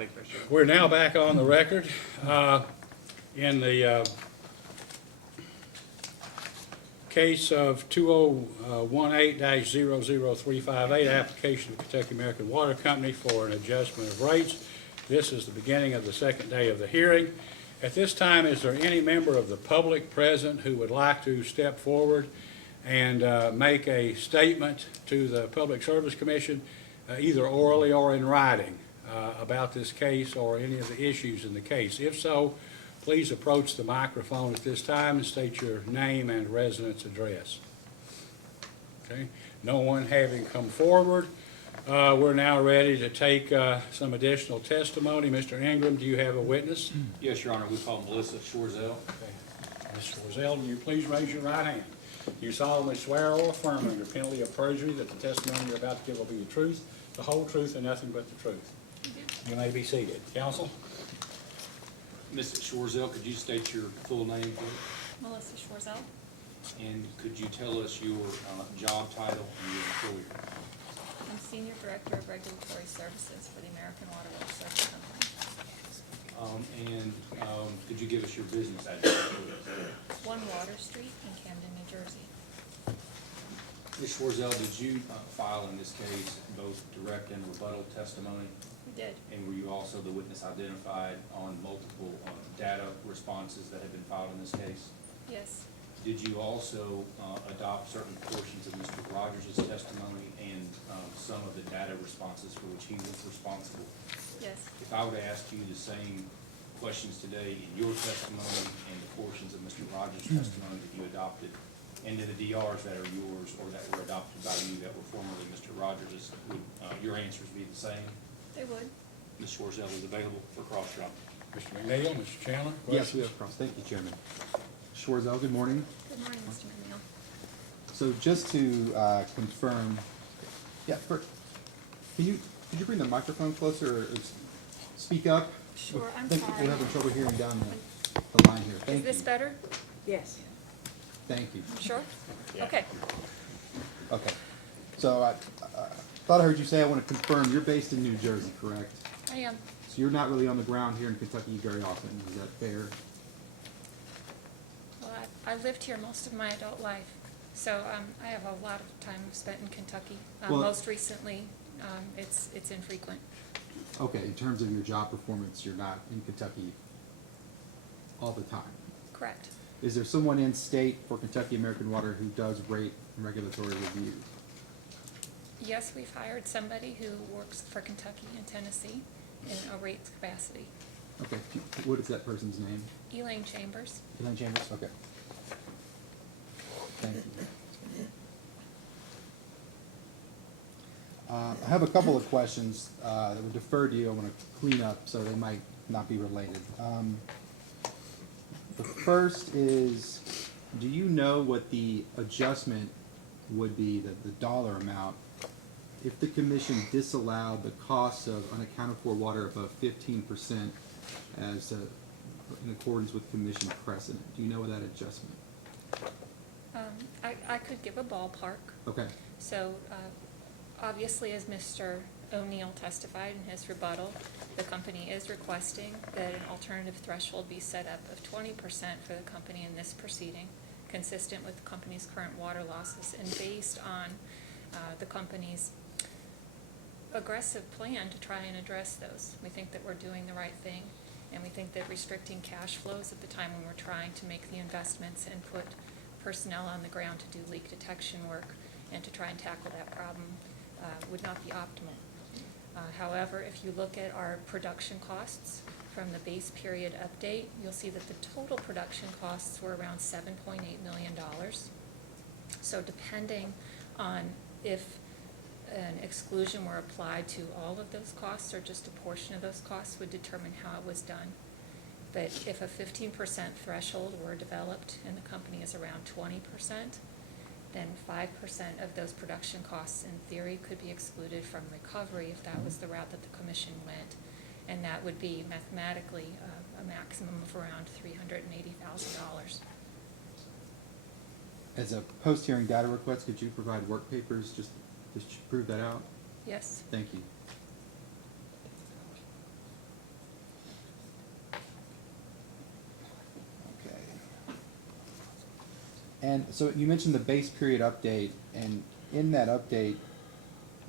Thank you, Mr. Chairman. We're now back on the record in the case of 2018-00358, application of Kentucky American Water Company for an adjustment of rates. This is the beginning of the second day of the hearing. At this time, is there any member of the public present who would like to step forward and make a statement to the Public Service Commission, either orally or in writing, about this case or any of the issues in the case? If so, please approach the microphone at this time and state your name and residence address. Okay, no one having come forward, we're now ready to take some additional testimony. Mr. Ingram, do you have a witness? Yes, Your Honor. We call Melissa Schwarzel. Okay. Mr. Wazell, will you please raise your right hand? You solemnly swear or affirm under penalty of perjury that the testimony you're about to give will be the truth, the whole truth, and nothing but the truth? You may be seated. Counsel? Ms. Schwarzel, could you state your full name, please? Melissa Schwarzel. And could you tell us your job title and your employer? I'm Senior Director of Regulatory Services for the American Water Works Service Company. Could you give us your business address, please? 1 Water Street in Camden, New Jersey. Ms. Schwarzel, did you file in this case both direct and rebuttal testimony? We did. And were you also the witness identified on multiple data responses that have been filed in this case? Yes. Did you also adopt certain portions of Mr. Rogers' testimony and some of the data responses for which he was responsible? Yes. If I were to ask you the same questions today in your testimony and the portions of Mr. Rogers' testimony that you adopted into the DRs that are yours or that were adopted by you that were formerly Mr. Rogers', would your answers be the same? They would. Ms. Schwarzel is available for cross-trial. Mr. McNeil, Mr. Chandler? Yes, we questions? have cross. Thank you, Chairman. Schwarzel, good morning. Good morning, Mr. McNeil. So just to confirm, could you bring the microphone closer or speak up? Sure, I'm I think sorry. we're having trouble hearing down the line here. Thank Is this you. better? Yes. Thank you. Sure? Yeah. Okay. Okay. So I thought I heard you say, I want to confirm, you're based in New Jersey, correct? I am. So you're not really on the ground here in Kentucky very often, is that fair? Well, I lived here most of my adult life, so I have a lot of time spent in Kentucky. Well- Most recently, it's infrequent. Okay, in terms of your job performance, you're not in Kentucky all the time. Correct. Is there someone in state for Kentucky American Water who does rate and regulatory review? Yes, we've hired somebody who works for Kentucky and Tennessee in a rates capacity. Okay, what is that person's name? Elaine Chambers. Elaine Chambers? Okay. Thank you. I have a couple of questions that were deferred to you. I want to clean up, so they might not be related. The first is, do you know what the adjustment would be, the dollar amount, if the commission disallowed the cost of unaccounted for water above 15% as in accordance with commission precedent? Do you know that adjustment? I could give a ballpark. Okay. So, obviously, as Mr. O'Neill testified in his rebuttal, the company is requesting that an alternative threshold be set up of 20% for the company in this proceeding, consistent with the company's current water losses and based on the company's aggressive plan to try and address those. We think that we're doing the right thing, and we think that restricting cash flows at the time when we're trying to make the investments and put personnel on the ground to do leak detection work and to try and tackle that problem would not be optimal. However, if you look at our production costs from the base period update, you'll see that the total production costs were around $7.8 million. So depending on if an exclusion were applied to all of those costs or just a portion of those costs would determine how it was done. But if a 15% threshold were developed and the company is around 20%, then 5% of those production costs in theory could be excluded from recovery if that was the route that the commission went. And that would be mathematically a maximum of around $380,000. As a post-hearing data request, could you provide work papers just to prove that out? Yes. Thank you. And so you mentioned the base period update, and in that update,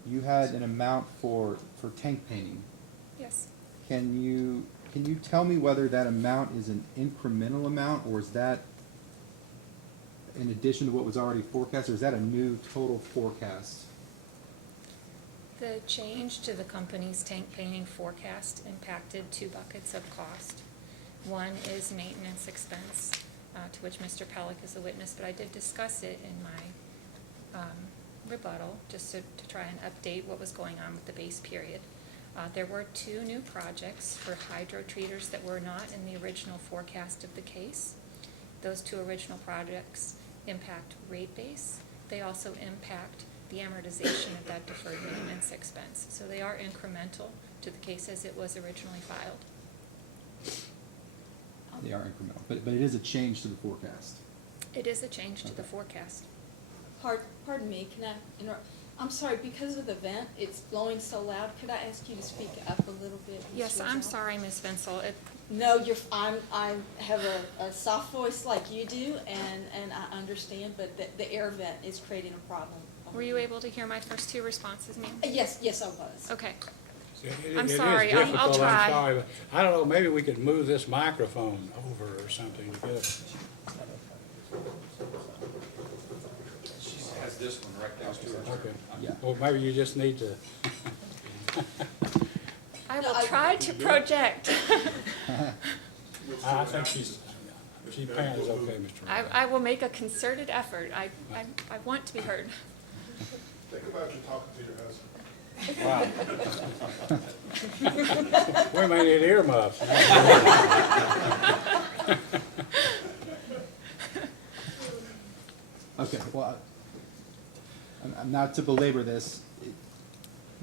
you had an amount for tank painting. Yes. Can you tell me whether that amount is an incremental amount, or is that in addition to what was already forecast, or is that a new total forecast? The change to the company's tank painting forecast impacted two buckets of cost. One is maintenance expense, to which Mr. Pellick is a witness, but I did discuss it in my rebuttal, just to try and update what was going on with the base period. There were two new projects for hydro treaters that were not in the original forecast of the case. Those two original projects impact rate base. They also impact the amortization of that deferred maintenance expense. So they are incremental to the case as it was originally filed. They are incremental, but it is a change to the forecast. It is a change to the forecast. Pardon me, can I interrupt? I'm sorry, because of the vent, it's blowing so loud. Could I ask you to speak up a little bit? Ms. Yes, I'm Wizell? sorry, Ms. Vinsel. No, I have a soft voice like you do, and I understand, but the air vent is creating a problem. Were you able to hear my first two responses, ma'am? Yes, I was. Okay. I'm sorry, I'll try. I'm sorry, but I don't know, maybe we could move this microphone over or something to get it. She has this one right next to her. Okay. Yeah. Well, maybe you just need to, I No, will try to project. I think she's paying us okay, Mr. Ryan. I will make a concerted effort. I want to be heard. Think about you talking to your husband. Wow. We may need earmuffs. Okay, well, I'm not to belabor this.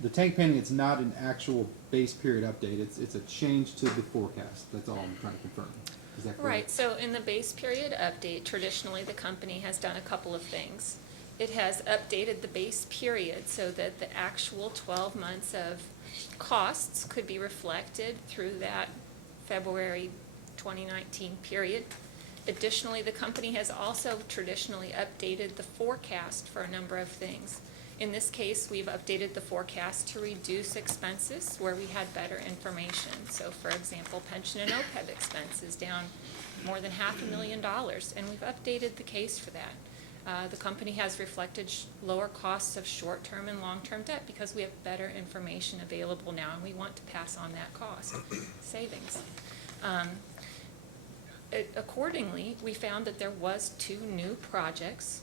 The tank painting, it's not an actual base period update. It's a change to the forecast. That's all I'm trying to confirm. Is that correct? Right, so in the base period update, traditionally, the company has done a couple of things. It has updated the base period so that the actual 12 months of costs could be reflected through that February 2019 period. Additionally, the company has also traditionally updated the forecast for a number of things. In this case, we've updated the forecast to reduce expenses where we had better information. So for example, pension and OPEB expenses down more than $500,000, and we've updated the case for that. The company has reflected lower costs of short-term and long-term debt because we have better information available now, and we want to pass on that cost savings. Accordingly, we found that there was two new projects.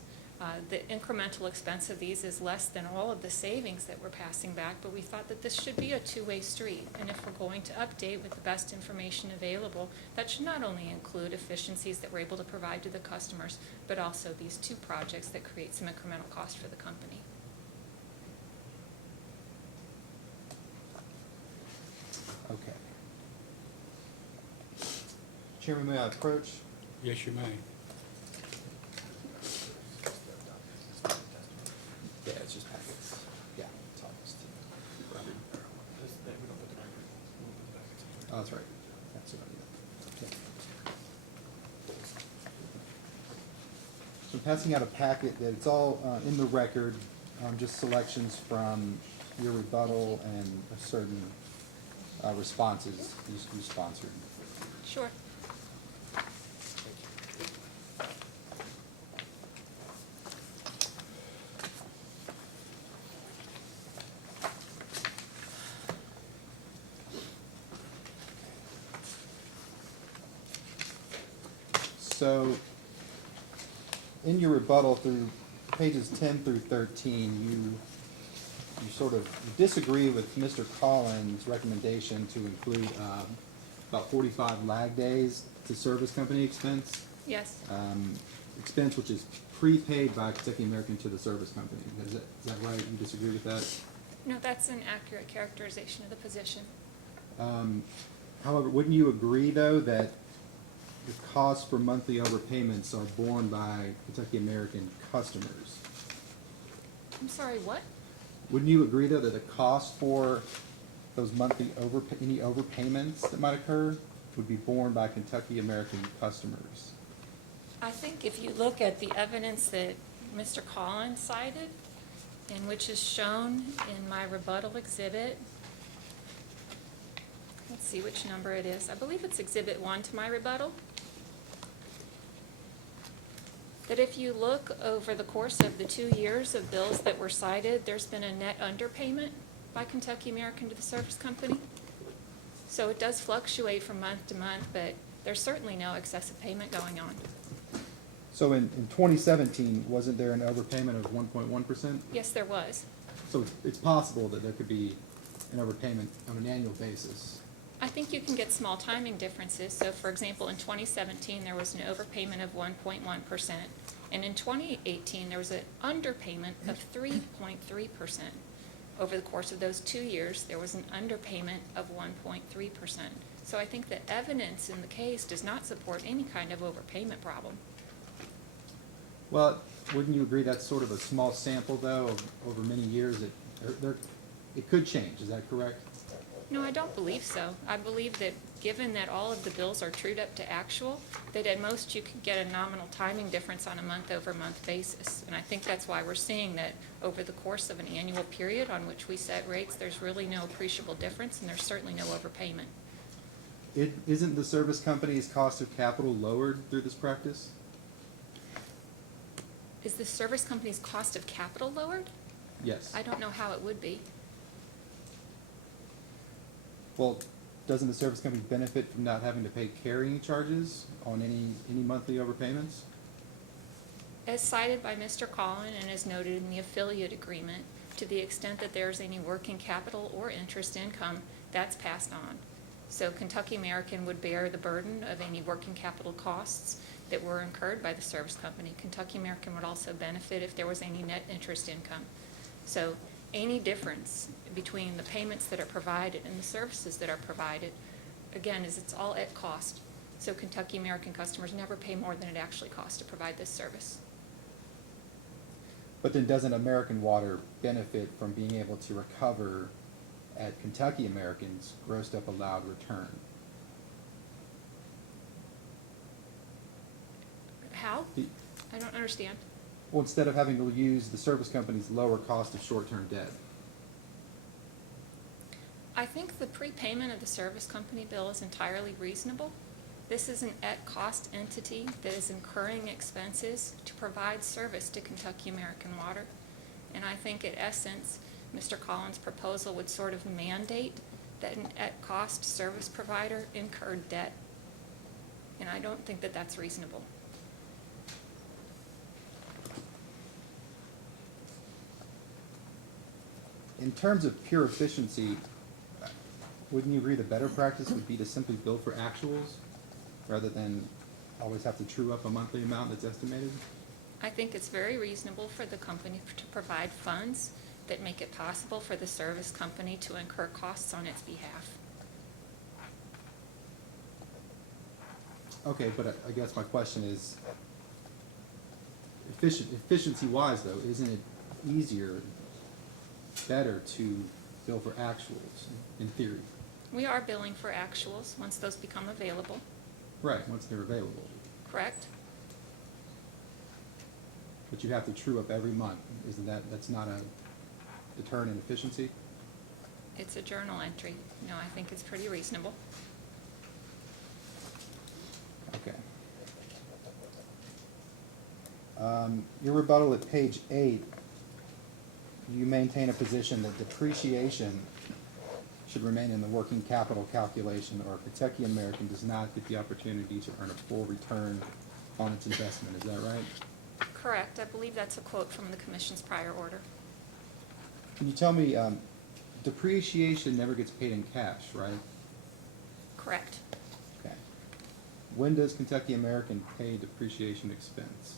The incremental expense of these is less than all of the savings that we're passing back, but we thought that this should be a two-way street. And if we're going to update with the best information available, that should not only include efficiencies that we're able to provide to the customers, but also these two projects that create some incremental cost for the company. Okay. Chairman, may I approach? Yes, you may. Yeah, it's just packets. Yeah, it's almost. Oh, that's right. That's what I need. Okay. So I'm passing out a packet that it's all in the record, just selections from your rebuttal and certain responses you sponsored. Sure. So, in your rebuttal through pages 10 through 13, you sort of disagree with Mr. Collins' recommendation to include about 45 lag days to service company expense. Yes. Expense which is prepaid by Kentucky American to the service company. Is that right? You disagree with that? No, that's an accurate characterization of the position. However, wouldn't you agree, though, that the costs for monthly overpayments are borne by Kentucky American customers? I'm sorry, what? Wouldn't you agree, though, that the cost for those monthly any overpayments that might occur would be borne by Kentucky American customers? I think if you look at the evidence that Mr. Collins cited, and which is shown in my rebuttal exhibit, let's see which number it is. I believe it's Exhibit 1 to my rebuttal. That if you look over the course of the 2 years of bills that were cited, there's been a net underpayment by Kentucky American to the service company. So it does fluctuate from month to month, but there's certainly no excessive payment going on. So in 2017, wasn't there an overpayment of 1.1%? Yes, there was. So it's possible that there could be an overpayment on an annual basis. I think you can get small timing differences. So for example, in 2017, there was an overpayment of 1.1%. And in 2018, there was an underpayment of 3.3%. Over the course of those 2 years, there was an underpayment of 1.3%. So I think the evidence in the case does not support any kind of overpayment problem. Well, wouldn't you agree that's sort of a small sample, though, over many years? It could change, is that correct? No, I don't believe so. I believe that given that all of the bills are trued up to actual, that at most you could get a nominal timing difference on a month-over-month basis. And I think that's why we're seeing that over the course of an annual period on which we set rates, there's really no appreciable difference, and there's certainly no overpayment. Isn't the service company's cost of capital lowered through this practice? Is the service company's cost of capital lowered? Yes. I don't know how it would be. Well, doesn't the service company benefit from not having to pay carrying charges on any monthly overpayments? As cited by Mr. Collin and as noted in the affiliate agreement, to the extent that there's any working capital or interest income, that's passed on. So Kentucky American would bear the burden of any working capital costs that were incurred by the service company. Kentucky American would also benefit if there was any net interest income. So any difference between the payments that are provided and the services that are provided, again, is it's all at cost. So Kentucky American customers never pay more than it actually costs to provide this service. But then doesn't American Water benefit from being able to recover at Kentucky American's grossed up allowed return? How? The- I don't understand. Well, instead of having to use the service company's lower cost of short-term debt. I think the prepayment of the service company bill is entirely reasonable. This is an at-cost entity that is incurring expenses to provide service to Kentucky American Water. And I think in essence, Mr. Collins' proposal would sort of mandate that an at-cost service provider incur debt. And I don't think that that's reasonable. In terms of pure efficiency, wouldn't you agree the better practice would be to simply bill for actuals rather than always have to true up a monthly amount that's estimated? I think it's very reasonable for the company to provide funds that make it possible for the service company to incur costs on its behalf. Okay, but I guess my question is, efficiency-wise though, isn't it easier, better to bill for actuals in theory? We are billing for actuals once those become available, Right, once they're available. correct? But you have to true up every month. Isn't that's not a deterrent in efficiency? It's a journal entry. No, I think it's pretty reasonable. Okay. Your rebuttal at page 8, you maintain a position that depreciation should remain in the working capital calculation, or Kentucky American does not get the opportunity to earn a full return on its investment. Is that right? Correct. I believe that's a quote from the commission's prior order. Can you tell me, depreciation never gets paid in cash, right? Correct. Okay. When does Kentucky American pay depreciation expense?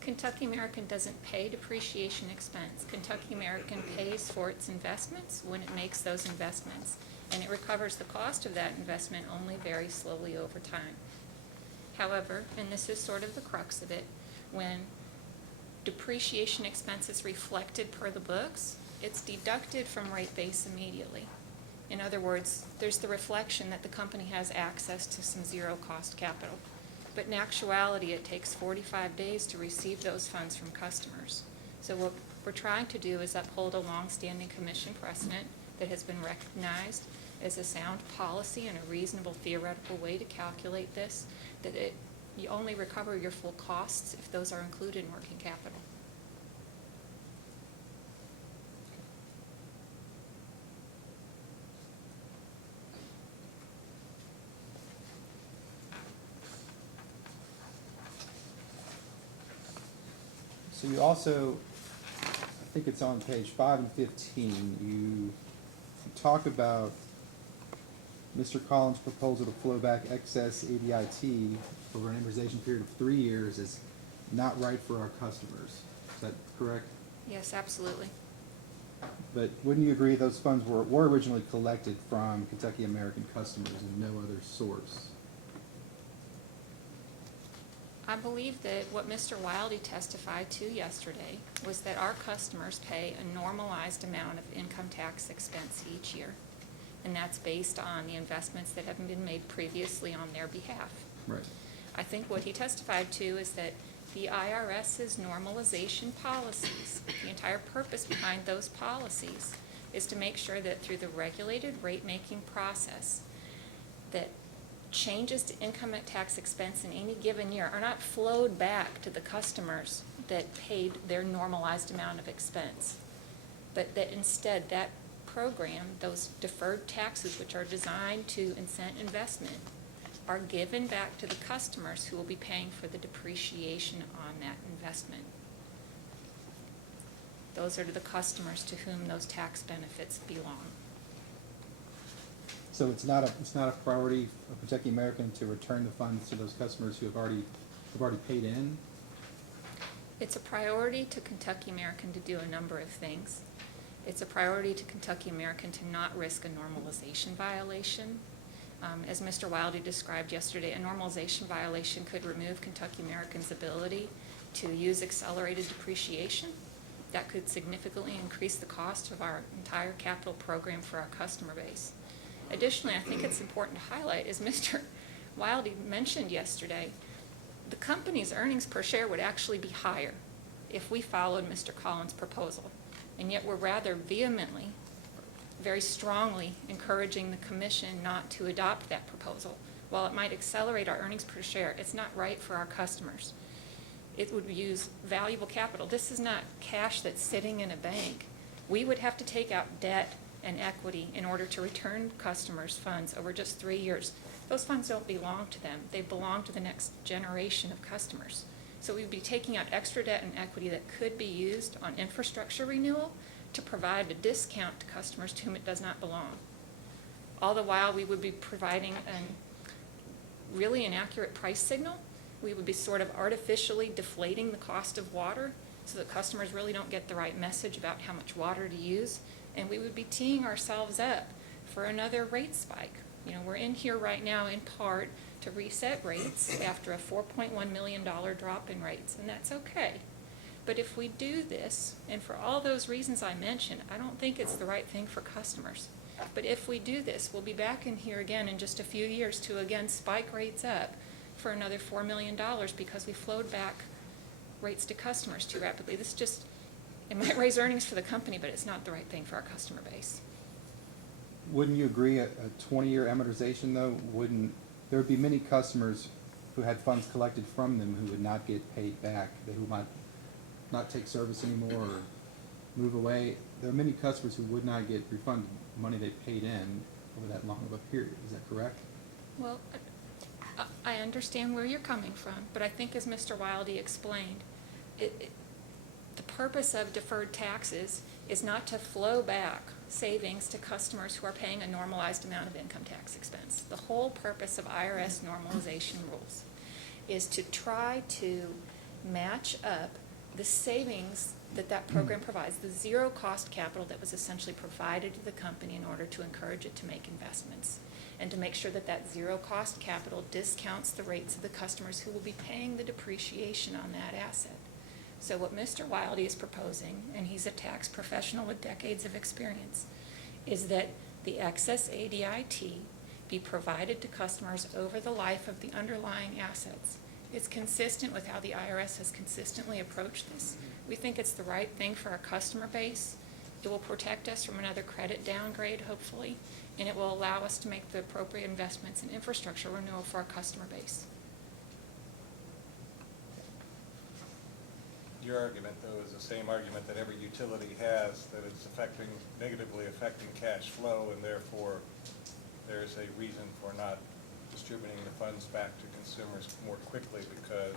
Kentucky American doesn't pay depreciation expense. Kentucky American pays for its investments when it makes those investments, and it recovers the cost of that investment only very slowly over time. However, and this is sort of the crux of it, when depreciation expense is reflected per the books, it's deducted from rate base immediately. In other words, there's the reflection that the company has access to some zero-cost capital. But in actuality, it takes 45 days to receive those funds from customers. So what we're trying to do is uphold a longstanding commission precedent that has been recognized as a sound policy and a reasonable theoretical way to calculate this, you only recover your full costs if those are included in working capital. So you also, I think it's on page 5 and 15, you talk about Mr. Collins' proposal to flow back excess ADIT over an amortization period of 3 years is not right for our customers. Is that correct? Yes, absolutely. But wouldn't you agree those funds were originally collected from Kentucky American customers and no other source? I believe that what Mr. Wildy testified to yesterday was that our customers pay a normalized amount of income tax expense each year. And that's based on the investments that have been made previously on their behalf. Right. I think what he testified to is that the IRS's normalization policies, the entire purpose behind those policies is to make sure that through the regulated rate-making process, that changes to income tax expense in any given year are not flowed back to the customers that paid their normalized amount of expense, but that instead that program, those deferred taxes which are designed to incent investment, are given back to the customers who will be paying for the depreciation on that investment. Those are the customers to whom those tax benefits belong. So it's not a priority of Kentucky American to return the funds to those customers who have already paid in? It's a priority to Kentucky American to do a number of things. It's a priority to Kentucky American to not risk a normalization violation. As Mr. Wildy described yesterday, a normalization violation could remove Kentucky American's ability to use accelerated depreciation. That could significantly increase the cost of our entire capital program for our customer base. Additionally, I think it's important to highlight, as Mr. Wildy mentioned yesterday, the company's earnings per share would actually be higher if we followed Mr. Collins' proposal. And yet we're rather vehemently, very strongly encouraging the commission not to adopt that proposal. While it might accelerate our earnings per share, it's not right for our customers. It would use valuable capital. This is not cash that's sitting in a bank. We would have to take out debt and equity in order to return customers' funds over just 3 years. Those funds don't belong to them. They belong to the next generation of customers. So we'd be taking out extra debt and equity that could be used on infrastructure renewal to provide a discount to customers to whom it does not belong. All the while, we would be providing a really inaccurate price signal. We would be sort of artificially deflating the cost of water so that customers really don't get the right message about how much water to use. And we would be teeing ourselves up for another rate spike. You know, we're in here right now in part to reset rates after a $4.1 million drop in rates, and that's okay. But if we do this, and for all those reasons I mentioned, I don't think it's the right thing for customers. But if we do this, we'll be back in here again in just a few years to again spike rates up for another $4 million because we flowed back rates to customers too rapidly. This just, it might raise earnings for the company, but it's not the right thing for our customer base. Wouldn't you agree a 20-year amortization, though, there would be many customers who had funds collected from them who would not get paid back, who might not take service anymore or move away. There are many customers who would not get refunded money they paid in over that long of a period. Is that correct? Well, I understand where you're coming from, but I think as Mr. Wildy explained, the purpose of deferred taxes is not to flow back savings to customers who are paying a normalized amount of income tax expense. The whole purpose of IRS normalization rules is to try to match up the savings that program provides, the zero cost capital that was essentially provided to the company in order to encourage it to make investments, and to make sure that that zero cost capital discounts the rates of the customers who will be paying the depreciation on that asset. So what Mr. Wildy is proposing, and he's a tax professional with decades of experience, is that the excess ADIT be provided to customers over the life of the underlying assets, It's consistent with how the IRS has consistently approached this. We think it's the right thing for our customer base. It will protect us from another credit downgrade, hopefully, and it will allow us to make the appropriate investments in infrastructure renewal for our customer base. Your argument, though, is the same argument that every utility has, that it's negatively affecting cash flow, and therefore there's a reason for not distributing the funds back to consumers more quickly, because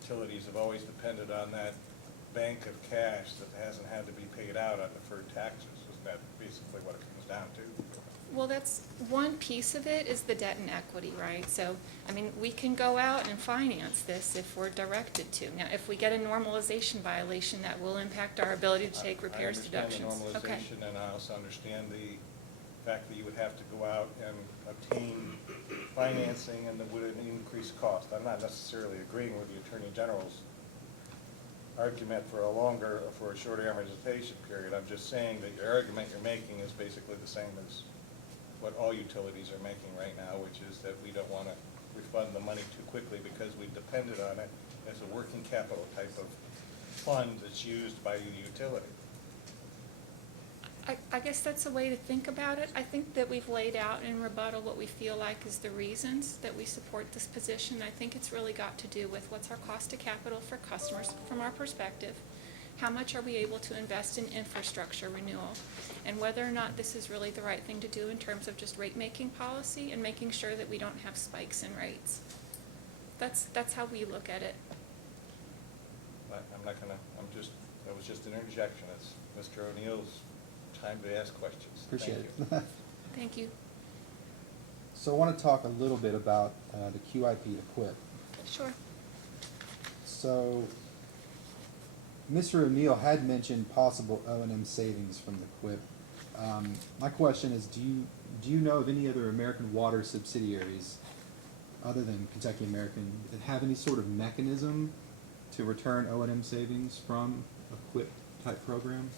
utilities have always depended on that bank of cash that hasn't had to be paid out on deferred taxes. Isn't that basically what it comes down to? Well, that's one piece of it is the debt and equity, right? So, I mean, we can go out and finance this if we're directed to. Now, if we get a normalization violation, that will impact our ability to take repairs deductions. I understand the Okay. normalization, and I also understand the fact that you would have to go out and obtain financing and that would increase cost. I'm not necessarily agreeing with the Attorney General's argument for a shorter amortization period. I'm just saying that your argument you're making is basically the same as what all utilities are making right now, which is that we don't want to refund the money too quickly because we depended on it as a working capital type of fund that's used by the utility. I guess that's a way to think about it. I think that we've laid out in rebuttal what we feel like is the reasons that we support this position. I think it's really got to do with what's our cost of capital for customers from our perspective, how much are we able to invest in infrastructure renewal, and whether or not this is really the right thing to do in terms of just rate-making policy and making sure that we don't have spikes in rates. That's how we look at it. I'm not gonna, that was just an interjection. It's Mr. O'Neill's time to ask questions. Appreciate Thank it. you. Thank you. So I want to talk a little bit about the QIP to QUIP. Sure. So Mr. O'Neill had mentioned possible O&M savings from the QUIP. My question is, do you know of any other American Water subsidiaries other than Kentucky American that have any sort of mechanism to return O&M savings from a QUIP type program?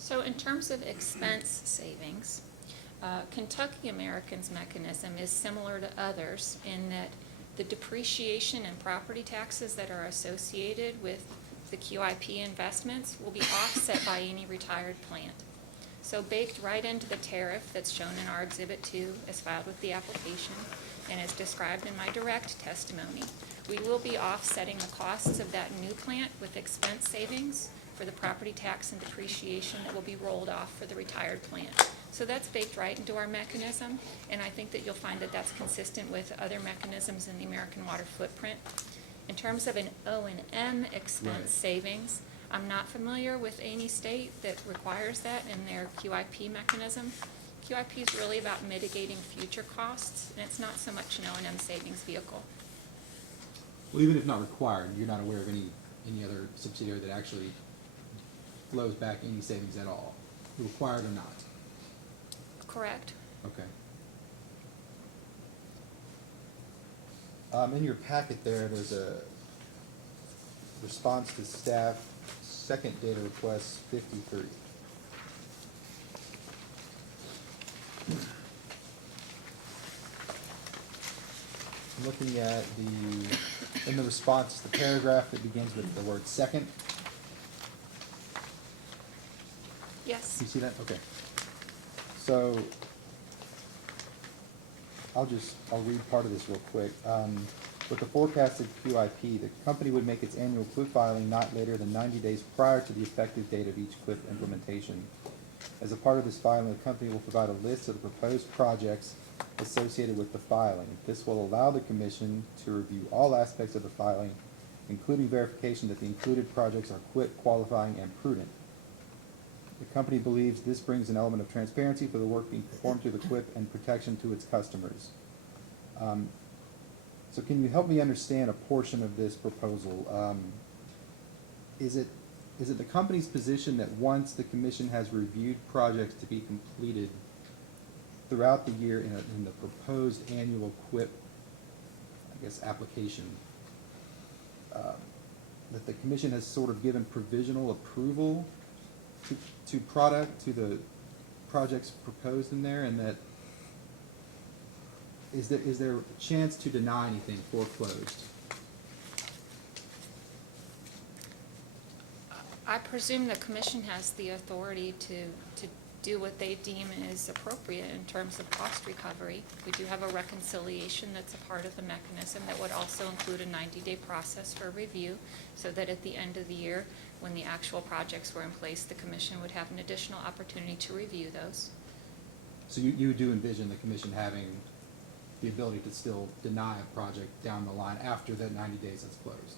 So in terms of expense savings, Kentucky American's mechanism is similar to others in that the depreciation and property taxes that are associated with the QIP investments will be offset by any retired plant. So baked right into the tariff that's shown in our Exhibit 2 as filed with the application and as described in my direct testimony, we will be offsetting the costs of that new plant with expense savings for the property tax and depreciation that will be rolled off for the retired plant. So that's baked right into our mechanism, and I think that you'll find that that's consistent with other mechanisms in the American Water footprint. In terms of an O&M expense Right. savings, I'm not familiar with any state that requires that in their QIP mechanism. QIP is really about mitigating future costs, and it's not so much an O&M savings vehicle. Well, even if not required, you're not aware of any other subsidiary that actually flows back any savings at all, required or not? Correct. Okay. In your packet there's a response to staff, second data request 53. I'm looking at in the response, the paragraph that begins with the word second. Yes. You see that? Okay. So, I'll read part of this real quick. With the forecasted QIP, the company would make its annual QIP filing not later than 90 days prior to the effective date of each QIP implementation. As a part of this filing, the company will provide a list of the proposed projects associated with the filing. This will allow the Commission to review all aspects of the filing, including verification that the included projects are QIP qualifying and prudent. The company believes this brings an element of transparency for the work being performed through the QIP and protection to its customers. So can you help me understand a portion of this proposal? Is it the company's position that once the Commission has reviewed projects to be completed throughout the year in the proposed annual QIP, application, that the Commission has sort of given provisional approval to the projects proposed in there, and that is there a chance to deny anything foreclosed I presume the commission has the authority to do what they deem is appropriate in terms of cost recovery. We do have a reconciliation that's a part of the mechanism that would also include a 90-day process for review, so that at the end of the year, when the actual projects were in place, the commission would have an additional opportunity to review those. So you do envision the commission having the ability to still deny a project down the line after that 90 days has closed?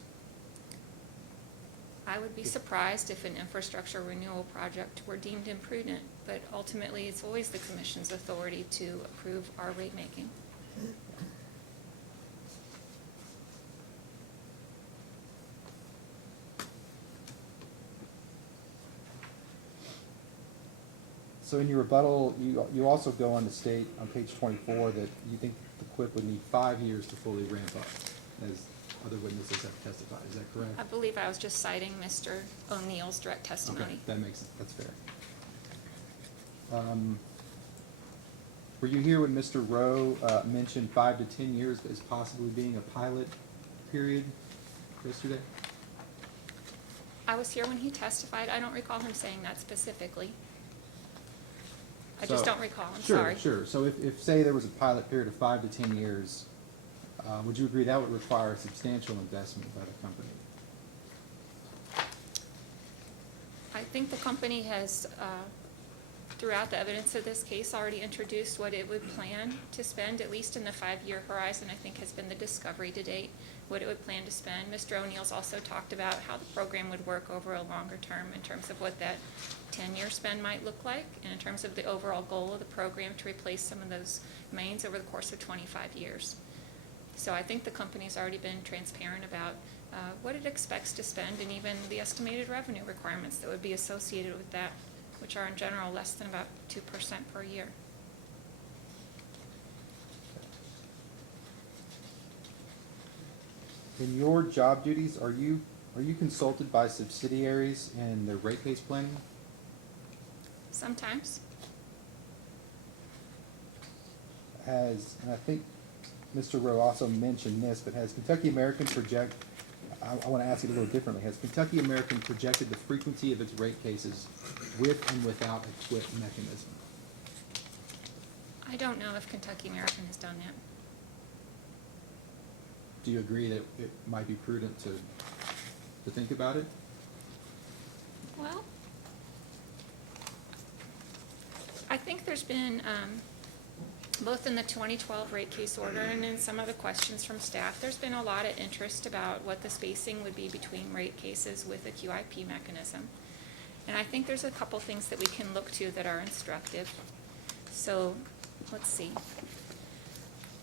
I would be surprised if an infrastructure renewal project were deemed imprudent, but ultimately, it's always the commission's authority to approve our rate making. So in your rebuttal, you also go on to state on page 24 that you think the QIP would need 5 years to fully ramp up, as other witnesses have testified. Is that correct? I believe I was just citing Mr. O'Neill's direct Okay, testimony. that's fair. Were you here when Mr. Rowe mentioned 5 to 10 years as possibly being a pilot period yesterday? I was here when he testified. I don't recall him saying that specifically. I So- just don't recall, I'm Sure, sorry. Sure, so if, say, there was a pilot period of 5 to 10 years, would you agree that would require a substantial investment by the company? I think the company has, throughout the evidence of this case, already introduced what it would plan to spend, at least in the 5-year horizon, I think has been the discovery to date, what it would plan to spend. Mr. O'Neill's also talked about how the program would work over a longer term in terms of what that 10-year spend might look like, and in terms of the overall goal of the program to replace some of those mains over the course of 25 years. So I think the company's already been transparent about what it expects to spend, and even the estimated revenue requirements that would be associated with that, which are in general less than about 2% per year. In your job duties, are you consulted by subsidiaries in their rate case planning? Sometimes. And I think Mr. Rowe also mentioned this, but has Kentucky American I want to ask it a little differently. Has Kentucky American projected the frequency of its rate cases with and without a QIP mechanism? I don't know if Kentucky American has done that. Do you agree that it might be prudent to think about it? Well, I think there's been, both in the 2012 rate case order and in some of the questions from staff, there's been a lot of interest about what the spacing would be between rate cases with a QIP mechanism. And I think there's a couple things that we can look to that are instructive. So, let's see.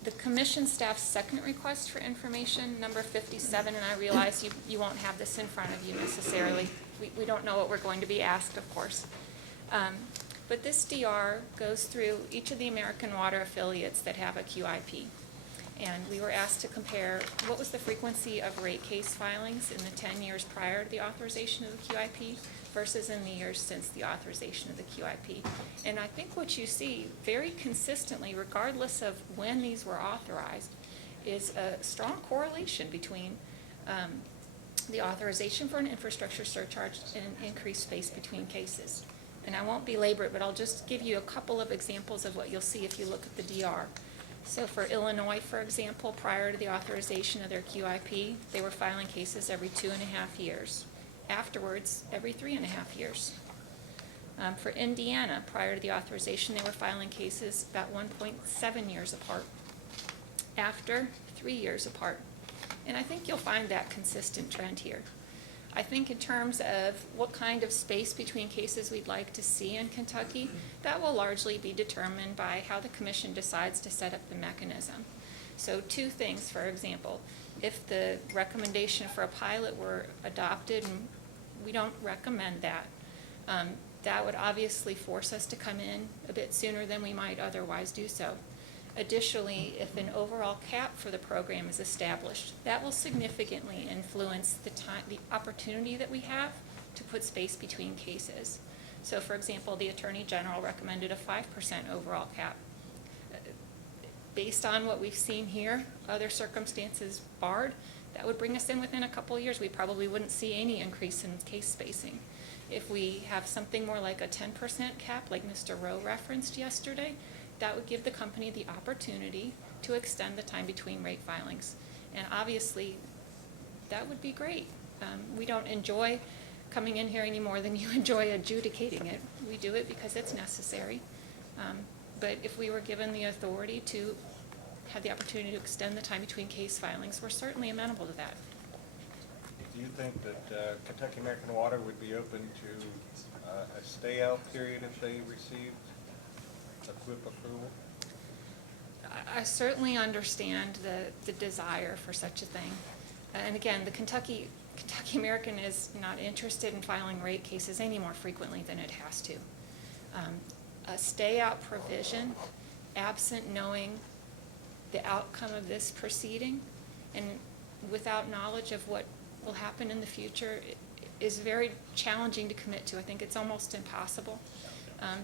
The commission staff's second request for information, number 57, and I realize you won't have this in front of you necessarily. We don't know what we're going to be asked, of course. But this DR goes through each of the American Water affiliates that have a QIP. And we were asked to compare what was the frequency of rate case filings in the 10 years prior to the authorization of the QIP versus in the years since the authorization of the QIP. And I think what you see very consistently, regardless of when these were authorized, is a strong correlation between the authorization for an infrastructure surcharge and increased space between cases. And I won't belabor it, but I'll just give you a couple of examples of what you'll see if you look at the DR. So for Illinois, for example, prior to the authorization of their QIP, they were filing cases every 2.5 years. Afterwards, every 3.5 years. For Indiana, prior to the authorization, they were filing cases about 1.7 years apart. After, 3 years apart. And I think you'll find that consistent trend here. I think in terms of what kind of space between cases we'd like to see in Kentucky, that will largely be determined by how the commission decides to set up the mechanism. So 2 things, for example, if the recommendation for a pilot were adopted, and we don't recommend that, that would obviously force us to come in a bit sooner than we might otherwise do so. Additionally, if an overall cap for the program is established, that will significantly influence the opportunity that we have to put space between cases. So for example, the Attorney General recommended a 5% overall cap. Based on what we've seen here, other circumstances barred, that would bring us in within a couple of years. We probably wouldn't see any increase in case spacing. If we have something more like a 10% cap, like Mr. Rowe referenced yesterday, that would give the company the opportunity to extend the time between rate filings. And obviously, that would be great. We don't enjoy coming in here any more than you enjoy adjudicating it. We do it because it's necessary. But if we were given the authority to have the opportunity to extend the time between case filings, we're certainly amenable to that. Do you think that Kentucky American Water would be open to a stay-out period if they received a QIP approval? I certainly understand the desire for such a thing. And again, the Kentucky American is not interested in filing rate cases any more frequently than it has to. A stay-out provision, absent knowing the outcome of this proceeding and without knowledge of what will happen in the future, is very challenging to commit to. I think it's almost impossible.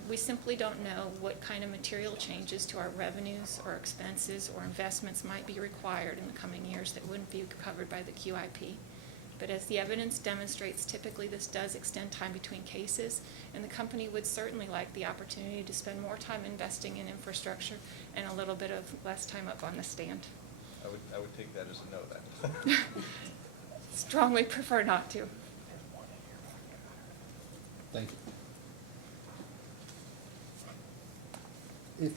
We simply don't know what kind of material changes to our revenues or expenses or investments might be required in the coming years that wouldn't be covered by the QIP. But as the evidence demonstrates, typically this does extend time between cases, and the company would certainly like the opportunity to spend more time investing in infrastructure and a little bit of less time up on the stand. I would take that as a no then. Strongly prefer not to. Thank you.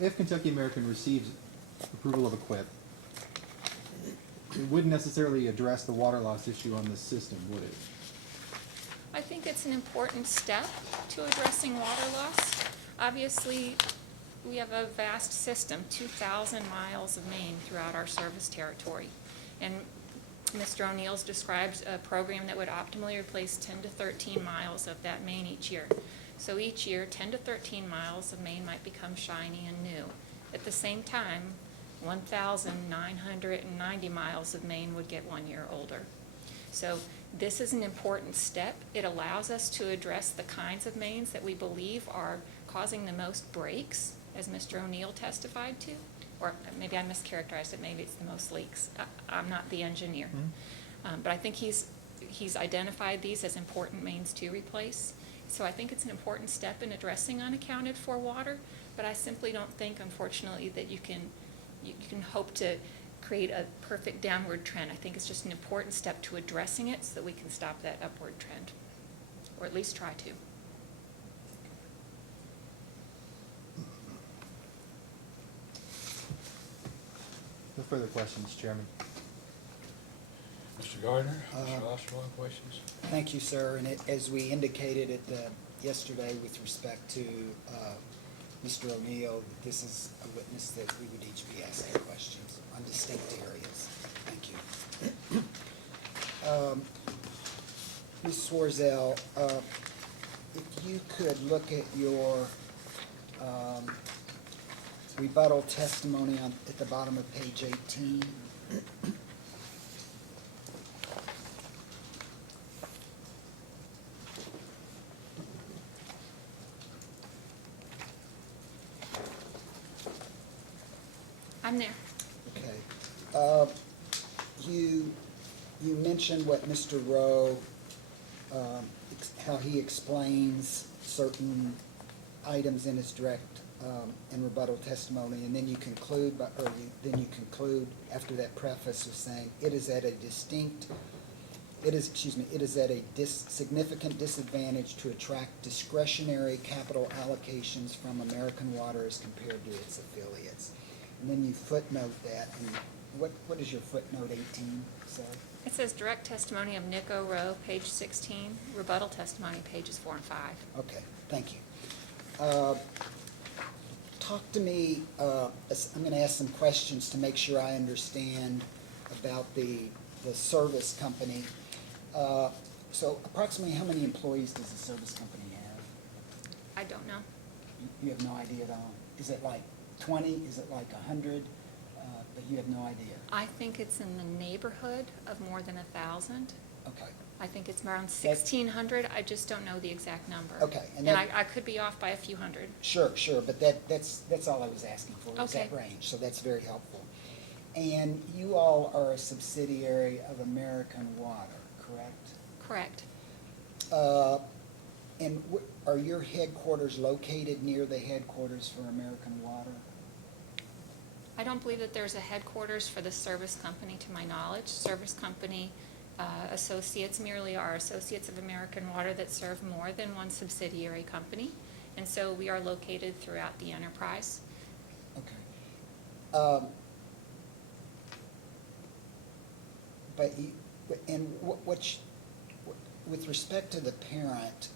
If Kentucky American receives approval of a QIP, it wouldn't necessarily address the water loss issue on this system, would it? I think it's an important step to addressing water loss. Obviously, we have a vast system, 2,000 miles of main throughout our service territory. And Mr. O'Neill's described a program that would optimally replace 10 to 13 miles of that main each year. So each year, 10 to 13 miles of main might become shiny and new. At the same time, 1,990 miles of main would get 1 year older. So this is an important step. It allows us to address the kinds of mains that we believe are causing the most breaks, as Mr. O'Neill testified to. Or maybe I mischaracterized it, maybe it's the most leaks. I'm not the engineer. But I think he's identified these as important mains to replace. So I think it's an important step in addressing unaccounted for water, but I simply don't think, unfortunately, that you can hope to create a perfect downward trend. I think it's just an important step to addressing it so that we can stop that upward trend, or at least try to. No further questions, Chairman. Mr. Gardner, Mr. Oswald, questions? Thank you, sir. And as we indicated yesterday with respect to Mr. O'Neill, this is a witness that we would each be asking questions on distinct areas. Thank you. Ms. Swarzel, if you could look at your rebuttal testimony at the bottom of page 18. I'm there. Okay. You mentioned what Mr. Rowe, how he explains certain items in his direct and rebuttal testimony, and then you conclude, after that preface of saying it is at a significant disadvantage to attract discretionary capital allocations from American Water as compared to its affiliates. And then you footnote that, and what is your footnote 18 say? It says direct testimony of Nick O'Rowe, page 16, rebuttal testimony, pages 4 and 5. Okay, thank you. Talk to me, I'm going to ask some questions to make sure I understand about the service company. So approximately how many employees does the service company have? I don't know. You have no idea at all? Is it like 20? Is it like 100? But you have no idea? I think it's in the neighborhood of more than 1,000. Okay. I think it's around 1,600. I just don't know the exact number. Okay, And I could be off by a few hundred. Sure, but that's all I was asking for, is that Okay. range, so that's very helpful. And you all are a subsidiary of American Water, correct? Correct. And are your headquarters located near the headquarters for American Water? I don't believe that there's a headquarters for the service company, to my knowledge. Service company associates merely are associates of American Water that serve more than one subsidiary company. And so we are located throughout the enterprise. Okay. But you, and with respect to the parent,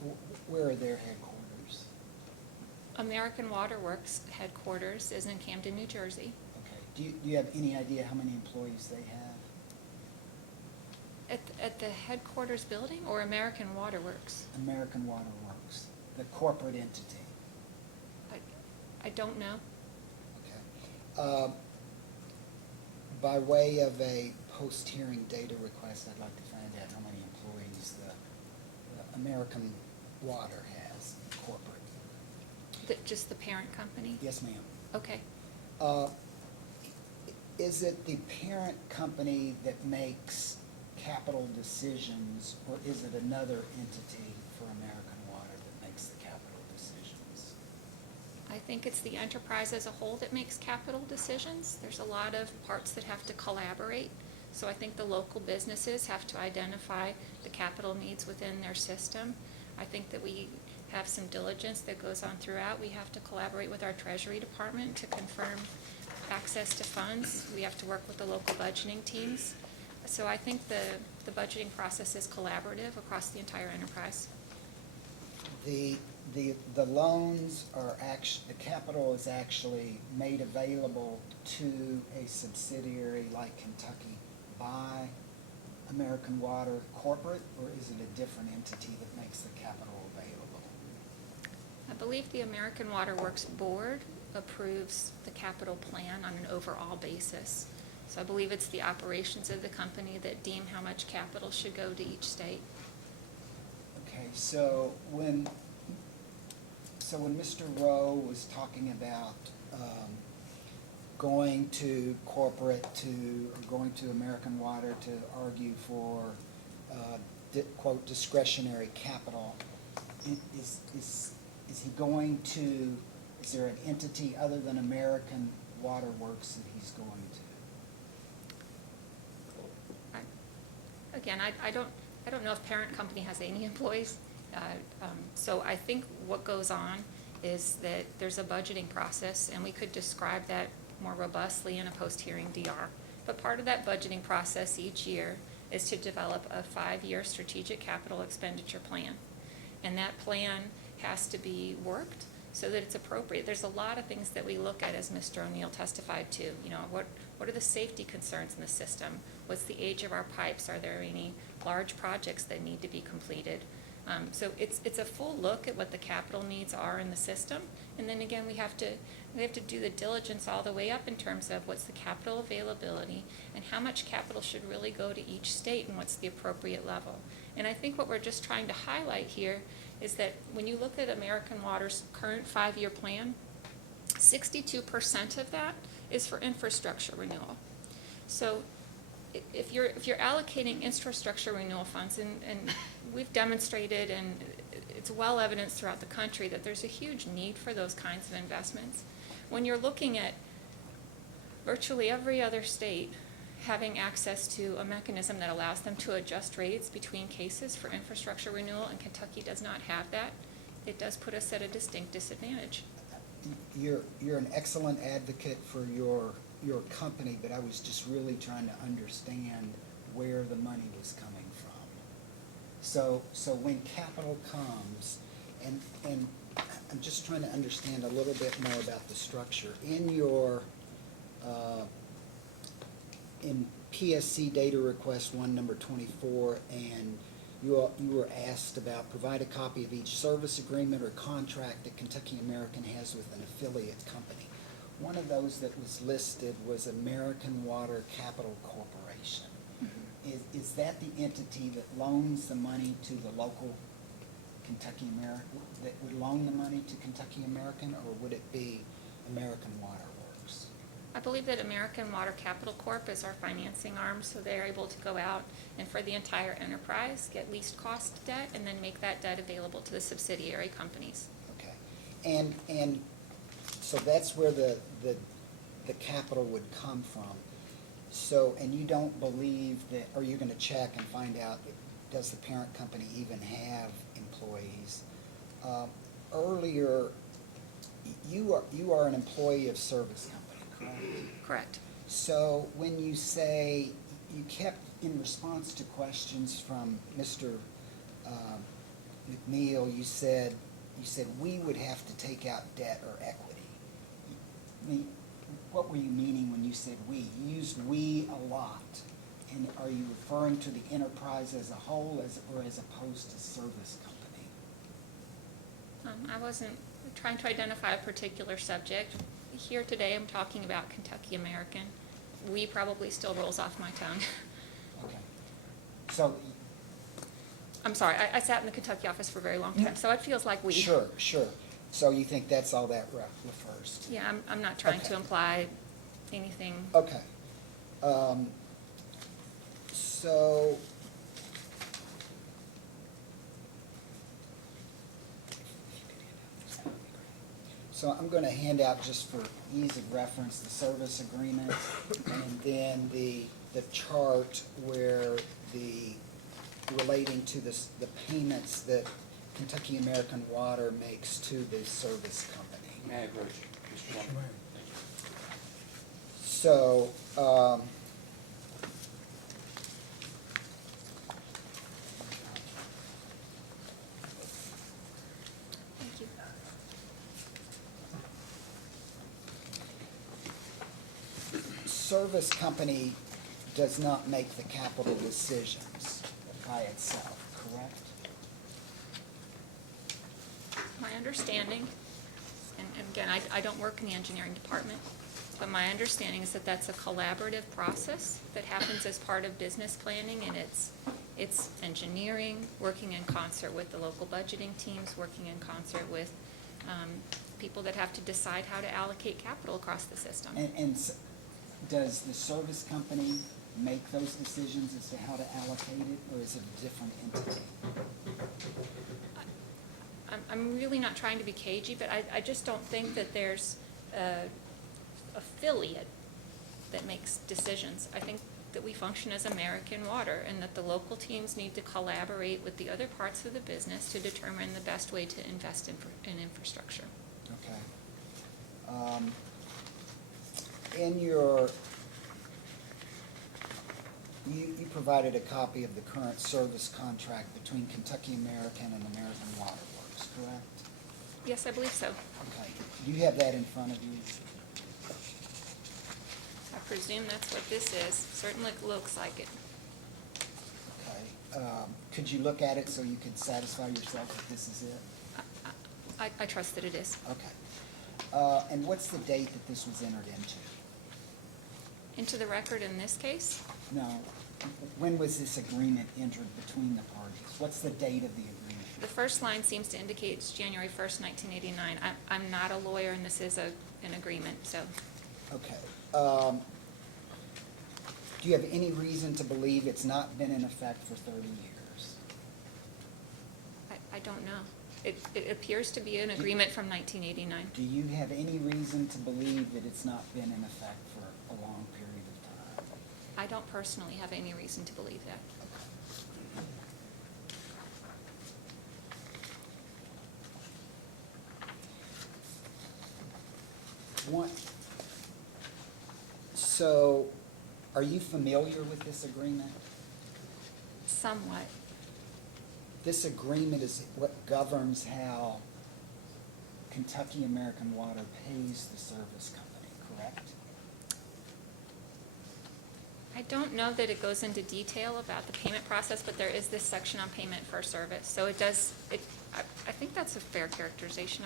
where are their headquarters? American Water Works headquarters is in Camden, New Jersey. Okay. Do you have any idea how many employees they have? At the headquarters building or American Water Works? American Water Works, the corporate entity. I don't know. Okay. By way of a post-hearing data request, I'd like to find out how many employees the American Water has, corporate. Just the parent company? Yes, ma'am. Okay. Is it the parent company that makes capital decisions, or is it another entity for American Water that makes the capital decisions? I think it's the enterprise as a whole that makes capital decisions. There's a lot of parts that have to collaborate. So I think the local businesses have to identify the capital needs within their system. I think that we have some diligence that goes on throughout. We have to collaborate with our Treasury Department to confirm access to funds. We have to work with the local budgeting teams. So I think the budgeting process is collaborative across the entire enterprise. The loans are the capital is actually made available to a subsidiary like Kentucky by American Water corporate, or is it a different entity that makes the capital available? I believe the American Water Works Board approves the capital plan on an overall basis. So I believe it's the operations of the company that deem how much capital should go to each state. Okay, so when Mr. Rowe was talking about going to corporate or going to American Water to argue for quote discretionary capital, is he going to? Is there an entity other than American Water Works that he's going to? Again, I don't know if parent company has any employees. So I think what goes on is that there's a budgeting process, and we could describe that more robustly in a post-hearing DR. But part of that budgeting process each year is to develop a 5-year strategic capital expenditure plan. And that plan has to be worked so that it's appropriate. There's a lot of things that we look at, as Mr. O'Neill testified to. You know, what are the safety concerns in the system? What's the age of our pipes? Are there any large projects that need to be completed? So it's a full look at what the capital needs are in the system, and then again we have to do the diligence all the way up in terms of what's the capital availability and how much capital should really go to each state and what's the appropriate level. And I think what we're just trying to highlight here is that when you look at American Water's current 5-year plan, 62% of that is for infrastructure renewal. So if you're allocating infrastructure renewal funds, and we've demonstrated, and it's well evidenced throughout the country, that there's a huge need for those kinds of investments. When you're looking at virtually every other state having access to a mechanism that allows them to adjust rates between cases for infrastructure renewal, and Kentucky does not have that, it does put us at a distinct disadvantage. You're an excellent advocate for your company, but I was just really trying to understand where the money was coming from. So when capital comes, and I'm just trying to understand a little bit more about the structure. In your in PSC data request 1 number 24, and you were asked about provide a copy of each service agreement or contract that Kentucky American has with an affiliate company. One of those that was listed was American Water Capital Corporation. Mm-hmm. Is that the entity that loans the money to the local Kentucky American, that would loan the money to Kentucky American, or would it be American Water Works? believe that American Water Capital Corp. Is our financing arm, so they're able to go out and for the entire enterprise, get least cost debt, and then make that debt available to the subsidiary companies. Okay. And so that's where the capital would come from. So, and you don't believe that, or you're gonna check and find out, does the parent company even have employees? Earlier, you are an employee of service company, correct? Correct. So when you say, you kept, in response to questions from Mr. McNeil, you said we would have to take out debt or equity. I mean, what were you meaning when you said we? You used we a lot. And are you referring to the enterprise as a whole or as opposed to service company? I wasn't trying to identify a particular subject. Here today, I'm talking about Kentucky American. We probably still rolls off my tongue. Okay. So, I'm sorry, I sat in the Kentucky office for a very long time, so it feels like we. sure. So you think that's all that refers to? Yeah, I'm not trying Okay. to imply anything. Okay. So, I'm gonna hand out, just for ease of reference, the service agreement, and then the chart where relating to the payments that Kentucky American Water makes to the service company. May I approach Mr. Chairman? So, Thank you. service company does not make the capital decisions by itself, correct? My understanding, and again, I don't work in the engineering department, but my understanding is that that's a collaborative process that happens as part of business planning, and it's engineering, working in concert with the local budgeting teams, working in concert with people that have to decide how to allocate capital across the system. Does the service company make those decisions as to how to allocate it, or is it a different entity? I'm really not trying to be cagey, but I just don't think that there's a affiliate that makes decisions. I think that we function as American Water, and that the local teams need to collaborate with the other parts of the business to determine the best way to invest in infrastructure. Okay. In your, you provided a copy of the current service contract between Kentucky American and American Water Works, correct? Yes, I believe so. Okay. Do you have that in front of you? I presume that's what this is. Certainly looks like it. Okay. Could you look at it so you could satisfy yourself that this is it? I trust that it is. Okay. And what's the date that this was entered into? Into the record in this case, No. When was this agreement entered between the parties? What's the date of the agreement? the first line seems to indicate it's January 1st, 1989. I'm not a lawyer, and this is an agreement, so. Okay. Do you have any reason to believe it's not been in effect for 30 years? I don't know. It appears to be an agreement from 1989. Do you have any reason to believe that it's not been in effect for a long period of time? I don't personally have any reason to believe that. So, are you familiar with this agreement? Somewhat. This agreement is what governs how Kentucky American Water pays the service company, correct? I don't know that it goes into detail about the payment process, but there is this section on payment for service. So it does, I think that's a fair characterization.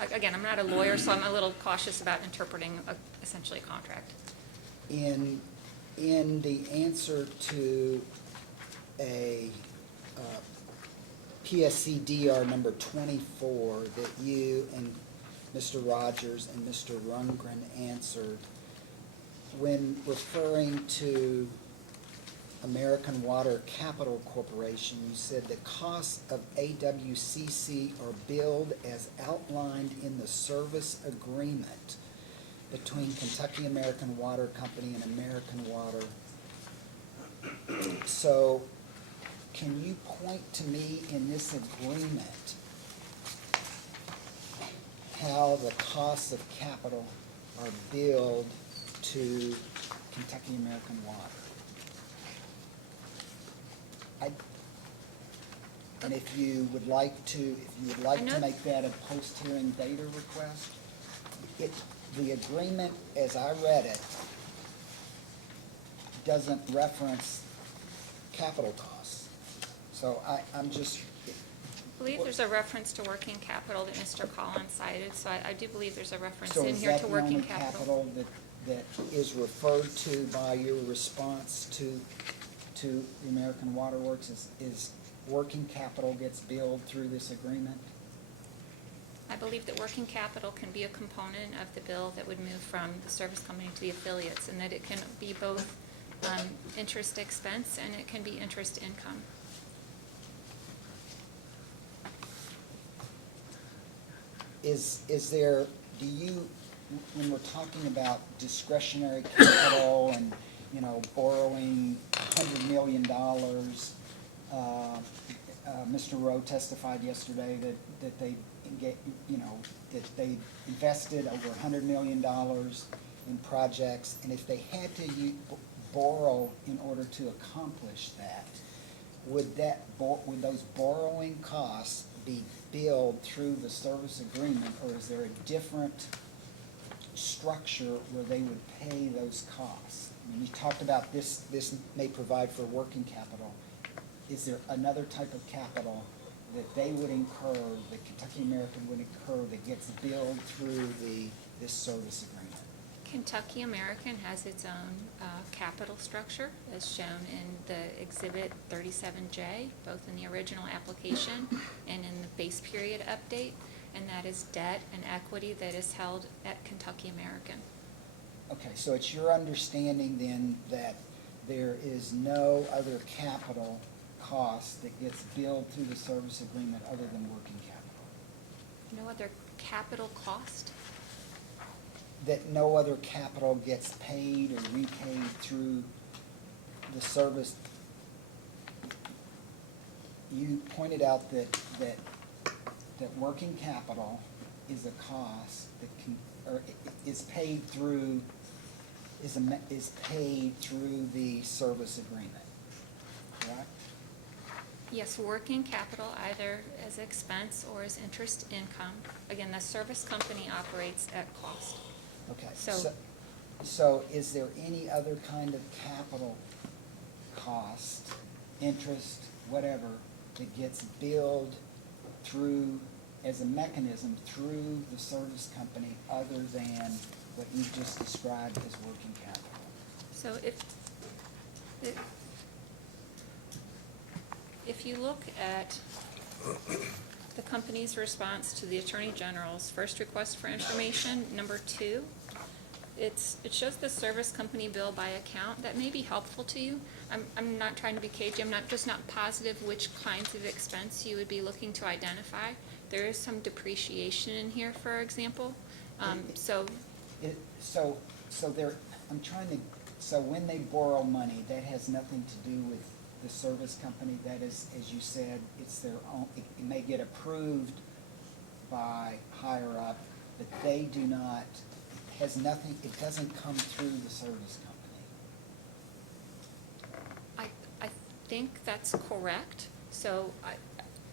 I'm not a lawyer, so I'm a little cautious about interpreting essentially a contract. In the answer to a PSCDR number 24 that you and Mr. Rogers and Mr. Rundgren answered, when referring to American Water Capital Corporation, you said the costs of AWCC are billed as outlined in the service agreement between Kentucky American Water Company and American Water. So, can you point to me in this agreement how the costs of capital are billed to Kentucky American Water? And if you would like to I know- make that a post-hearing data request, the agreement, as I read it, doesn't reference capital costs. So I'm just, I believe there's a reference to working capital that Mr. Collins cited, so I do believe there's a reference so in is here that to the working only capital. capital that is referred to by your response to the American Water Works is working capital gets billed through this agreement? I believe that working capital can be a component of the bill that would move from the service company to the affiliates, and that it can be both interest expense and it can be interest income. Is there, when we're talking about discretionary capital and, borrowing $100 million, Mr. Rowe testified yesterday that they that they invested over $100 million in projects, and if they had to borrow in order to accomplish that, would those borrowing costs be billed through the service agreement, or is there a different structure where they would pay those costs? I mean, you talked about this may provide for working capital. Is there another type of capital that they would incur, that Kentucky American would incur, that gets billed through this service agreement? Kentucky American has its own capital structure, as shown in the Exhibit 37J, both in the original application and in the base period update, and that is debt and equity that is held at Kentucky American. Okay, so it's your understanding then that there is no other capital cost that gets billed through the service agreement other than working capital? No other capital cost? That no other capital gets paid or repaid through the service? You pointed out that working capital is a cost that is paid through the service agreement, correct? Yes, working capital either as expense or as interest income. Again, the service company operates at cost. Okay, So- so is there any other kind of capital cost, interest, whatever, that gets billed through, as a mechanism, through the service company other than what you just described as working capital? So if you look at the company's response to the Attorney General's first request for information, number 2, it shows the service company bill by account. That may be helpful to you. I'm not trying to be cagey. I'm just not positive which kinds of expense you would be looking to identify. There is some depreciation in here, for example. So So when they borrow money, that has nothing to do with the service company? That is, as you said, it's their own, it may get approved by higher up, but they do not, has nothing, it doesn't come through the service company. I think that's correct. So,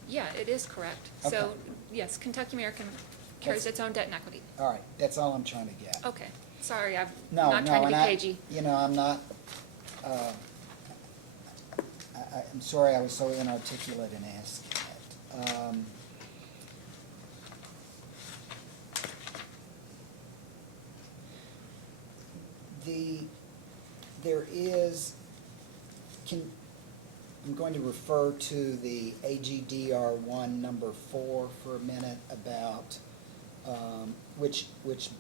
yeah, it is correct. Okay. So, yes, Kentucky American carries its own debt and equity. All right, that's all I'm trying to get. Okay, sorry, I'm No, not no, trying to be and cagey. I'm not, I'm sorry I was so inarticulate in asking that. There is, I'm going to refer to the AGDR 1 number 4 for a minute about which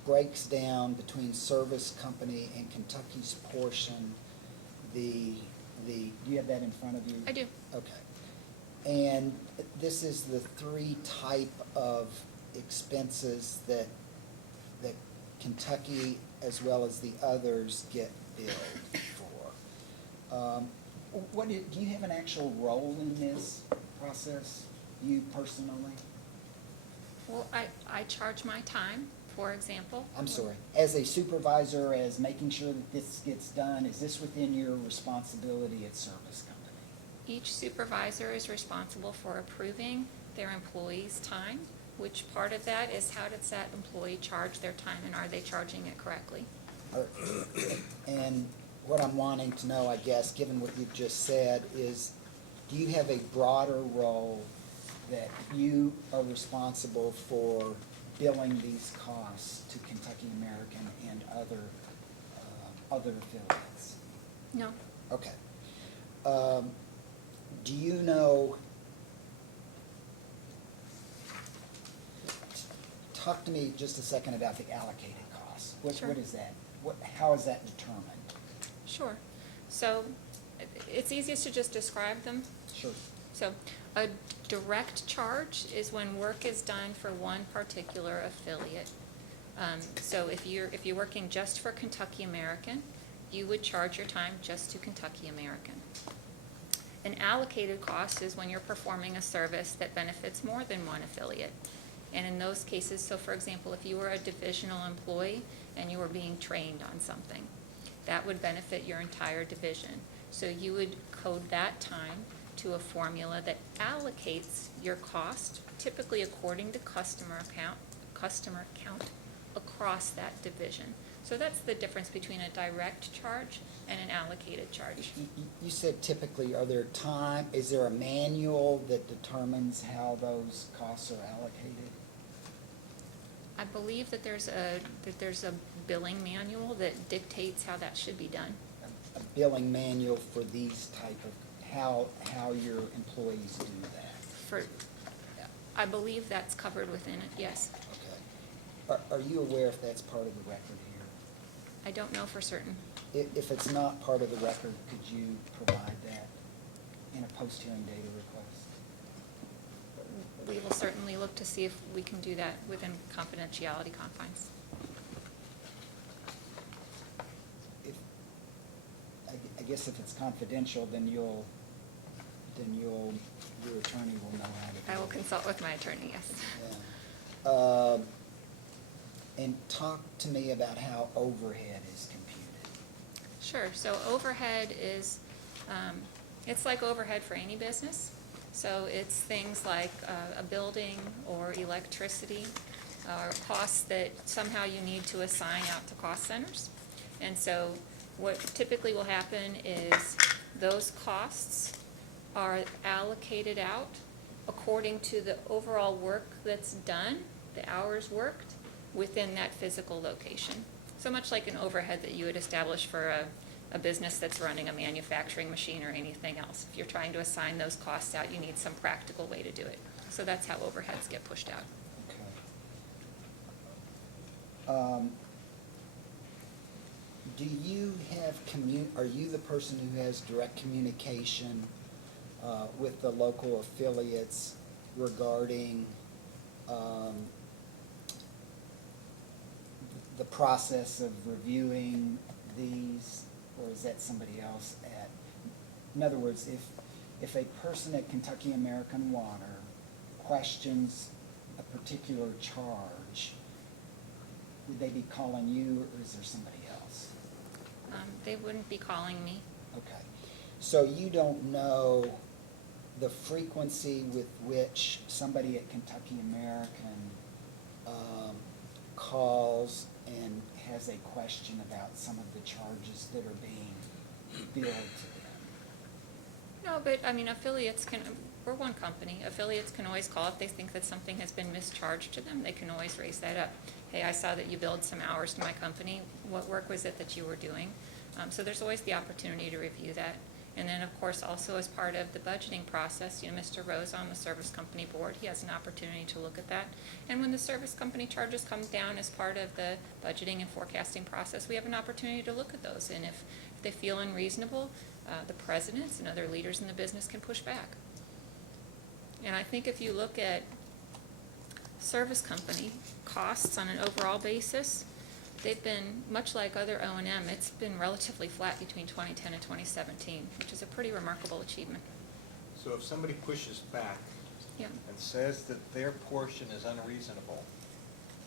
breaks down between service company and Kentucky's portion, do you have that in front of you? I do. Okay. And this is the three type of expenses that Kentucky as well as the others get billed for. Do you have an actual role in this process, you personally? Well, I charge my time, for example. I'm sorry, as a supervisor, as making sure that this gets done, is this within your responsibility at service company? Each supervisor is responsible for approving their employees' time. Which part of that is how does that employee charge their time and are they charging it correctly? And what I'm wanting to know, I guess, given what you've just said, is do you have a broader role that you are responsible for billing these costs to Kentucky American and other affiliates? No. Okay. Do you know, talk to me just a second about the allocated costs. Sure. What is that? How is that determined? Sure. So it's easiest to just describe them. Sure. So a direct charge is when work is done for one particular affiliate. So if you're working just for Kentucky American, you would charge your time just to Kentucky American. An allocated cost is when you're performing a service that benefits more than one affiliate. And in those cases, so for example, if you were a divisional employee and you were being trained on something, that would benefit your entire division. So you would code that time to a formula that allocates your cost, typically according to customer count across that division. So that's the difference between a direct charge and an allocated charge. You said typically, is there a manual that determines how those costs are allocated? I believe that there's a billing manual that dictates how that should be done. A billing manual for these type of, how your employees do that? I believe that's covered within it, yes. Okay. Are you aware if that's part of the record here? I don't know for certain. If it's not part of the record, could you provide that in a post-hearing data request? We will certainly look to see if we can do that within confidentiality confines. I guess if it's confidential, then your attorney will know how to do it. I will consult with my attorney, yes. Yeah. And talk to me about how overhead is computed. Sure, so overhead is, it's like overhead for any business. So it's things like a building or electricity, or costs that somehow you need to assign out to cost centers. And so what typically will happen is those costs are allocated out according to the overall work that's done, the hours worked, within that physical location. So much like an overhead that you would establish for a business that's running a manufacturing machine or anything else. If you're trying to assign those costs out, you need some practical way to do it. So that's how overheads get pushed out. Okay. Do you have are you the person who has direct communication with the local affiliates regarding the process of reviewing these, or is that somebody else in other words, if a person at Kentucky American Water questions a particular charge, would they be calling you, or is there somebody else? They wouldn't be calling me. Okay. So you don't know the frequency with which somebody at Kentucky American calls and has a question about some of the charges that are being billed to them? No, but I mean, affiliates can, we're one company. Affiliates can always call if they think that something has been mischarged to them. They can always raise that up. Hey, I saw that you billed some hours to my company. What work was it that you were doing? So there's always the opportunity to review that. And then, of course, also as part of the budgeting process, Mr. Rose on the service company board, he has an opportunity to look at that. And when the service company charges come down as part of the budgeting and forecasting process, we have an opportunity to look at those. And if they feel unreasonable, the presidents and other leaders in the business can push back. And I think if you look at service company costs on an overall basis, they've been, much like other O&M, it's been relatively flat between 2010 and 2017, which is a pretty remarkable achievement. So if somebody pushes back Yeah. and says that their portion is unreasonable,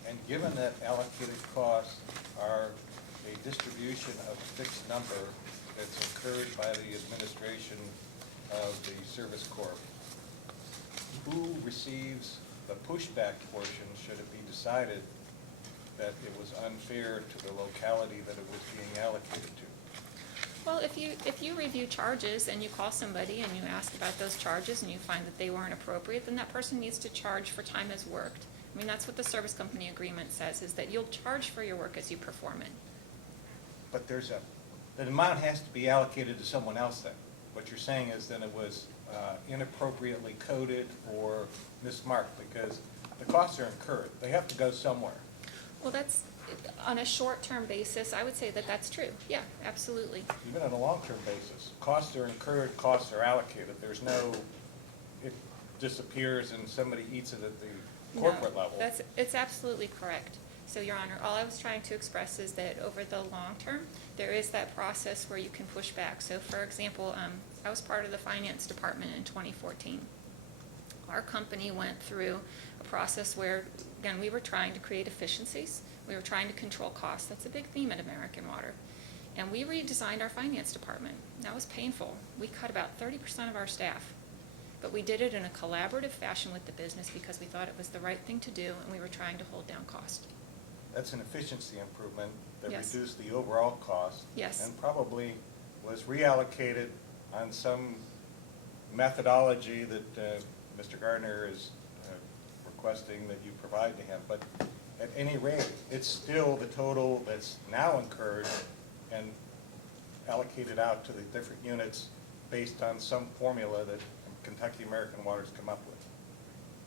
and given that allocated costs are a distribution of a fixed number that's incurred by the administration of the Service Corp, who receives the pushback portion should it be decided that it was unfair to the locality that it was being allocated to? Well, if you review charges and you call somebody and you ask about those charges and you find that they weren't appropriate, then that person needs to charge for time as worked. I mean, that's what the service company agreement says, is that you'll charge for your work as you perform it. But the amount has to be allocated to someone else then. What you're saying is then it was inappropriately coded or mismarked because the costs are incurred. They have to go somewhere. Well, that's, on a short-term basis, I would say that that's true. Yeah, absolutely. Even on a long-term basis, costs are incurred, costs are allocated. There's no, it disappears and somebody eats it at the corporate No, level. it's absolutely correct. So, Your Honor, all I was trying to express is that over the long term, there is that process where you can push back. So, for example, I was part of the finance department in 2014. Our company went through a process where, again, we were trying to create efficiencies. We were trying to control costs. That's a big theme at American Water. And we redesigned our finance department. That was painful. We cut about 30% of our staff. But we did it in a collaborative fashion with the business because we thought it was the right thing to do, and we were trying to hold down cost. That's an efficiency improvement that Yes. reduced the overall cost. Yes. And probably was reallocated on some methodology that Mr. Gardner is requesting that you provide to him. But at any rate, it's still the total that's now incurred and allocated out to the different units based on some formula that Kentucky American Water's come up with.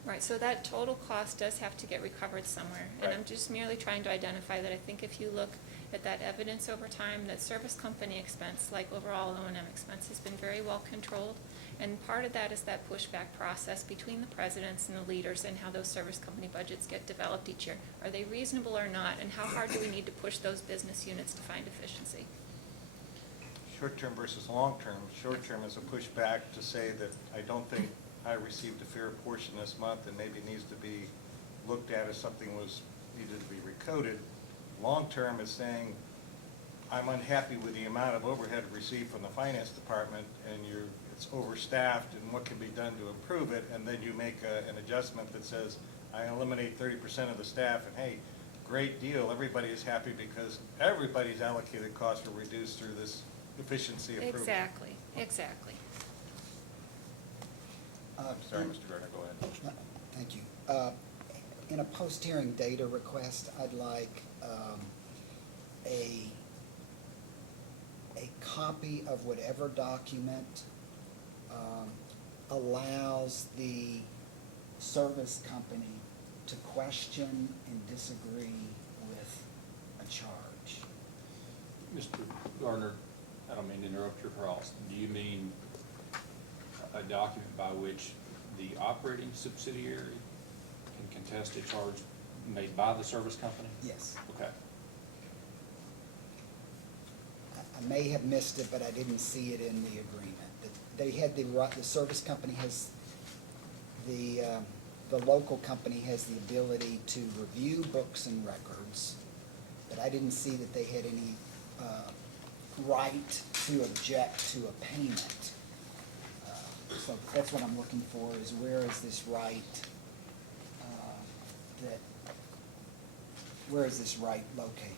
Right, so that total cost does have to get recovered somewhere. And I'm Right. just merely trying to identify that I think if you look at that evidence over time, that service company expense, like overall O&M expense, has been very well controlled. And part of that is that pushback process between the presidents and the leaders and how those service company budgets get developed each year. Are they reasonable or not? And how hard do we need to push those business units to find efficiency? Short-term versus long-term. Short-term is a pushback to say that I don't think I received a fair portion this month and maybe needs to be looked at as something needed to be recoded. Long-term is saying I'm unhappy with the amount of overhead received from the finance department and it's overstaffed and what can be done to improve it, and then you make an adjustment that says I eliminate 30% of the staff and hey, great deal, everybody is happy because everybody's allocated costs are reduced through this efficiency improvement. Exactly, exactly. Sorry, Mr. Gardner, go ahead. Thank you. In a post-hearing data request, I'd like a copy of whatever document allows the service company to question and disagree with a charge. Mr. Gardner, I don't mean to interrupt your cross. Do you mean a document by which the operating subsidiary can contest a charge made by the service company? Yes. Okay. I may have missed it, but I didn't see it in the agreement. They had the service company has, the local company has the ability to review books and records, but I didn't see that they had any right to object to a payment. So that's what I'm looking for, is where is this right, where is this right located?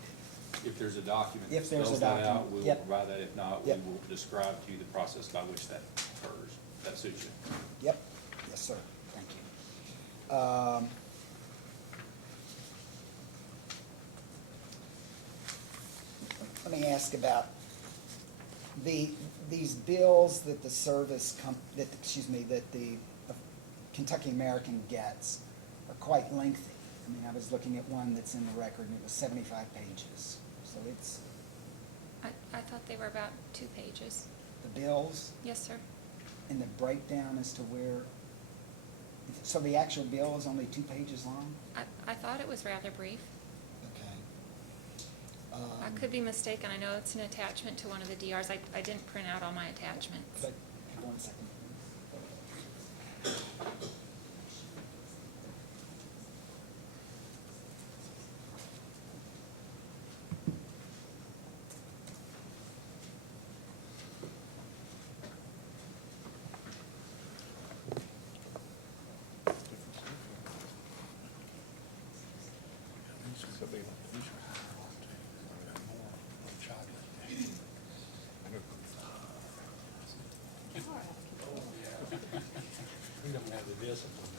If there's a document that If there's a spells that out, document, we will yep. provide that. If not, we Yep. will describe to you the process by which that occurs. That suits you. Yep, yes, sir, thank you. Let me ask about these bills that the that the Kentucky American gets are quite lengthy. I mean, I was looking at one that's in the record, and it was 75 pages. So it's, I thought they were about 2 pages. the bills Yes, sir. and the breakdown as to where, so the actual bill is only 2 pages long? I thought it was rather brief. Okay. I could be mistaken. I know it's an attachment to one of the DRs. I didn't print out all my attachments. But, have 1 second. We don't have the discipline.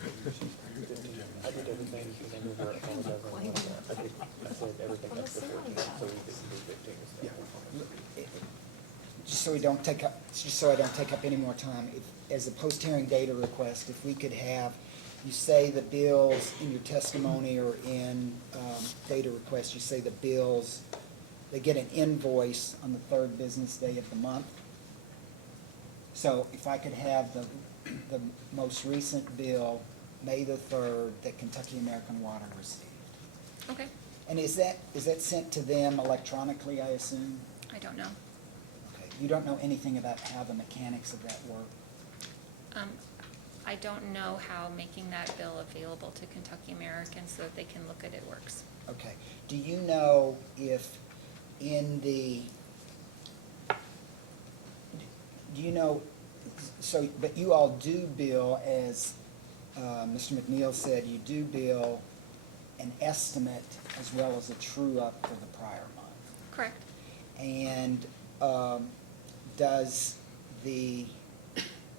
I did everything, and then we were all over. I said everything up to 14, so we didn't do 15. Yeah. Just so I don't take up any more time, as a post-hearing data request, if we could have, you say the bills in your testimony or in data request, you say the bills, they get an invoice on the 3rd business day of the month. So if I could have the most recent bill, May the 3rd, that Kentucky American Water received. Okay. And is that sent to them electronically, I assume? I don't know. Okay. You don't know anything about how the mechanics of that work? I don't know how making that bill available to Kentucky American so that they can look at it works. Okay. Do you know if but you all do bill, as Mr. McNeil said, you do bill an estimate as well as a true-up for the prior month. Correct. And does the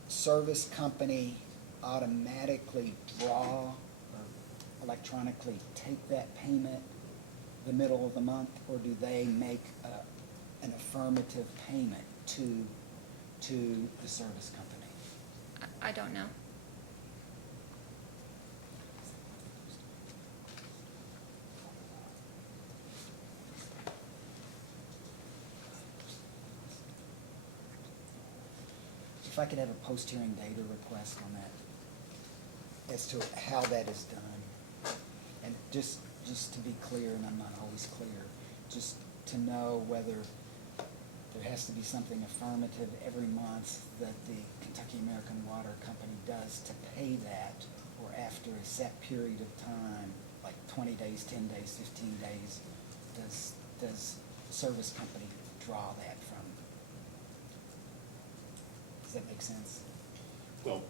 service company automatically draw or electronically take that payment the middle of the month, or do they make an affirmative payment to the service company? I don't know. If I could have a post-hearing data request on that, as to how that is done. And just to be clear, and I'm not always clear, just to know whether there has to be something affirmative every month that the Kentucky American Water Company does to pay that, or after a set period of time, like 20 days, 10 days, 15 days, does the service company draw that from? Does that make sense? Well,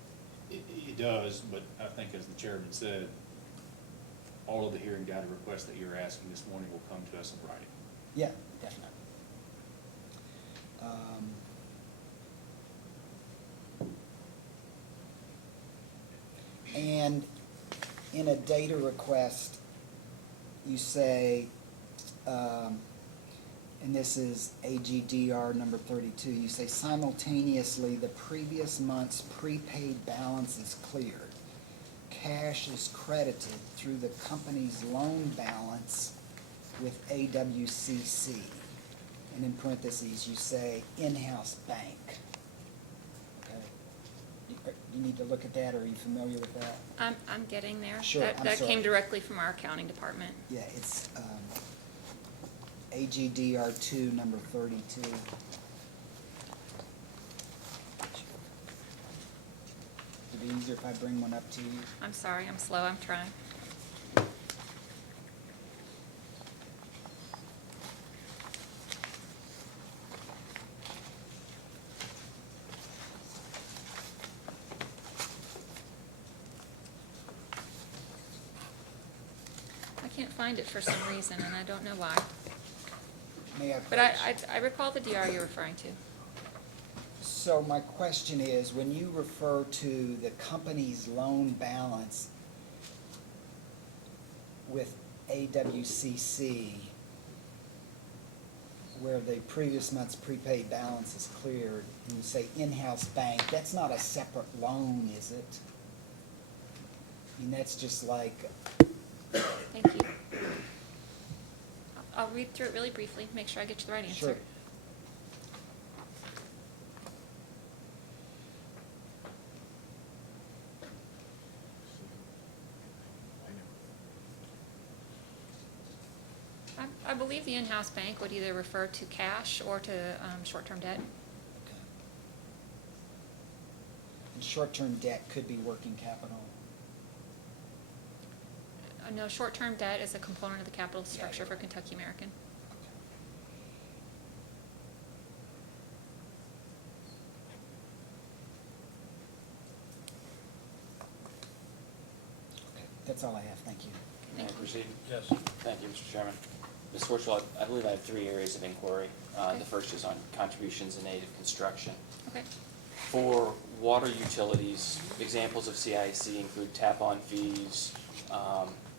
it does, but I think as the chairman said, all of the hearing data requests that you're asking this morning will come to us in writing. Yeah, definitely. And in a data request, you say, and this is AGDR number 32, you say simultaneously the previous month's prepaid balance is cleared. Cash is credited through the company's loan balance with AWCC. And in parentheses, you say in-house bank. Okay. You need to look at that, or are you familiar with that? I'm getting there. Sure, I'm That sorry. came directly from our accounting department. Yeah, it's AGDR 2, number 32. Would it be easier if I bring one up to you? I'm sorry, I'm slow, I'm trying. I can't find it for some reason, and I don't know why. May I? But I recall the DR you're referring to. So my question is, when you refer to the company's loan balance with AWCC, where the previous month's prepaid balance is cleared, and you say in-house bank, that's not a separate loan, is it? I mean, that's just like, Thank you. I'll read through it really briefly, make sure I get you the right answer. sure. I believe the in-house bank would either refer to cash or to short-term debt. And short-term debt could be working capital. No, short-term debt is a component of the capital structure for Kentucky American. Okay, that's all I have, thank you. May I proceed? Yes. Thank you, Mr. Chairman. Ms. Schwartzel, I believe I have 3 areas of inquiry. Okay. The first is on contributions in aid of construction. Okay. For water utilities, examples of CIC include tap-on fees,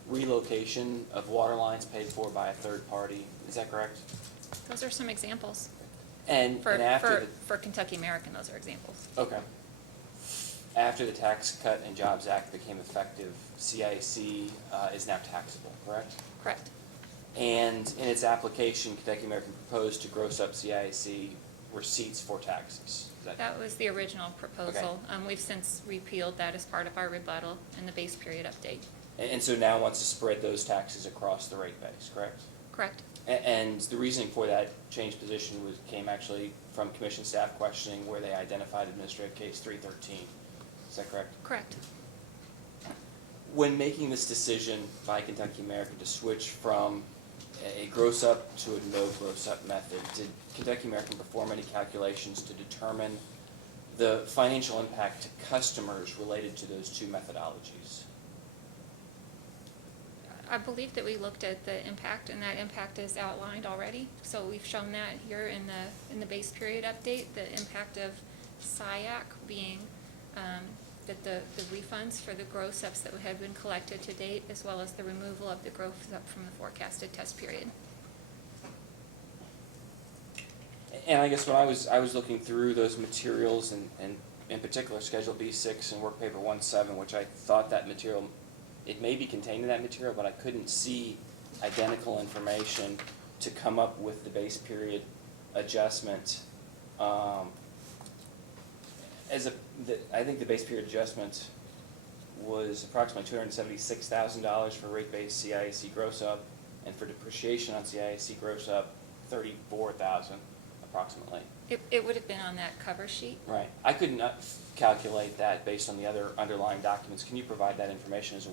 relocation of water lines paid for by a third party. Is that correct? Those are some examples. And after For Kentucky American, those are examples. Okay. After the Tax Cut and Jobs Act became effective, CIC is now taxable, correct? Correct. And in its application, Kentucky American proposed to gross up CIC receipts for taxes. Is that That was the original proposal. We've since repealed that as part of our rebuttal and the base period update. And so now wants to spread those taxes across the rate base, correct? Correct. And the reasoning for that change position came actually from commission staff questioning where they identified administrative case 313. Is that correct? Correct. When making this decision by Kentucky American to switch from a gross up to a no gross up method, did Kentucky American perform any calculations to determine the financial impact to customers related to those two methodologies? I believe that we looked at the impact, and that impact is outlined already. So we've shown that here in the base period update, the impact of SIAC being that the refunds for the gross ups that had been collected to date, as well as the removal of the gross up from the forecasted test period. And I guess when I was looking through those materials and in particular Schedule B6 and Work Paper 17, which I thought that material, it may be contained in that material, but I couldn't see identical information to come up with the base period adjustment. I think the base period adjustment was approximately $276,000 for rate-based CIAC gross up, and for depreciation on CIAC gross up, $34,000 approximately. It would have been on that cover sheet. Right. I could not calculate that based on the other underlying documents. Can you provide that information as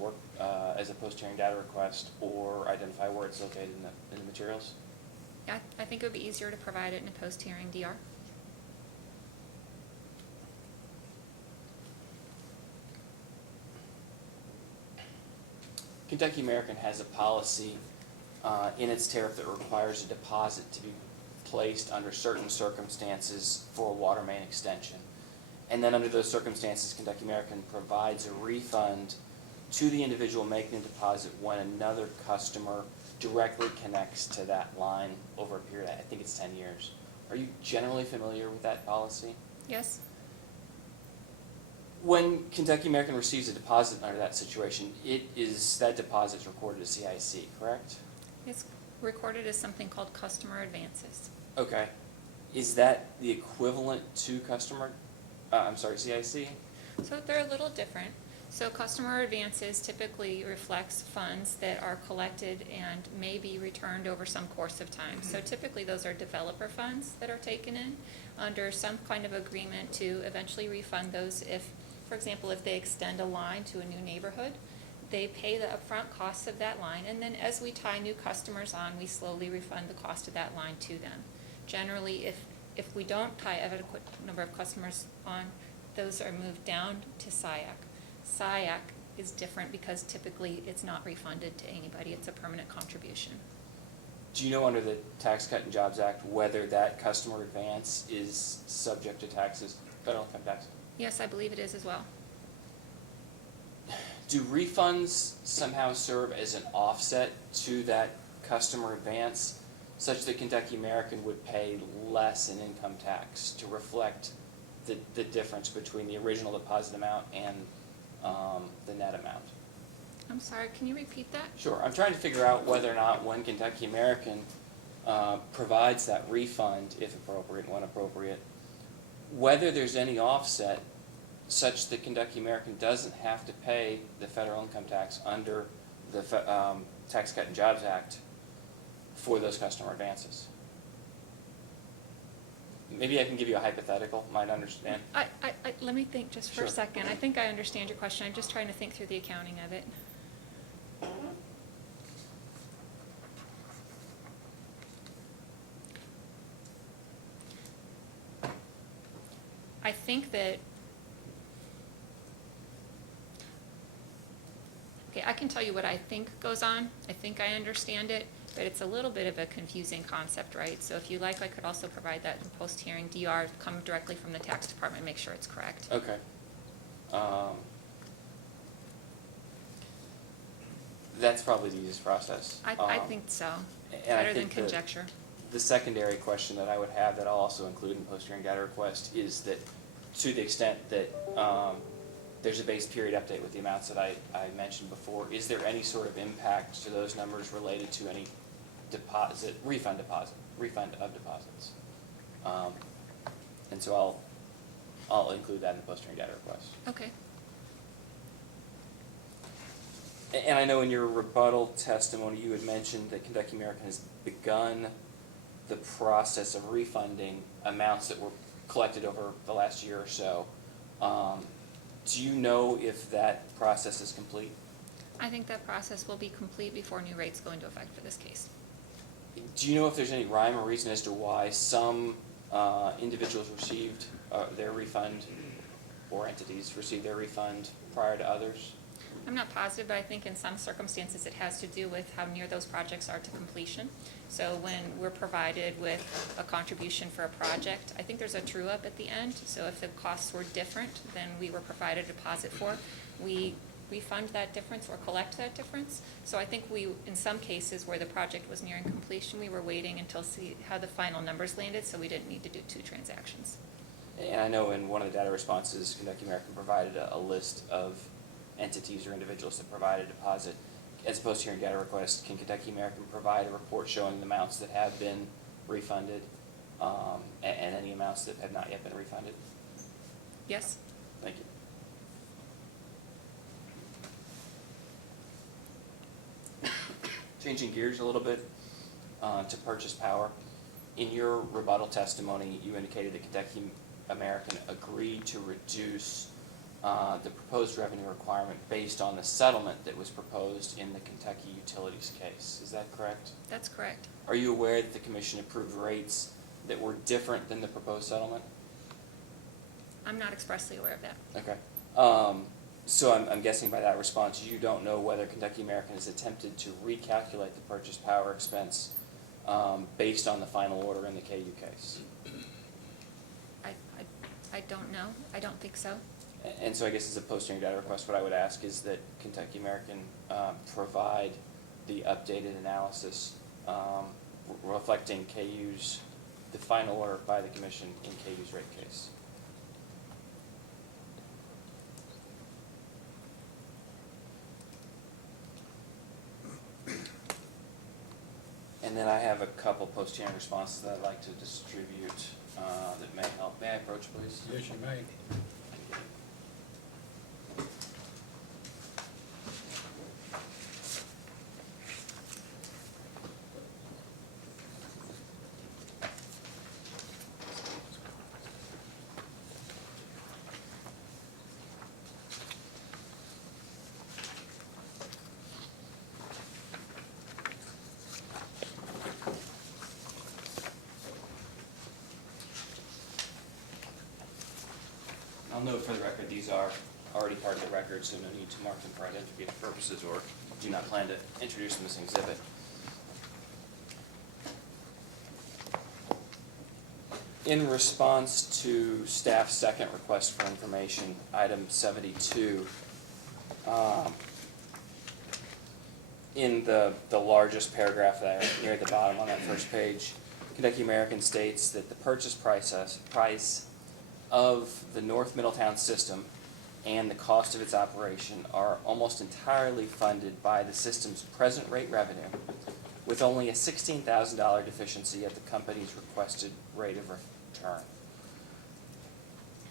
a post-hearing data request, or identify where it's located in the materials? Yeah, I think it would be easier to provide it in a post-hearing DR. Kentucky American has a policy in its tariff that requires a deposit to be placed under certain circumstances for a water main extension. And then under those circumstances, Kentucky American provides a refund to the individual making the deposit when another customer directly connects to that line over a period, I think it's 10 years. Are you generally familiar with that policy? Yes? When Kentucky American receives a deposit under that situation, that deposit is recorded as CIC, correct? It's recorded as something called customer advances. Okay. Is that the equivalent to CIC? So they're a little different. So customer advances typically reflects funds that are collected and may be returned over some course of time. So typically those are developer funds that are taken in under some kind of agreement to eventually refund those if, for example, if they extend a line to a new neighborhood, they pay the upfront costs of that line, and then as we tie new customers on, we slowly refund the cost of that line to them. Generally, if we don't tie an adequate number of customers on, those are moved down to SIAC. SIAC is different because typically it's not refunded to anybody, it's a permanent contribution. Do you know under the Tax Cut and Jobs Act whether that customer advance is subject to taxes, federal income tax? Yes, I believe it is as well. Do refunds somehow serve as an offset to that customer advance such that Kentucky American would pay less in income tax to reflect the difference between the original deposit amount and the net amount. I'm sorry, can you repeat that? Sure, I'm trying to figure out whether or not when Kentucky American provides that refund, if appropriate and when appropriate, whether there's any offset such that Kentucky American doesn't have to pay the federal income tax under the Tax Cut and Jobs Act for those customer advances. Maybe I can give you a hypothetical, might understand. Let me think just for Sure. a second. I think I understand your question. I'm just trying to think through the accounting of it. I think that, okay, I can tell you what I think goes on. I think I understand it, but it's a little bit of a confusing concept, right? So if you like, I could also provide that in post-hearing DR, come directly from the tax department, make sure it's correct. Okay. That's probably the easiest process. I think so. and I Better than think that conjecture. The secondary question that I would have that I'll also include in post-hearing data request is that to the extent that there's a base period update with the amounts that I mentioned before, is there any sort of impact to those numbers related to any refund of deposits? And so I'll include that in the post-hearing data request. Okay. And I know in your rebuttal testimony, you had mentioned that Kentucky American has begun the process of refunding amounts that were collected over the last year or so. Do you know if that process is complete? I think that process will be complete before new rates go into effect for this case. Do you know if there's any rhyme or reason as to why some individuals received their refund or entities received their refund prior to others? I'm not positive, but I think in some circumstances it has to do with how near those projects are to completion. So when we're provided with a contribution for a project, I think there's a true-up at the end. So if the costs were different than we were provided a deposit for, we refund that difference or collect that difference. So I think we, in some cases where the project was nearing completion, we were waiting until see how the final numbers landed, so we didn't need to do two transactions. And I know in one of the data responses, Kentucky American provided a list of entities or individuals that provide a deposit. As opposed to hearing data request, can Kentucky American provide a report showing the amounts that have been refunded and any amounts that have not yet been refunded? Yes? Thank you. Changing gears a little bit to purchase power. In your rebuttal testimony, you indicated that Kentucky American agreed to reduce the proposed revenue requirement based on the settlement that was proposed in the Kentucky Utilities case. Is that correct? That's correct. Are you aware that the commission approved rates that were different than the proposed settlement? I'm not expressly aware of that. Okay. So I'm guessing by that response, you don't know whether Kentucky American has attempted to recalculate the purchase power expense based on the final order in the KU case. I don't know. I don't think so. And so I guess as a post-hearing data request, what I would ask is that Kentucky American provide the updated analysis reflecting the final order by the commission in KU's rate case. And then I have a couple post-hearing responses that I'd like to distribute that may help. May I approach, please? Yes, you may. I'll note for the record, these are already part of the record, so no need to mark them for identification purposes or do not plan to introduce them as an exhibit. In response to staff's second request for information, item 72, in the largest paragraph there, near the bottom on that first page, Kentucky American states that the purchase price of the North Middletown system and the cost of its operation are almost entirely funded by the system's present rate revenue, with only a $16,000 deficiency at the company's requested rate of return.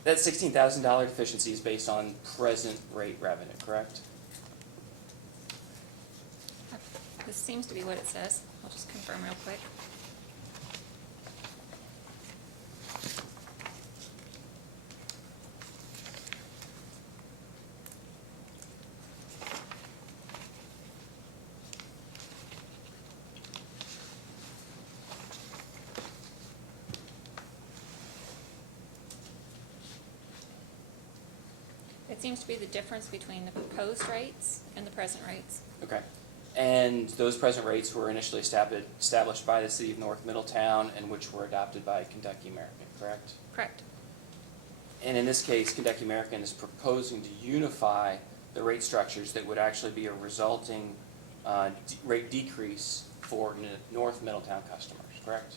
That $16,000 deficiency is based on present rate revenue, correct? This seems to be what it says. I'll just confirm real quick. It seems to be the difference between the proposed rates and the present rates. Okay. And those present rates were initially established by the city of North Middletown and which were adopted by Kentucky American, correct? Correct. And in this case, Kentucky American is proposing to unify the rate structures that would actually be a resulting rate decrease for North Middletown customers, correct?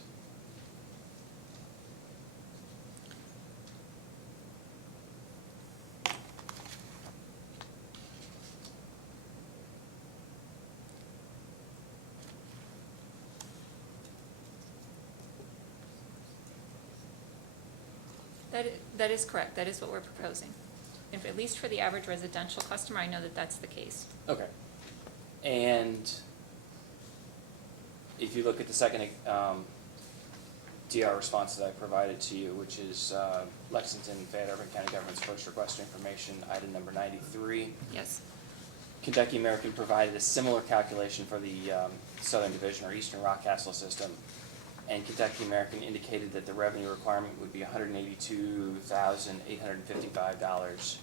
That is correct. That is what we're proposing. If, at least for the average residential customer, I know that that's the case. Okay. And if you look at the second DR response that I provided to you, which is Lexington Fayette Urban County Government's first request for information, item number 93. Yes. Kentucky American provided a similar calculation for the Southern Division or Eastern Rockcastle system, and Kentucky American indicated that the revenue requirement would be $182,855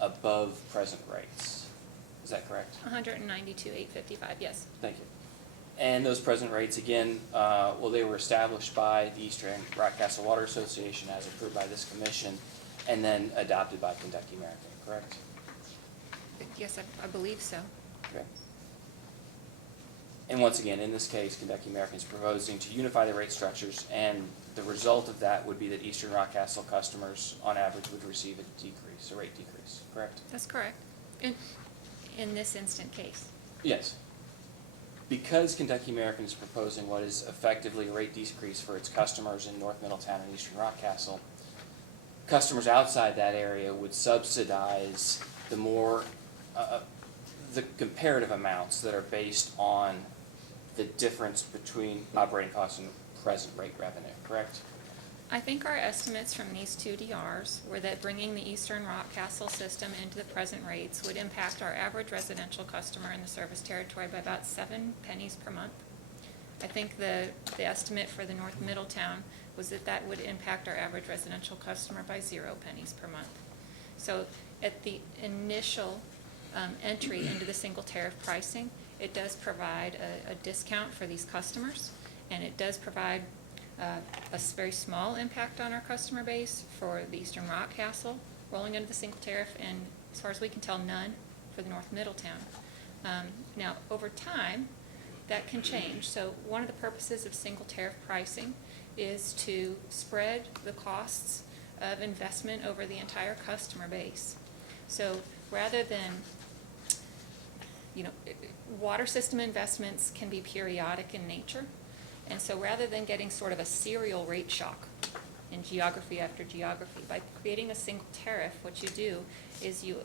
above present rates. Is that correct? $192,855. Yes. Thank you. And those present rates, again, they were established by the Eastern Rockcastle Water Association as approved by this commission, and then adopted by Kentucky American, correct? Yes, I believe so. Okay. And once again, in this case, Kentucky American is proposing to unify the rate structures, and the result of that would be that Eastern Rockcastle customers, on average, would receive a decrease, a rate decrease, correct? That's correct. In this instant case. Yes. Because Kentucky American is proposing what is effectively a rate decrease for its customers in North Middletown and Eastern Rockcastle, customers outside that area would subsidize the the comparative amounts that are based on the difference between operating costs and present rate revenue, correct? I think our estimates from these two DRs were that bringing the Eastern Rockcastle system into the present rates would impact our average residential customer in the service territory by about 7 pennies per month. I think the estimate for the North Middletown was that would impact our average residential customer by 0 pennies per month. So at the initial entry into the single tariff pricing, it does provide a discount for these customers, and it does provide a very small impact on our customer base for the Eastern Rockcastle rolling into the single tariff, and as far as we can tell, none for the North Middletown. Now, over time, that can change. So one of the purposes of single tariff pricing is to spread the costs of investment over the entire customer base. So rather than, water system investments can be periodic in nature. And so rather than getting sort of a serial rate shock in geography after geography, by creating a single tariff, what you do is you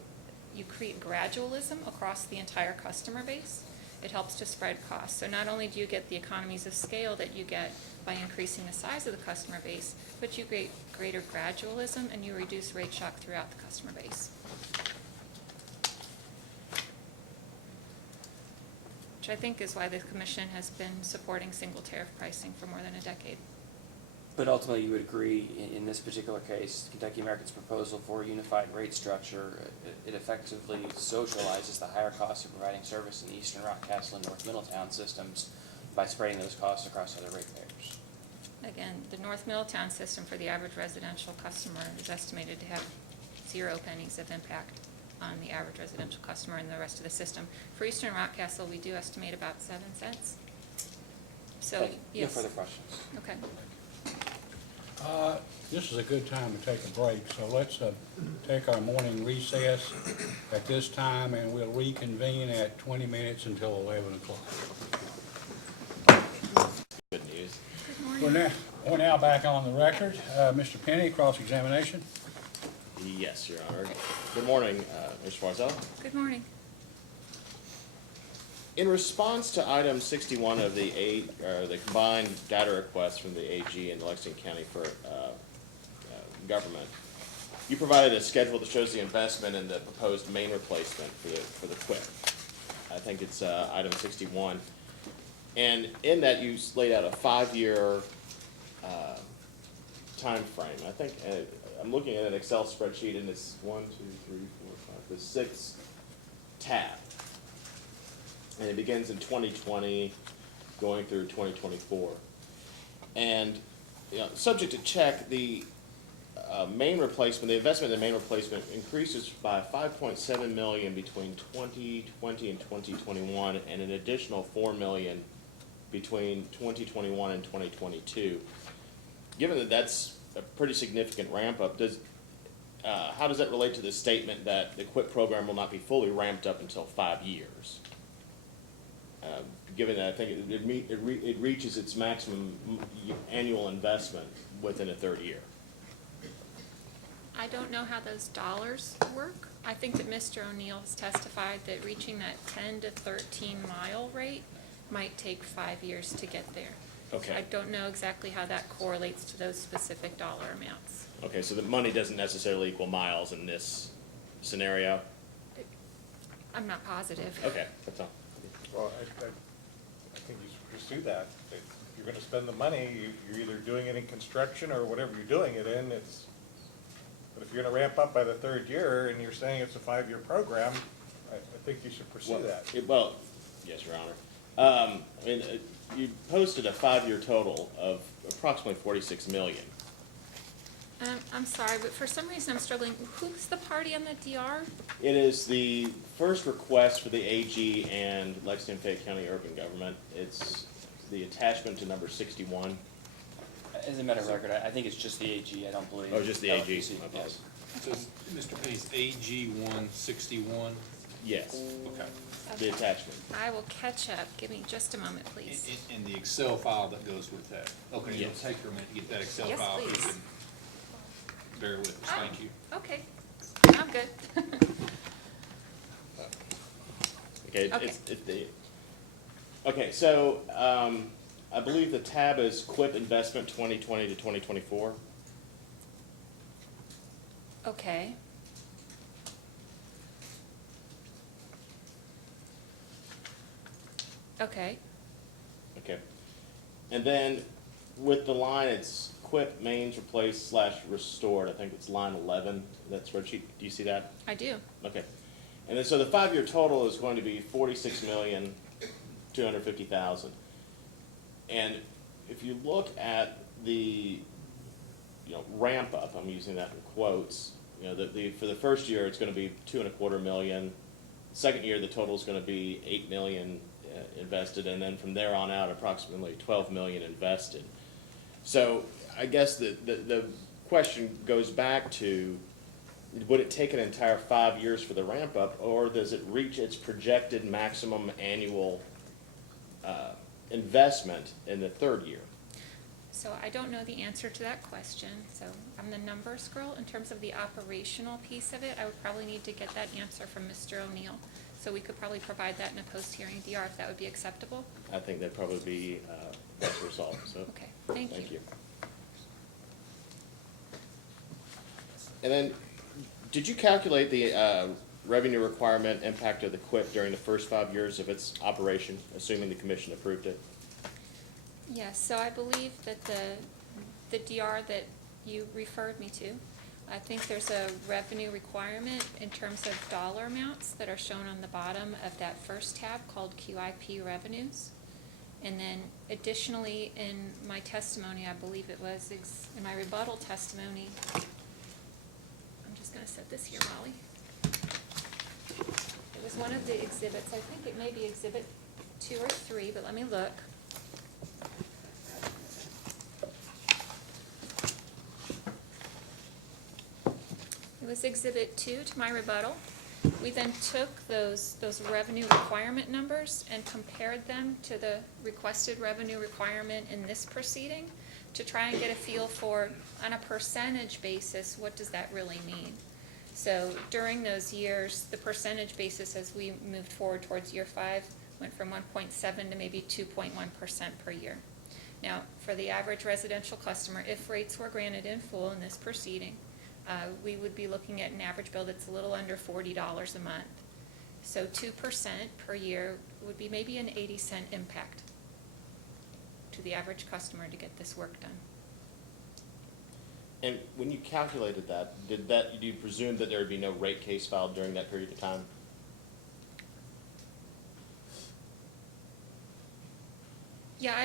create gradualism across the entire customer base. It helps to spread costs. So not only do you get the economies of scale that you get by increasing the size of the customer base, but you get greater gradualism and you reduce rate shock throughout the customer base. Which I think is why the Commission has been supporting single tariff pricing for more than a decade. But ultimately, you would agree, in this particular case, Kentucky American's proposal for a unified rate structure, it effectively socializes the higher costs of providing service in the Eastern Rockcastle and North Middletown systems by spreading those costs across other ratepayers. Again, the North Middletown system for the average residential customer is estimated to have 0 pennies of impact. on the average residential customer and the rest of the system. For Eastern Rockcastle, we do estimate about 7 cents. So, Thank you. yes. No further questions. Okay. This is a good time to take a break, so let's take our morning recess at this time, and we'll reconvene at 20 minutes until 11 o'clock. Good news. Good morning. We're now back on the record. Mr. Penny, cross-examination. Yes, Your Honor. Good morning, Mr. Marzella. Good morning. In response to item 61 of the combined data request from the AG and Lexington County for government, you provided a schedule that shows the investment in the proposed main replacement for the QUIP. I think it's item 61. And in that, you laid out a 5-year time frame. I think I'm looking at an Excel spreadsheet, and it's the 6th tab. And it begins in 2020, going through 2024. And, subject to check, the main replacement, the investment in the main replacement increases by $5.7 million between 2020 and 2021, and an additional $4 million between 2021 and 2022. Given that that's a pretty significant ramp up, how does that relate to the statement that the QUIP program will not be fully ramped up until 5 years? Given that I think it reaches its maximum annual investment within a 3rd year. I don't know how those dollars work. I think that Mr. O'Neill has testified that reaching that 10 to 13 mile rate might take 5 years to get there. Okay. I don't know exactly how that correlates to those specific dollar amounts. Okay, so the money doesn't necessarily equal miles in this scenario? I'm not positive. Okay, that's all. Well, I think you should pursue that. If you're gonna spend the money, you're either doing it in construction or whatever you're doing it in, but if you're gonna ramp up by the 3rd year and you're saying it's a 5-year program, I think you should pursue that. Well, yes, Your Honor. You posted a 5-year total of approximately $46 million. I'm sorry, but for some reason I'm struggling. Who's the party on the DR? It is the first request for the AG and Lexington Fayette County Urban Government. It's the attachment to number 61. As a matter of record, I think it's just the AG, I don't believe. Oh, just the AG. LFPC, My yes. apologies. So, Mr. Penny's AG 161? Yes, Okay. the attachment. I will catch up. Give me just a moment, please. And the Excel file that goes with that? Okay, it'll Yes. take her a minute to get that Excel Yes, file. If you please. can bear with us, Ah, thank you. Okay, I'm good. Okay, Okay. Okay, so, I believe the tab is QUIP investment 2020 to 2024. Okay. Okay, Okay. And then with the line, it's QUIP mains replaced / restored. I think it's line 11, that spreadsheet. Do you see that? I do. Okay. And then, so the 5-year total is going to be $46,250,000. And if you look at the, ramp up, I'm using that in quotes, for the first year, it's going to be $2.25 million. Second year, the total is going to be $8 million invested, and then from there on out, approximately $12 million invested. So I guess the question goes back to, would it take an entire 5 years for the ramp up, or does it reach its projected maximum annual investment in the 3rd year? So I don't know the answer to that question. So I'm the numbers girl. In terms of the operational piece of it, I would probably need to get that answer from Mr. O'Neill. So we could probably provide that in a post-hearing DR if that would be acceptable. I think that'd probably be best result, so. Okay, thank you. And then, did you calculate the revenue requirement impact of the QUIP during the first 5 years of its operation, assuming the commission approved it? Yes, so I believe that the DR that you referred me to, I think there's a revenue requirement in terms of dollar amounts that are shown on the bottom of that first tab called QIP revenues. And then additionally, in my testimony, I believe it was in my rebuttal testimony, I'm just gonna set this here, Molly. It was one of the exhibits, I think it may be exhibit 2 or 3, but let me look. It was exhibit 2 to my rebuttal. We then took those revenue requirement numbers and compared them to the requested revenue requirement in this proceeding to try and get a feel for, on a percentage basis, what does that really mean? So during those years, the percentage basis as we moved forward towards year 5 went from 1.7 to maybe 2.1% per year. Now, for the average residential customer, if rates were granted in full in this proceeding, we would be looking at an average bill that's a little under $40 a month. So 2% per year would be maybe an 80-cent impact to the average customer to get this work done. And when you calculated that, do you presume that there would be no rate case filed during that period of time? Yeah,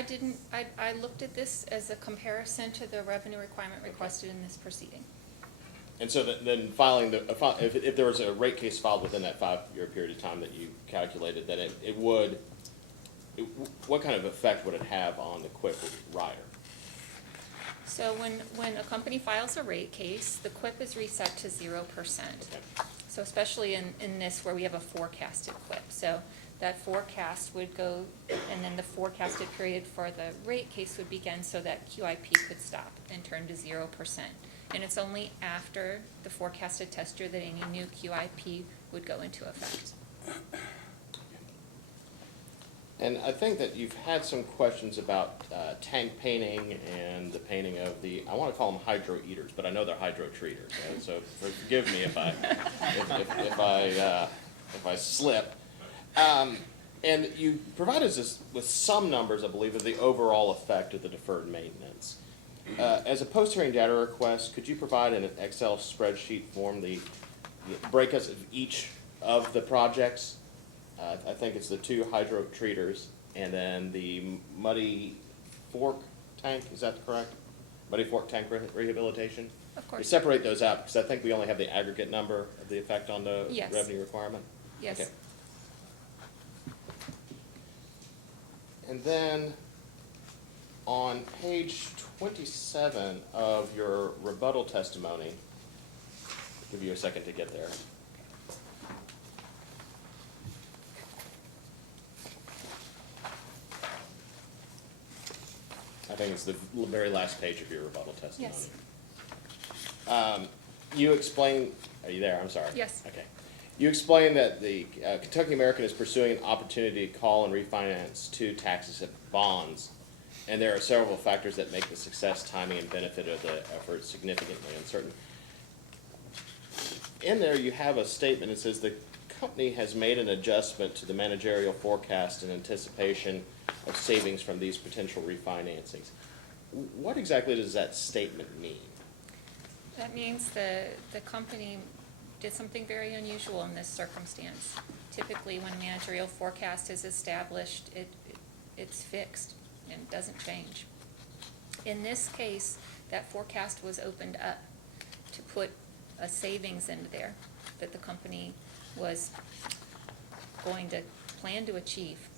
I looked at this as a comparison to the revenue requirement requested in this proceeding. And so then if there was a rate case filed within that 5-year period of time that you calculated, then what kind of effect would it have on the QIP rider? So when a company files a rate case, the QIP is reset to 0%. Okay. So especially in this where we have a forecasted QIP. So that forecast would go, and then the forecasted period for the rate case would begin so that QIP could stop and turn to 0%. And it's only after the forecasted test year that any new QIP would go into effect. And I think that you've had some questions about tank painting and the painting of I want to call them hydro eaters, but I know they're hydro treaters. So forgive me if I slip. And you provided us with some numbers, I believe, of the overall effect of the deferred maintenance. As a post-hearing data request, could you provide in an Excel spreadsheet form the breakouts of each of the projects? I think it's the 2 hydro treaters and then the Muddy Fork tank, is that correct? Muddy Fork tank rehabilitation? Of course. We separate those out because I think we only have the aggregate number of the effect on the Yes. revenue requirement? Yes. Okay. And then on page 27 of your rebuttal testimony, I'll give you a second to get there. I think it's the very last page of your rebuttal testimony. Yes. You explain, are you there? I'm sorry. Yes. Okay. You explain that the Kentucky American is pursuing an opportunity to call and refinance 2 tax-exempt bonds, and there are several factors that make the success, timing, and benefit of the effort significantly uncertain. In there, you have a statement that says the company has made an adjustment to the managerial forecast in anticipation of savings from these potential refinancings. What exactly does that statement mean? That means the company did something very unusual in this circumstance. Typically, when a managerial forecast is established, it's fixed and doesn't change. In this case, that forecast was opened up to put a savings into there that the company was going to plan to achieve.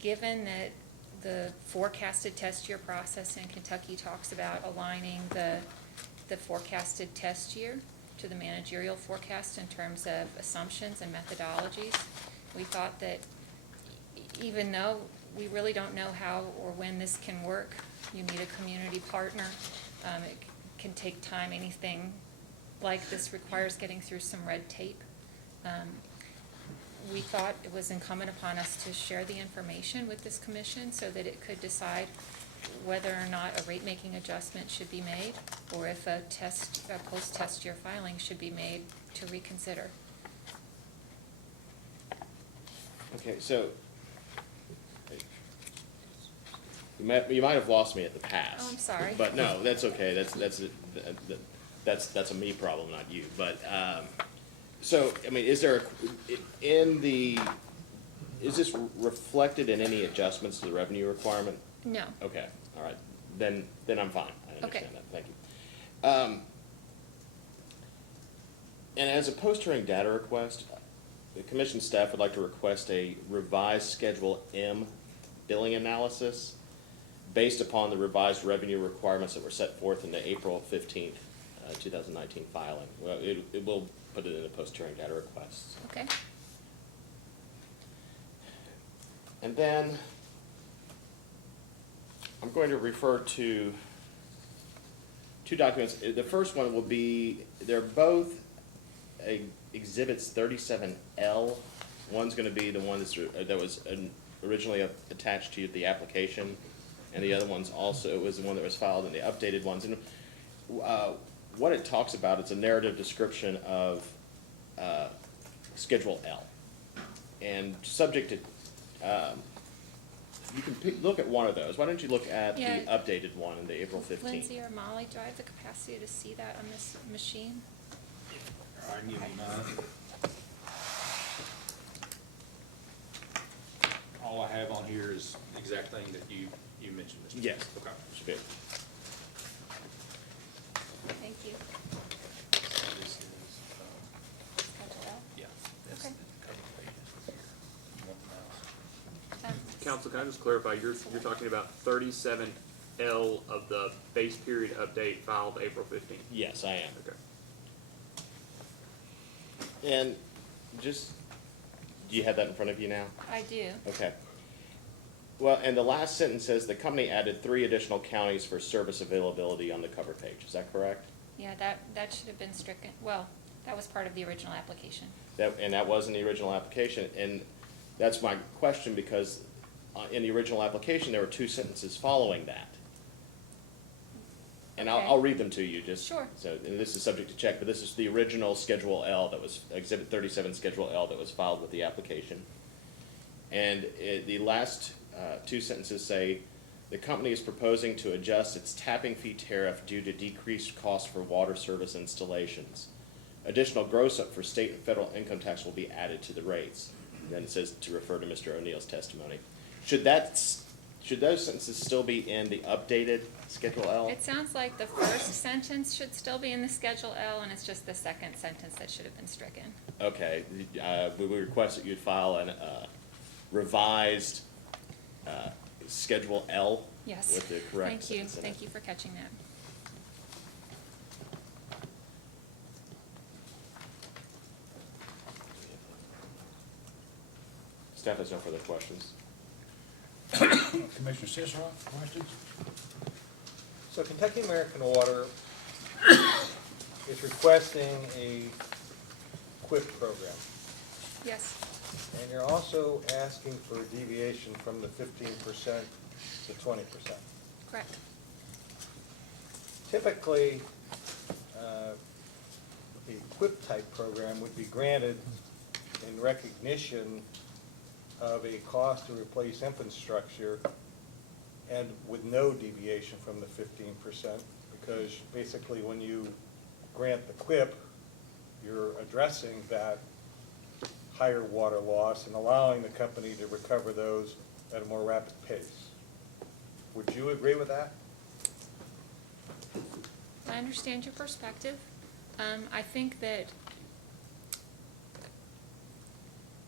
Given that the forecasted test year process in Kentucky talks about aligning the forecasted test year to the managerial forecast in terms of assumptions and methodologies, we thought that even though we really don't know how or when this can work, you need a community partner. It can take time. Anything like this requires getting through some red tape. We thought it was incumbent upon us to share the information with this commission so that it could decide whether or not a rate-making adjustment should be made, or if a post-test year filing should be made to reconsider. Okay, so you might have lost me at the pass. Oh, I'm sorry. But no, that's okay. That's a me problem, not you. But so I mean, is this reflected in any adjustments to the revenue requirement? No. Okay, all right. Then I'm fine. I understand Okay. that. Thank you. And as a post-hearing data request, the commission staff would like to request a revised Schedule M billing analysis based upon the revised revenue requirements that were set forth in the April 15th, 2019 filing. Well, it will put it in the post-hearing data requests. Okay. And then I'm going to refer to two documents. The first one will be, they're both exhibits 37L. One's going to be the one that was originally attached to the application, and the other one's also was the one that was filed in the updated ones. And what it talks about, it's a narrative description of Schedule L. And subject to, you can look at one of those. Why don't you look at the Yeah. updated one in the April 15th? Lindsay or Molly, do I have the capacity to see that on this machine? All right, give me mine. All I have on here is the exact thing that you mentioned, Mr. Yes. Okay. Should be. Thank you. This is, Schedule L? yeah. that's Okay. the cover page. You want the mouse? Council, can I just clarify, you're talking about 37L of the base period update filed April 15th? Yes, I am. Okay. And just, do you have that in front of you now? I do. Okay. Well, and the last sentence says the company added 3 additional counties for service availability on the cover page. Is that correct? Yeah, that should have been stricken. Well, that was part of the original application. And that was in the original application. And that's my question, because in the original application, there were 2 sentences following that. And Okay. I'll read them to you, just. Sure. So, and this is subject to check, but this is the original Schedule L that was, Exhibit 37 Schedule L that was filed with the application. And the last 2 sentences say, the company is proposing to adjust its tapping fee tariff due to decreased cost for water service installations. Additional gross up for state and federal income tax will be added to the rates. And then it says to refer to Mr. O'Neill's testimony. Should those sentences still be in the updated Schedule L? It sounds like the first sentence should still be in the Schedule L, and it's just the second sentence that should have been stricken. Okay, we would request that you'd file an revised Schedule L Yes. with the correct Thank you. sentence in it. Thank you for catching that. Staff has no further questions. Commissioner Cicero, questions? So Kentucky American Water is requesting a QUIP program, Yes. and you're also asking for a deviation from the 15% to 20%. Correct. Typically, a QUIP type program would be granted in recognition of a cost to replace infrastructure and with no deviation from the 15%, because basically when you grant the QUIP, you're addressing that higher water loss and allowing the company to recover those at a more rapid pace. Would you agree with that? I understand your perspective. I think that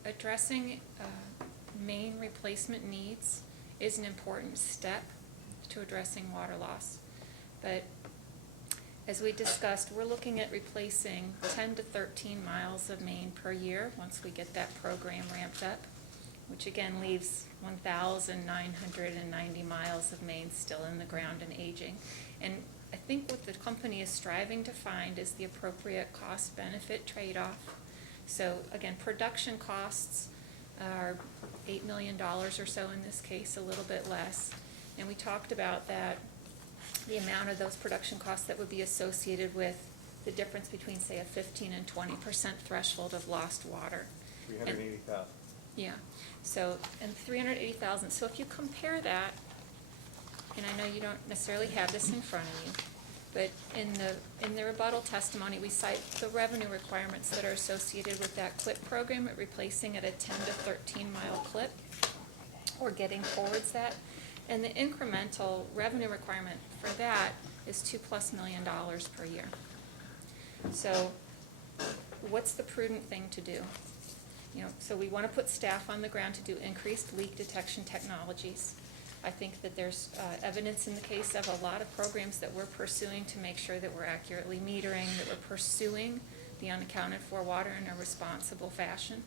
addressing main replacement needs is an important step to addressing water loss. But as we discussed, we're looking at replacing 10 to 13 miles of main per year once we get that program ramped up, which again leaves 1,990 miles of main still in the ground and aging. And I think what the company is striving to find is the appropriate cost-benefit trade-off. So again, production costs are $8 million or so in this case, a little bit less. And we talked about that, the amount of those production costs that would be associated with the difference between, say, a 15 and 20% threshold of lost water. 380,000. Yeah, so, and 380,000, so if you compare that, and I know you don't necessarily have this in front of you, but in the rebuttal testimony, we cite the revenue requirements that are associated with that CLIP program at replacing at a 10 to 13 mile clip, or getting towards that. And the incremental revenue requirement for that is $2+ million per year. So what's the prudent thing to do? You know, so we want to put staff on the ground to do increased leak detection technologies. I think that there's evidence in the case of a lot of programs that we're pursuing to make sure that we're accurately metering, that we're pursuing the unaccounted for water in a responsible fashion.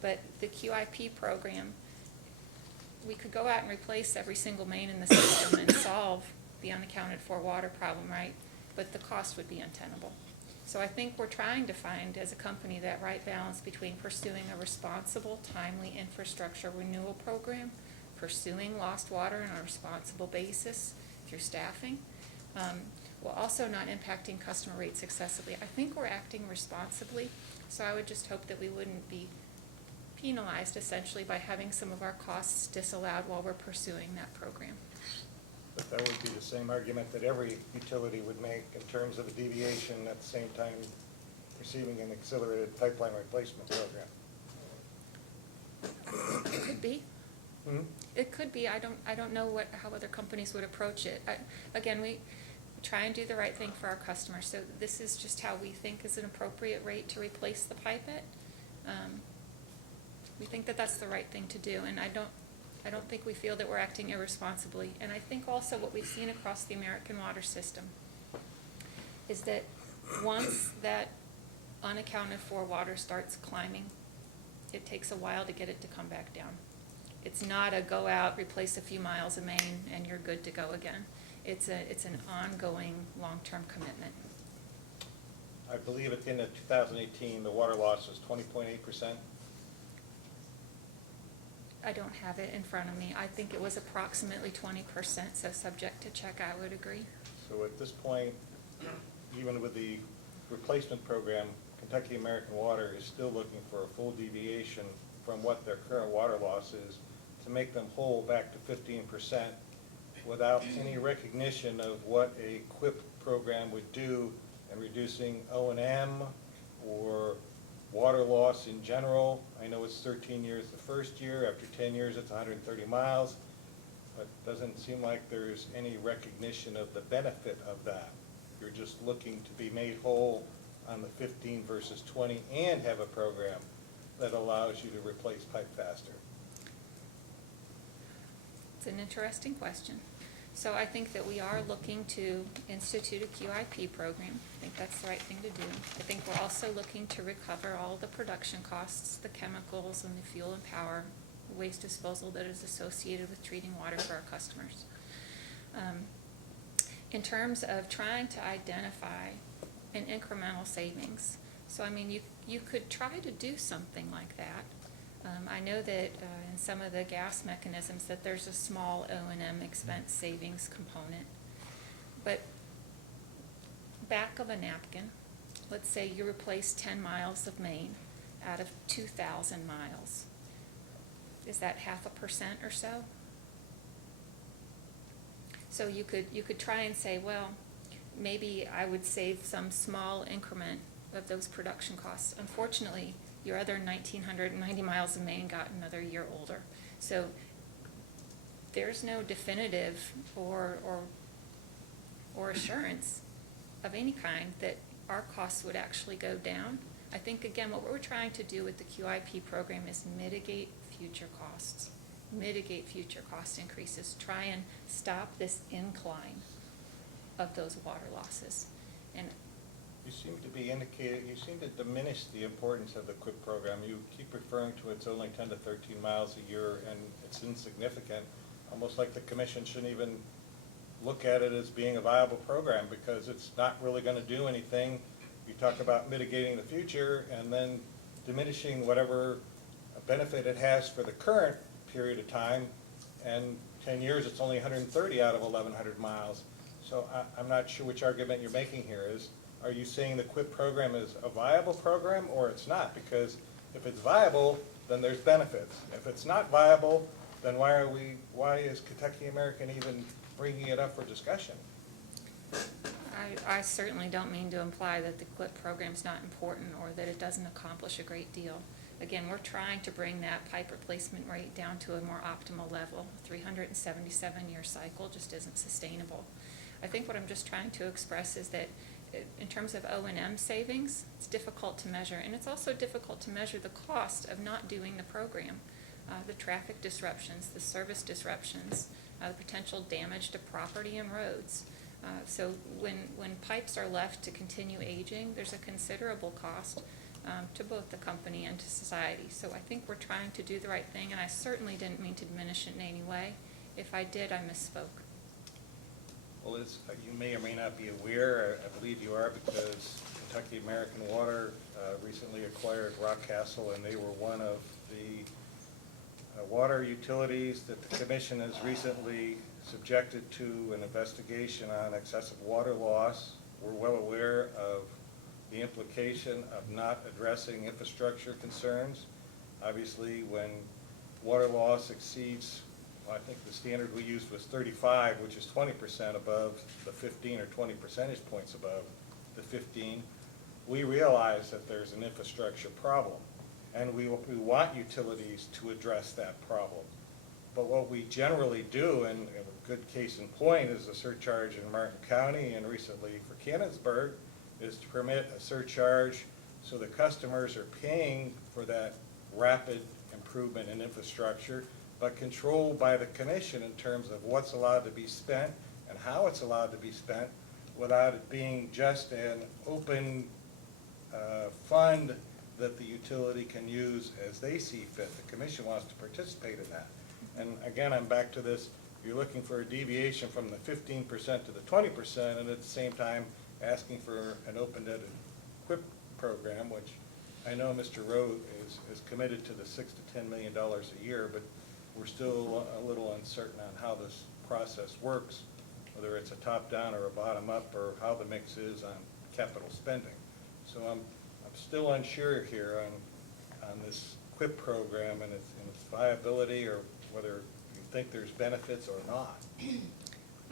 But the QIP program, we could go out and replace every single main in the system and solve the unaccounted for water problem, right? But the cost would be untenable. So I think we're trying to find, as a company, that right balance between pursuing a responsible, timely infrastructure renewal program, pursuing lost water on a responsible basis through staffing, while also not impacting customer rates excessively. I think we're acting responsibly, so I would just hope that we wouldn't be penalized essentially by having some of our costs disallowed while we're pursuing that program. But that would be the same argument that every utility would make in terms of a deviation at the same time receiving an accelerated pipeline replacement program. It could be. Hmm? It could be. I don't know how other companies would approach it. Again, we try and do the right thing for our customers. So this is just how we think is an appropriate rate to replace the pipe at. We think that that's the right thing to do, and I don't think we feel that we're acting irresponsibly. And I think also what we've seen across the American water system is that once that unaccounted for water starts climbing, it takes a while to get it to come back down. It's not a go out, replace a few miles of main, and you're good to go again. It's an ongoing, long-term commitment. I believe at the end of 2018, the water loss was 20.8%. I don't have it in front of me. I think it was approximately 20%, so subject to check, I would agree. So at this point, even with the replacement program, Kentucky American Water is still looking for a full deviation from what their current water loss is to make them whole back to 15% without any recognition of what a QIP program would do in reducing O&M or water loss in general. I know it's 13 years the first year. After 10 years, it's 130 miles. But it doesn't seem like there's any recognition of the benefit of that. You're just looking to be made whole on the 15 versus 20 and have a program that allows you to replace pipe faster. It's an interesting question. So I think that we are looking to institute a QIP program. I think that's the right thing to do. I think we're also looking to recover all the production costs, the chemicals and the fuel and power, waste disposal that is associated with treating water for our customers. In terms of trying to identify an incremental savings, so I mean, you could try to do something like that. I know that in some of the gas mechanisms that there's a small O&M expense savings component. But back of a napkin, let's say you replace 10 miles of main out of 2,000 miles. Is that 0.5% or so? So you could try and say, well, maybe I would save some small increment of those production costs. Unfortunately, your other 1,990 miles of main got another year older. So there's no definitive or assurance of any kind that our costs would actually go down. I think, again, what we're trying to do with the QIP program is mitigate future costs, mitigate future cost increases, try and stop this incline of those water losses. And You seem to be you seem to diminish the importance of the QIP program. You keep referring to it's only 10 to 13 miles a year and it's insignificant, almost like the commission shouldn't even look at it as being a viable program because it's not really going to do anything. You talk about mitigating the future and then diminishing whatever benefit it has for the current period of time, and 10 years it's only 130 out of 1,100 miles. So I'm not sure which argument you're making here is. Are you saying the QIP program is a viable program or it's not? Because if it's viable, then there's benefits. If it's not viable, then why is Kentucky American even bringing it up for discussion? I certainly don't mean to imply that the QIP program's not important or that it doesn't accomplish a great deal. Again, we're trying to bring that pipe replacement rate down to a more optimal level. 377-year cycle just isn't sustainable. I think what I'm just trying to express is that in terms of O&M savings, it's difficult to measure. And it's also difficult to measure the cost of not doing the program. The traffic disruptions, the service disruptions, the potential damage to property and roads. So when pipes are left to continue aging, there's a considerable cost to both the company and to society. So I think we're trying to do the right thing, and I certainly didn't mean to diminish it in any way. If I did, I misspoke. Well, you may or may not be aware, I believe you are, because Kentucky American Water recently acquired Rockcastle, and they were one of the water utilities that the commission has recently subjected to an investigation on excessive water loss. We're well aware of the implication of not addressing infrastructure concerns. Obviously, when water loss exceeds, well, I think the standard we used was 35, which is 20% above the 15 or 20 percentage points above the 15, we realize that there's an infrastructure problem. And we want utilities to address that problem. But what we generally do, and a good case in point is a surcharge in Martin County and recently for Canonsburg, is to permit a surcharge so the customers are paying for that rapid improvement in infrastructure, but controlled by the commission in terms of what's allowed to be spent and how it's allowed to be spent without it being just an open fund that the utility can use as they see fit. The commission wants to participate in that. And again, I'm back to this, you're looking for a deviation from the 15% to the 20%, and at the same time asking for an open-ended QIP program, which I know Mr. Rowe is committed to the $6 to $10 million a year, but we're still a little uncertain on how this process works, whether it's a top-down or a bottom-up, or how the mix is on capital spending. So I'm still unsure here on this QIP program and its viability, or whether you think there's benefits or not.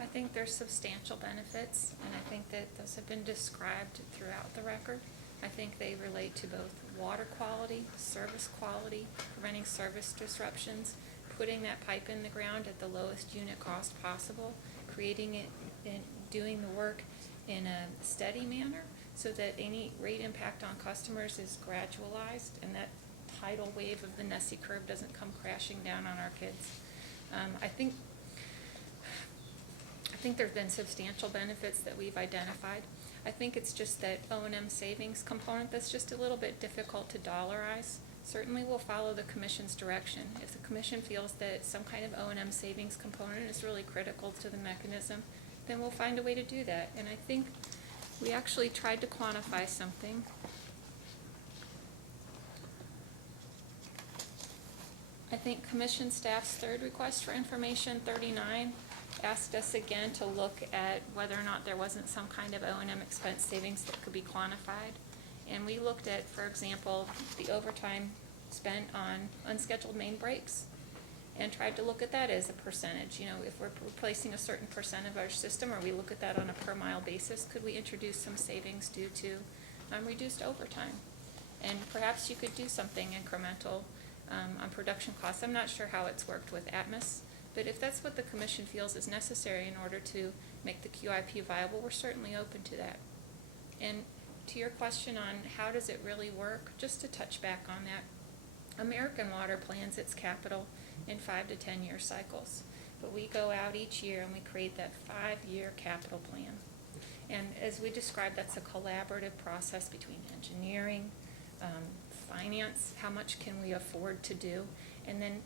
I think there's substantial benefits, and I think that those have been described throughout the record. I think they relate to both water quality, service quality, preventing service disruptions, putting that pipe in the ground at the lowest unit cost possible, creating it and doing the work in a steady manner so that any rate impact on customers is gradualized and that tidal wave of the Nessie curve doesn't come crashing down on our kids. I think there have been substantial benefits that we've identified. I think it's just that O&M savings component that's just a little bit difficult to dollarize. Certainly we'll follow the commission's direction. If the commission feels that some kind of O&M savings component is really critical to the mechanism, then we'll find a way to do that. And I think we actually tried to quantify something. I think commission staff's third request for information, 39, asked us again to look at whether or not there wasn't some kind of O&M expense savings that could be quantified. And we looked at, for example, the overtime spent on unscheduled main breaks and tried to look at that as a percentage. You know, if we're replacing a certain percent of our system, or we look at that on a per mile basis, could we introduce some savings due to reduced overtime? And perhaps you could do something incremental on production costs. I'm not sure how it's worked with Atmos, but if that's what the commission feels is necessary in order to make the QIP viable, we're certainly open to that. And to your question on how does it really work, just to touch back on that, American Water plans its capital in 5 to 10 year cycles. But we go out each year and we create that 5-year capital plan. And as we described, that's a collaborative process between engineering, finance, how much can we afford to do, and then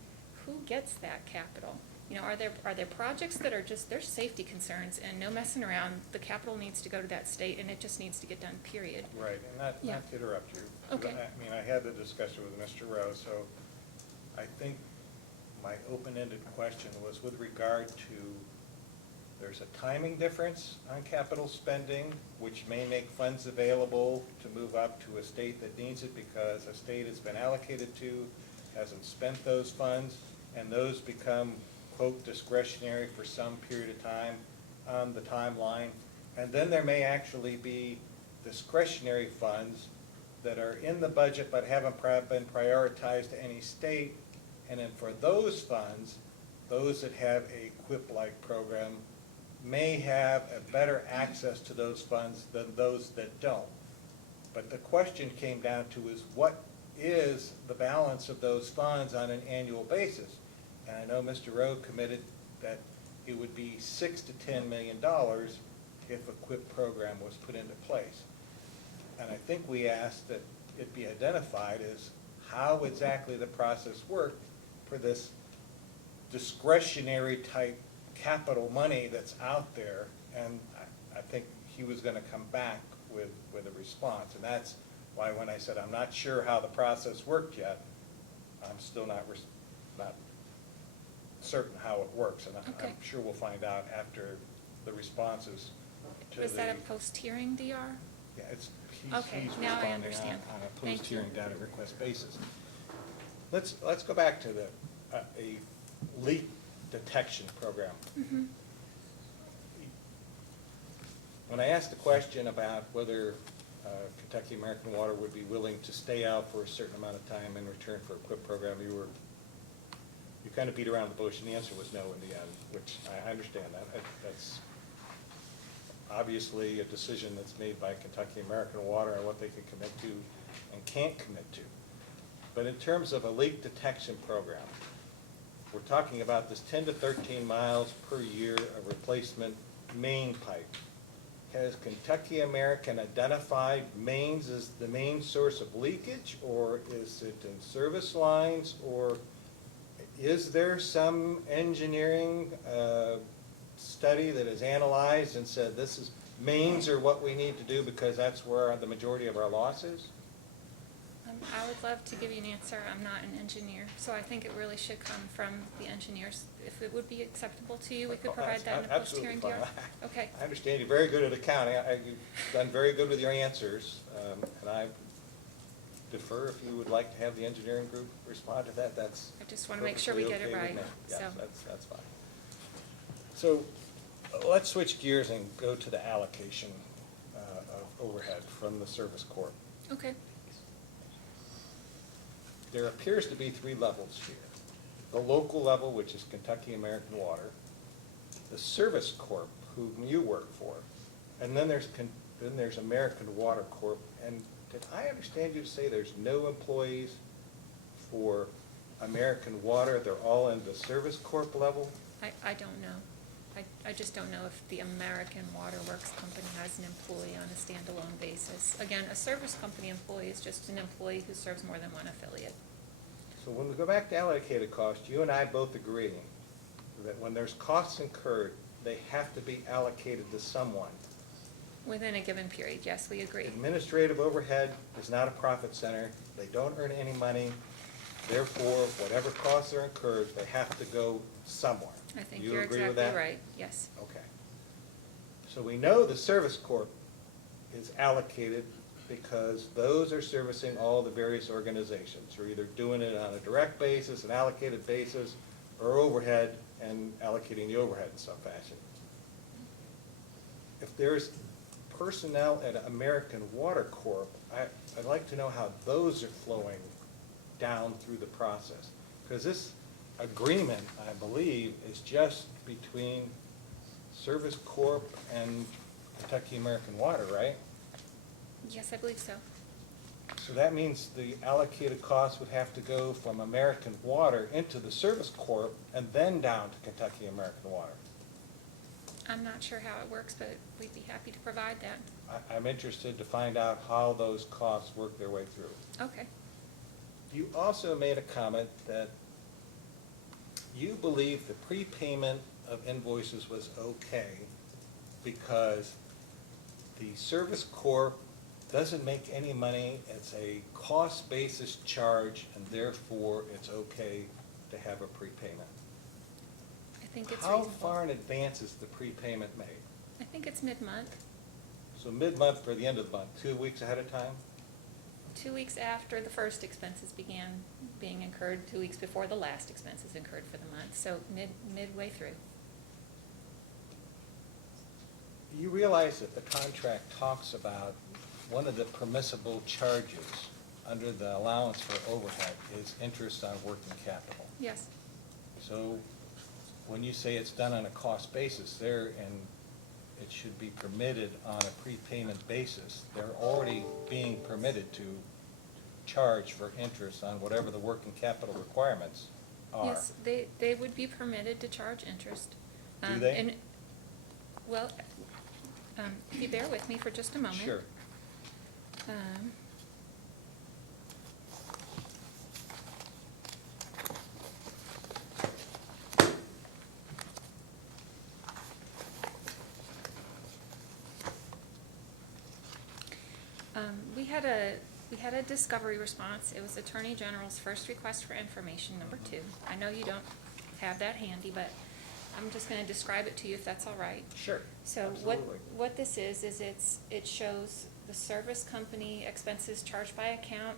who gets that capital? You know, are there projects that are just, there's safety concerns and no messing around, the capital needs to go to that state and it just needs to get done, period. Right, and not to interrupt you. Okay. I mean, I had the discussion with Mr. Rowe, so I think my open-ended question was with regard to, there's a timing difference on capital spending, which may make funds available to move up to a state that needs it because a state has been allocated to, hasn't spent those funds, and those become, quote, discretionary for some period of time on the timeline. And then there may actually be discretionary funds that are in the budget but haven't been prioritized to any state. And then for those funds, those that have a QIP-like program may have a better access to those funds than those that don't. But the question came down to is what is the balance of those funds on an annual basis? And I know Mr. Rowe committed that it would be $6 to $10 million if a QUIP program was put into place. And I think we asked that it be identified as how exactly the process worked for this discretionary type capital money that's out there. And I think he was gonna come back with a response. And that's why when I said I'm not sure how the process worked yet, I'm still not certain how it works. And Okay. I'm sure we'll find out after the responses to the. Was that a post-hearing DR? Yeah, Okay, he's now I responding understand. on a Thank post-hearing you. data request basis. Let's go back to a leak detection program. Mm-hmm. When I asked the question about whether Kentucky American Water would be willing to stay out for a certain amount of time in return for a QUIP program, you kind of beat around the bush, and the answer was no in the end, which I understand that. That's obviously a decision that's made by Kentucky American Water on what they can commit to and can't commit to. But in terms of a leak detection program, we're talking about this 10 to 13 miles per year of replacement main pipe. Has Kentucky American identified mains as the main source of leakage, or is it in service lines, or is there some engineering study that has analyzed and said this is, mains are what we need to do because that's where the majority of our loss is? I would love to give you an answer. I'm not an engineer, so I think it really should come from the engineers. If it would be acceptable to you, we could provide that in a Absolutely post-hearing fine. DR. Okay. I understand you're very good at accounting. You've done very good with your answers, and I defer if you would like to have the engineering group respond to that. That's I just want to make sure we get it perfectly okay with right, me. so. Yes, that's fine. So let's switch gears and go to the allocation of overhead from the service corp. Okay. There appears to be three levels here. The local level, which is Kentucky American Water, the service corp, whom you work for, and then there's American Water Corp. And did I understand you to say there's no employees for American Water? They're all in the service corp level? I don't know. I just don't know if the American Water Works company has an employee on a standalone basis. Again, a service company employee is just an employee who serves more than one affiliate. So when we go back to allocated cost, you and I both agree that when there's costs incurred, they have to be allocated to someone. Within a given period, yes, we agree. Administrative overhead is not a profit center. They don't earn any money. Therefore, whatever costs are incurred, they have to go somewhere. I think You you're agree with exactly that? right, yes. Okay. So we know the service corp is allocated because those are servicing all the various organizations. They're either doing it on a direct basis, an allocated basis, or overhead and allocating the overhead in some fashion. If there's personnel at American Water Corp., I'd like to know how those are flowing down through the process. Because this agreement, I believe, is just between Service Corp and Kentucky American Water, right? Yes, I believe so. So that means the allocated costs would have to go from American Water into the Service Corp and then down to Kentucky American Water. I'm not sure how it works, but we'd be happy to provide that. I'm interested to find out how those costs work their way through. Okay. You also made a comment that you believe the prepayment of invoices was okay because the Service Corp doesn't make any money. It's a cost basis charge, and therefore it's okay to have a prepayment. I think it's How reasonable. far in advance is the prepayment made? I think it's mid-month, So mid-month for the end of the month, 2 weeks ahead of time? 2 weeks after the first expenses began being incurred, 2 weeks before the last expenses incurred for the month, so midway through. You realize that the contract talks about one of the permissible charges under the allowance for overhead is interest on working capital. Yes. So when you say it's done on a cost basis, and it should be permitted on a prepayment basis, they're already being permitted to charge for interest on whatever the working capital requirements are. Yes, they would be permitted to charge interest. Do they? And, well, if you bear with me for just a moment. Sure. Um, we had a discovery response. It was Attorney General's first request for information, number 2. I know you don't have that handy, but I'm just gonna describe it to you if that's all right. Sure. So what this is it shows the service company expenses charged by account,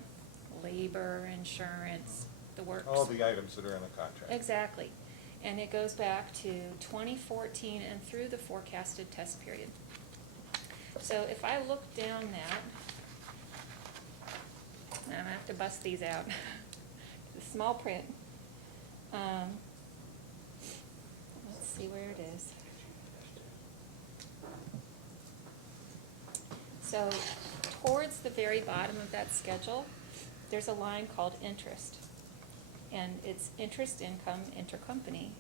labor, insurance, the works. All the items that are in the contract. Exactly. And it goes back to 2014 and through the forecasted test period. So if I look down that, and I'm gonna have to bust these out, the small print. Let's see where it is. So towards the very bottom of that schedule, there's a line called interest. And it's interest income intercompany.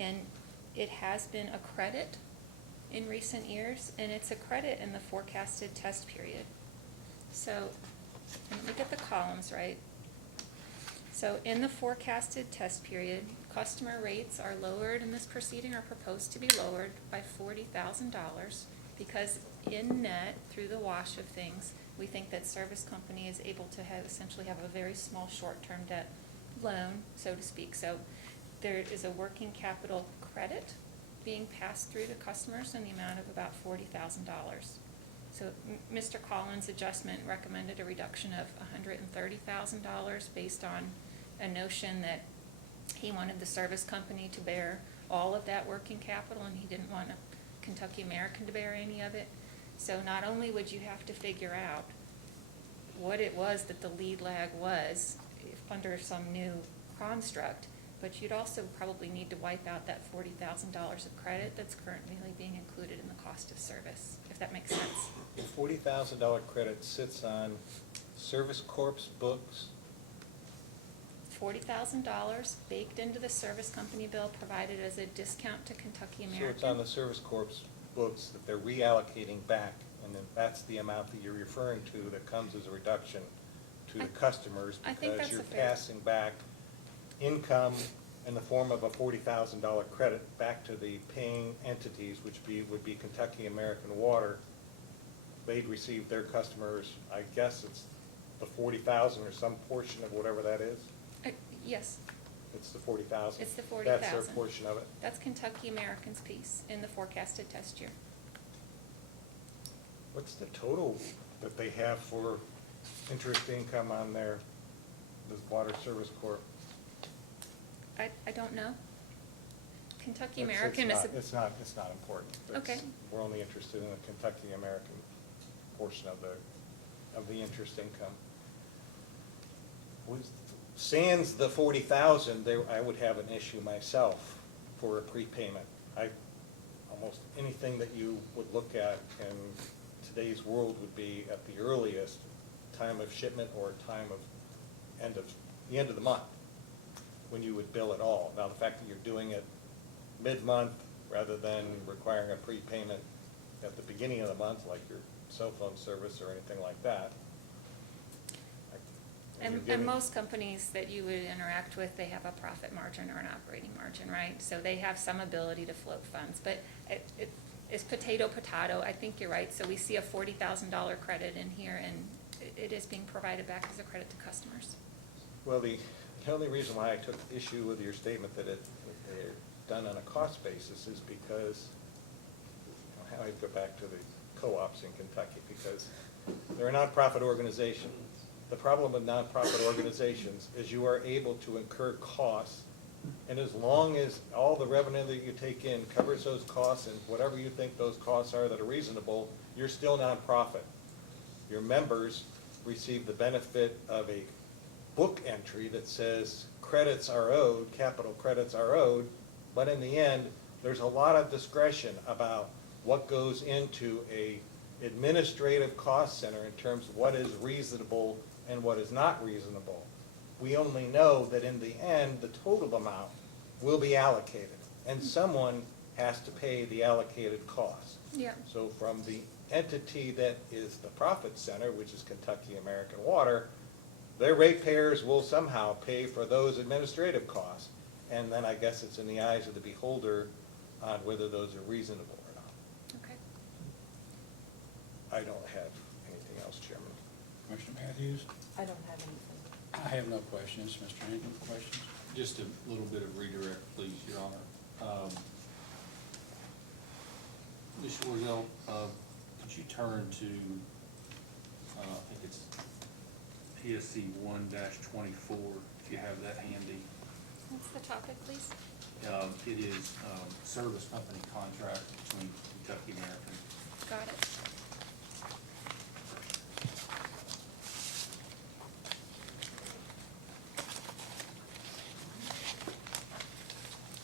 And it has been a credit in recent years, and it's a credit in the forecasted test period. So, let me get the columns right. So in the forecasted test period, customer rates are lowered in this proceeding, are proposed to be lowered by $40,000 because in net, through the wash of things, we think that service company is able to essentially have a very small short-term debt loan, so to speak. So there is a working capital credit being passed through to customers in the amount of about $40,000. So Mr. Collins' adjustment recommended a reduction of $130,000 based on a notion that he wanted the service company to bear all of that working capital and he didn't want Kentucky American to bear any of it. So not only would you have to figure out what it was that the lead lag was under some new construct, but you'd also probably need to wipe out that $40,000 of credit that's currently being included in the cost of service, if that makes sense. The $40,000 credit sits on Service Corp's books. $40,000 baked into the service company bill provided as a discount to Kentucky American. So it's on the Service Corp's books that they're reallocating back, and then that's the amount that you're referring to that comes as a reduction to the customers I think because that's you're a fair- passing back income in the form of a $40,000 credit back to the paying entities, which would be Kentucky American Water. They'd receive their customers, I guess it's the $40,000 or some portion of whatever that is. Yes, It's the $40,000. it's the $40,000. That's their portion of it. That's Kentucky American's piece in the forecasted test year. What's the total that they have for interest income on their, this Water Service Corp? I don't know. Kentucky It's American not- is, It's not important. It's- Okay. We're only interested in the Kentucky American portion of the interest income. Sans the 40,000, I would have an issue myself for a prepayment. Almost anything that you would look at in today's world would be at the earliest time of shipment or time of the end of the month, when you would bill at all. Now, the fact that you're doing it mid-month rather than requiring a prepayment at the beginning of the month, like your cell phone service or anything like that. and most companies that you would interact with, they have a profit margin or an operating margin, right? So they have some ability to float funds, but it's potato. I think you're right. So we see a $40,000 credit in here, and it is being provided back as a credit to customers. Well, the only reason why I took issue with your statement that they're done on a cost basis is because, I go back to the co-ops in Kentucky, because they're a nonprofit organization. The problem with nonprofit organizations is you are able to incur costs, and as long as all the revenue that you take in covers those costs and whatever you think those costs are that are reasonable, you're still nonprofit. Your members receive the benefit of a book entry that says credits are owed, capital credits are owed, But in the end, there's a lot of discretion about what goes into a administrative cost center in terms of what is reasonable and what is not reasonable. We only know that in the end, the total amount will be allocated, and someone has to pay the allocated cost. Yeah. So from the entity that is the profit center, which is Kentucky American Water, their ratepayers will somehow pay for those administrative costs. And then I guess it's in the eyes of the beholder on whether those are reasonable or not. Okay. I don't have anything else, Chairman. Commissioner Matthews? I don't have anything. I have no questions. Mr. Hinton, questions? Just a little bit of redirect, please, Your Honor. Ms. Schwarzel, could you turn to, I think it's PSC 1-24, if you have that handy. What's the topic, please? It is service company contract between Kentucky American. Got it.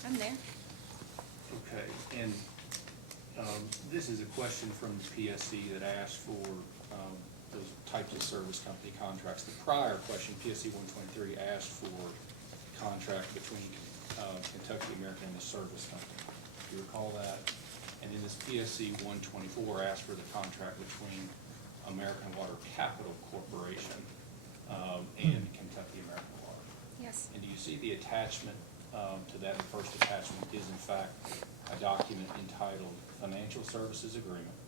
I'm there. Okay, and this is a question from the PSC that asked for those types of service company contracts. The prior question, PSC 123, asked for contract between Kentucky American and the service company. Do you recall that? And then this PSC 124 asked for the contract between American Water Capital Corporation and Kentucky American Water. Yes. And do you see the attachment to that? The first attachment is in fact a document entitled Financial Services Agreement.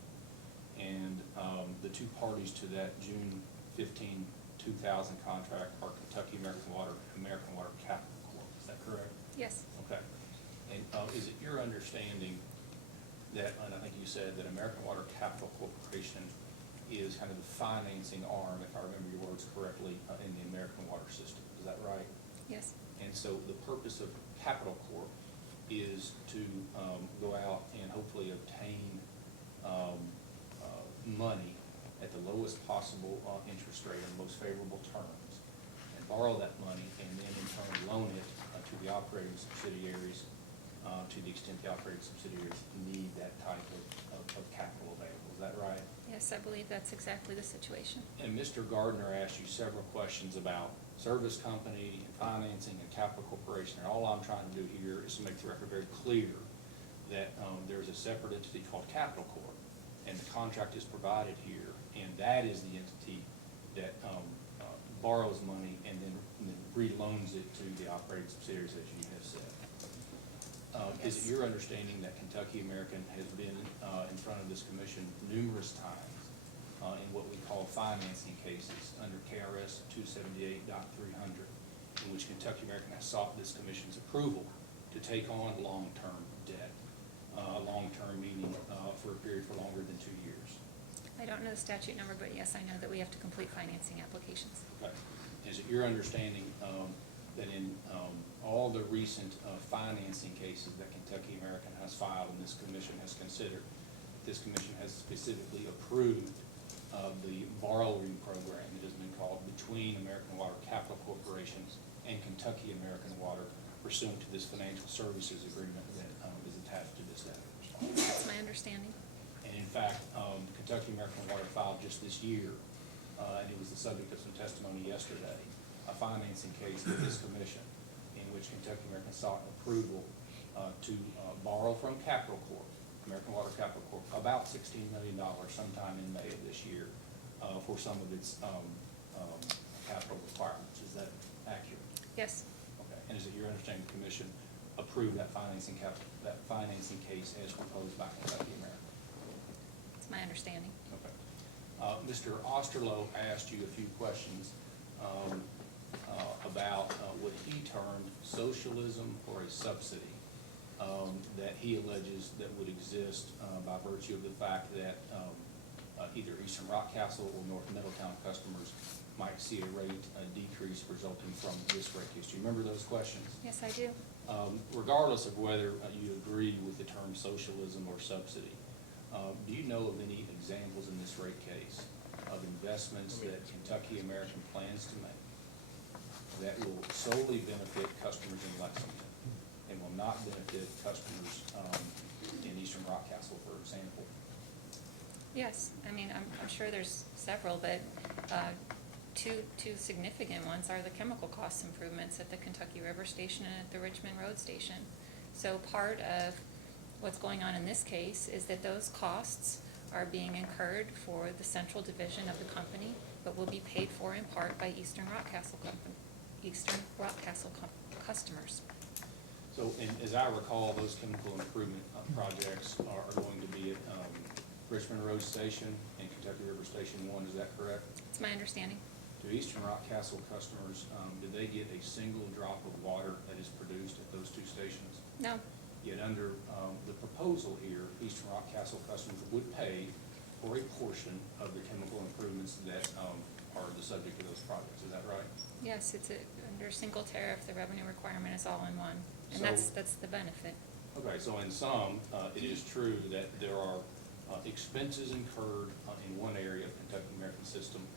And the two parties to that June 15, 2000 contract are Kentucky American Water and American Water Capital Corp. Is that correct? Yes. Okay. And is it your understanding that, and I think you said that American Water Capital Corporation is kind of the financing arm, if I remember your words correctly, in the American water system? Is that right? Yes. And so the purpose of Capital Corp is to go out and hopefully obtain money at the lowest possible interest rate and most favorable terms, and borrow that money and then in turn loan it to the operating subsidiaries to the extent the operating subsidiaries need that type of capital available. Is that right? Yes, I believe that's exactly the situation. And Mr. Gardner asked you several questions about service company and financing and capital corporation. And all I'm trying to do here is to make the record very clear that there's a separate entity called Capital Corp. And the contract is provided here, and that is the entity that borrows money and then re-loans it to the operating subsidiaries, as you have said. Is it your understanding that Kentucky American has been in front of this commission numerous times in what we call financing cases under KRS 278.300, in which Kentucky American has sought this commission's approval to take on long-term debt? Long-term meaning for a period for longer than 2 years. I don't know the statute number, but yes, I know that we have to complete financing applications. Okay. Is it your understanding that in all the recent financing cases that Kentucky American has filed and this commission has considered, this commission has specifically approved the borrowing program that has been called between American Water Capital Corporation and Kentucky American Water pursuant to this financial services agreement that is attached to this data? That's my understanding. And in fact, Kentucky American Water filed just this year, and it was the subject of some testimony yesterday, a financing case with this commission in which Kentucky American sought approval to borrow from Capital Corp, American Water Capital Corp, about $16 million sometime in May of this year for some of its capital requirements. Is that accurate? Yes. Okay. And is it your understanding the commission approved that financing case as proposed by Kentucky American? It's my understanding. Okay. Mr. Osterloh asked you a few questions about what he termed socialism or a subsidy that he alleges that would exist by virtue of the fact that either Eastern Rockcastle or North Middletown customers might see a rate decrease resulting from this rate case. Do you remember those questions? Yes, I do. Regardless of whether you agree with the term socialism or subsidy, do you know of any examples in this rate case of investments that Kentucky American plans to make that will solely benefit customers in Lexington and and will not benefit customers in Eastern Rockcastle, for example? Yes, I mean, I'm sure there's several, but two significant ones are the chemical cost improvements at the Kentucky River Station and at the Richmond Road Station. So part of what's going on in this case is that those costs are being incurred for the central division of the company, but will be paid for in part by Eastern Rockcastle customers. So, and as I recall, those chemical improvement projects are going to be at Richmond Road Station and Kentucky River Station 1, is that correct? It's my understanding. Do Eastern Rockcastle customers, do they get a single drop of water that is produced at those two stations? No, Yet under the proposal here, Eastern Rockcastle customers would pay for a portion of the chemical improvements that are the subject of those projects, is that right? yes, it's under single tariff, the revenue requirement is all in one, and So- that's the benefit. Okay, so in sum, it is true that there are expenses incurred in one area of Kentucky American system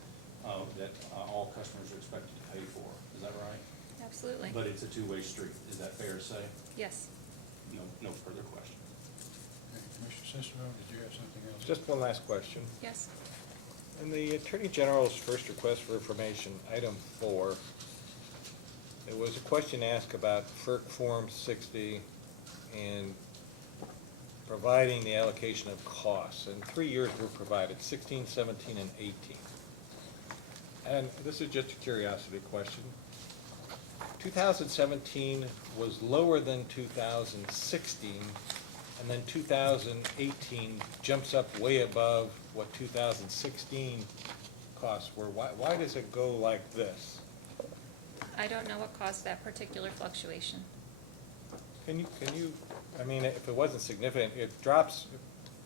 that all customers are expected to pay for, is that right? Absolutely. But it's a two-way street, is that fair to say? Yes. No further questions. Okay, Commissioner Cicero, did you have something else? Just one last question. Yes. In the Attorney General's first request for information, item 4, there was a question asked about FERC Form 60 and providing the allocation of costs. And 3 years were provided, 16, 17, and 18. And this is just a curiosity question. 2017 was lower than 2016, and then 2018 jumps up way above what 2016 costs were. Why does it go like this? I don't know what caused that particular fluctuation. Can you, I mean, if it wasn't significant, it drops,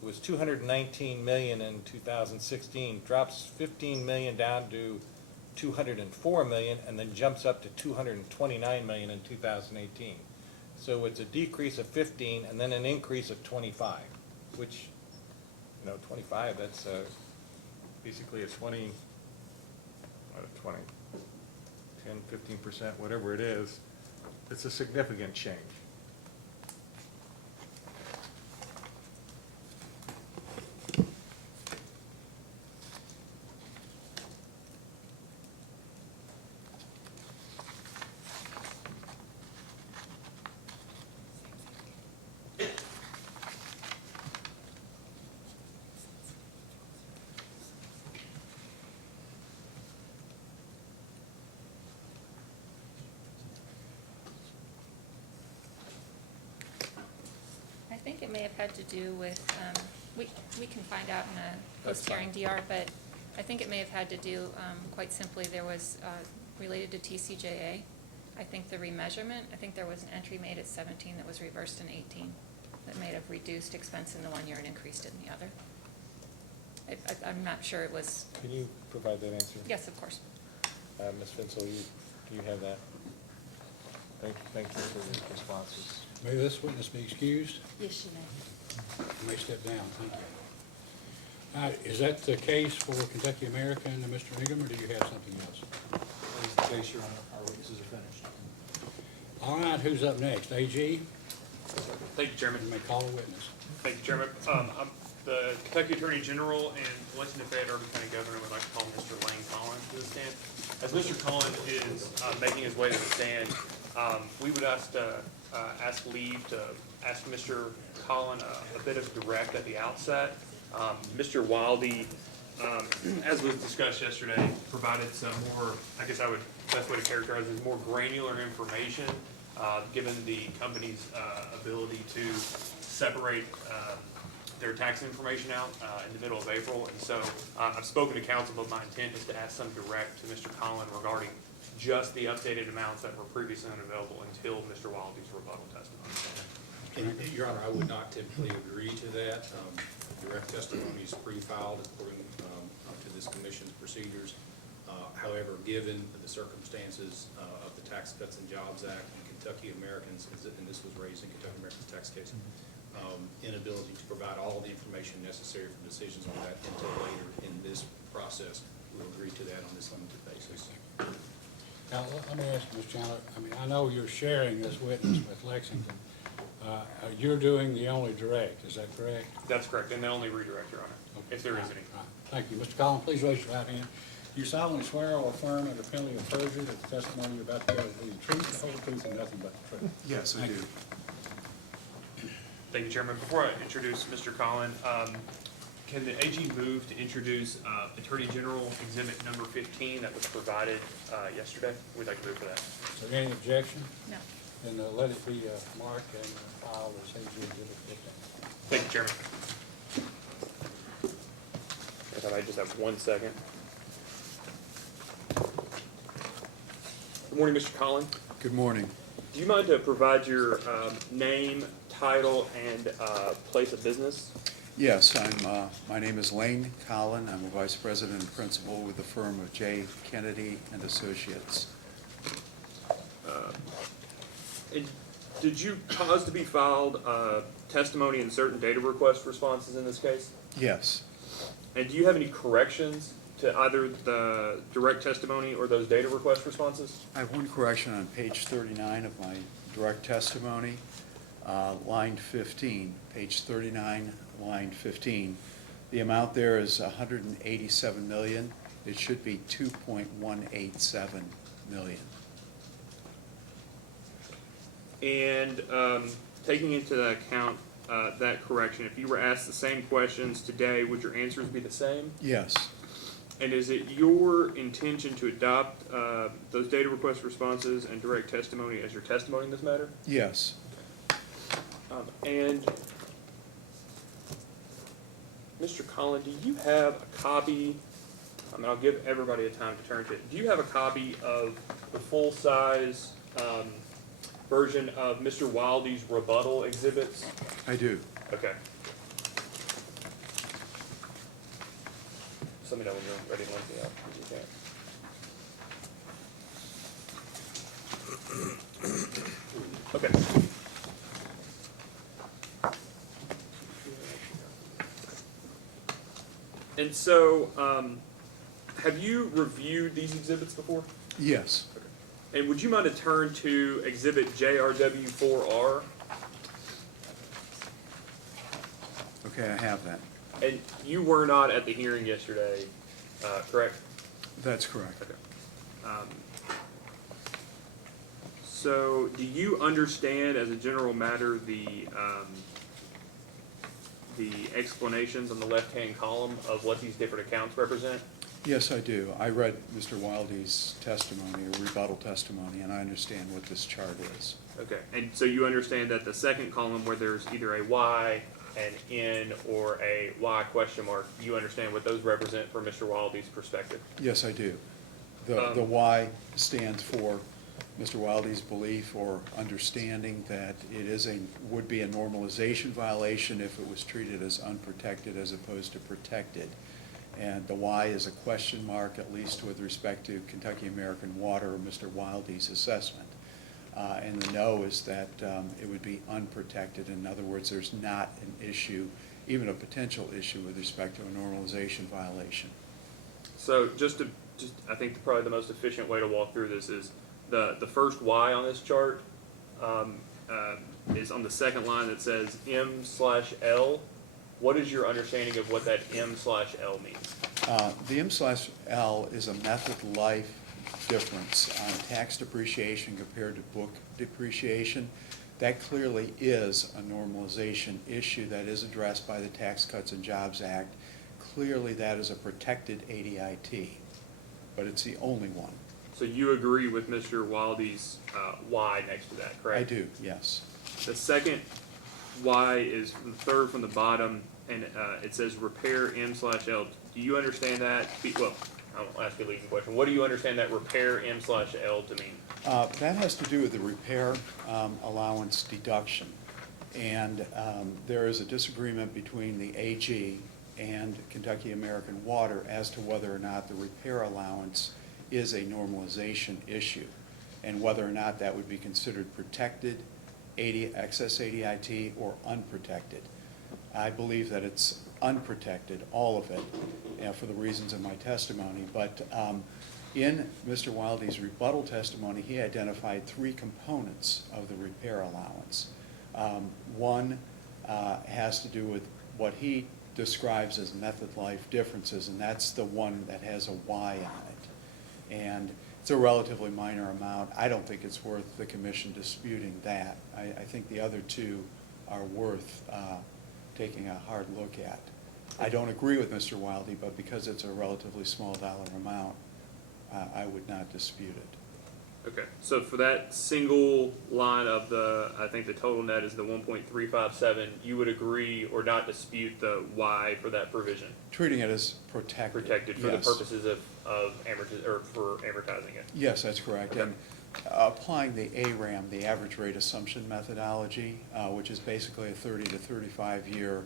it was 219 million in 2016, drops 15 million down to 204 million, and then jumps up to 229 million in 2018. So it's a decrease of 15 and then an increase of 25, which, 25, that's basically a 10, 15%, whatever it is. It's a significant change. I think it may have had to do with, we can find out in a That's post-hearing fine. DR, but I think it may have had to do, quite simply, there was, related to TCJA, I think the remeasurement, I think there was an entry made at 17 that was reversed in 18, that may have reduced expense in the 1 year and increased it in the other. I'm not sure it was, Can you provide that answer? yes, of course. Ms. Finsel, do you have that? Thank you for your responses. May this witness be excused? Yes, you may. You may step down, thank you. All right, is that the case for Kentucky American and Mr. Ingham, or do you have something else? That is the case, Your Honor, our witnesses are finished. All right, who's up next? AG? Thank you, Chairman. You may call a witness. Thank you, Chairman. I'm the Kentucky Attorney General and election to Fayette Urban County Governor would like to call Mr. Lane Collins to the stand. As Mr. Collins is making his way to the stand, we would ask leave to ask Mr. Collins a bit of direct at the outset. Mr. Wildy, as was discussed yesterday, provided some more, I guess I would, best way to characterize it, is more granular information, given the company's ability to separate their tax information out in the middle of April. And so I've spoken to council, but my intent is to ask some direct to Mr. Collins regarding just the updated amounts that were previously unavailable until Mr. Wildy's rebuttal testimony. Your Honor, I would not typically agree to that. Direct testimony is pre-filed according to this commission's procedures. However, given the circumstances of the Tax Cuts and Jobs Act and Kentucky Americans, and this was raised in Kentucky Americans tax case, inability to provide all the information necessary for decisions on that until later in this process, we'll agree to that on this limited basis. Now, let me ask you, Ms. Chandler, I mean, I know you're sharing this witness with Lexington. You're doing the only direct, is that correct? That's correct, and the only redirect, Your Honor, if there is any. Right. Thank you. Mr. Collins, please raise your right hand. Do you solemnly swear or affirm under penalty of perjury that the testimony you're about to give will be the truth, the whole truth, and nothing but the truth? Yes, I Thank do. you. Thank you, Chairman. Before I introduce Mr. Collin, can the AG move to introduce Attorney General Exhibit number 15 that was provided yesterday? We'd like to move for that. Is there any objection? No. Then let it be marked and filed as AG Exhibit 15. Thank you, Chairman. If I just have 1 second. Good morning, Mr. Collin. Good morning. Do you mind to provide your name, title, and place of business? Yes, my name is Lane Collin. I'm a Vice President and Principal with the firm of J. Kennedy and Associates. And did you cause to be filed testimony in certain data request responses in this case? Yes, And do you have any corrections to either the direct testimony or those data request responses? I have one correction on page 39 of my direct testimony, line 15, page 39, line 15. The amount there is $187 million. It should be $2.187 million. And taking into account that correction, if you were asked the same questions today, would your answers be the same? Yes, And is it your intention to adopt those data request responses and direct testimony as your testimony in this matter? yes. And Mr. Collin, do you have a copy, I'll give everybody a time to turn to it. Do you have a copy of the full-size version of Mr. Wildy's rebuttal exhibits? I do. Okay. Just let me know when you're ready to link me up. Okay. And so, have you reviewed these exhibits before? Yes. And would you mind to turn to Exhibit JRW4R? Okay, I have that. And you were not at the hearing yesterday, correct? That's correct. Okay. So, do you understand, as a general matter, the explanations on the left-hand column of what these different accounts represent? Yes, I do. I read Mr. Wildy's testimony, or rebuttal testimony, and I understand what this chart is. Okay, and so you understand that the second column where there's either a Y, an N, or a Y question mark, you understand what those represent from Mr. Wildy's perspective? Yes, I do. The Y stands for Mr. Wildy's belief or understanding that it would be a normalization violation if it was treated as unprotected as opposed to protected. And the Y is a question mark, at least with respect to Kentucky American Water or Mr. Wildy's assessment. And the no is that it would be unprotected. In other words, there's not an issue, even a potential issue with respect to a normalization violation. So I think probably the most efficient way to walk through this is the first Y on this chart is on the second line that says M/L. What is your understanding of what that M/L means? The M/L is a method life difference on tax depreciation compared to book depreciation. That clearly is a normalization issue that is addressed by the Tax Cuts and Jobs Act. Clearly that is a protected ADIT, but it's the only one. So you agree with Mr. Wildy's Y next to that, correct? I do, yes. The second Y is the third from the bottom, and it says repair M/L. Do you understand that? Well, I'll ask you a leading question. What do you understand that repair M/L to mean? That has to do with the repair allowance deduction. And there is a disagreement between the AG and Kentucky American Water as to whether or not the repair allowance is a normalization issue, and whether or not that would be considered protected, excess ADIT, or unprotected. I believe that it's unprotected, all of it, for the reasons in my testimony. But in Mr. Wildy's rebuttal testimony, he identified three components of the repair allowance. One has to do with what he describes as method life differences, and that's the one that has a Y on it. And it's a relatively minor amount. I don't think it's worth the commission disputing that. I think the other two are worth taking a hard look at. I don't agree with Mr. Wildy, but because it's a relatively small dollar amount, I would not dispute it. Okay, so for that single line of the, I think the total net is the 1.357, you would agree or not dispute the Y for that provision? Treating it as protected. Protected for the yes. purposes of or for amortizing it? Yes, that's correct. Okay. And applying the ARAM, the average rate assumption methodology, which is basically a 30 to 35-year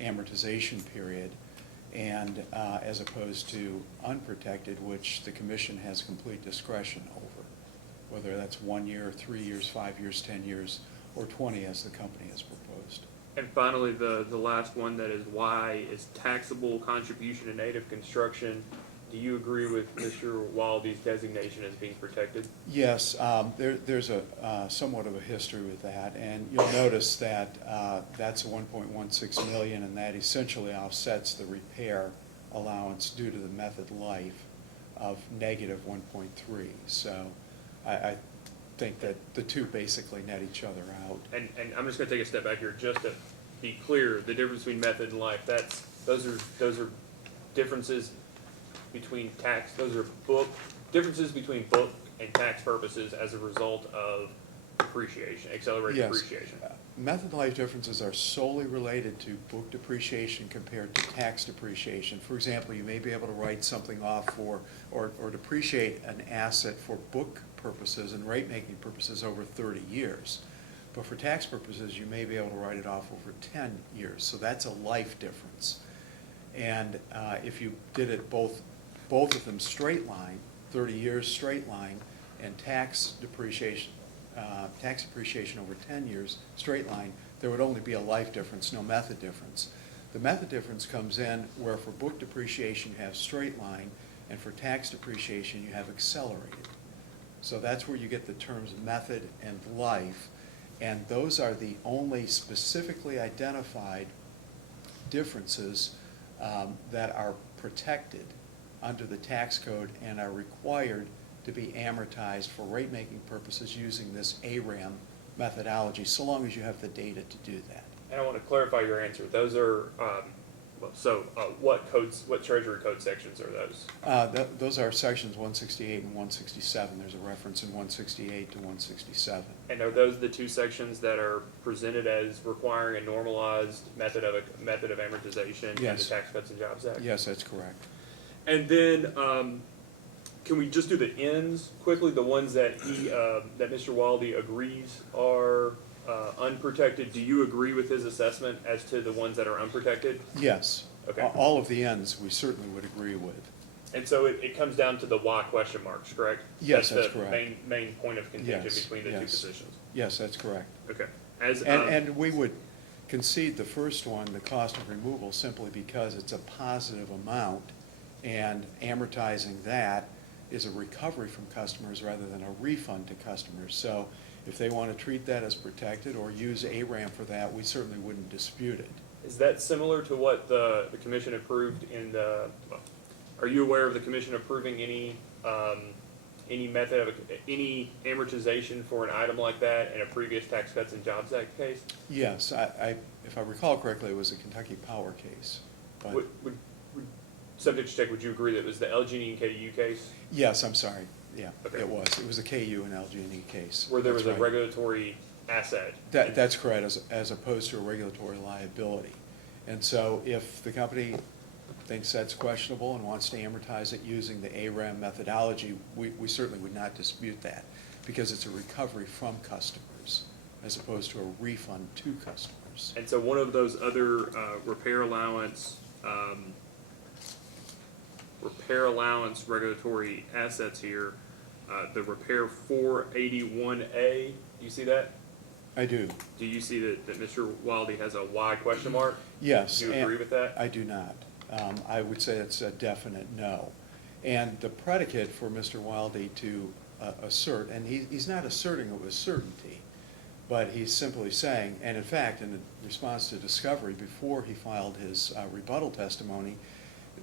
amortization period, and as opposed to unprotected, which the commission has complete discretion over, whether that's 1 year, 3 years, 5 years, 10 years, or 20 as the company has proposed. And finally, the last one that is Y is taxable contribution to native construction. Do you agree with Mr. Wildy's designation as being protected? Yes, there's a somewhat of a history with that, and you'll notice that that's 1.16 million, and that essentially offsets the repair allowance due to the method life of negative 1.3. So I think that the two basically net each other out. And I'm just going to take a step back here just to be clear. The difference between method and life, those are differences between tax. Those are differences between book and tax purposes as a result of depreciation, accelerated Yes. depreciation. Method life differences are solely related to book depreciation compared to tax depreciation. For example, you may be able to write something off for, or depreciate an asset for book purposes and rate-making purposes over 30 years. But for tax purposes, you may be able to write it off over 10 years. So that's a life difference. And if you did it both of them straight line, 30 years straight line, and tax depreciation over 10 years straight line, there would only be a life difference, no method difference. The method difference comes in where for book depreciation you have straight line, and for tax depreciation you have accelerated. So that's where you get the terms method and life, and those are the only specifically identified differences that are protected under the tax code and are required to be amortized for rate-making purposes using this ARAM methodology, so long as you have the data to do that. And I want to clarify your answer. Those are, what Treasury Code sections are those? Those are sections 168 and 167. There's a reference in 168 to 167. And are those the two sections that are presented as requiring a normalized method of amortization in the Yes. Tax Cuts and Jobs Act? Yes, that's correct. And then, can we just do the ends quickly? The ones that that Mr. Wildy agrees are unprotected. Do you agree with his assessment as to the ones that are unprotected? Yes. Okay. All of the ends we certainly would agree with. And so it comes down to the why question marks, correct? Yes, that's the correct. main point of contention Yes, between the two yes. positions. Yes, that's correct. Okay. And we would concede the first one, the cost of removal, simply because it's a positive amount, and amortizing that is a recovery from customers rather than a refund to customers. So if they want to treat that as protected or use ARAM for that, we certainly wouldn't dispute it. Is that similar to what the commission approved in the, are you aware of the commission approving any method of, any amortization for an item like that in a previous Tax Cuts and Jobs Act case? Yes, if I recall correctly, it was a Kentucky Power case. But Would subject to check, would you agree that it was the LG&E and KU case? yes, I'm sorry. Yeah, Okay. it was. It was a KU and LG&E case. Where there was That's a right. regulatory asset? That's correct, as opposed to a regulatory liability. And so if the company thinks that's questionable and wants to amortize it using the ARAM methodology, we certainly would not dispute that, because it's a recovery from customers as opposed to a refund to customers. And so one of those other repair allowance regulatory assets here, the repair 481A, do you see that? I do. Do you see that Mr. Wildy has a Y question mark? Yes. Do you and agree with that? I do not. I would say it's a definite no. And the predicate for Mr. Wildy to assert, and he's not asserting it with certainty, but he's simply saying, and in fact, in response to discovery, before he filed his rebuttal testimony,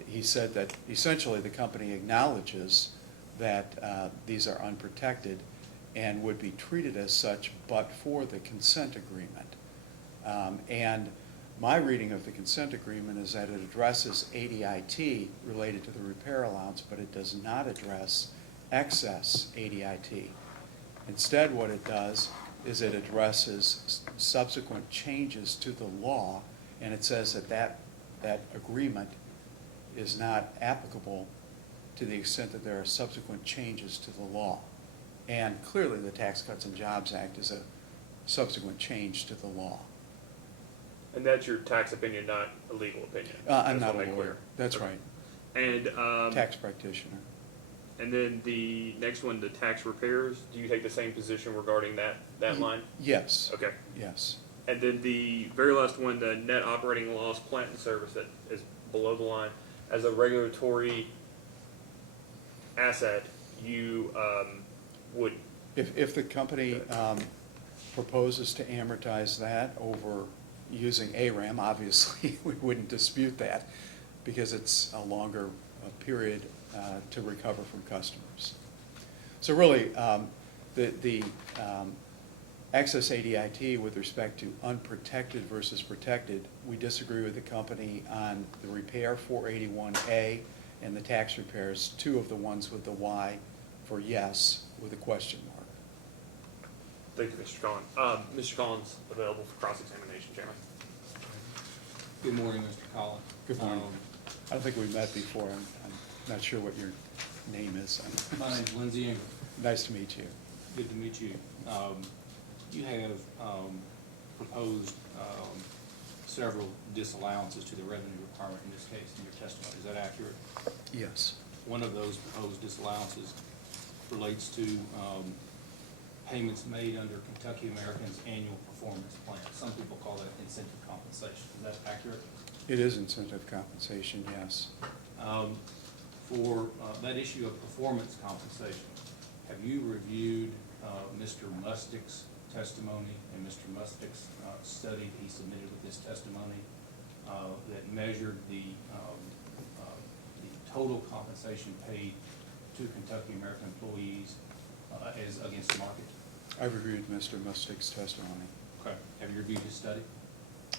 he said that essentially the company acknowledges that these are unprotected and would be treated as such but for the consent agreement. And my reading of the consent agreement is that it addresses ADIT related to the repair allowance, but it does not address excess ADIT. Instead, what it does is it addresses subsequent changes to the law, and it says that that agreement is not applicable to the extent that there are subsequent changes to the law. And clearly, the Tax Cuts and Jobs Act is a subsequent change to the law. And that's your tax opinion, not a legal opinion? I'm Just not wanna a make lawyer. clear. That's Okay. right. And, Tax practitioner. and then the next one, the tax repairs, do you take the same position regarding that line? Yes. Okay. Yes. And then the very last one, the net operating loss plant and service that is below the line, as a regulatory asset, you would, If the company proposes to amortize that over using ARAM, obviously, we wouldn't dispute that because it's a longer period to recover from customers. So really, the excess ADIT with respect to unprotected versus protected, we disagree with the company on the repair 481A and the tax repairs, two of the ones with the Y for yes with a question mark. thank you, Mr. Collins. Mr. Collins, available for cross-examination, Chairman. Good morning, Mr. Collins. Good morning. I don't think we've met before. I'm not sure what your name is. My name's Lindsay Ingram. Nice to meet you. Good to meet you. You have proposed several disallowances to the revenue requirement in this case in your testimony. Is that accurate? Yes. One of those proposed disallowances relates to payments made under Kentucky American's annual performance plan. Some people call that incentive compensation. Is that accurate? It is incentive compensation, yes. For that issue of performance compensation, have you reviewed Mr. Mustick's testimony and Mr. Mustick's study that he submitted with his testimony that measured the total compensation paid to Kentucky American employees as against market? I've reviewed Mr. Mustick's testimony. Okay. Have you reviewed his study?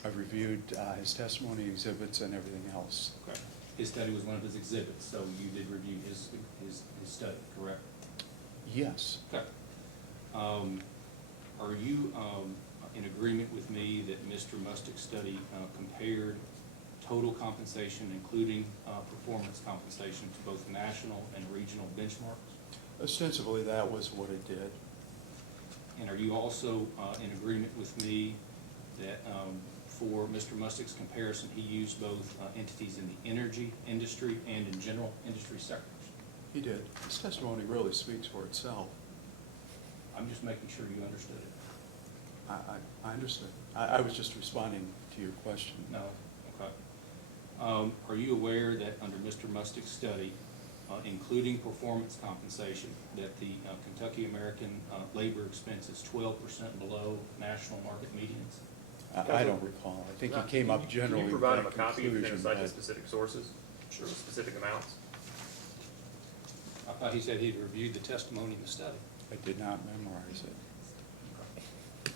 I've reviewed his testimony, exhibits, and everything else. Okay. His study was one of his exhibits, so you did review his study, correct? Yes. Okay. Are you in agreement with me that Mr. Mustick's study compared total compensation, including performance compensation, to both national and regional benchmarks? Ostensibly, that was what it did. And are you also in agreement with me that for Mr. Mustick's comparison, he used both entities in the energy industry and in general industry sectors? He did. His testimony really speaks for itself. I'm just making sure you understood it. I understood. I was just responding to your question. No? Okay. Are you aware that under Mr. Mustick's study, including performance compensation, that the Kentucky American labor expense is 12% below national market medians? I don't recall. I think he came up generally Can you with provide him that a copy if you're conclusion, going to cite but- to specific sources? Sure. Specific amounts? I thought he said he'd reviewed the testimony in the study. I did not memorize it.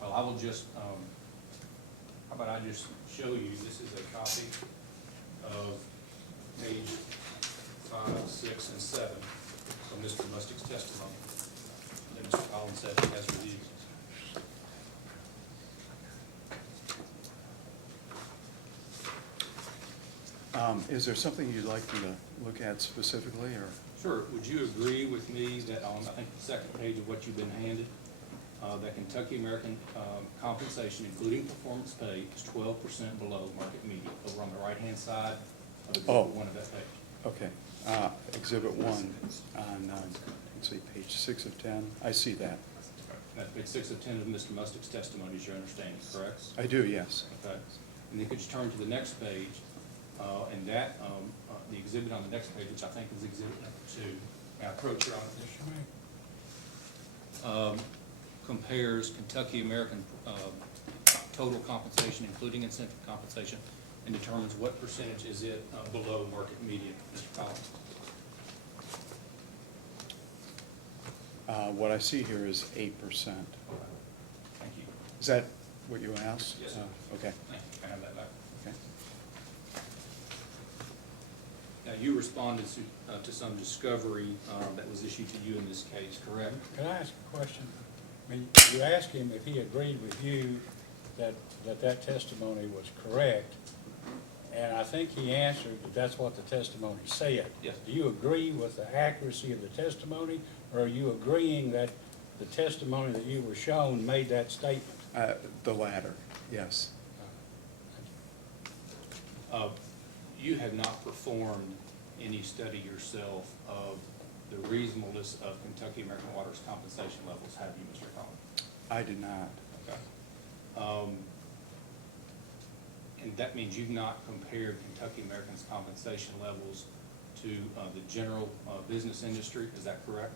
Well, I will just, how about I just show you, this is a copy of page 5, 6, and 7 of Mr. Mustick's testimony that Mr. Collins said he has reviewed. Is there something you'd like me to look at specifically, or? Sure. Would you agree with me that on, I think, the second page of what you've been handed, that Kentucky American compensation, including performance pay, is 12% below market median over on the right-hand side of Exhibit 1 of that page? Okay. Exhibit 1 on, let's see, page 6 of 10. I see that. That's page 6 of 10 of Mr. Mustick's testimony, is your understanding, correct? I do, yes. Okay. And then could you turn to the next page, And that, the exhibit on the next page, which I think is exhibit number 2, may I approach your honor, compares Kentucky American total compensation, including incentive compensation, and determines what percentage is it below market median. Mr. Collins? What I see here is 8%. Thank you. Is that what you asked? Yes, sir. Okay, Thank you. I have that back. okay. Now, you responded to some discovery that was issued to you in this case, correct? Can I ask a question? I mean, you asked him if he agreed with you that testimony was correct, and I think he answered that that's what the testimony said. Yes. Do you agree with the accuracy of the testimony, or are you agreeing that the testimony that you were shown made that statement? The latter, yes. You have not performed any study yourself of the reasonableness of Kentucky American Water's compensation levels, have you, Mr. Collins? I did not. Okay. And that means you've not compared Kentucky American's compensation levels to the general business industry, is that correct?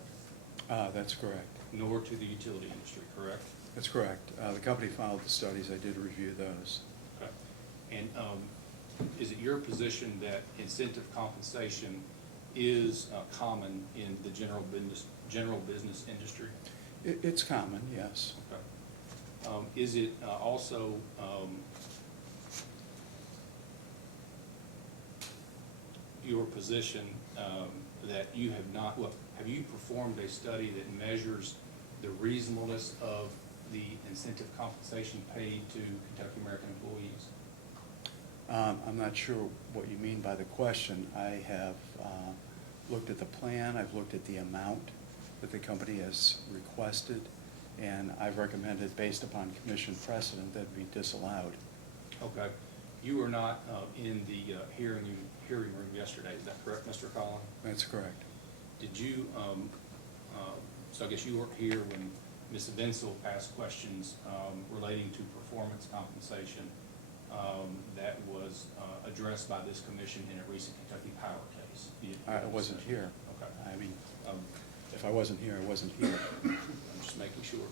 That's correct. Nor to the utility industry, correct? That's correct. The company filed the studies. I did review those. Okay. And is it your position that incentive compensation is common in the general business industry? It's common, yes. Okay. Is it also your position that you have not, have you performed a study that measures the reasonableness of the incentive compensation paid to Kentucky American employees? I'm not sure what you mean by the question. I have looked at the plan, I've looked at the amount that the company has requested, and I've recommended, based upon commission precedent, that be disallowed. Okay. You were not in the hearing room yesterday, is that correct, Mr. Collins? That's correct. Did you, so I guess you weren't here when Ms. Vinsel asked questions relating to performance compensation that was addressed by this commission in a recent Kentucky Power case? I wasn't here. Okay. I mean, if I wasn't here, I wasn't here. I'm just making sure.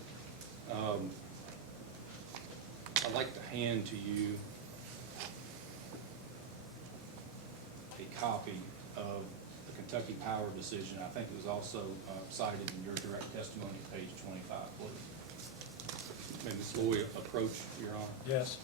I'd like to hand to you a copy of the Kentucky Power decision. I think it was also cited in your direct testimony at page 25, please. May Ms. Loy approach, Your Honor? Yes.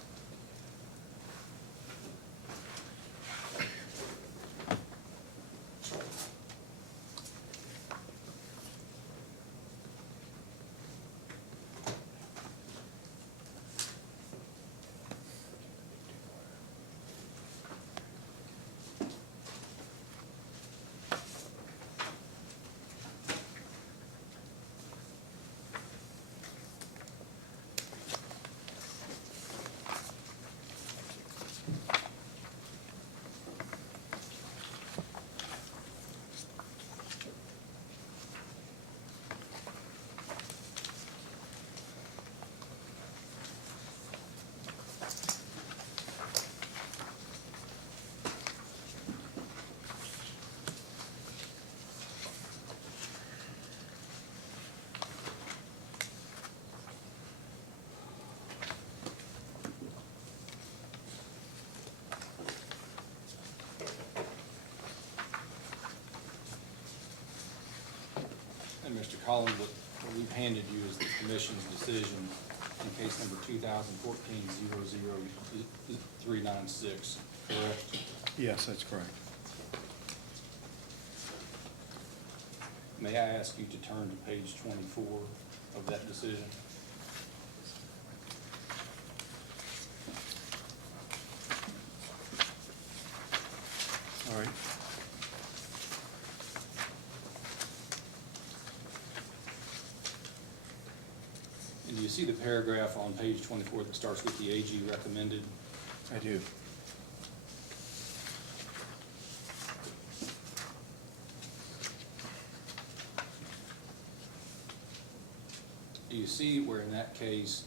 And Mr. Collins, what we've handed you is the commission's decision in case number 2014-00396, correct? Yes, that's correct. May I ask you to turn to page 24 of that decision? All right. And do you see the paragraph on page 24 that starts with the AG recommended? I do. Do you see where in that case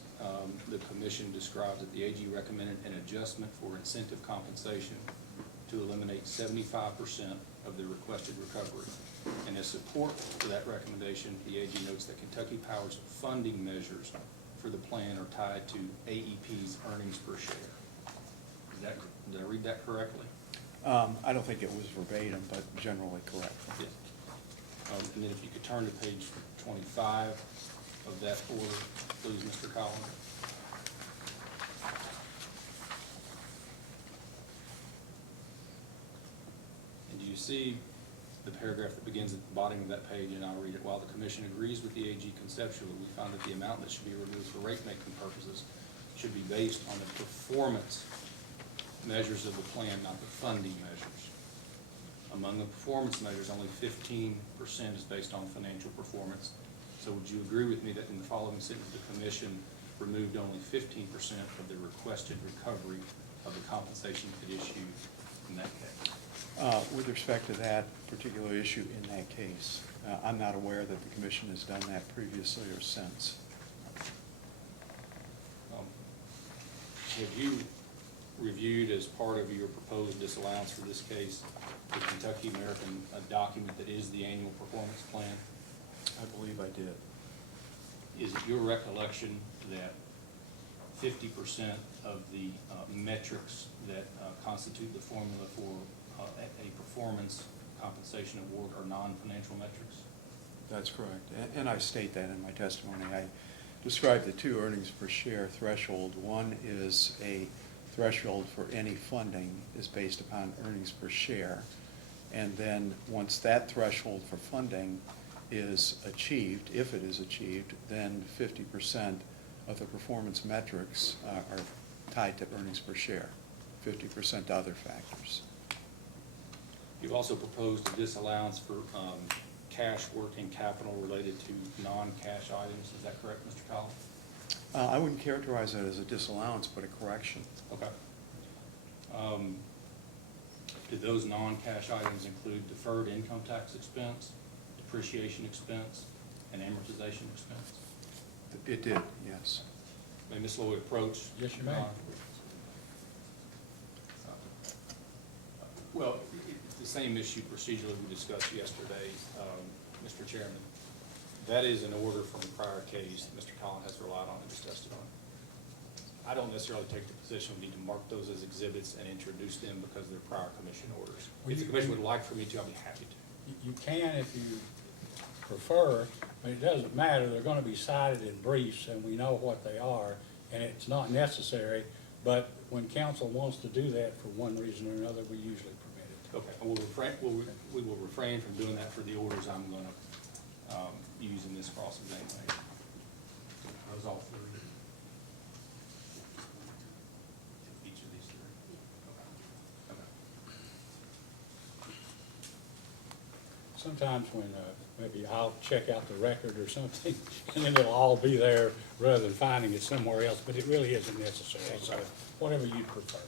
the commission describes that the AG recommended an adjustment for incentive compensation to eliminate 75% of the requested recovery. And as support for that recommendation, the AG notes that Kentucky Power's funding measures for the plan are tied to AEP's earnings per share. Did I read that correctly? I don't think it was verbatim, but generally correct. Yes. And then if you could turn to page 25 of that order, please, Mr. Collins. And do you see the paragraph that begins at the bottom of that page, and I'll read it. While the commission agrees with the AG conceptually, we found that the amount that should be removed for rate-making purposes should be based on the performance measures of the plan, not the funding measures. Among the performance measures, only 15% is based on financial performance. So would you agree with me that in the following sentence, the commission removed only 15% of the requested recovery of the compensation it issued in that case? With respect to that particular issue in that case, I'm not aware that the commission has done that previously or since. Have you reviewed as part of your proposed disallowance for this case the Kentucky American document that is the annual performance plan? I believe I did. Is it your recollection that 50% of the metrics that constitute the formula for a performance compensation award are non-financial metrics? That's correct. And I state that in my testimony. I described the two earnings per share threshold. One is a threshold for any funding is based upon earnings per share. And then once that threshold for funding is achieved, if it is achieved, then 50% of the performance metrics are tied to earnings per share, 50% to other factors. You've also proposed a disallowance for cash working capital related to non-cash items. Is that correct, Mr. Collins? I wouldn't characterize that as a disallowance, but a correction. Okay. Do those non-cash items include deferred income tax expense, depreciation expense, and amortization expense? It did, yes. May Ms. Lloyd approach? Yes, you may. Well, it's the same issue procedurally we discussed yesterday, Mr. Chairman. That is an order from a prior case that Mr. Collins has relied on and discussed it on. I don't necessarily take the position we need to mark those as exhibits and introduce them because they're prior commission orders. If the commission would like for me to, I'll be happy to. You can if you prefer, but it doesn't matter. They're gonna be cited in briefs, and we know what they are, and it's not necessary. But when council wants to do that for one reason or another, we usually permit it. Okay, and we will refrain from doing that for the orders I'm gonna use in this cross-examination. Those all three? Each of these three? Okay. Sometimes when, maybe I'll check out the record or something, and then it'll all be there rather than finding it somewhere else, but it really isn't necessary, so whatever you prefer.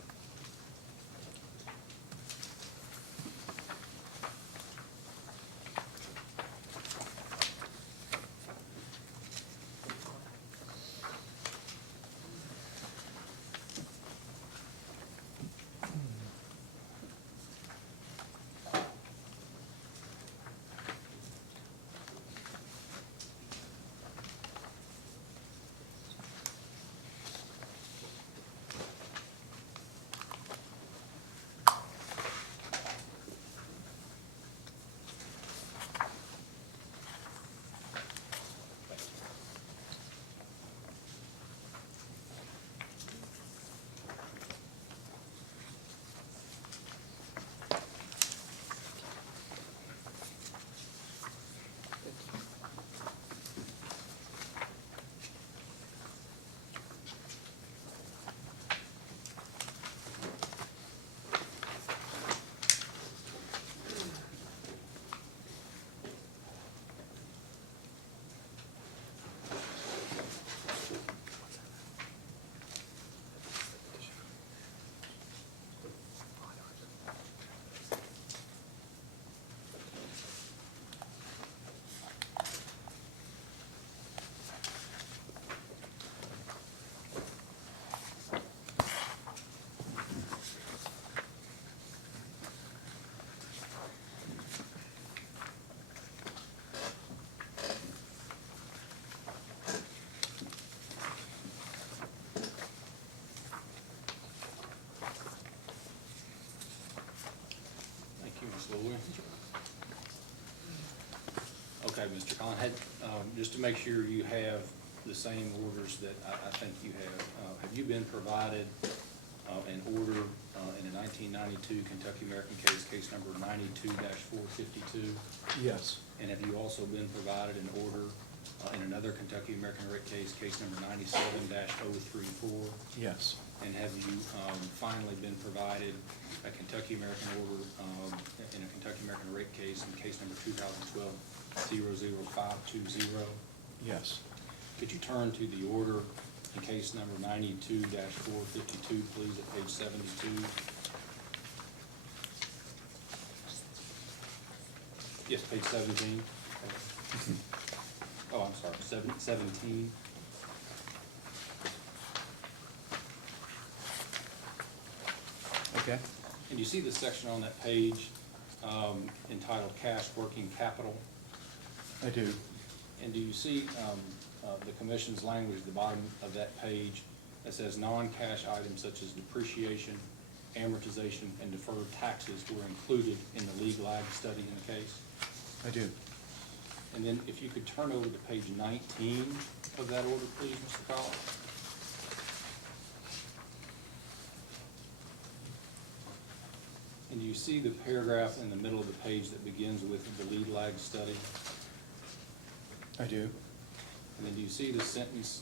Okay, Mr. Collin, just to make sure you have the same orders that I think you have you been provided an order in a 1992 Kentucky American case number 92-452? Yes. And have you also been provided an order in another Kentucky American rate case number 97-034? Yes. And have you finally been provided a Kentucky American order in a Kentucky American rate case number 2012-00520? Yes. Could you turn to the order in case number 92-452, please, at page 72? Yes, page 17. Oh, I'm sorry, 17. Okay. And you see the section on that page entitled Cash Working Capital? I do. And do you see the commission's language at the bottom of that page that says non-cash items such as depreciation, amortization, and deferred taxes were included in the legal ag study in the case? I do. And then if you could turn over to page 19 of that order, please, Mr. Collins. And do you see the paragraph in the middle of the page that begins with the lead lag study? I do. And then do you see the sentence,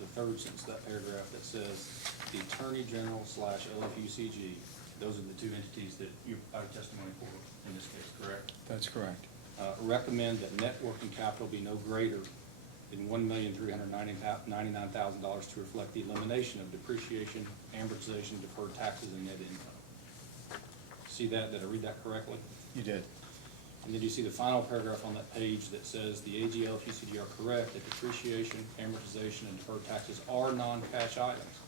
the third sentence of that paragraph that says, the Attorney General / LFUCG, those are the two entities that you provided testimony for in this case, correct? That's correct. Recommend that net working capital be no greater than $1,399,000 to reflect the elimination of depreciation, amortization, deferred taxes, and net income. See that? Did I read that correctly? You did. And then you see the final paragraph on that page that says the AG, LFUCG are correct that depreciation, amortization, and deferred taxes are non-cash items.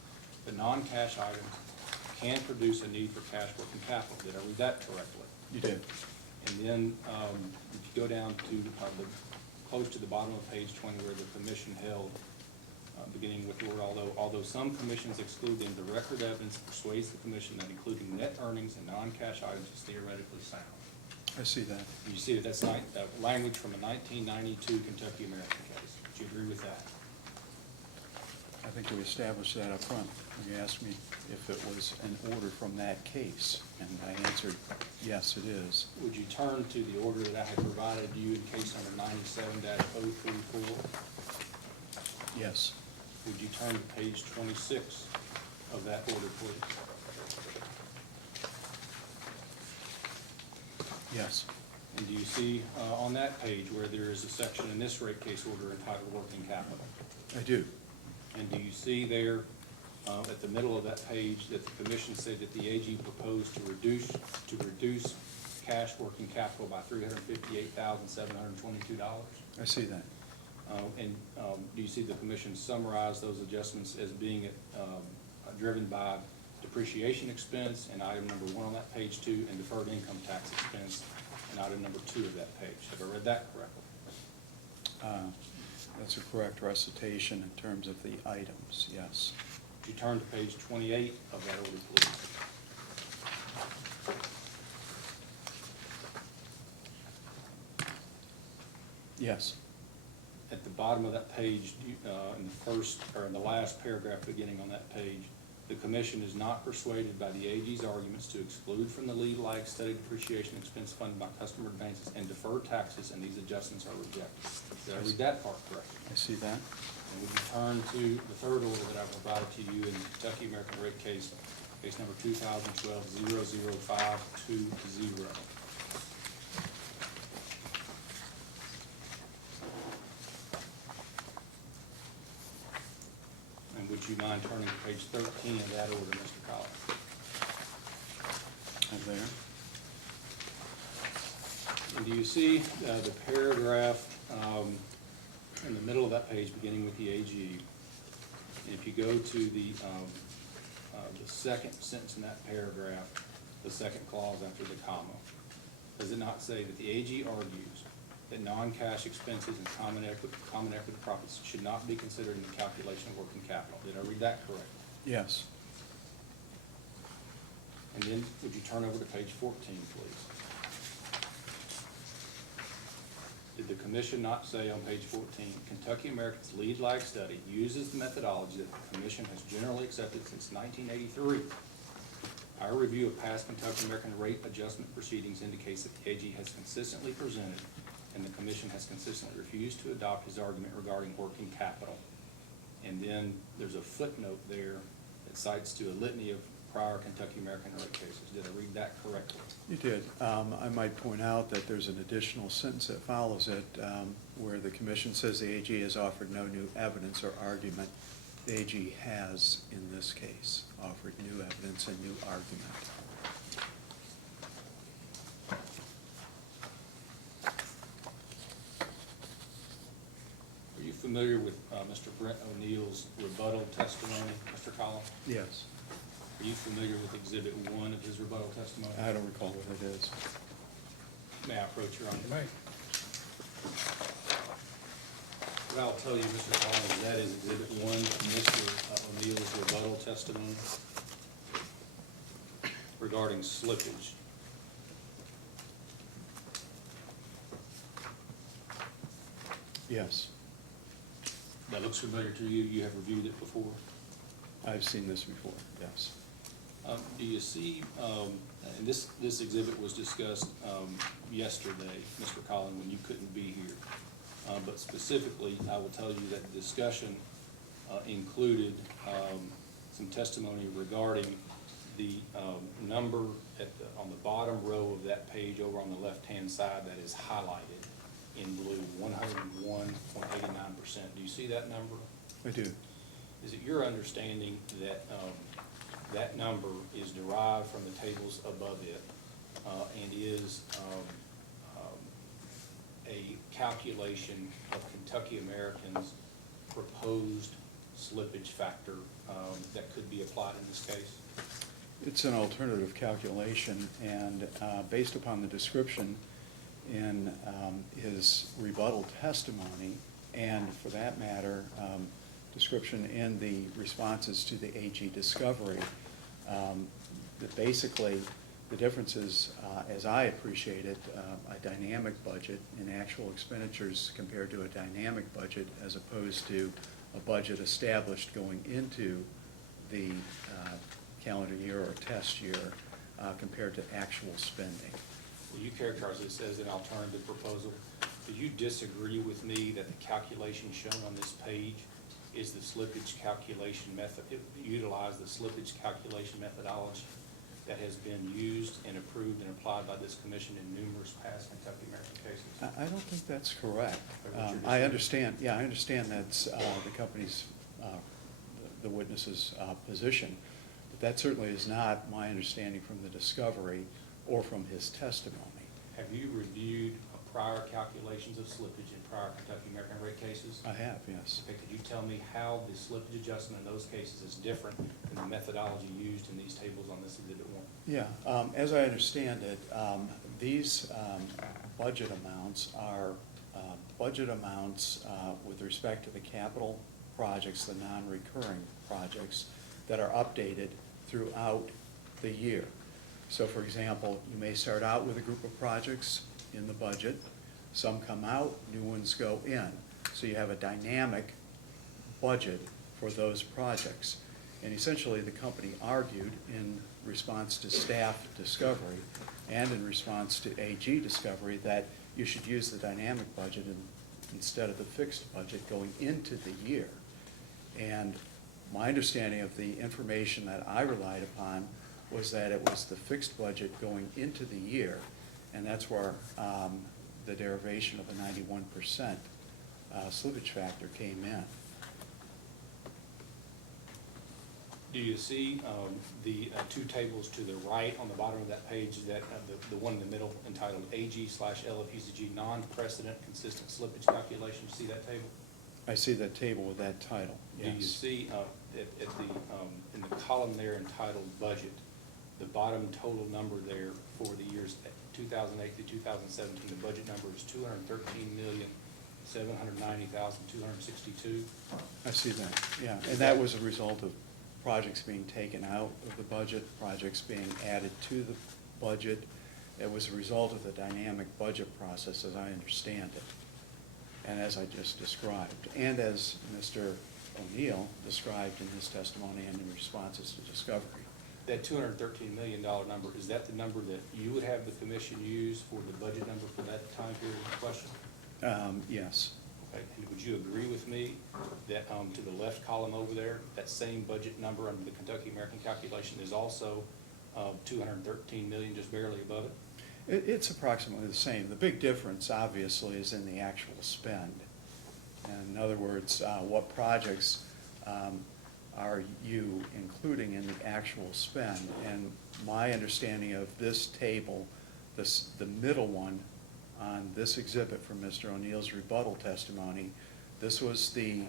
But non-cash items can produce a need for cash working capital. Did I read that correctly? You did. And then if you go down to close to the bottom of page 20 where the commission held, beginning with the word although some commissions exclude them, the record evidence persuades the commission that including net earnings and non-cash items is theoretically sound. I see that. You see that that's language from a 1992 Kentucky American case. Would you agree with that? I think we established that up front. You asked me if it was an order from that case, and I answered, yes, it is. Would you turn to the order that I had provided you in case number 97-034? Yes. Would you turn to page 26 of that order, please? Yes. And do you see on that page where there is a section in this rate case order entitled Working Capital? I do. And do you see there at the middle of that page that the commission said that the AG proposed to reduce cash working capital by $358,722? I see that. And do you see the commission summarize those adjustments as being driven by depreciation expense and item number 1 on that page 2, and deferred income tax expense and item number 2 of that page? Have I read that correctly? That's a correct recitation in terms of the items, yes. Would you turn to page 28 of that order, please? Yes. At the bottom of that page, in the last paragraph beginning on that page, the commission is not persuaded by the AG's arguments to exclude from the lead lag study depreciation expense funded by customer advances and deferred taxes, and these adjustments are rejected. Did I read that part correctly? I see that. And would you turn to the third order that I provided to you in the Kentucky American rate case number 2012-00520? And would you mind turning to page 13 of that order, Mr. Collins? I'm there. And do you see the paragraph in the middle of that page beginning with the AG? And if you go to the second sentence in that paragraph, the second clause after the comma, does it not say that the AG argues that non-cash expenses and common equity profits should not be considered in the calculation of working capital? Did I read that correctly? Yes. And then would you turn over to page 14, please? Did the commission not say on page 14, Kentucky American's lead lag study uses the methodology that the commission has generally accepted since 1983. Our review of past Kentucky American rate adjustment proceedings indicates that the AG has consistently presented and the commission has consistently refused to adopt his argument regarding working capital. And then there's a footnote there that cites to a litany of prior Kentucky American rate cases. Did I read that correctly? You did. I might point out that there's an additional sentence that follows it, where the commission says the AG has offered no new evidence or argument. The AG has, in this case, offered new evidence and new argument. Are you familiar with Mr. Brent O'Neill's rebuttal testimony, Mr. Collins? Yes. Are you familiar with Exhibit 1 of his rebuttal testimony? I don't recall what it is. May I approach your honor? May. What I'll tell you, Mr. Collins, that is Exhibit 1 of Mr. O'Neill's rebuttal testimony regarding slippage. Yes, That looks familiar to you. You have reviewed it before. I've seen this before, yes. Do you see, and this exhibit was discussed yesterday, Mr. Collins, when you couldn't be here. But specifically, I will tell you that the discussion included some testimony regarding the number on the bottom row of that page over on the left-hand side that is highlighted in blue, 101.89%. Do you see that number? I do. Is it your understanding that that number is derived from the tables above it and is a calculation of Kentucky American's proposed slippage factor that could be applied in this case? It's an alternative calculation, and based upon the description in his rebuttal testimony, and for that matter, description in the responses to the AG discovery, that basically the difference is, as I appreciate it, a dynamic budget in actual expenditures compared to a dynamic budget as opposed to a budget established going into the calendar year or test year compared to actual spending. Well, you characterize this as an alternative proposal. Do you disagree with me that the calculation shown on this page is the slippage calculation method, utilize the slippage calculation methodology that has been used and approved and applied by this commission in numerous past Kentucky American cases? I don't think that's correct. Or what I you're understand, yeah, I understand that's the company's, the witness's position. But that certainly is not my understanding from the discovery or from his testimony. Have you reviewed prior calculations of slippage in prior Kentucky American rate cases? I have, yes. Okay, could you tell me how the slippage adjustment in those cases is different than the methodology used in these tables on this Exhibit 1? Yeah, as I understand it, these budget amounts are budget amounts with respect to the capital projects, the non-recurring projects that are updated throughout the year. So for example, you may start out with a group of projects in the budget, some come out, new ones go in. So you have a dynamic budget for those projects. And essentially, the company argued in response to staff discovery and in response to AG discovery that you should use the dynamic budget instead of the fixed budget going into the year. And my understanding of the information that I relied upon was that it was the fixed budget going into the year, and that's where the derivation of the 91% slippage factor came in. Do you see the two tables to the right on the bottom of that page, that the one in the middle entitled AG/LFUCG non-precedent consistent slippage calculation? You see that table? I see that table with that title, yes. Do you see in the column there entitled budget, the bottom total number there for the years 2008 through 2017, the budget number is $213,790,262. I see that, yeah. And that was a result of projects being taken out of the budget, projects being added to the budget. It was a result of the dynamic budget process, as I understand it. and as I just described, and as Mr. O'Neill described in his testimony and in responses to discovery. That $213 million number, is that the number that you would have the commission use for the budget number for that time period in question? Yes. Okay, and would you agree with me that, to the left column over there, that same budget number under the Kentucky American calculation is also, 213 million, just barely above it? It's approximately the same. The big difference, obviously, is in the actual spend. In other words, what projects are you including in the actual spend? And my understanding of this table, the middle one on this exhibit from Mr. O'Neill's rebuttal testimony, this was the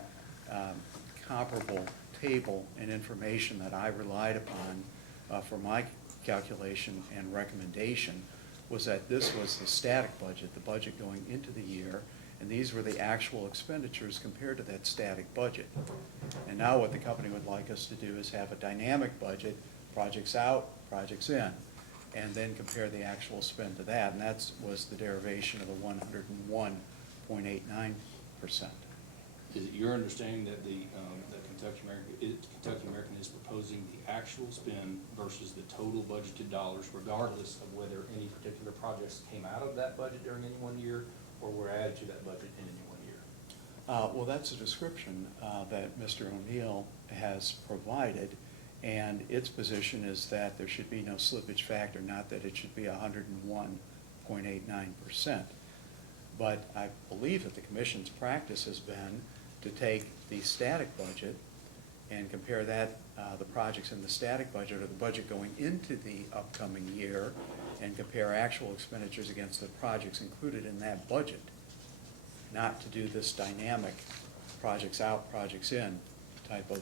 comparable table and information that I relied upon for my calculation and recommendation, was that this was the static budget, the budget going into the year, and these were the actual expenditures compared to that static budget. And now what the company would like us to do is have a dynamic budget, projects out, projects in, and then compare the actual spend to that, and that was the derivation of the 101.89%. Is it your understanding that the Kentucky American is proposing the actual spend versus the total budgeted dollars, regardless of whether any particular projects came out of that budget during any one year or were added to that budget in any one year? Well, that's a description that Mr. O'Neill has provided, and its position is that there should be no slippage factor, not that it should be 101.89%. But I believe that the commission's practice has been to take the static budget and compare that, the projects in the static budget or the budget going into the upcoming year, and compare actual expenditures against the projects included in that budget, not to do this dynamic projects out, projects in type of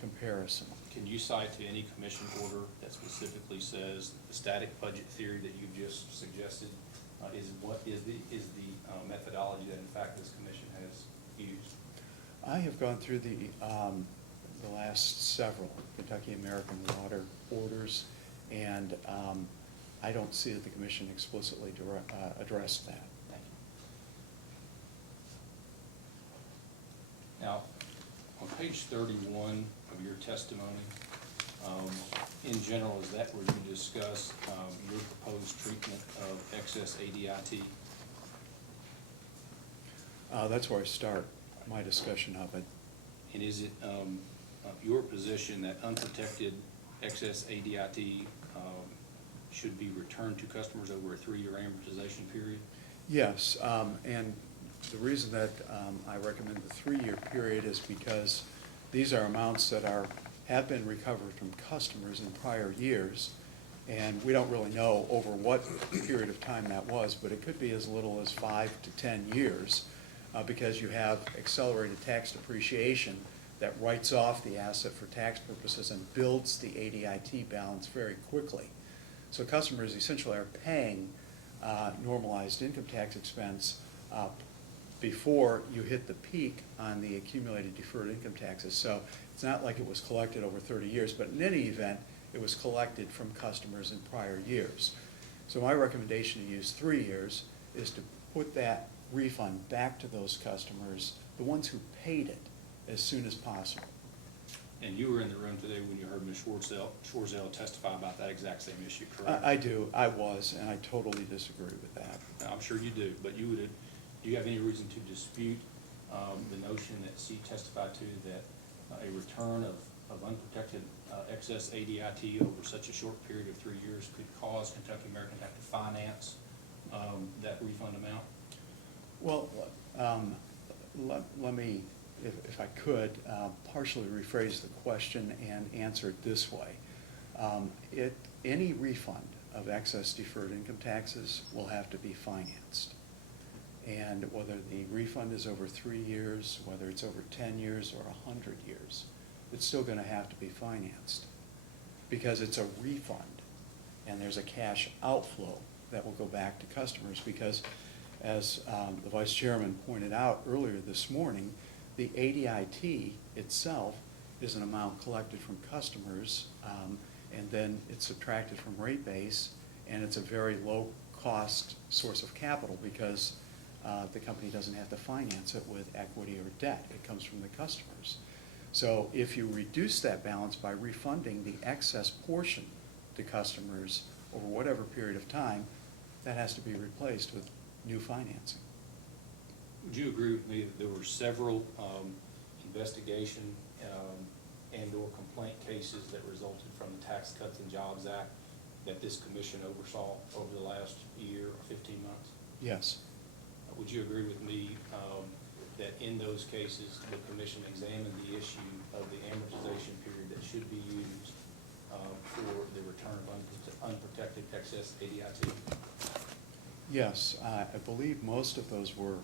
comparison. Can you cite to any commission order that specifically says the static budget theory that you just suggested is the methodology that in fact this commission has used? I have gone through the last several Kentucky American Water orders, and I don't see that the commission explicitly addressed that. Thank you. Now, on page 31 of your testimony, in general, is that where you discuss your proposed treatment of excess ADIT? That's where I start my discussion of it. And is it your position that unprotected excess ADIT should be returned to customers over a 3-year amortization period? Yes, and the reason that I recommend the 3-year period is because these are amounts that have been recovered from customers in prior years, and we don't really know over what period of time that was, but it could be as little as 5 to 10 years, because you have accelerated tax depreciation that writes off the asset for tax purposes and builds the ADIT balance very quickly. So customers essentially are paying normalized income tax expense before you hit the peak on the accumulated deferred income taxes. So it's not like it was collected over 30 years, but in any event, it was collected from customers in prior years. So my recommendation to use 3 years is to put that refund back to those customers, the ones who paid it, as soon as possible. And you were in the room today when you heard Ms. Schwarzel testify about that exact same issue, correct? I do, I was, and I totally disagree with that. I'm sure you do, but do you have any reason to dispute the notion that she testified to that a return of unprotected excess ADIT over such a short period of 3 years could cause Kentucky American to have to finance that refund amount? Well, let me, if I could, partially rephrase the question and answer it this way. Any refund of excess deferred income taxes will have to be financed. And whether the refund is over 3 years, whether it's over 10 years or 100 years, it's still going to have to be financed, because it's a refund and there's a cash outflow that will go back to customers, because as the Vice Chairman pointed out earlier this morning, the ADIT itself is an amount collected from customers, and then it's subtracted from rate base, and it's a very low cost source of capital, because the company doesn't have to finance it with equity or debt. It comes from the customers. So if you reduce that balance by refunding the excess portion to customers over whatever period of time, that has to be replaced with new financing. Would you agree with me that there were several investigation and/or complaint cases that resulted from the Tax Cuts and Jobs Act that this commission oversaw over the last year or 15 months? Yes. Would you agree with me that in those cases, the commission examined the issue of the amortization period that should be used for the return of unprotected excess ADIT? Yes, I believe most of those were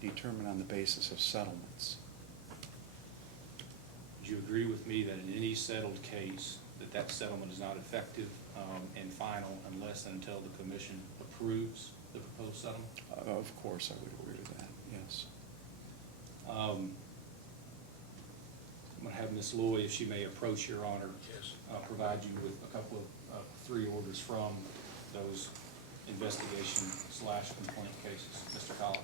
determined on the basis of settlements. Would you agree with me that in any settled case, that settlement is not effective and final unless and until the commission approves the proposed settlement? Of course, I would agree with that, yes. I'm going to have Ms. Loy, if she may approach Your Honor, provide you with a couple of 3 orders from those investigation/complaint cases. Mr. Collins.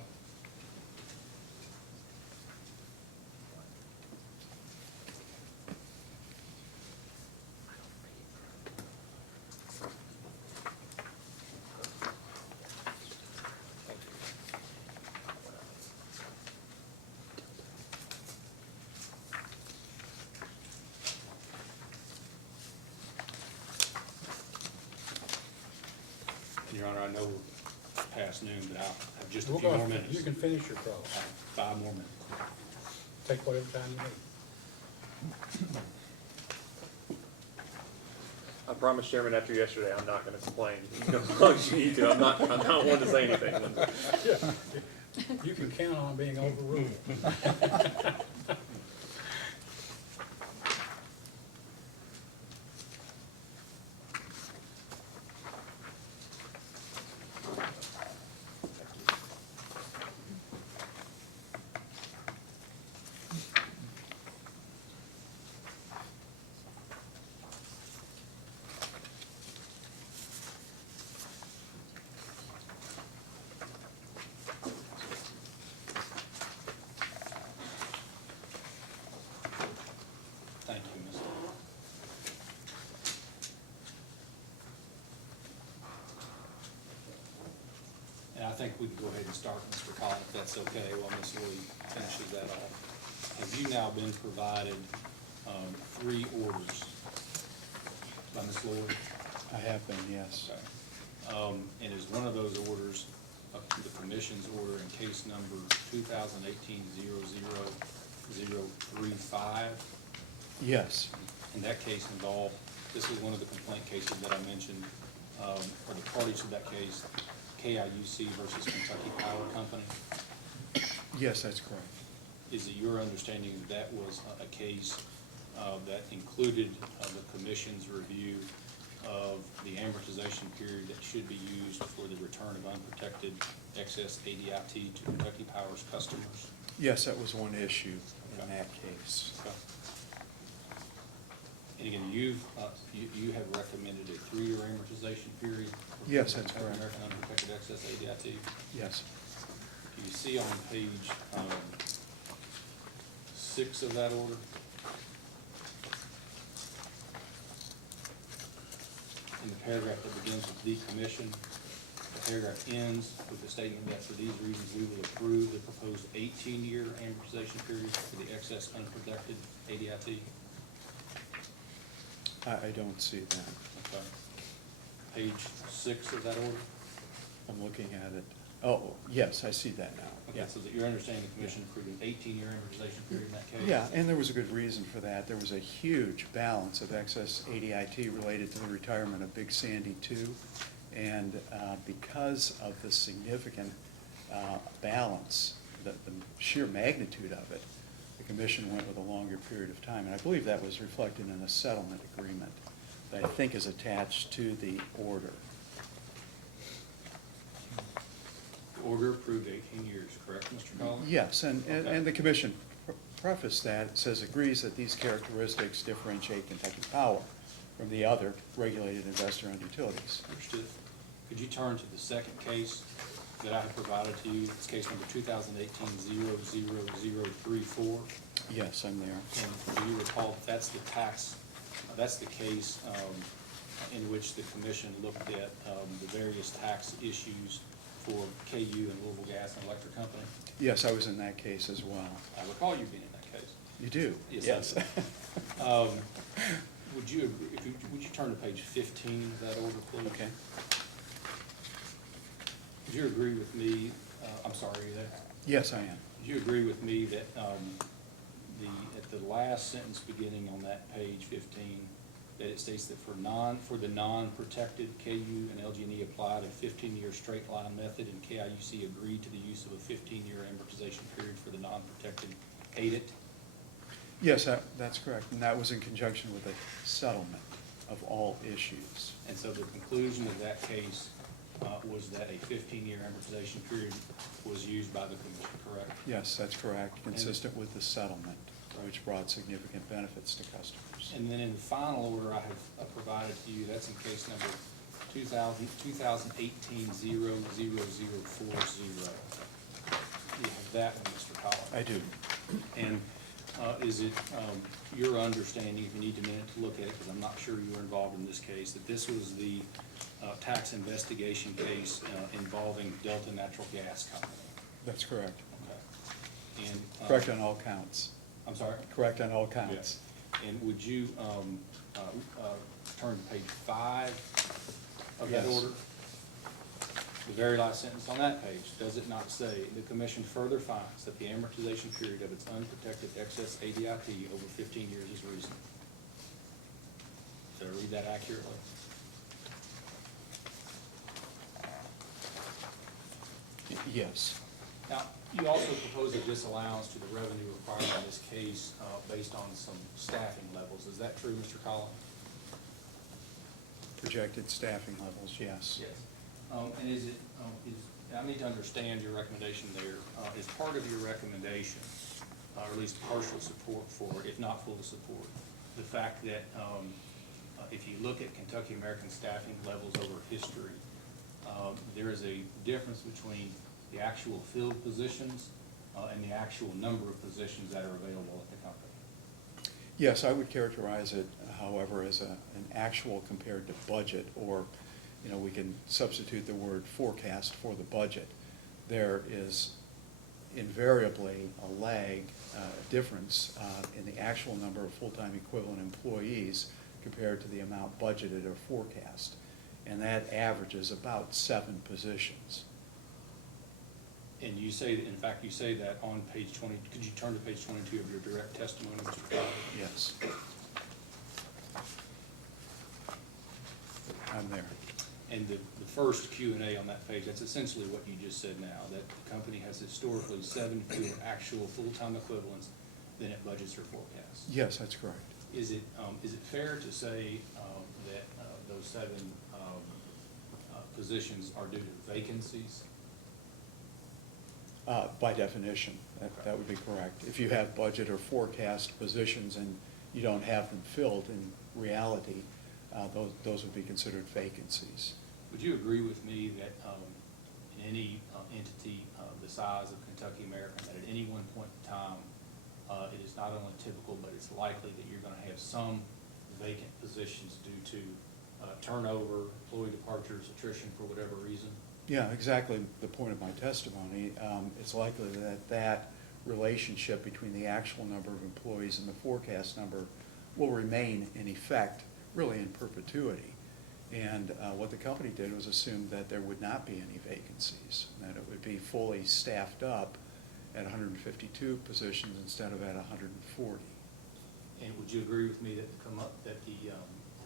Your Honor, I know we're past noon, but I'll have just a We'll few go- more minutes. You can finish your cross. 5 more minutes. Take whatever time you need. I promised Chairman after yesterday, I'm not gonna complain. As long as you need to, I'm not one to say anything. You can count on being overruled. Thank you, Ms. Loy. And I think we can go ahead and start, Mr. Collins, if that's okay, while Ms. Loy finishes that off. Have you now been provided 3 orders by Ms. Lloyd? I have been, yes. Okay. And is one of those orders the commission's order in case number 2018-00035? Yes. In that case involved, this is one of the complaint cases that I mentioned, or the parties to that case, KIUC versus Kentucky Power Company. Yes, that's correct. Is it your understanding that that was a case that included the commission's review of the amortization period that should be used for the return of unprotected excess ADIT to Kentucky Power's customers? Yes, that was one issue in that case. Okay. And again, you have recommended a 3-year amortization period? For Yes, that's correct. American unprotected excess ADIT? Yes. You see on page 6 of that order? In the paragraph that begins with decommission, the paragraph ends with the statement that for these reasons, we will approve the proposed 18-year amortization period for the excess unprotected ADIT. I don't see that. Okay. Page 6 of that order? I'm looking at it. Oh, yes, I see that now. Okay, Yeah. so that you're understanding the commission approved an 18-year amortization period in that case? Yeah, and there was a good reason for that. There was a huge balance of excess ADIT related to the retirement of Big Sandy 2. And because of the significant balance, the sheer magnitude of it, the commission went with a longer period of time. And I believe that was reflected in a settlement agreement that I think is attached to the order. The order approved 18 years, correct, Mr. Collins? Yes, and Okay. the commission prefaced that, it says agrees that these characteristics differentiate Kentucky Power from the other regulated investor-owned utilities. Understood. Could you turn to the second case that I have provided to you, it's case number 2018-00034. Yes, I'm there. And do you recall, that's the case in which the commission looked at the various tax issues for KU and Louisville Gas and Electric Company? Yes, I was in that case as well. I recall you being in that case. You do? Yes. Would you agree, would you turn to page 15 of that order, please? Okay. Would you agree with me, I'm sorry, are you there? Yes, I am. Would you agree with me that at the last sentence beginning on that page 15, that it states that for the non-protected, KU and LG&E applied a 15-year straight line method, and KIUC agreed to the use of a 15-year amortization period for the non-protected, ate it? Yes, that's correct, and that was in conjunction with a settlement of all issues. And so the conclusion of that case was that a 15-year amortization period was used by the commission, correct? Yes, that's correct, consistent with the settlement, which brought significant benefits to customers. And then in the final order I have provided to you, that's in case number 2018-00040. You have that one, Mr. Collins? I do. And is it your understanding, if you need a minute to look at it, because I'm not sure you were involved in this case, that this was the tax investigation case involving Delta Natural Gas Company? That's correct. Okay. And Correct on all counts. I'm sorry? Correct on all counts. And would you turn to page 5 of that Yes. order? The very last sentence on that page, does it not say, the commission further finds that the amortization period of its unprotected excess ADIT over 15 years is reasonable? Did I read that accurately? Yes. Now, you also propose a disallowance to the revenue requirement in this case based on some staffing levels. Is that true, Mr. Collins? Projected staffing levels, yes. Yes. And is it, I need to understand your recommendation there. Is part of your recommendation, or at least partial support for, if not full support, the fact that if you look at Kentucky American staffing levels over history, there is a difference between the actual filled positions and the actual number of positions that are available at the company? Yes, I would characterize it, however, as an actual compared to budget, or, we can substitute the word forecast for the budget. There is invariably a lag, difference in the actual number of full-time equivalent employees compared to the amount budgeted or forecast. And that averages about 7 positions. And you say, in fact, you say that on page 20, could you turn to page 22 of your direct testimony, Mr. Collins? Yes. I'm there. And the first Q&A on that page, that's essentially what you just said now, that the company has historically 7 fewer actual full-time equivalents than it budgets or forecasts. Yes, that's correct. Is it fair to say that those 7 positions are due to vacancies? By definition, that would be correct. If you have budget or forecast positions and you don't have them filled in reality, those would be considered vacancies. Would you agree with me that in any entity the size of Kentucky American, that at any one point in time, it is not only typical, but it's likely that you're going to have some vacant positions due to turnover, employee departures, attrition for whatever reason? Yeah, exactly the point of my testimony. It's likely that that relationship between the actual number of employees and the forecast number will remain in effect really in perpetuity. And what the company did was assume that there would not be any vacancies, that it would be fully staffed up at 152 positions instead of at 140. And would you agree with me that the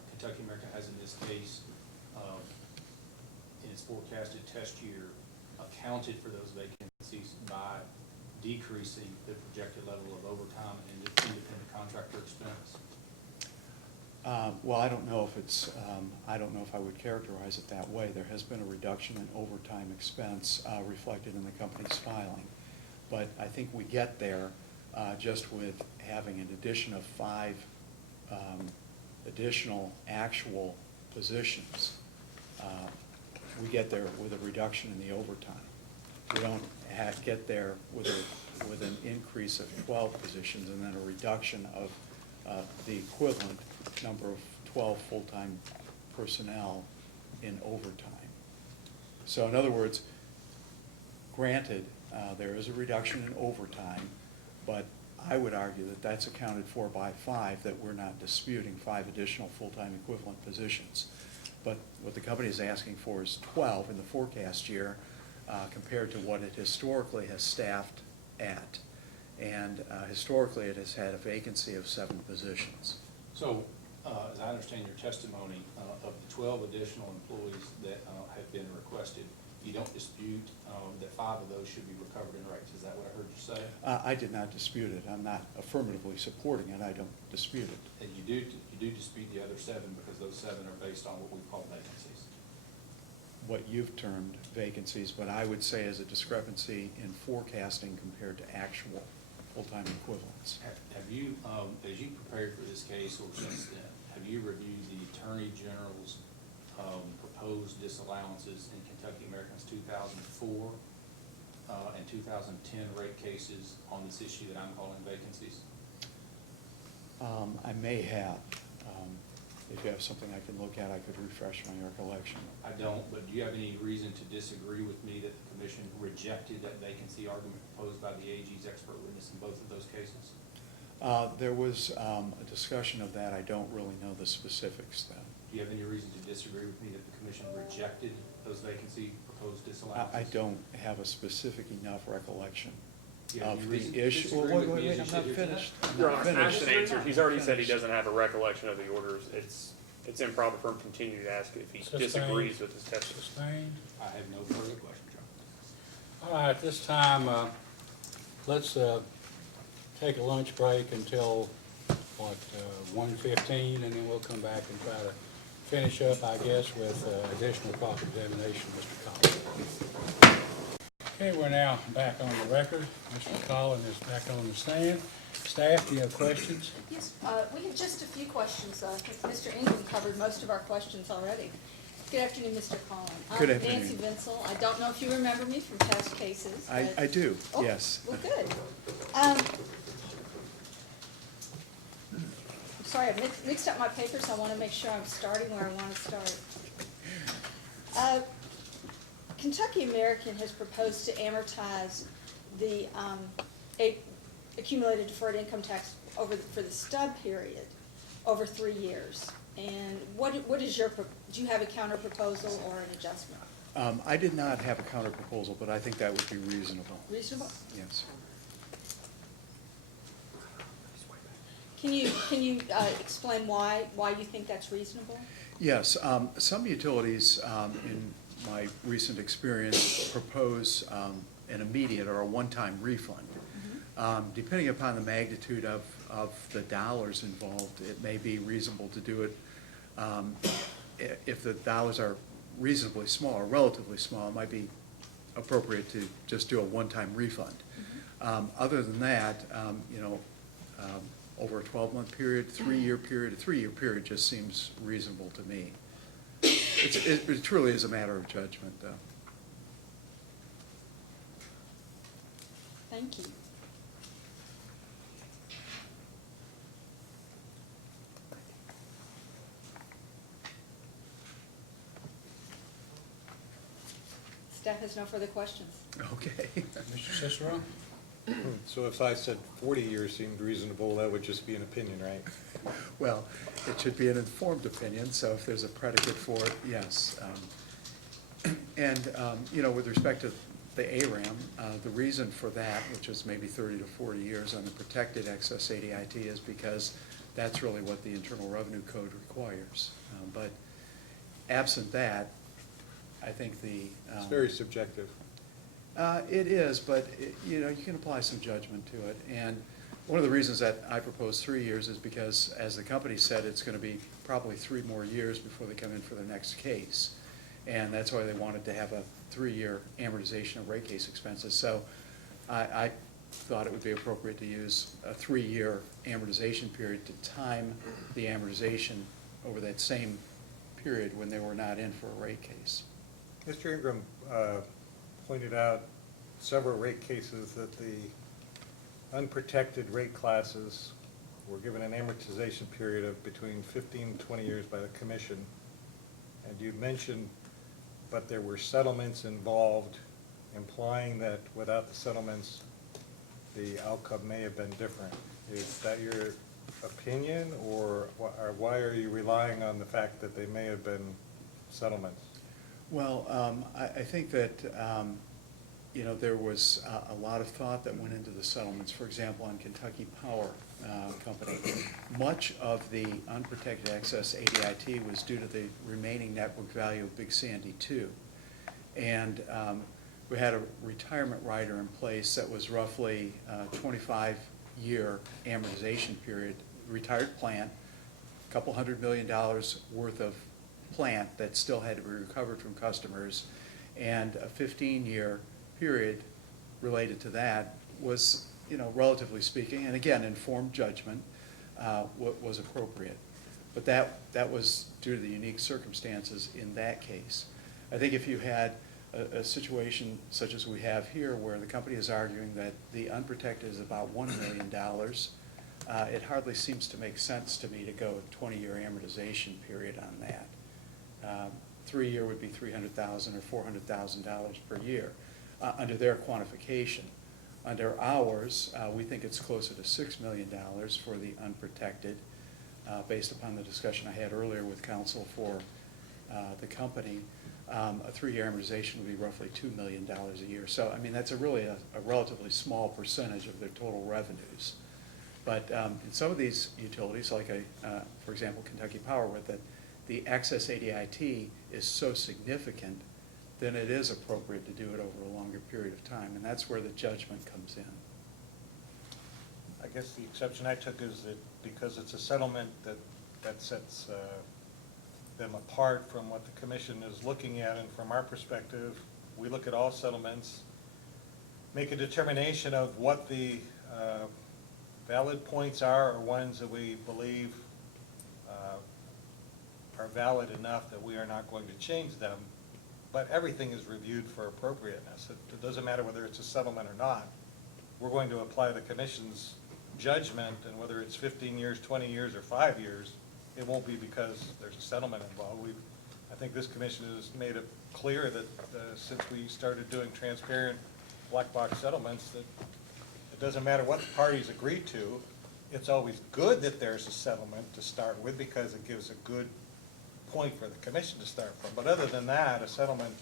Kentucky American has in this case, in its forecasted test year, accounted for those vacancies by decreasing the projected level of overtime and independent contractor expense? Well, I don't know if it's, I don't know if I would characterize it that way. There has been a reduction in overtime expense reflected in the company's filing. But I think we get there just with having an addition of 5 additional actual positions. We get there with a reduction in the overtime. we don't get there with an increase of 12 positions and then a reduction of the equivalent number of 12 full-time personnel in overtime. So in other words, granted, there is a reduction in overtime, but I would argue that that's accounted for by 5, that we're not disputing 5 additional full-time equivalent positions. But what the company is asking for is 12 in the forecast year compared to what it historically has staffed at. And historically, it has had a vacancy of 7 positions. So, as I understand your testimony, of the 12 additional employees that have been requested, you don't dispute that 5 of those should be recovered in rates. Is that what I heard you say? I did not dispute it. I'm not affirmatively supporting it. I don't dispute it. And you do dispute the other 7 because those 7 are based on what we call vacancies. What you've termed vacancies, but I would say is a discrepancy in forecasting compared to actual full-time equivalents. Have you, as you prepared for this case or since then, have you reviewed the Attorney General's proposed disallowances in Kentucky American's 2004 and 2010 rate cases on this issue that I'm calling vacancies? I may have. If you have something I can look at, I could refresh my recollection. I don't, but do you have any reason to disagree with me that the commission rejected that vacancy argument proposed by the AG's expert witness in both of those cases? There was a discussion of that. I don't really know the specifics, though. Do you have any reason to disagree with me that the commission rejected those vacancy proposed disallowances? I don't have a specific enough recollection Do you have of any reason the to issue. disagree with me as you I'm sit not here today? finished. I'm Your not Honor, finished. Ashton answered, he's already said he doesn't have a recollection of the orders. It's improper for him to continue to ask if he Sustained. disagrees with his testimony. Sustained. I have no further questions, Your Honor. All right, at this time, let's take a lunch break until, 1:15, and then we'll come back and try to finish up, I guess, with additional cross-examination, Mr. Collins. Okay, we're now back on the record. Mr. Collins is back on the stand. Staff, do you have questions? Yes, we have just a few questions, because Mr. Ingram covered most of our questions already. Good afternoon, Mr. Collins. Good I'm afternoon. Nancy Vinsel. I don't know if you remember me from past cases. I but- do, Oh, yes. Well, good. I'm sorry, I mixed up my papers. I want to make sure I'm starting where I want to start. Kentucky American has proposed to amortize the accumulated deferred income tax for the stub period over 3 years. And what is your, do you have a counter proposal or an adjustment? I did not have a counter proposal, but I think that would be reasonable. Reasonable? Yes. Can you explain why you think that's reasonable? Yes, some utilities, in my recent experience, propose an immediate or a one-time refund. Depending upon the magnitude of the dollars involved, it may be reasonable to do it. If the dollars are reasonably small or relatively small, it might be appropriate to just do a one-time refund. Other than that, over a 12-month period, 3-year period, a 3-year period just seems reasonable to me. It truly is a matter of judgment, though. Thank you. Staff has no further questions. Okay. Mr. Cicero? So if I said 40 years seemed reasonable, that would just be an opinion, right? Well, it should be an informed opinion, so if there's a predicate for it, yes. And, with respect to the ARAM, the reason for that, which is maybe 30 to 40 years on the protected excess ADIT, is because that's really what the Internal Revenue Code requires. But absent that, I think the... It's very subjective. It is, but, you can apply some judgment to it. And one of the reasons that I propose 3 years is because, as the company said, it's going to be probably 3 more years before they come in for their next case. And that's why they wanted to have a 3-year amortization of rate case expenses. So I thought it would be appropriate to use a 3-year amortization period to time the amortization over that same period when they were not in for a rate case. Mr. Ingram pointed out several rate cases that the unprotected rate classes were given an amortization period of between 15 and 20 years by the commission. And you mentioned, but there were settlements involved, implying that without the settlements, the outcome may have been different. Is that your opinion, or why are you relying on the fact that they may have been settlements? Well, I think that, there was a lot of thought that went into the settlements. For example, on Kentucky Power Company, much of the unprotected excess ADIT was due to the remaining network value of Big Sandy 2. And we had a retirement rider in place that was roughly 25-year amortization period, retired plant, a couple $100 million worth of plant that still had to be recovered from customers, and a 15-year period related to that was, relatively speaking, and again, informed judgment, what was appropriate. But that was due to the unique circumstances in that case. I think if you had a situation such as we have here, where the company is arguing that the unprotected is about $1 million, it hardly seems to make sense to me to go a 20-year amortization period on that. 3-year would be $300,000 or $400,000 per year under their quantification. Under ours, we think it's closer to $6 million for the unprotected, based upon the discussion I had earlier with counsel for the company. A 3-year amortization would be roughly $2 million a year. So, I mean, that's really a relatively small percentage of their total revenues. But in some of these utilities, like, for example, Kentucky Power, where the excess ADIT is so significant, then it is appropriate to do it over a longer period of time, and that's where the judgment comes in. I guess the exception I took is that because it's a settlement that sets them apart from what the commission is looking at, and from our perspective, we look at all settlements, make a determination of what the valid points are, or ones that we believe are valid enough that we are not going to change them, but everything is reviewed for appropriateness. It doesn't matter whether it's a settlement or not. We're going to apply the commission's judgment, and whether it's 15 years, 20 years, or 5 years, it won't be because there's a settlement involved. I think this commission has made it clear that since we started doing transparent black box settlements, that it doesn't matter what the parties agree to. It's always good that there's a settlement to start with, because it gives a good point for the commission to start from. But other than that, a settlement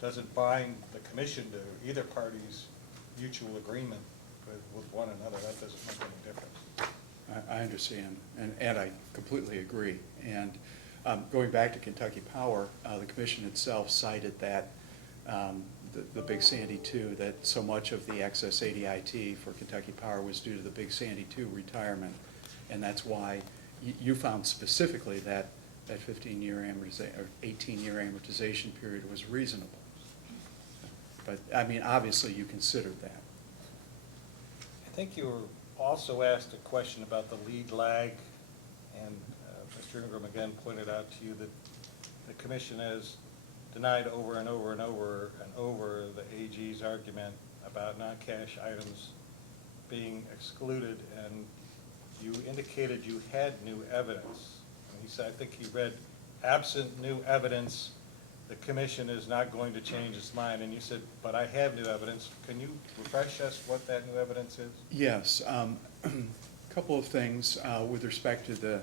doesn't bind the commission to either party's mutual agreement with one another. That doesn't make any difference. I understand, and I completely agree. And going back to Kentucky Power, the commission itself cited that the Big Sandy 2, that so much of the excess ADIT for Kentucky Power was due to the Big Sandy 2 retirement, and that's why you found specifically that 15-year amortization or 18-year amortization period was reasonable. But I mean, obviously, you considered that. I think you were also asked a question about the lead lag, and Mr. Ingram again pointed out to you that the commission has denied over and over and over and over the AG's argument about non-cash items being excluded, and you indicated you had new evidence. And he said, I think he read, absent new evidence, the commission is not going to change its mind. And you said, but I have new evidence. Can you refresh us what that new evidence is? Yes. A couple of things with respect to the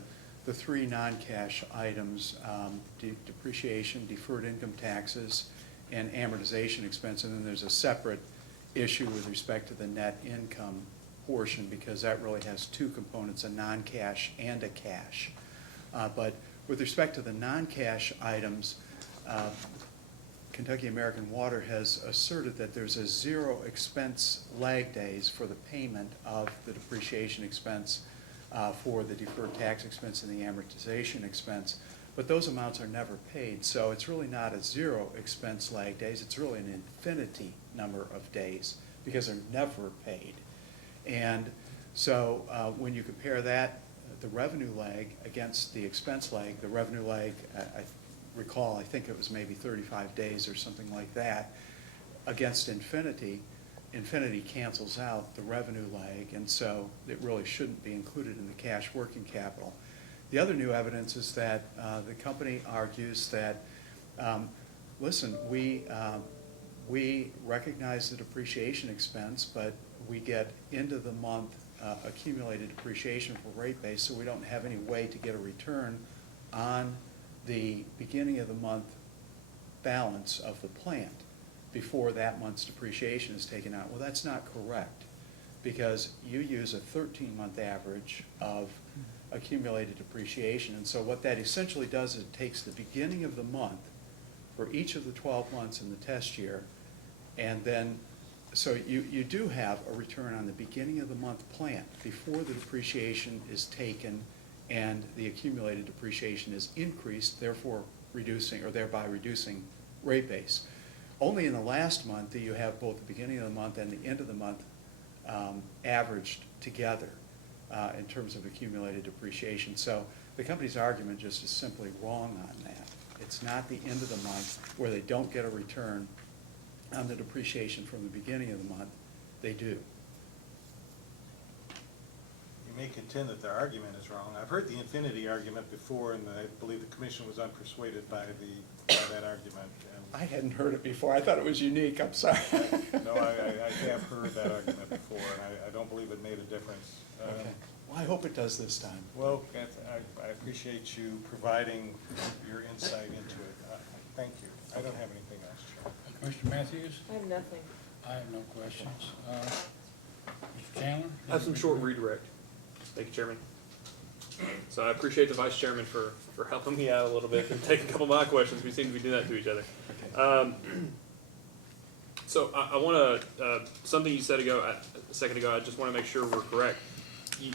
three non-cash items, depreciation, deferred income taxes, and amortization expense. And then there's a separate issue with respect to the net income portion, because that really has two components, a non-cash and a cash. But with respect to the non-cash items, Kentucky American Water has asserted that there's a 0 expense lag days for the payment of the depreciation expense, for the deferred tax expense and the amortization expense, but those amounts are never paid. So it's really not a 0 expense lag days, it's really an infinity number of days, because they're never paid. And so when you compare that, the revenue lag against the expense lag, the revenue lag, I recall, I think it was maybe 35 days or something like that, against infinity, Infinity cancels out the revenue lag, and so it really shouldn't be included in the cash working capital. The other new evidence is that the company argues that, listen, we recognize the depreciation expense, but we get into the month accumulated depreciation for rate base, so we don't have any way to get a return on the beginning of the month balance of the plant before that month's depreciation is taken out. Well, that's not correct, because you use a 13-month average of accumulated depreciation. And so what that essentially does is it takes the beginning of the month for each of the 12 months in the test year, and then, so you do have a return on the beginning of the month plant before the depreciation is taken and the accumulated depreciation is increased, therefore reducing, or thereby reducing rate base. Only in the last month do you have both the beginning of the month and the end of the month averaged together in terms of accumulated depreciation. So the company's argument just is simply wrong on that. It's not the end of the month where they don't get a return on the depreciation from the beginning of the month. They do. You may contend that their argument is wrong. I've heard the Infinity argument before, and I believe the commission was unpersuaded by that argument. I hadn't heard it before. I thought it was unique. I'm sorry. No, I have heard that argument before, and I don't believe it made a difference. Okay. Well, I hope it does this time. Well, I appreciate you providing your insight into it. Thank you. I don't have anything else, Chair. Commissioner Matthews? I have nothing. I have no questions. Mr. Chandler? I have some short redirect. Thank you, Chairman. So I appreciate the Vice Chairman for helping me out a little bit and taking a couple of my questions. We seem to be doing that to each other. So I want to, something you said a second ago, I just want to make sure we're correct.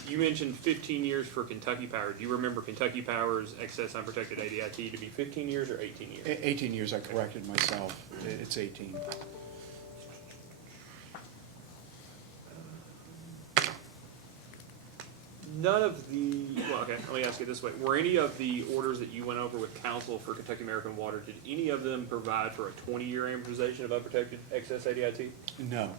You mentioned 15 years for Kentucky Power. Do you remember Kentucky Power's excess unprotected ADIT to be 15 years or 18 years? 18 years, I corrected myself. It's 18. None of the, well, okay, let me ask it this way. Were any of the orders that you went over with counsel for Kentucky American Water, did any of them provide for a 20-year amortization of unprotected excess ADIT? No.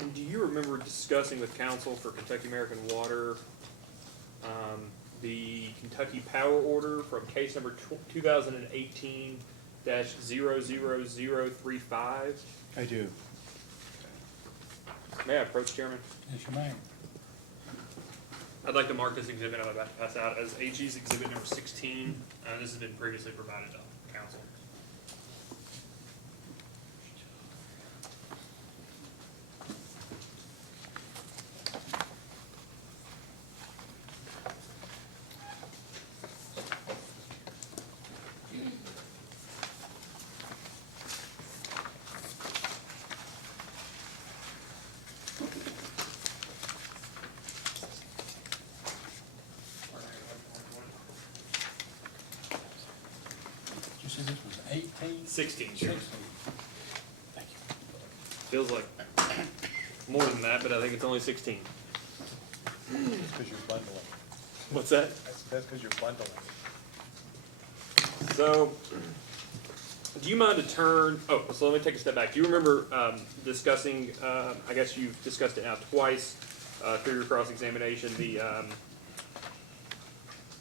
And do you remember discussing with counsel for Kentucky American Water the Kentucky Power Order from case number 2018-00035? I do. May I approach, Chairman? Yes, you may. I'd like to mark this exhibit I'm about to pass out as AG's exhibit number 16. This has been previously provided to council. You said this was 18? 16, 16. Chairman. Thank you. Feels like more than that, but I think it's only 16. That's because you're bundling. What's that? That's because you're bundling. So, do you mind to turn, so let me take a step back. Do you remember discussing, I guess you've discussed it now twice through your cross-examination,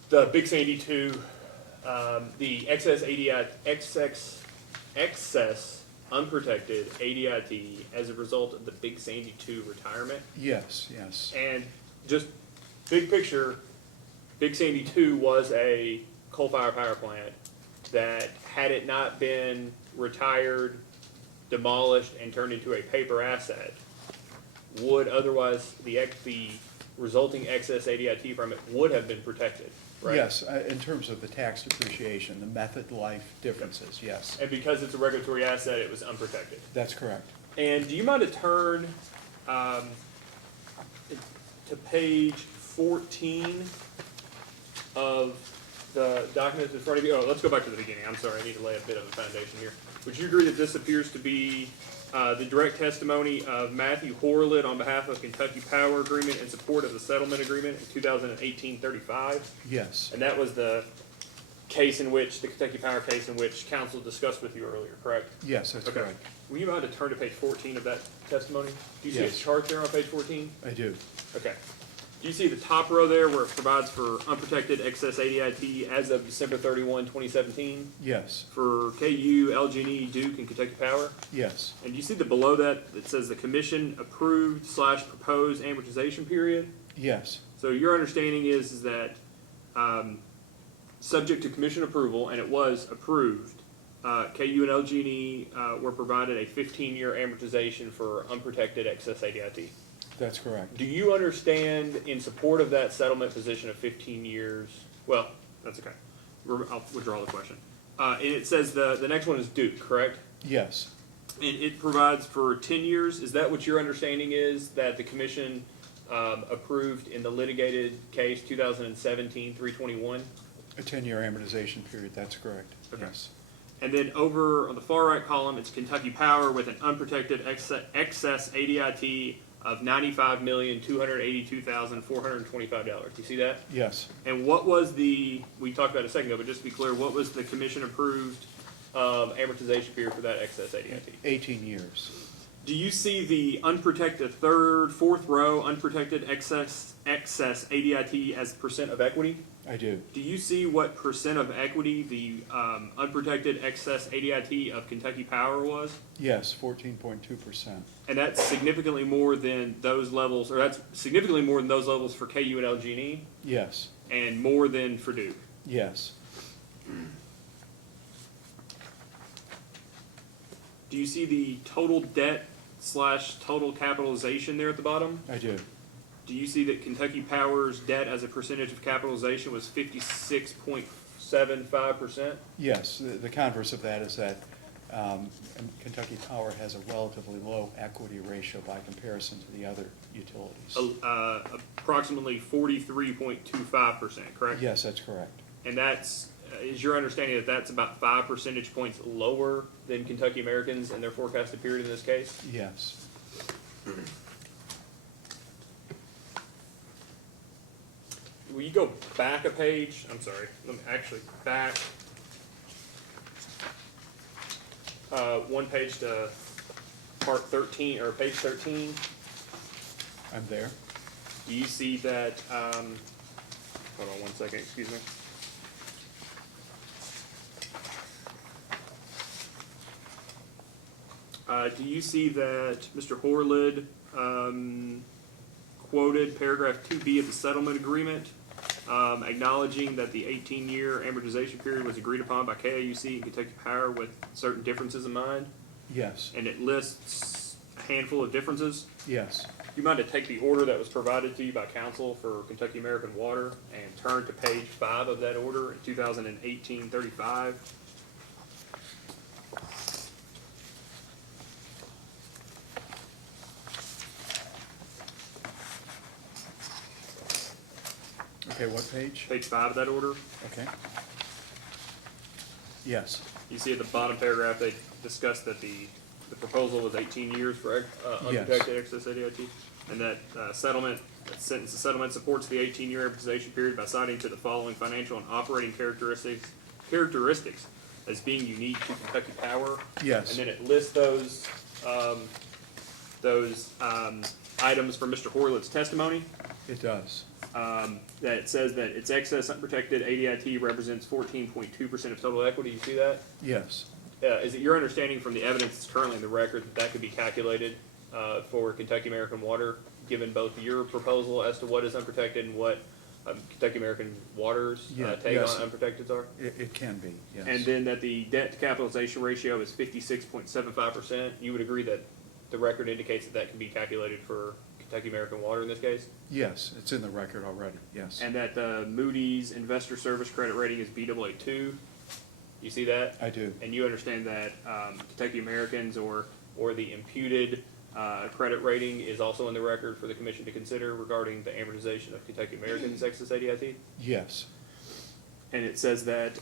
the Big Sandy 2, the excess unprotected ADIT as a result of the Big Sandy 2 retirement? Yes, yes. And just big picture, Big Sandy 2 was a coal-fired power plant that, had it not been retired, demolished, and turned into a paper asset, would otherwise, the resulting excess ADIT from it would have been protected, right? Yes, in terms of the tax depreciation, the method life differences, yes. And because it's a regulatory asset, it was unprotected. That's correct. And do you mind to turn to page 14 of the document in front of you? Oh, let's go back to the beginning. I'm sorry, I need to lay a bit of a foundation here. Would you agree that this appears to be the direct testimony of Matthew Horlid on behalf of Kentucky Power Agreement in support of the settlement agreement in 2018-35. Yes, And that was the case in which, the Kentucky Power case in which council discussed with you earlier, correct? yes, that's Okay. correct. Will you mind to turn to page 14 of that testimony? Do you see a Yes. chart there on page 14? I do. Okay. Do you see the top row there where it provides for unprotected excess ADIT as of December 31, 2017 Yes, for KU, LG&E, Duke, and Kentucky Power? yes, And do you see the below that, it says the commission approved / proposed amortization period? yes, So your understanding is that, subject to commission approval, and it was approved, KU and LG&E, were provided a 15-year amortization for unprotected excess ADIT. that's correct. Do you understand, in support of that settlement position of 15 years, well, that's okay. I'll withdraw the question. And it says the next one is Duke, correct? Yes, And it provides for 10 years. Is that what your understanding is, that the commission approved in the litigated case 2017-321? a 10-year amortization period, that's correct. Okay. Yes, And then over on the far right column, it's Kentucky Power with an unprotected excess ADIT of $95,282,425. Do you see that? yes, And what was we talked about it a second ago, but just to be clear, what was the commission approved amortization period for that excess ADIT? 18 years. Do you see the unprotected fourth row, unprotected excess ADIT as percent of equity? I do. Do you see what percent of equity the unprotected excess ADIT of Kentucky Power was? Yes, 14.2%. And that's significantly more than those levels, or that's significantly more than those levels for KU and LG&E, Yes, and more than for Duke. yes, Do you see the total debt / total capitalization there at the bottom? I do. Do you see that Kentucky Power's debt as a percentage of capitalization was 56.75%? Yes, the converse of that is that Kentucky Power has a relatively low equity ratio by comparison to the other utilities. Approximately 43.25%, correct? Yes, that's correct. And that's, is your understanding that that's about 5 percentage points lower than Kentucky Americans in their forecasted period in this case? Yes, Will you go back a page? I'm sorry, let me actually back one page to part 13, or page 13. I'm there. Do you see that, hold on one second, excuse me. Do you see that Mr. Horlid quoted paragraph 2B of the settlement agreement, acknowledging that the 18-year amortization period was agreed upon by KAUC and Kentucky Power with certain differences in mind? Yes, And it lists a handful of differences. yes, Do you mind to take the order that was provided to you by council for Kentucky American Water and turn to page 5 of that order in 2018-35? okay, what page? Page 5 of that order. Okay. Yes, You see at the bottom paragraph, they discussed that the proposal was 18 years for Yes. unprotected excess ADIT. And that settlement, that sentence, the settlement supports the 18-year amortization period by citing to the following financial and operating characteristics as being unique to Kentucky Power. yes, And then it lists those items from Mr. Horlit's testimony. it does. That it says that its excess unprotected ADIT represents 14.2% of total equity. You see that? Yes, Is it your understanding from the evidence that's currently in the record that that could be calculated for Kentucky American Water, given both your proposal as to what is unprotected and what Kentucky American Water's take yes. on unprotected are? It can be, yes. And then that the debt to capitalization ratio is 56.75%. You would agree that the record indicates that that can be calculated for Kentucky American Water in this case? Yes, it's in the record already, yes. And that the Moody's Investor Service credit rating is Baa2. You see that? I do, And you understand that Kentucky Americans or the imputed credit rating is also in the record for the commission to consider regarding the amortization of Kentucky Americans' excess ADIT? yes, And it says that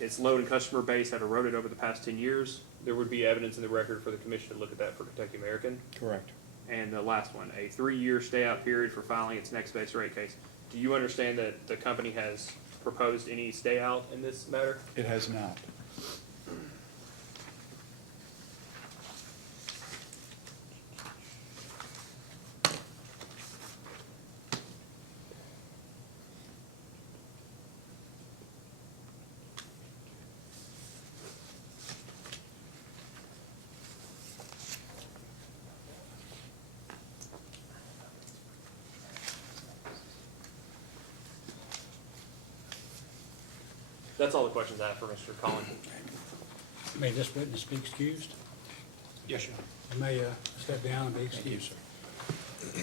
its load and customer base have eroded over the past 10 years. there would be evidence in the record for the commission to look at that for Kentucky American. Correct. And the last one, a 3-year stay-out period for filing its next base rate case. Do you understand that the company has proposed any stay-out in this matter? It has not. That's all the questions I have for Mr. Collins. May this witness be excused? Yes, sir. You may step down and be excused, sir.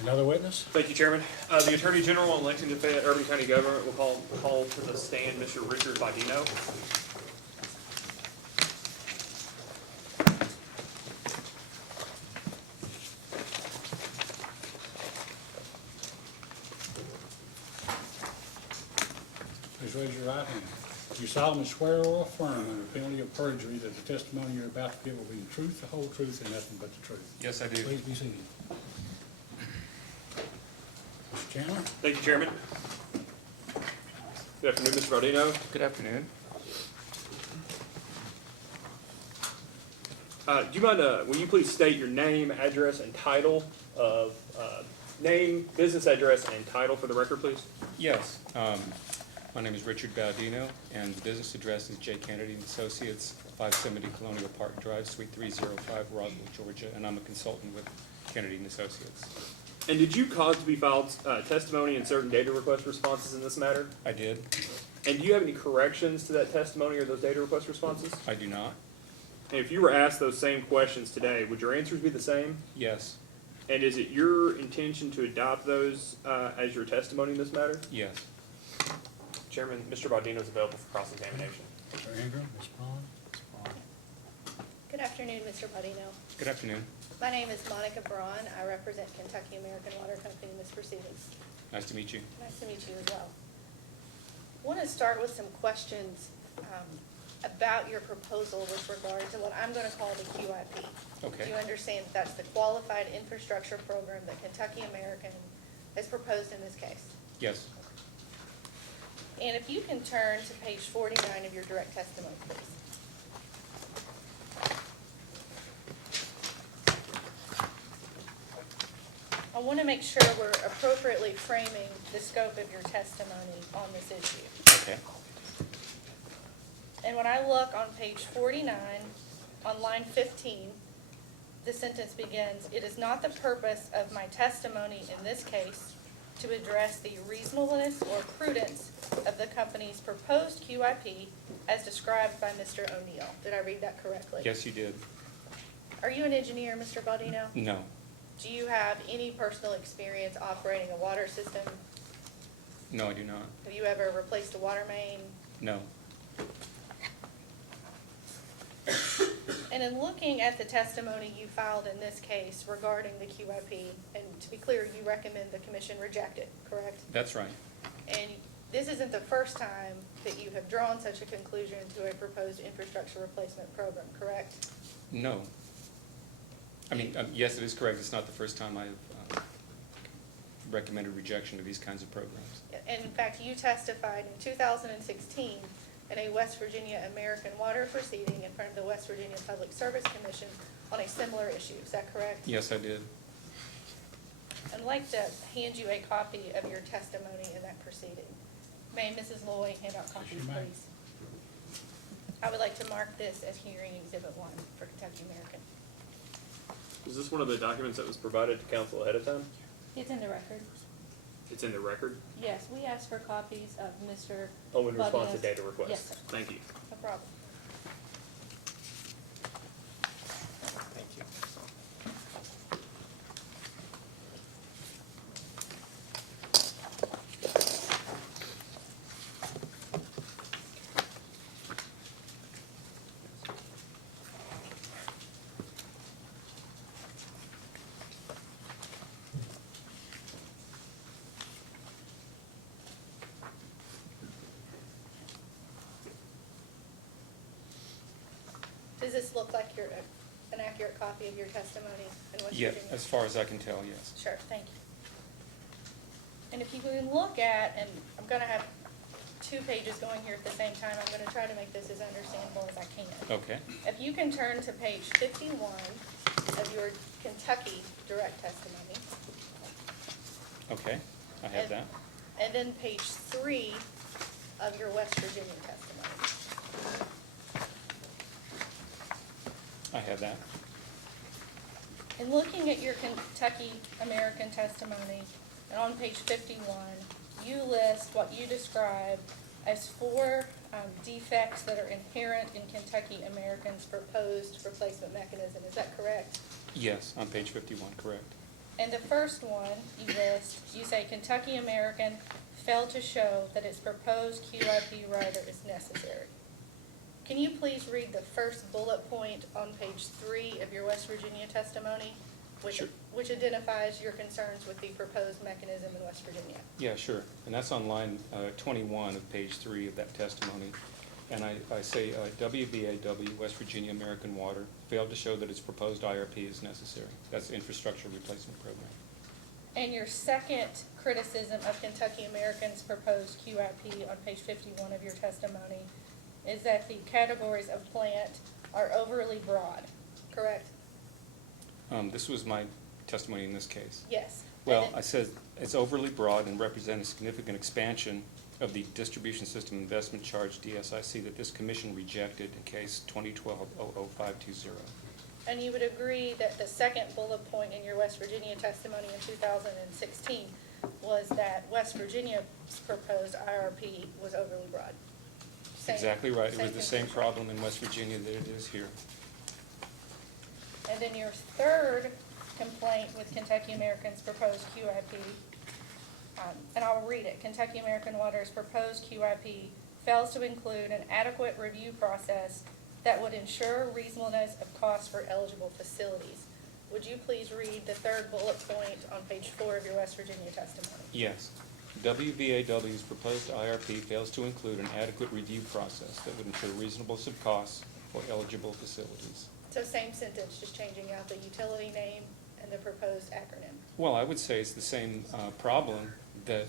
Another witness? Thank you, Chairman. The Attorney General and Lexington Fayette Urban County Government will call to the stand Mr. Richard Bodino. Please raise your right hand. Do you solemnly swear or affirm under penalty of perjury that the testimony you're about to give will be the truth, the whole truth, and nothing but the truth? Yes, I do. Please be seated. Mr. Chandler? Thank you, Chairman. Good afternoon, Mr. Bodino. Good afternoon. Do you mind, will you please state your name, address, and title of, name, business address, and title for the record, please? Yes. My name is Richard Baudino, and the business address is J. Kennedy and Associates, 570 Colonial Park Drive, Suite 305, Roswell, Georgia, and I'm a consultant with Kennedy and Associates. And did you cause to be filed testimony and certain data request responses in this matter? I did. And do you have any corrections to that testimony or those data request responses? I do not. And if you were asked those same questions today, would your answers be the same? Yes. And is it your intention to adopt those as your testimony in this matter? Yes. Chairman, Mr. Baudino is available for cross-examination. Mr. Ingram, Ms. Braun? Good afternoon, Mr. Bodino. Good afternoon. My name is Monica Braun. I represent Kentucky American Water Company in this proceedings. Nice to meet you. Nice to meet you as well. I want to start with some questions about your proposal with regard to what I'm going to call the QIP. Okay. Do you understand that that's the Qualified Infrastructure Program that Kentucky American has proposed in this case? Yes. And if you can turn to page 49 of your direct testimony, please. I want to make sure we're appropriately framing the scope of your testimony on this issue. Okay. And when I look on page 49, on line 15, the sentence begins, "It is not the purpose of my testimony in this case to address the reasonableness or prudence of the company's proposed QIP as described by Mr. O'Neill." Did I read that correctly? Yes, you did. Are you an engineer, Mr. Baudino? No. Do you have any personal experience operating a water system? No, I do not. Have you ever replaced a water main? No. And in looking at the testimony you filed in this case regarding the QIP, and to be clear, you recommend the commission reject it, correct? That's right. And this isn't the first time that you have drawn such a conclusion to a proposed infrastructure replacement program, correct? No. I mean, yes, it is correct. It's not the first time I've recommended rejection of these kinds of programs. And in fact, you testified in 2016 in a West Virginia American Water proceeding in front of the West Virginia Public Service Commission on a similar issue. Is that correct? Yes, I did. I'd like to hand you a copy of your testimony in that proceeding. May Mrs. Loy hand out copies, Yes, you may. please? I would like to mark this as hearing exhibit 1 for Kentucky American. Is this one of the documents that was provided to council ahead of time? It's in the record. It's in the record? Yes, we asked for copies of Mr. Oh, in response to Baudino's- data requests? Yes, sir. Thank you. No problem. Thank you. this look like an accurate copy of your testimony in West Yeah, Virginia? as far as I can tell, yes. Sure, thank you. And if you can look at, and I'm gonna have 2 pages going here at the same time, I'm gonna try to make this as understandable as I can. Okay, If you can turn to page 51 of your Kentucky direct testimony. okay, I have and- that. And then page 3 of your West Virginia testimony. I have that. In looking at your Kentucky American testimony, and on page 51, you list what you describe as 4 defects that are inherent in Kentucky American's proposed replacement mechanism. Is that correct? Yes, on page 51, correct. And the first one you list, you say Kentucky American failed to show that its proposed QIP rider is necessary. Can you please read the first bullet point on page 3 of your West Virginia testimony, which, Sure. which identifies your concerns with the proposed mechanism in West Virginia? Yeah, sure. And that's on line 21 of page 3 of that testimony. And I say WVAW, West Virginia American Water, failed to show that its proposed IRP is necessary. That's the Infrastructure Replacement Program. And your second criticism of Kentucky American's proposed QIP on page 51 of your testimony is that the categories of plant are overly broad, correct? This was my testimony in this case. Yes. Well, And then- I said it's overly broad and represents a significant expansion of the Distribution System Investment Charge, DSIC, that this commission rejected in case 2012-00520. And you would agree that the second bullet point in your West Virginia testimony in 2016 was that West Virginia's proposed IRP was overly broad? Same- Exactly right. It was the same conclusion. problem in West Virginia that it is here. And then your third complaint with Kentucky American's proposed QIP, and I'll read it. Kentucky American Water's proposed QIP fails to include an adequate review process that would ensure reasonableness of costs for eligible facilities. Would you please read the third bullet point on page 4 of your West Virginia testimony? Yes. WVAW's proposed IRP fails to include an adequate review process that would ensure reasonableness of costs for eligible facilities. So same sentence, just changing out the utility name and the proposed acronym. Well, I would say it's the same problem that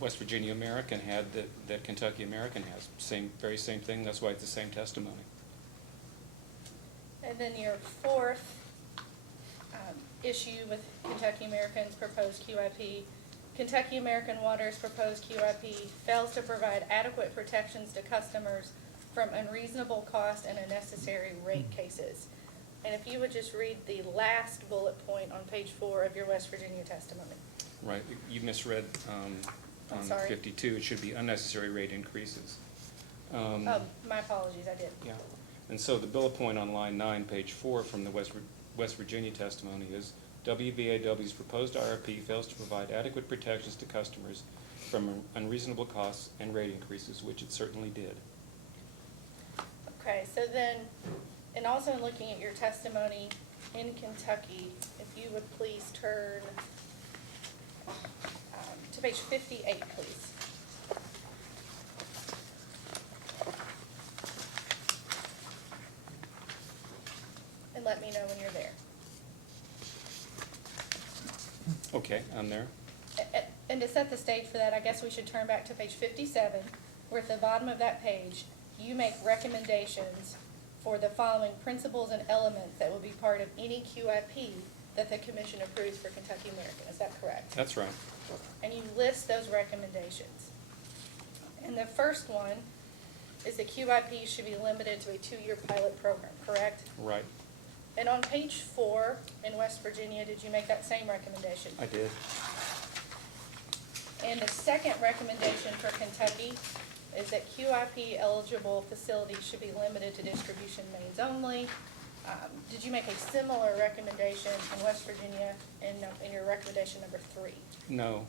West Virginia American had that Kentucky American has. Very same thing, that's why it's the same testimony. And then your fourth issue with Kentucky American's proposed QIP, Kentucky American Water's proposed QIP fails to provide adequate protections to customers from unreasonable cost and unnecessary rate cases. And if you would just read the last bullet point on page 4 of your West Virginia testimony. Right, you misread I'm on sorry. 52, it should be unnecessary rate increases. Oh, my apologies, I did. Yeah, and so the bullet point on line 9, page 4 from the West Virginia testimony is WVAW's proposed IRP fails to provide adequate protections to customers from unreasonable costs and rate increases, which it certainly did. Okay, so then, and also in looking at your testimony in Kentucky, if you would please turn to page 58, please. And let me know when you're there. Okay, I'm there. And to set the stage for that, I guess we should turn back to page 57, where at the bottom of that page, you make recommendations for the following principles and elements that will be part of any QIP that the commission approves for Kentucky American. Is that correct? That's right. And you list those recommendations. And the first one is the QIP should be limited to a 2-year pilot program, correct? Right, And on page 4 in West Virginia, did you make that same recommendation? I did. And the second recommendation for Kentucky is that QIP eligible facilities should be limited to distribution mains only. Did you make a similar recommendation in West Virginia in your recommendation number 3? No.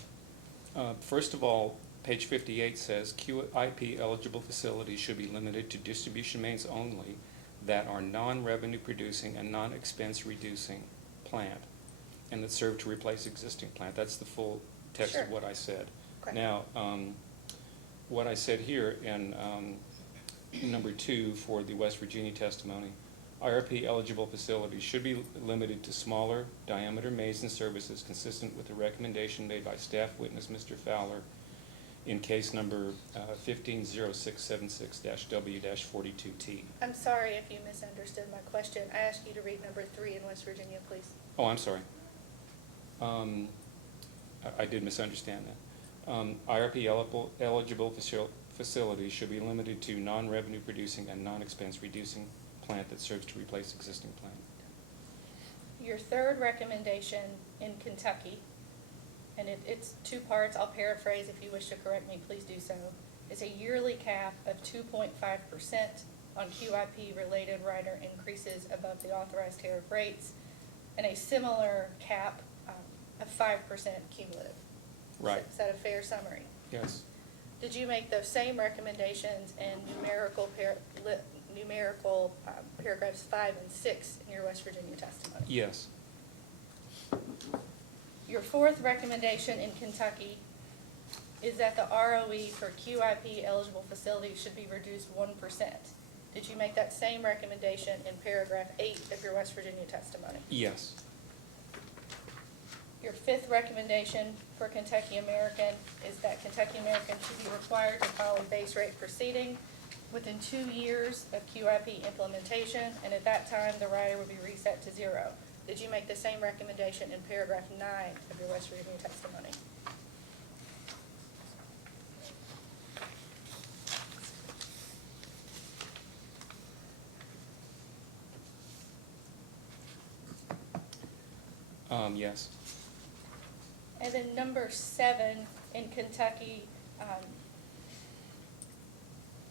First of all, page 58 says QIP eligible facilities should be limited to distribution mains only that are non-revenue producing and non-expense reducing plant and that serve to replace existing plant. That's the full text of Sure. what I said. Okay. Now, what I said here in number 2 for the West Virginia testimony. IRP eligible facilities should be limited to smaller diameter mason services consistent with the recommendation made by staff witness Mr. Fowler in case number 150676-W-42T. I'm sorry if you misunderstood my question. I asked you to read number 3 in West Virginia, please. Oh, I'm sorry. I did misunderstand that. IRP eligible facilities should be limited to non-revenue producing and non-expense reducing plant that serves to replace existing plant. Your third recommendation in Kentucky, and it's 2 parts, I'll paraphrase, if you wish to correct me, please do so, is a yearly cap of 2.5% on QIP-related rider increases above the authorized tariff rates, and a similar cap of 5% cumulative. Right. Is that a fair summary? Yes. Did you make those same recommendations in numerical paragraphs 5 and 6 in your West Virginia testimony? Yes. Your fourth recommendation in Kentucky is that the ROE for QIP eligible facilities should be reduced 1%. Did you make that same recommendation in paragraph 8 of your West Virginia testimony? Yes. Your fifth recommendation for Kentucky American is that Kentucky American should be required to file a base rate proceeding within 2 years of QIP implementation, and at that time, the rider would be reset to 0. Did you make the same recommendation in paragraph 9 of your West Virginia testimony? Yes. And then number 7 in Kentucky,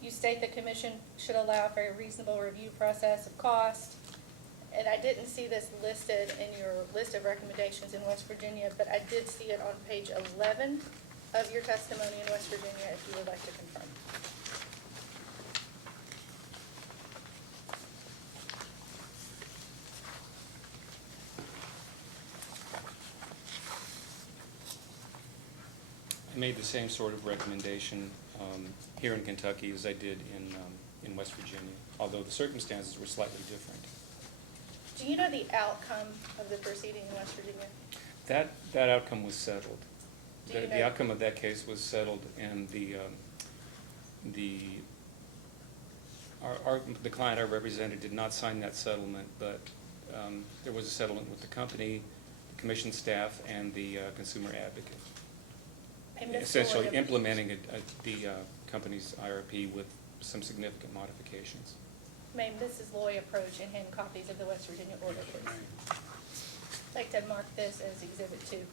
you state the commission should allow for a reasonable review process of cost. And I didn't see this listed in your list of recommendations in West Virginia, but I did see it on page 11 of your testimony in West Virginia, if you would like to confirm. I made the same sort of recommendation here in Kentucky as I did in West Virginia, although the circumstances were slightly different. Do you know the outcome of the proceeding in West Virginia? That outcome was settled. Do you The know- outcome of that case was settled, and the client I represented did not sign that settlement, but there was a settlement with the company, the commission staff, and the consumer advocate. And Ms. Essentially Floyd- implementing the company's IRP with some significant modifications. May Mrs. Loy approach and hand copies of the West Virginia order, please? I'd like to mark this as Exhibit 2.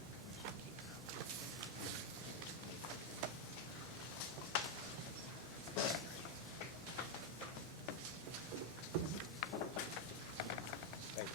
Thank you.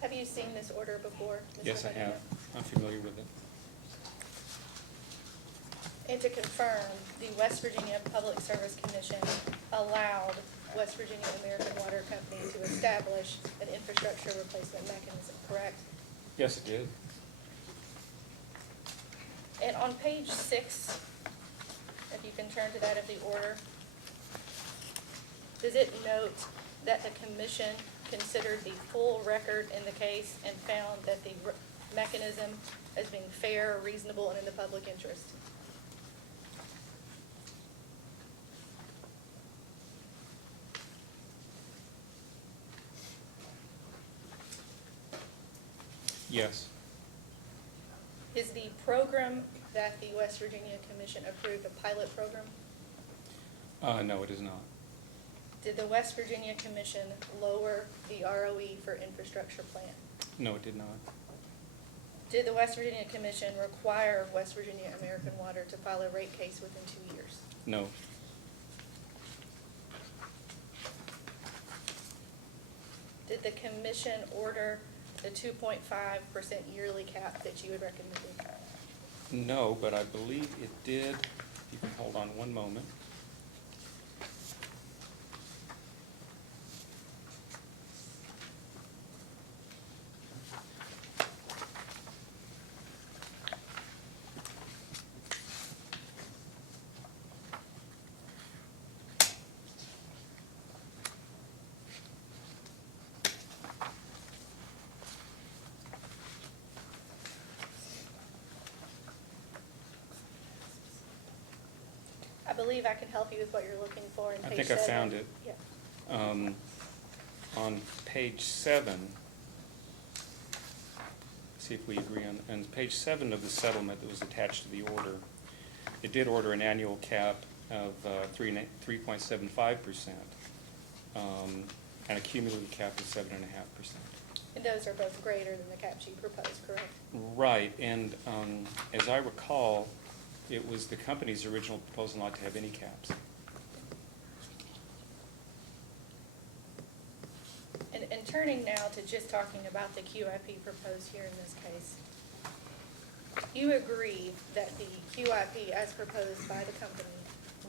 Have you seen this order before, Mr. Yes, I have. I'm familiar with it. And to confirm, the West Virginia Public Service Commission allowed West Virginia American Water Company to establish an infrastructure replacement mechanism, correct? Yes, it did. And on page 6, if you can turn to that of the order, does it note that the commission considered the full record in the case and found that the mechanism as being fair, reasonable, and in the public interest? Yes. Is the program that the West Virginia Commission approved a pilot program? No, it is not. Did the West Virginia Commission lower the ROE for infrastructure plan? No, it did not. Did the West Virginia Commission require West Virginia American Water to file a rate case within 2 years? No. Did the commission order the 2.5% yearly cap that you had recommended? No, but I believe it did You can hold on one moment. I believe I can help you with what you're looking for in I page think I 7. found it. Yeah. On page 7, see if we agree on page 7 of the settlement that was attached to the order, it did order an annual cap of 3.75%, and a cumulative cap of 7.5%. And those are both greater than the caps you proposed, correct? Right, and as I recall, it was the company's original proposal not to have any caps. And turning now to just talking about the QIP proposed here in this case, you agree that the QIP as proposed by the company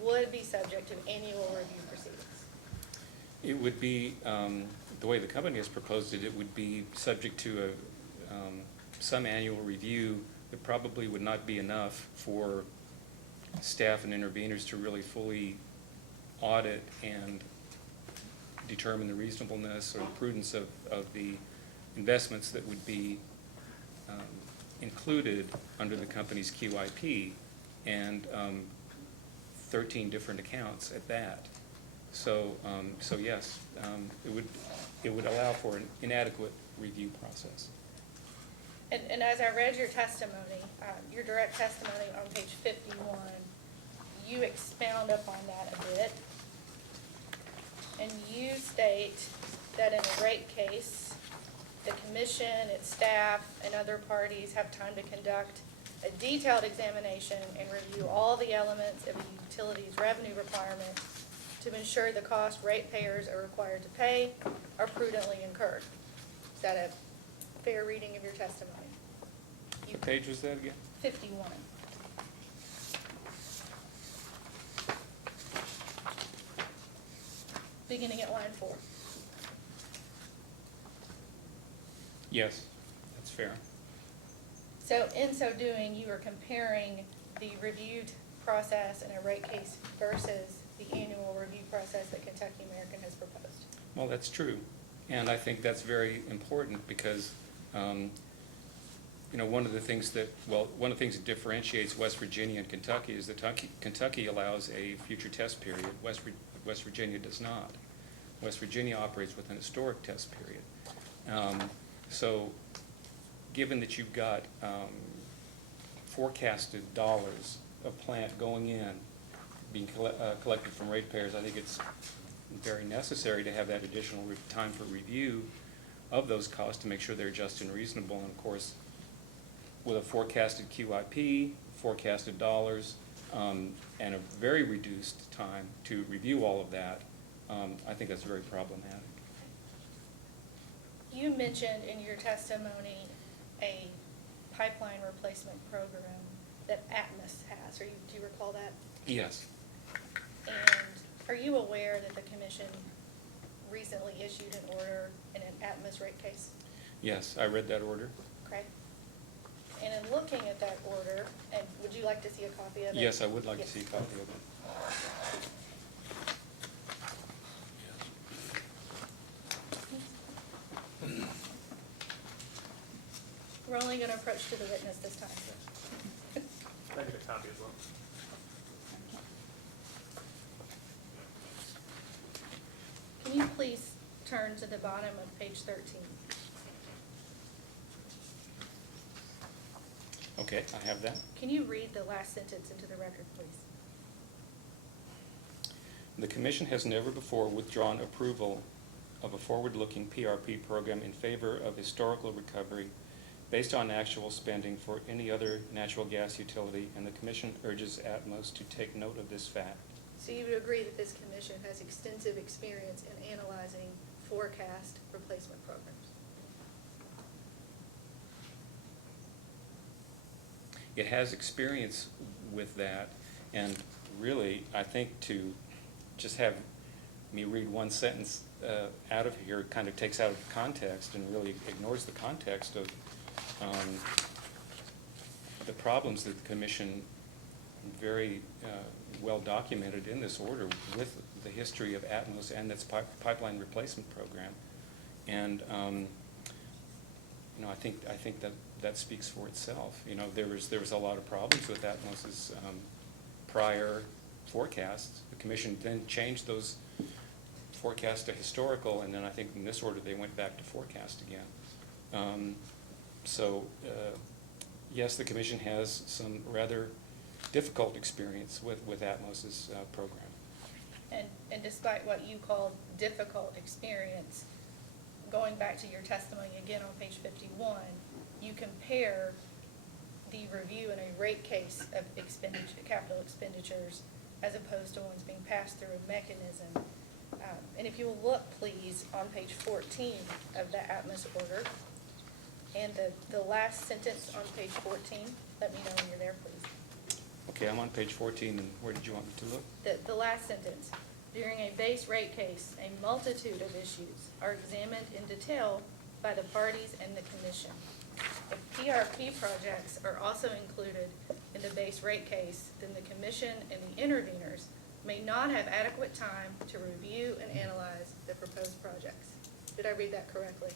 would be subject to annual review proceedings? It would be, the way the company has proposed it, it would be subject to some annual review. It probably would not be enough for staff and interveners to really fully audit and determine the reasonableness or the prudence of the investments that would be included under the company's QIP, and 13 different accounts at that. So yes, it would allow for an inadequate review process. And as I read your testimony, your direct testimony on page 51, you expound upon that a bit. And you state that in a rate case, the commission, its staff, and other parties have time to conduct a detailed examination and review all the elements of a utility's revenue requirements to ensure the cost ratepayers are required to pay are prudently incurred. Is that a fair reading of your testimony? What page was that again? 51. Beginning at line 4. Yes, that's fair. So in so doing, you are comparing the reviewed process in a rate case versus the annual review process that Kentucky American has proposed. Well, that's true. And I think that's very important because, one of the things that differentiates West Virginia and Kentucky is that Kentucky allows a future test period. West Virginia does not. West Virginia operates with an historic test period. So given that you've got forecasted dollars of plant going in, being collected from ratepayers, I think it's very necessary to have that additional time for review of those costs to make sure they're just and reasonable. And of course, with a forecasted QIP, forecasted dollars, and a very reduced time to review all of that, I think that's very problematic. You mentioned in your testimony a pipeline replacement program that Atmos has. Do you recall that? Yes. And are you aware that the commission recently issued an order in an Atmos rate case? Yes, I read that order. Okay. And in looking at that order, and would you like to see a copy of it? Yes, I would like to Yes. see a copy of it. We're only going to approach to the witness this time. I get a copy as well. Can you please turn to the bottom of page 13? Okay, I have that. Can you read the last sentence into the record, please? The commission has never before withdrawn approval of a forward-looking PRP program in favor of historical recovery based on actual spending for any other natural gas utility, and the commission urges Atmos to take note of this fact. So you would agree that this commission has extensive experience in analyzing forecast replacement programs? It has experience with that, And really, I think to just have me read one sentence out of here kind of takes out of context and really ignores the context of the problems that the commission very well documented in this order with the history of Atmos and its pipeline replacement program. And I think that speaks for itself. There was a lot of problems with Atmos's prior forecasts. The commission then changed those forecasts to historical, and then I think in this order they went back to forecast again. Yes, the commission has some rather difficult experience with Atmos's program. And despite what you call difficult experience, going back to your testimony again on page 51, you compare the review in a rate case of capital expenditures as opposed to ones being passed through a mechanism. And if you will look, please, on page 14 of the Atmos order, and the last sentence on page 14, let me know when you're there, please. Okay, I'm on page 14, and where did you want me to look? The last sentence. During a base rate case, a multitude of issues are examined in detail by the parties and the commission. If PRP projects are also included in the base rate case, then the commission and the interveners may not have adequate time to review and analyze the proposed projects. Did I read that correctly?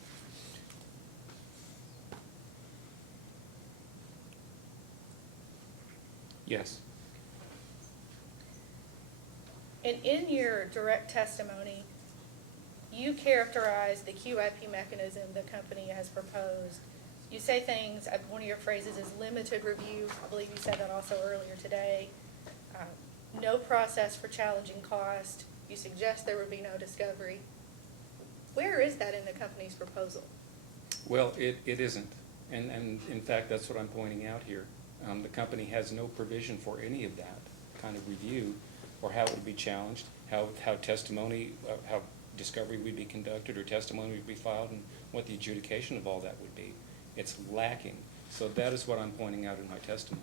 Yes. And in your direct testimony, you characterize the QIP mechanism the company has proposed. You say things, one of your phrases is limited review. I believe you said that also earlier today. No process for challenging cost. You suggest there would be no discovery. Where is that in the company's proposal? Well, it isn't. And in fact, that's what I'm pointing out here. The company has no provision for any of that kind of review, or how it would be challenged, how testimony, how discovery would be conducted, or testimony would be filed, and what the adjudication of all that would be. It's lacking. So that is what I'm pointing out in my testimony.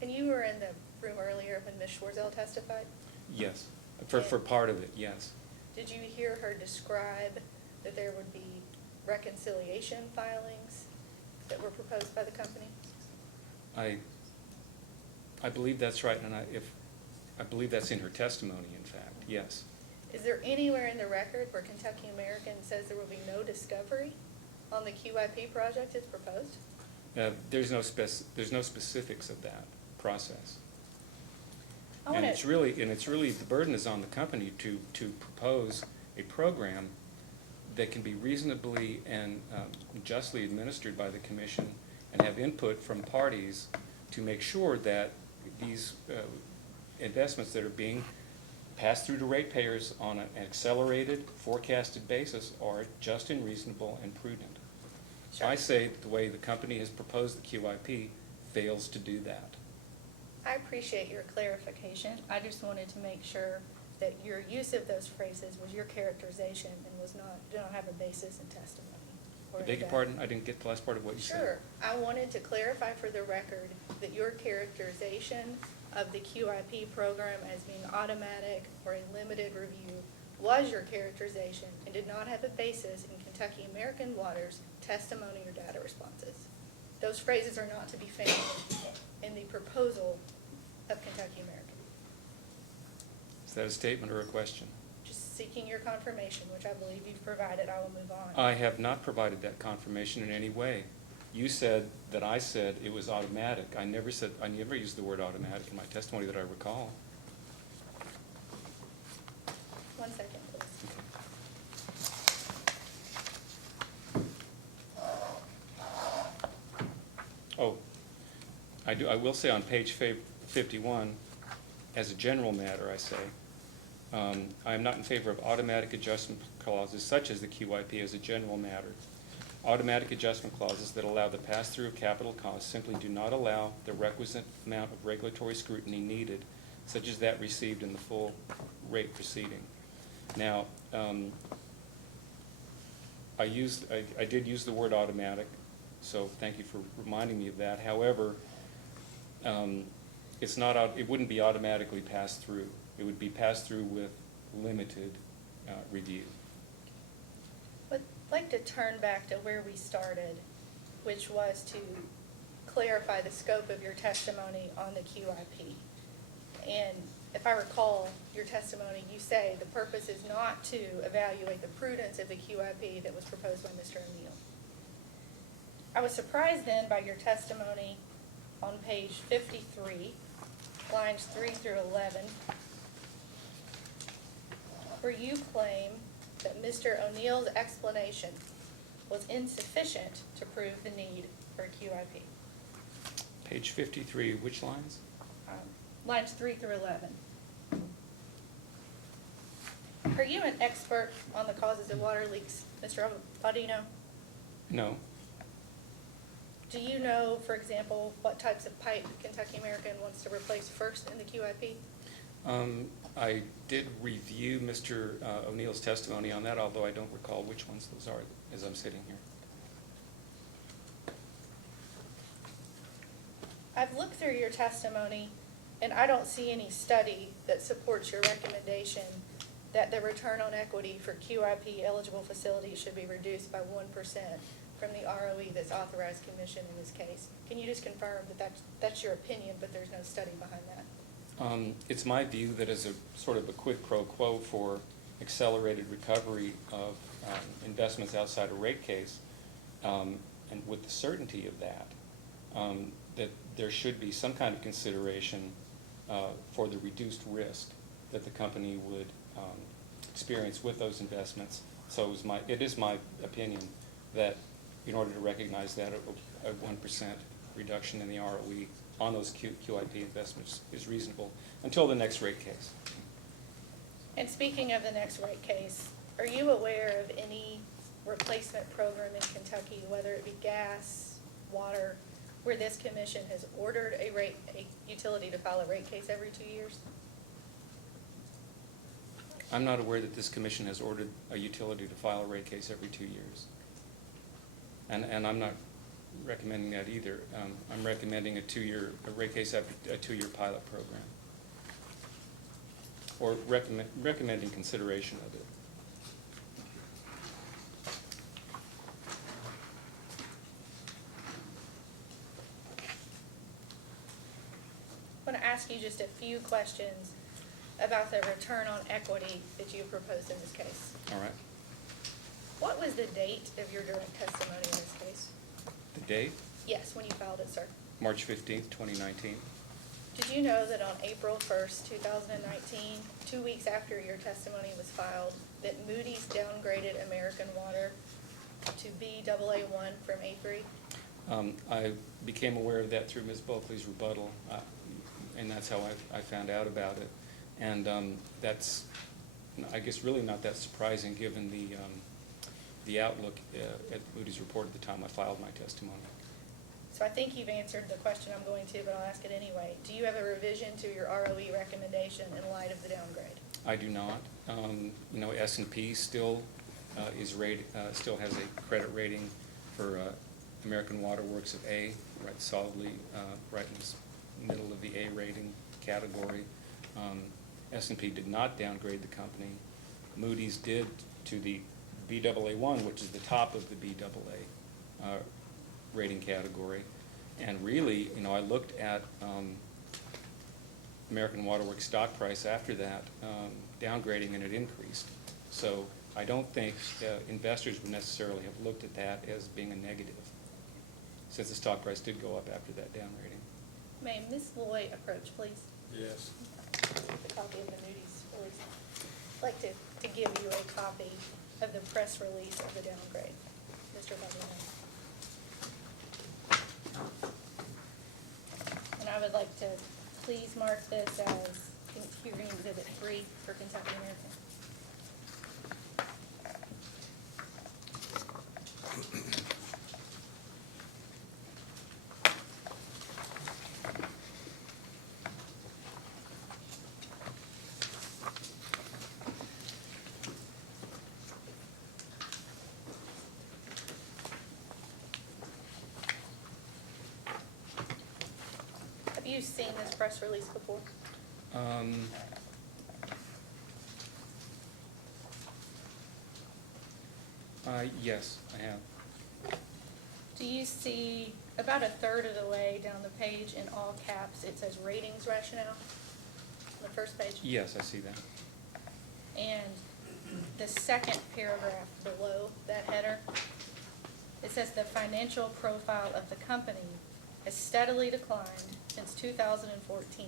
And you were in the room earlier when Ms. Schwarzel testified? Yes, for part of it, yes. Did you hear her describe that there would be reconciliation filings that were proposed by the company? I believe that's right, and I believe that's in her testimony, in fact, yes. Is there anywhere in the record where Kentucky American says there will be no discovery on the QIP project it's proposed? There's no specifics of that process. And it's really the burden is on the company to propose a program that can be reasonably and justly administered by the commission and have input from parties to make sure that these investments that are being passed through to ratepayers on an accelerated, forecasted basis are just and reasonable and prudent. Sure. I say the way the company has proposed the QIP fails to do that. I appreciate your clarification. I just wanted to make sure that your use of those phrases was your characterization and did not have a basis in testimony. I beg your pardon? I didn't get the last part of what you said. Sure. I wanted to clarify for the record that your characterization of the QIP program as being automatic or a limited review was your characterization and did not have a basis in Kentucky American Water's testimony or data responses. Those phrases are not to be found in the proposal of Kentucky American. Is that a statement or a question? Just seeking your confirmation, which I believe you've provided. I will move on. I have not provided that confirmation in any way. You said that I said it was automatic. I never used the word automatic in my testimony that I recall. 1 second, please. Oh, I will say on page 51, as a general matter, I say, I am not in favor of automatic adjustment clauses such as the QIP as a general matter. Automatic adjustment clauses that allow the pass-through of capital costs simply do not allow the requisite amount of regulatory scrutiny needed, such as that received in the full rate proceeding. Now, I did use the word automatic, so thank you for reminding me of that. However, it's not, it wouldn't be automatically passed through. It would be passed through with limited review. I'd like to turn back to where we started, which was to clarify the scope of your testimony on the QIP. And if I recall your testimony, you say the purpose is not to evaluate the prudence of the QIP that was proposed by Mr. O'Neill. I was surprised then by your testimony on page 53, lines 3 through 11, where you claim that Mr. O'Neill's explanation was insufficient to prove the need for a QIP. Page 53, which lines? Lines 3 through 11. Are you an expert on the causes of water leaks, Mr. Baudino? No. Do you know, for example, what types of pipe Kentucky American wants to replace first in the QIP? I did review Mr. O'Neill's testimony on that, although I don't recall which ones those are as I'm sitting here. I've looked through your testimony, and I don't see any study that supports your recommendation that the return on equity for QIP eligible facilities should be reduced by 1% from the ROE that's authorized commission in this case. Can you just confirm that that's your opinion, but there's no study behind that? It's my view that as a sort of a quid pro quo for accelerated recovery of investments outside a rate case, and with the certainty of that, that there should be some kind of consideration for the reduced risk that the company would experience with those investments. So it is my opinion that in order to recognize that a 1% reduction in the ROE on those QIP investments is reasonable until the next rate case. And speaking of the next rate case, are you aware of any replacement program in Kentucky, whether it be gas, water, where this commission has ordered a utility to file a rate case every 2 years? I'm not aware that this commission has ordered a utility to file a rate case every 2 years. And I'm not recommending that either. I'm recommending a rate case after a 2-year pilot program. Or recommending consideration of it. I want to ask you just a few questions about the return on equity that you proposed in this case. All right. What was the date of your direct testimony in this case? The date? Yes, when you filed it, sir. March 15th, 2019. Did you know that on April 1st, 2019, 2 weeks after your testimony was filed, that Moody's downgraded American Water to Baa1 from A3? I became aware of that through Ms. Bulkley's rebuttal, and that's how I found out about it. And that's, I guess, really not that surprising given the outlook at Moody's report at the time I filed my testimony. So I think you've answered the question I'm going to, but I'll ask it anyway. Do you have a revision to your ROE recommendation in light of the downgrade? I do not. S&P still still has a credit rating for American Water Works of A, right solidly right in the middle of the A rating category. S&P did not downgrade the company. Moody's did to the Baa1, which is the top of the Baa rating category. And really, I looked at American Water Works stock price after that downgrading, and it increased. So I don't think investors would necessarily have looked at that as being a negative, since the stock price did go up after that downgrading. May Ms. Loy approach, please? Yes. The copy of the Moody's release. I'd like to give you a copy of the press release of the downgrade. Mr. Baudino. And I would like to please mark this as hearing exhibit 3 for Kentucky American. you seen this press release before? Yes, I have. Do you see about a third of the way down the page in all caps, it says ratings rationale on the first page? Yes, I see that. And the second paragraph below that header, it says the financial profile of the company has steadily declined since 2014,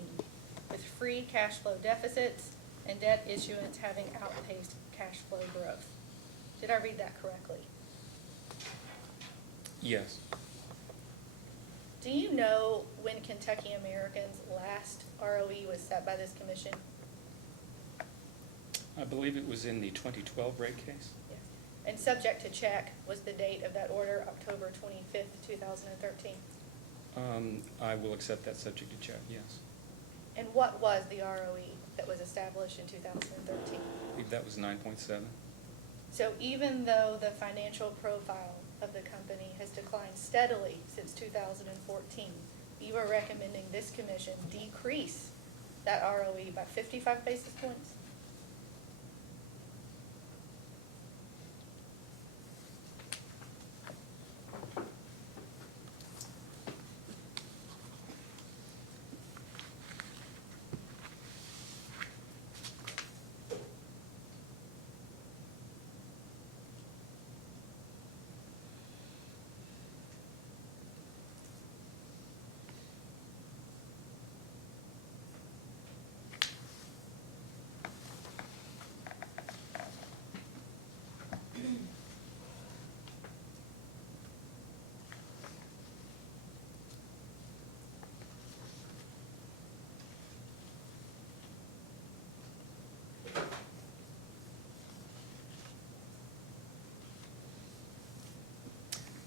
with free cash flow deficits and debt issuance having outpaced cash flow growth. Did I read that correctly? Yes. Do you know when Kentucky American's last ROE was set by this commission? I believe it was in the 2012 rate case. Yes. And subject to check was the date of that order, October 25th, 2013. I will accept that subject to check, yes. And what was the ROE that was established in 2013? I believe that was 9.7. So even though the financial profile of the company has declined steadily since 2014, you are recommending this commission decrease that ROE by 55 basis points?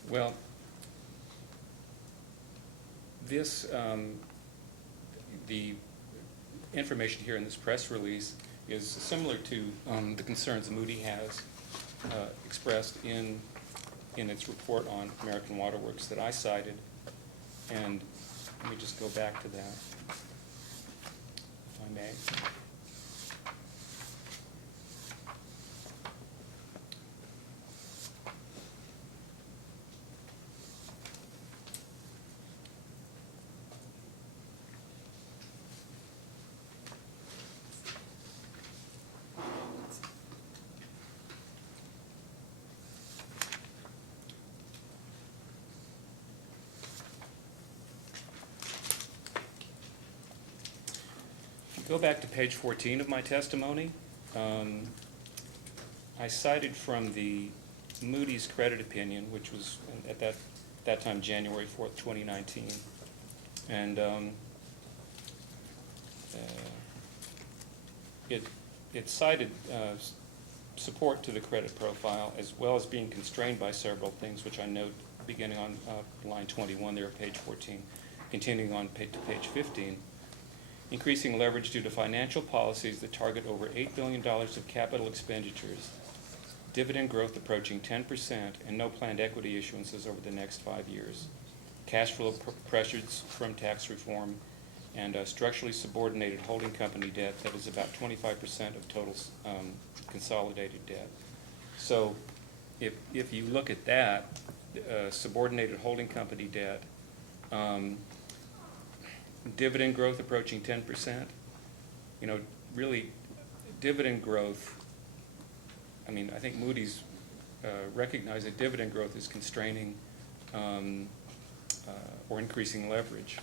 Well, this, the information here in this press release is similar to the concerns Moody has expressed in its report on American Water Works that I cited. And let me just go back to that, if I may. Go back to page 14 of my testimony. I cited from the Moody's credit opinion, which was at that time January 4th, 2019. And it cited support to the credit profile as well as being constrained by several things, which I note beginning on line 21 there at page 14, continuing on to page 15. Increasing leverage due to financial policies that target over $8 billion of capital expenditures, dividend growth approaching 10%, and no planned equity issuances over the next 5 years. Cash flow pressures from tax reform, and structurally subordinated holding company debt that is about 25% of total consolidated debt. So if you look at that, subordinated holding company debt, dividend growth approaching 10%, you know, really dividend growth, I mean, I think Moody's recognized that dividend growth is constraining or increasing leverage.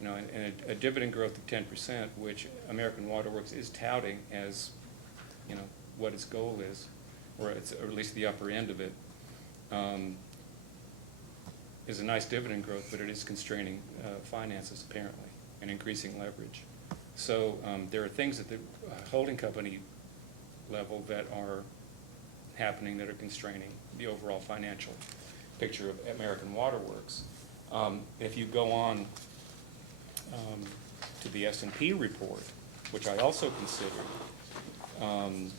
You know, and a dividend growth of 10%, which American Water Works is touting as, you know, what its goal is, or at least the upper end of it, is a nice dividend growth, but it is constraining finances apparently and increasing leverage. So there are things at the holding company level that are happening that are constraining the overall financial picture of American Water Works. If you go on to the S&P report, which I also considered, and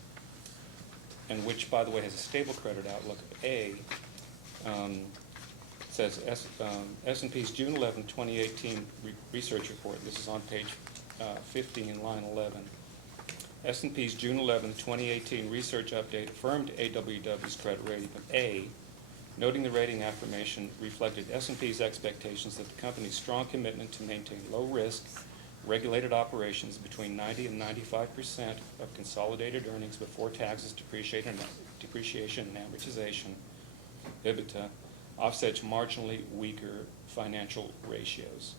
which, by the way, has a stable credit outlook of A, says S&P's June 11, 2018 research report. This is on page 15, line 11. S&P's June 11, 2018 research update affirmed AWW's credit rating of A, noting the rating affirmation reflected S&P's expectations that the company's strong commitment to maintain low-risk, regulated operations between 90 and 95% of consolidated earnings before taxes, depreciation, and amortization, EBITDA, offsets marginally weaker financial ratios.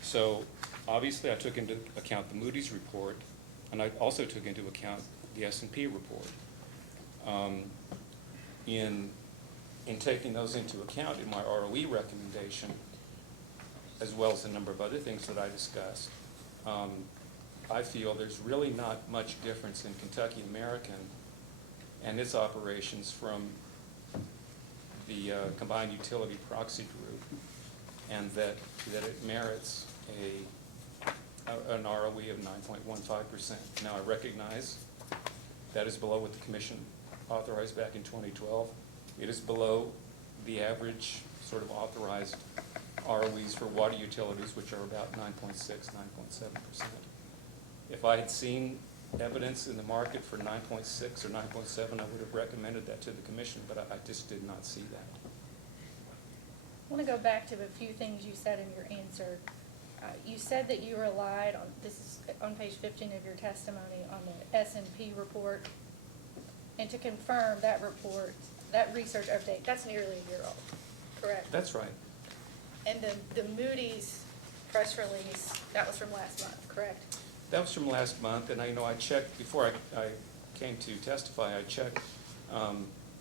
So obviously I took into account the Moody's report, and I also took into account the S&P report. In taking those into account in my ROE recommendation, as well as a number of other things that I discussed, I feel there's really not much difference in Kentucky American and its operations from the combined utility proxy group, and that it merits an ROE of 9.15%. Now, I recognize that is below what the commission authorized back in 2012. It is below the average sort of authorized ROEs for water utilities, which are about 9.6, 9.7%. If I had seen evidence in the market for 9.6 or 9.7, I would have recommended that to the commission, but I just did not see that. I want to go back to a few things you said in your answer. You said that you relied on, this is on page 15 of your testimony, on the S&P report. And to confirm that report, that research update, that's nearly a year old, correct? That's right. And the Moody's press release, that was from last month, correct? That was from last month, and I checked, before I came to testify, I checked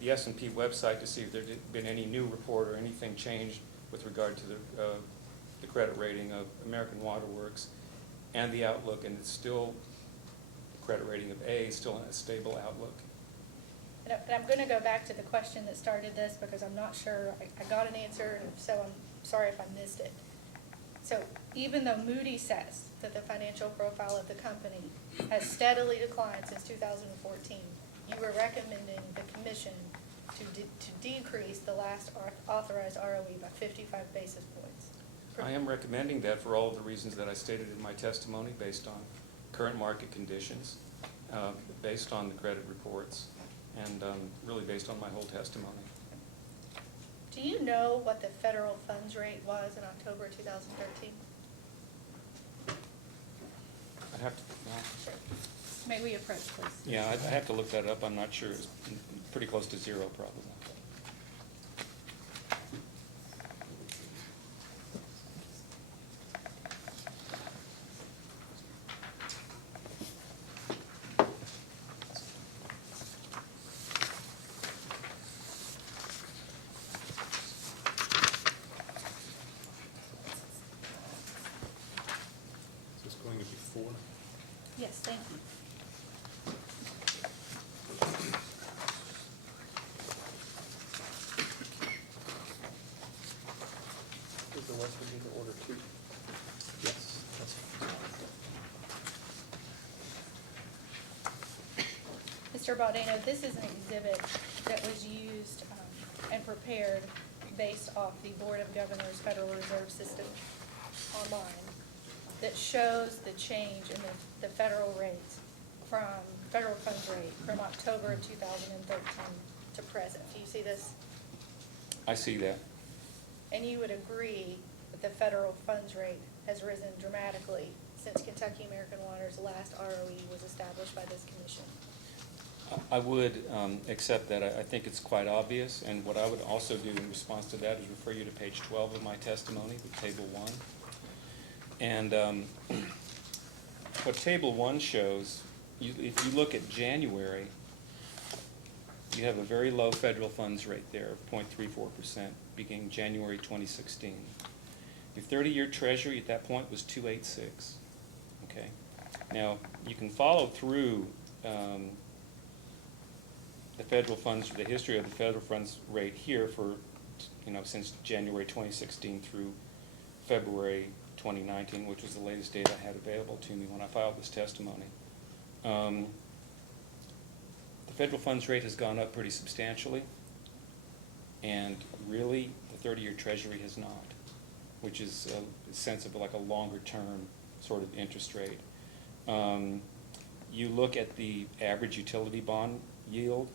the S&P website to see if there had been any new report or anything changed with regard to the credit rating of American Water Works and the outlook, and it's still, the credit rating of A is still in a stable outlook. And I'm going to go back to the question that started this because I'm not sure I got an answer, and so I'm sorry if I missed it. So even though Moody says that the financial profile of the company has steadily declined since 2014, you were recommending the commission to decrease the last authorized ROE by 55 basis points. I am recommending that for all of the reasons that I stated in my testimony, based on current market conditions, based on the credit reports, and really based on my whole testimony. Do you know what the federal funds rate was in October 2013? I'd have to, Sure. May we approach, please? yeah, I'd have to look that up. I'm not sure. It's pretty close to zero, probably. Is this going to be 4? Yes, thank you. Is the West Virginia order 2? Yes. Mr. Baldano, this is an exhibit that was used and prepared based off the Board of Governors Federal Reserve System online that shows the change in the federal rates federal funds rate from October of 2013 to present. Do you see this? I see that. And you would agree that the federal funds rate has risen dramatically since Kentucky American Water's last ROE was established by this commission? I would accept that. I think it's quite obvious, and what I would also do in response to that is refer you to page 12 of my testimony, with Table 1. And what Table 1 shows, if you look at January, you have a very low federal funds rate there of 0.34% beginning January 2016. Your 30-year treasury at that point was 2.86. Okay. Now you can follow through the federal funds, the history of the federal funds rate here for, since January 2016 through February 2019, which was the latest data I had available to me when I filed this testimony. The federal funds rate has gone up pretty substantially. And really, the 30-year Treasury has not, which is a sense of like a longer-term sort of interest rate. You look at the average utility bond yield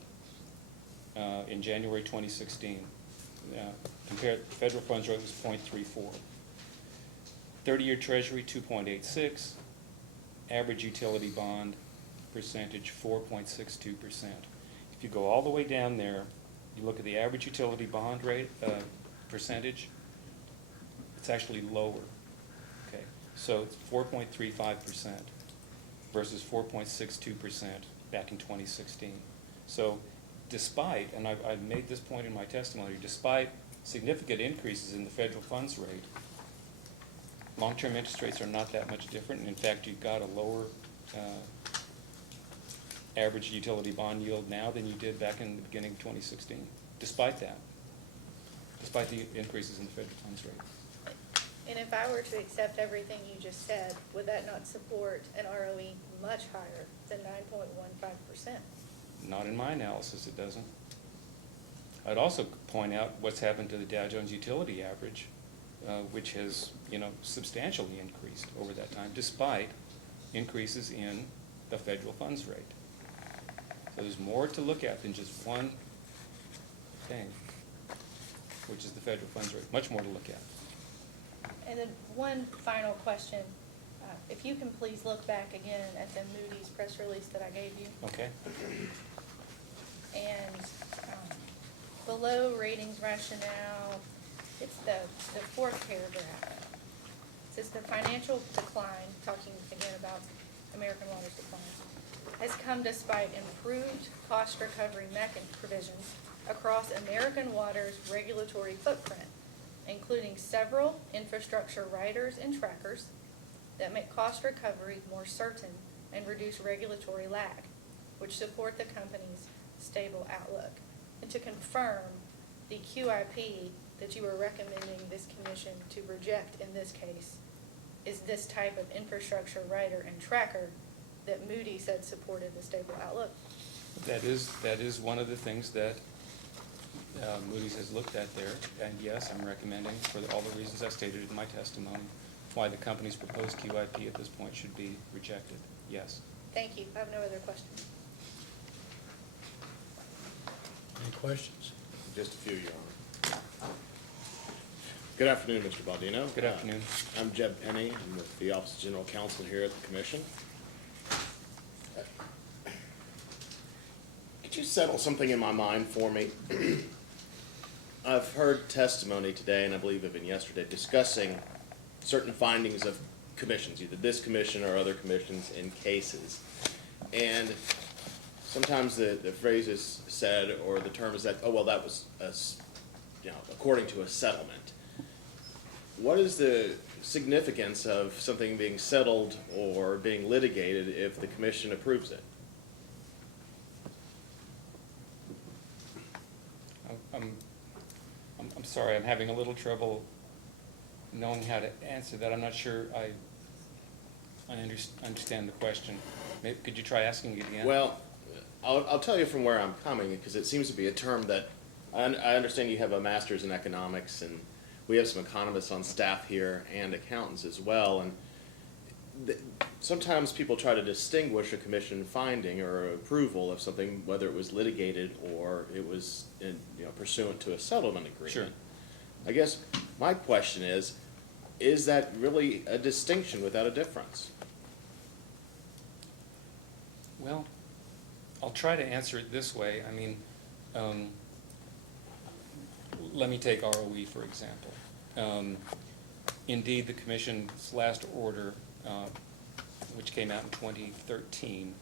in January 2016. Compared, federal funds rate was 0.34. 30-year Treasury, 2.86. Average utility bond percentage, 4.62%. If you go all the way down there, you look at the average utility bond rate percentage, it's actually lower. Okay, so it's 4.35% versus 4.62% back in 2016. So despite, and I've made this point in my testimony, despite significant increases in the federal funds rate, long-term interest rates are not that much different. And in fact, you've got a lower average utility bond yield now than you did back in the beginning of 2016, despite that, despite the increases in the federal funds rate. And if I were to accept everything you just said, would that not support an ROE much higher than 9.15%? Not in my analysis, it doesn't. I'd also point out what's happened to the Dow Jones Utility Average, which has, substantially increased over that time, despite increases in the federal funds rate. So there's more to look at than just one thing, which is the federal funds rate. Much more to look at. And then one final question. If you can please look back again at the Moody's press release that I gave you. Okay. And below ratings rationale, it's the fourth paragraph. It says the financial decline, talking again about American Water's decline, has come despite improved cost recovery provisions across American Water's regulatory footprint, including several infrastructure riders and trackers that make cost recovery more certain and reduce regulatory lag, which support the company's stable outlook. And to confirm, the QIP that you are recommending this commission to reject in this case is this type of infrastructure rider and tracker that Moody said supported the stable outlook. That is one of the things that Moody's has looked at there, and yes, I'm recommending, for all the reasons I stated in my testimony, why the company's proposed QIP at this point should be rejected. Yes. Thank you. I have no other questions. Any questions? Just a few, Your Honor. Good afternoon, Mr. Baldino. Good afternoon. I'm Jeb Penny. I'm with the Office of General Counsel here at the Commission. Could you settle something in my mind for me? I've heard testimony today, and I believe even yesterday, discussing certain findings of commissions, either this commission or other commissions in cases. And sometimes the phrase is said, or the term is that, oh, well, that was, according to a settlement. What is the significance of something being settled or being litigated if the commission approves it? I'm sorry, I'm having a little trouble knowing how to answer that. I'm not sure I understand the question. Maybe, could you try asking it again? Well, I'll tell you from where I'm coming, because it seems to be a term that, I understand you have a master's in economics, and we have some economists on staff here and accountants as well, and sometimes people try to distinguish a commission finding or approval of something, whether it was litigated or it was pursuant to a settlement agreement. Sure. I guess my question is that really a distinction without a difference? Well, I'll try to answer it this way. I mean, let me take ROE, for example. Indeed, the Commission's last order, which came out in 2013,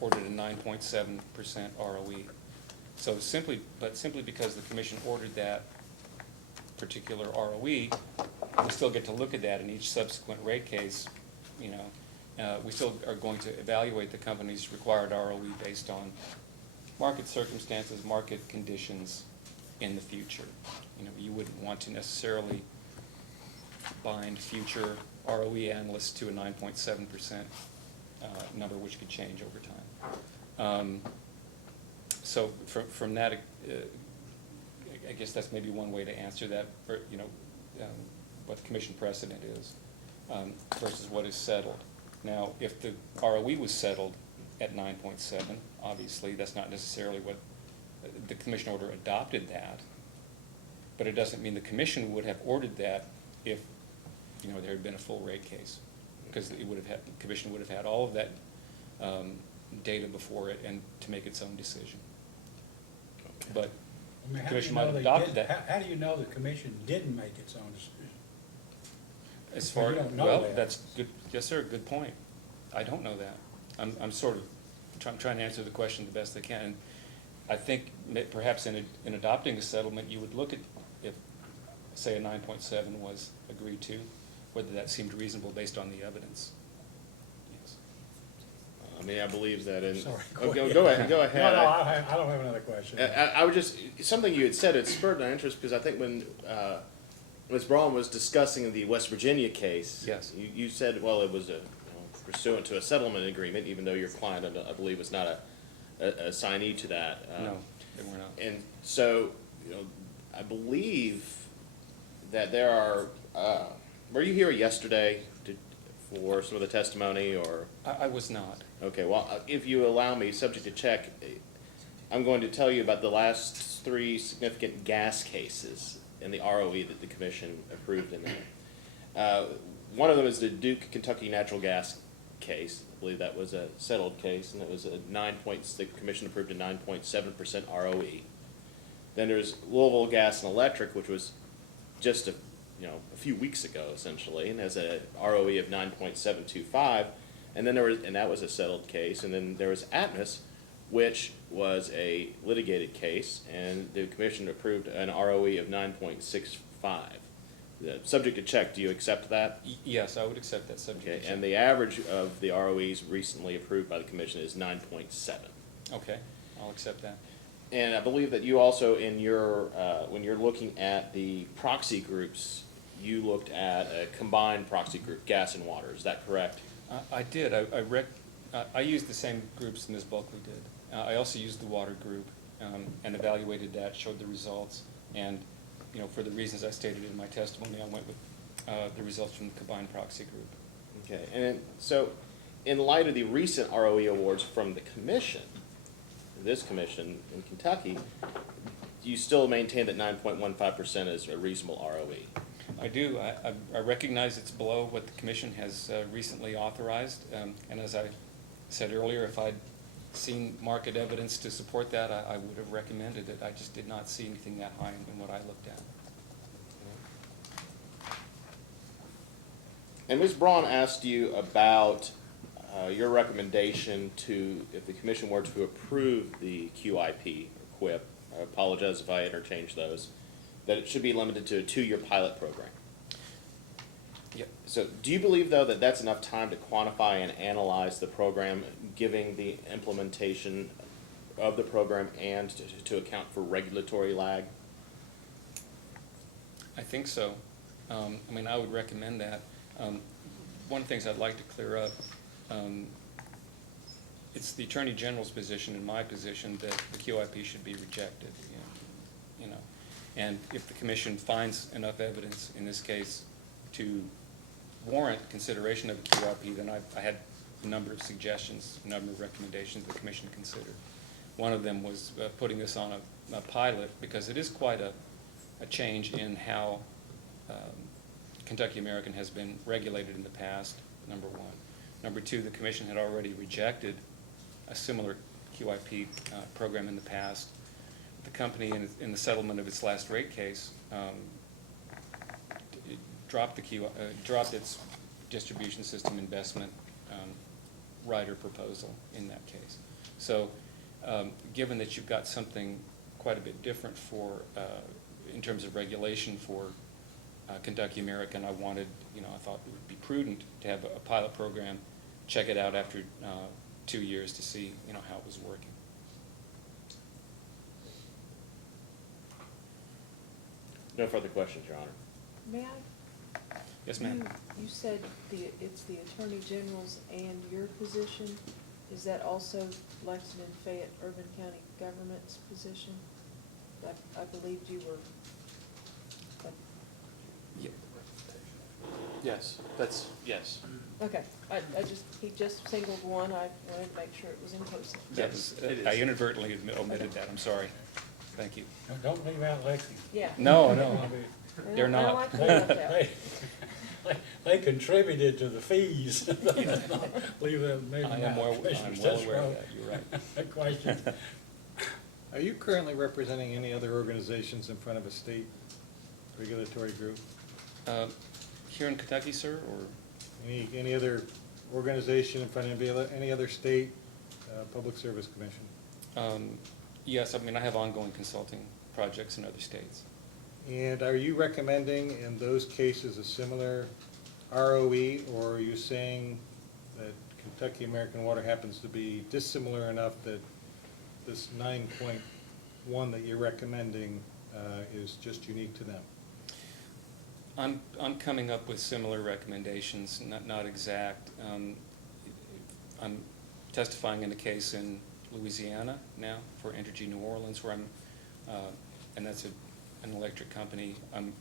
ordered a 9.7% ROE. So simply because the Commission ordered that particular ROE, we still get to look at that in each subsequent rate case. We still are going to evaluate the company's required ROE based on market circumstances, market conditions in the future. You wouldn't want to necessarily bind future ROE analysts to a 9.7% number, which could change over time. So from that I guess that's maybe one way to answer that, or, what the commission precedent is, versus what is settled. Now, if the ROE was settled at 9.7, obviously, that's not necessarily what, the commission order adopted that, but it doesn't mean the commission would have ordered that if, there had been a full rate case, because it would have had, the commission would have had all of that data before it and to make its own decision. But I mean, the how do commission you might know have they adopted didn't- that. How do you know the commission didn't make its own decision? As Well, far, you don't know well, that. that's good, yes, sir, good point. I don't know that. I'm sort of trying to answer the question the best I can. I think perhaps in adopting a settlement, you would look at if, say, a 9.7 was agreed to, whether that seemed reasonable based on the evidence. Yes. I mean, I believe that in. Sorry, Oh, go go ahead. ahead, go ahead. No, I don't have another question. I would just, something you had said, it spurred my interest, because I think when Ms. Braun was discussing the West Virginia case. Yes. You said, well, it was pursuant to a settlement agreement, even though your client, I believe, was not a signee to that. No, they were not. And so, I believe that there are, were you here yesterday for some of the testimony, or? I was not. Okay, well, if you allow me, subject to check, I'm going to tell you about the last 3 significant gas cases in the ROE that the commission approved in there. One of them is the Duke Kentucky Natural Gas case. I believe that was a settled case, and it was a the commission approved a 9.7% ROE. Then there's Louisville Gas and Electric, which was just a few weeks ago, essentially, and has a ROE of 9.725. And then that was a settled case. And then there was Atmos, which was a litigated case, and the commission approved an ROE of 9.65. Subject to check, do you accept that? Yes, I would accept that subject to Okay, check. and the average of the ROEs recently approved by the commission is 9.7. Okay, I'll accept that. And I believe that you also, in your, when you're looking at the proxy groups, you looked at a combined proxy group, gas and water, is that correct? I did. I used the same groups Ms. Bulkley did. I also used the water group and evaluated that, showed the results, and for the reasons I stated in my testimony, I went with the results from the combined proxy group. Okay, and so in light of the recent ROE awards from the commission, this commission in Kentucky, do you still maintain that 9.15% is a reasonable ROE? I do. I recognize it's below what the commission has recently authorized, and as I said earlier, if I'd seen market evidence to support that, I would have recommended it. I just did not see anything that high in what I looked at. And Ms. Braun asked you about your recommendation to, if the commission were to approve the QIP, or QIP, I apologize if I interchange those, that it should be limited to a 2-year pilot program. Yep. So do you believe, though, that that's enough time to quantify and analyze the program, giving the implementation of the program and to account for regulatory lag? I think so. I would recommend that. One of the things I'd like to clear up, it's the Attorney General's position and my position that the QIP should be rejected. And if the commission finds enough evidence in this case to warrant consideration of the QIP, then I had a number of suggestions, a number of recommendations the commission considered. One of them was putting this on a pilot, because it is quite a change in how Kentucky American has been regulated in the past, number one. Number two, the commission had already rejected a similar QIP program in the past. The company, in the settlement of its last rate case, it dropped its distribution system investment rider proposal in that case. So, given that you've got something quite a bit different in terms of regulation for Kentucky American, I thought it would be prudent to have a pilot program, check it out after 2 years to see how it was working. No further questions, Your Honor. May I? Yes, ma'am. You said it's the Attorney General's and your position. Is that also Lexington, Fayette, Urban County government's position? I believed you were, Yes, that's, yes. okay, he just singled one, I wanted to make sure it was inclusive. That was, It is. I inadvertently omitted that, I'm sorry. Thank you. Don't leave out Lexington. Yeah. No, no, I they're don't not. like to be left out. They contributed to the fees. Leave them, maybe I am not. well aware of that, you're right. Question. Are you currently representing any other organizations in front of a state regulatory group? Here in Kentucky, sir, or? Any other organization in front of any other state public service commission? Yes, I mean, I have ongoing consulting projects in other states. And are you recommending in those cases a similar ROE, or are you saying that Kentucky American Water happens to be dissimilar enough that this 9.1 that you're recommending is just unique to them? I'm coming up with similar recommendations, not exact. I'm testifying in a case in Louisiana now for Entergy New Orleans, where and that's an electric company. I'm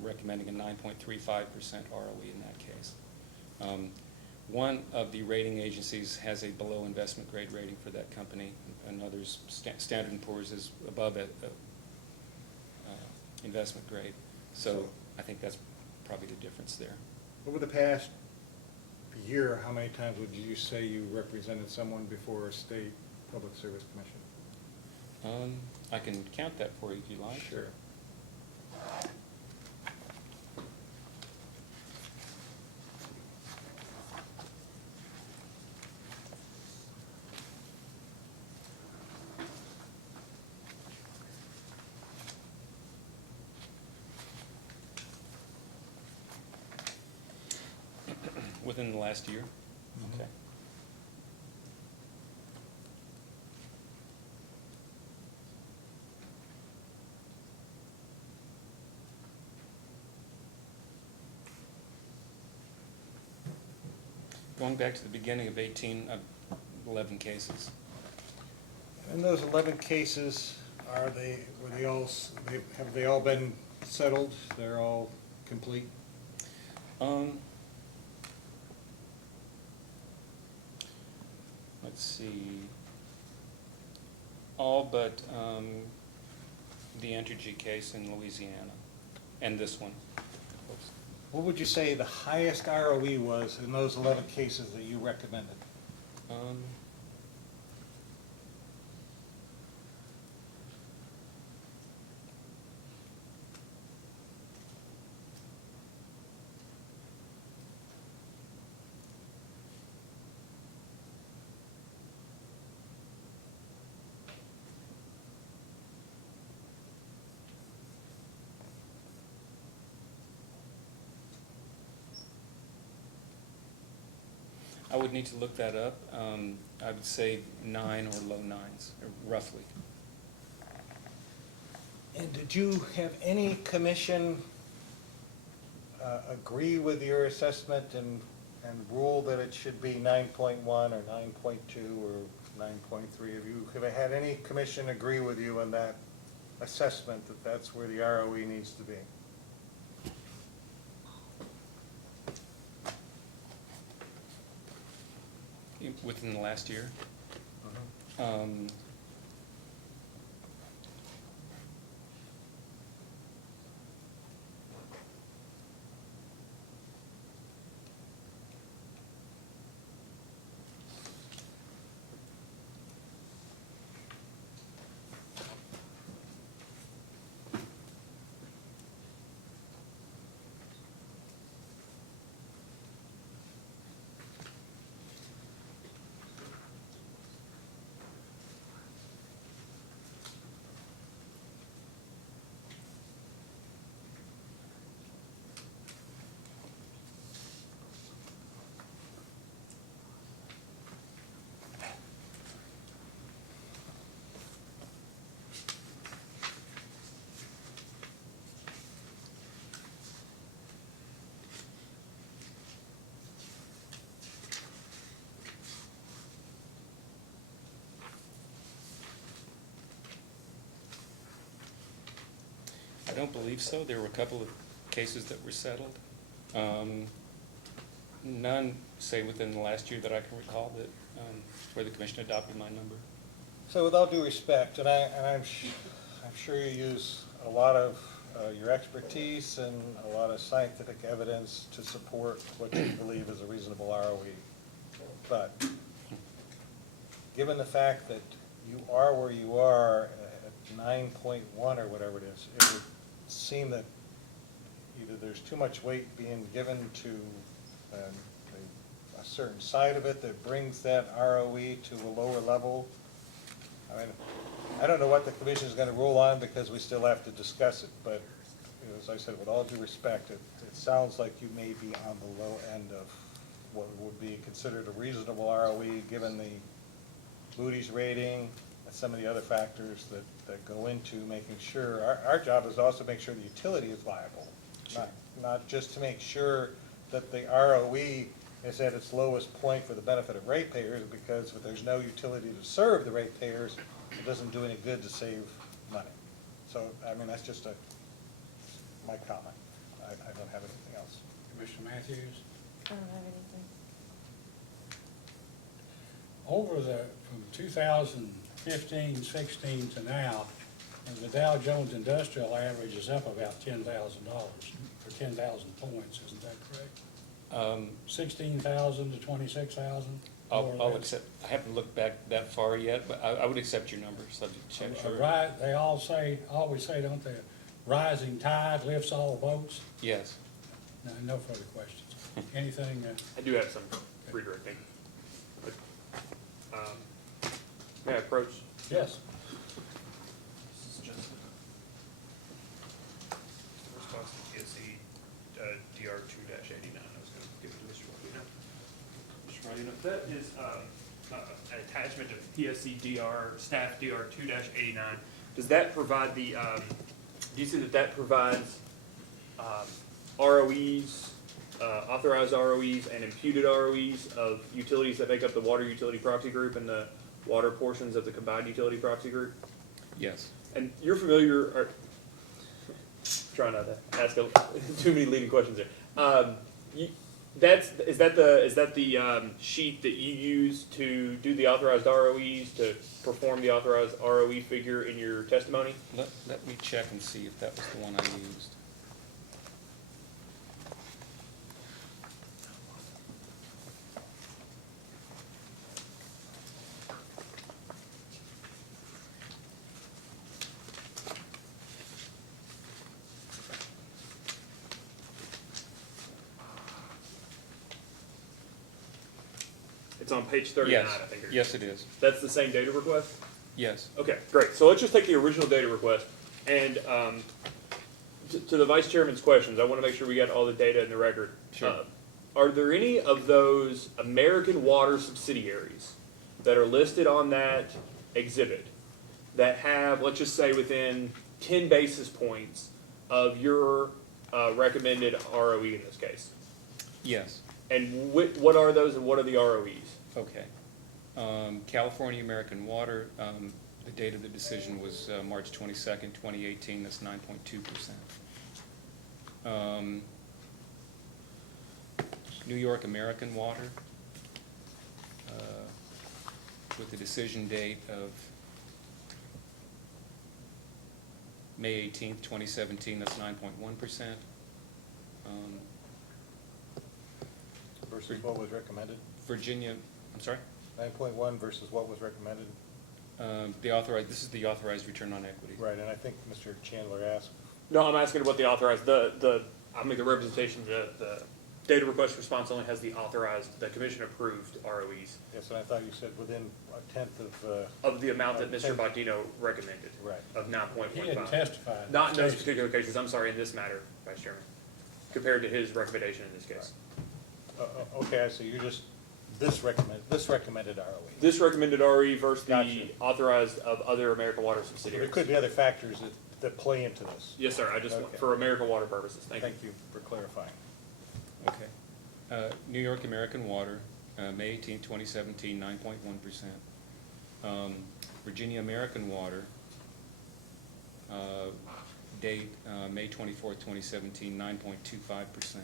recommending a 9.35% ROE in that case. One of the rating agencies has a below investment grade rating for that company, and others, Standard & Poor's is above investment grade. So I think that's probably the difference there. Over the past year, how many times would you say you represented someone before a state public service commission? I can count that for you if you like. Sure. Within the last year? Okay. Going back to the beginning of 11 cases. In those 11 cases, have they all been settled? They're all complete? Let's see. All but the Entergy case in Louisiana, and this one. What would you say the highest ROE was in those 11 cases that you recommended? I would need to look that up. I would say 9 or low 9s, or roughly. And did you have any commission agree with your assessment and rule that it should be 9.1 or 9.2 or 9.3? Have you had any commission agree with you on that assessment that that's where the ROE needs to be? Within the last year? don't believe so. There were a couple of cases that were settled. None, say, within the last year that I can recall that, where the commission adopted my number. So with all due respect, and I'm sure you use a lot of your expertise and a lot of scientific evidence to support what you believe is a reasonable ROE. But given the fact that you are where you are at 9.1 or whatever it is, it would seem that either there's too much weight being given to a certain side of it that brings that ROE to a lower level. I mean, I don't know what the commission is going to rule on because we still have to discuss it, but you know, as I said, with all due respect, it sounds like you may be on the low end of what would be considered a reasonable ROE given the Moody's rating and some of the other factors that go into making sure. Our job is also to make sure the utility is viable, not just to make sure that the ROE is at its lowest point for the benefit of ratepayers, because if there's no utility to serve the ratepayers, it doesn't do any good to save money. So, I mean, that's just my comment. I don't have anything else. Commissioner Matthews? I don't have anything. Over from 2015, 16 to now, the Dow Jones Industrial average is up about $10,000, or 10,000 points, isn't that correct? 16,000 to 26,000? I'll accept, I haven't looked back that far yet, but I would accept your number, subject to check. Sure. Right, they always say, don't they, rising tide lifts all boats? Yes. No further questions. Anything? I do have some redirecting. May I approach? Yes. Response to PSC DR 2-89. I was going to give it to Mr. Rodino. Mr. Rodino, that is an attachment of PSC DR, staff DR 2-89. Does that provide the, do you see that provides ROEs, authorized ROEs and imputed ROEs of utilities that make up the water utility proxy group and the water portions of the combined utility proxy group? Yes. And you're familiar, or try not to ask too many leading questions there. Is that the sheet that you use to do the authorized ROEs, to perform the authorized ROE figure in your testimony? Let me check and see if that was the one I used. It's on page 39, Yes. I think. Yes, it is. That's the same data request? Yes. Okay, great. So let's just take the original data request. And to the Vice Chairman's questions, I want to make sure we got all the data in the record. Sure. Are there any of those American Water subsidiaries that are listed on that exhibit that have, let's just say, within 10 basis points of your recommended ROE in this case? Yes. And what are those and what are the ROEs? Okay. California American Water, the date of the decision was March 22nd, 2018. That's 9.2%. New York American Water, with the decision date of May 18th, 2017, that's 9.1%. Versus what was recommended? Virginia, I'm sorry? 9.1 versus what was recommended? This is the authorized return on equity. Right, and I think Mr. Chandler asked. No, I'm asking about the authorized, the representation, the data request response only has the authorized, the commission approved ROEs. Yes, and I thought you said within a tenth of the amount that Mr. Baldino recommended. Right. Of 9.15. He didn't testify. Not in those particular cases, I'm sorry, in this matter, Vice Chairman, compared to his recommendation in this case. Okay, so you're just, this recommended ROE. This recommended ROE versus Gotcha. the authorized of other American Water So there subsidiaries. could be other factors that play into this. Yes, sir, I just, Okay. for American Water purposes, thank you. Thank you for clarifying. Okay. New York American Water, May 18, 2017, 9.1%. Virginia American Water, date, May 24th, 2017, 9.25%.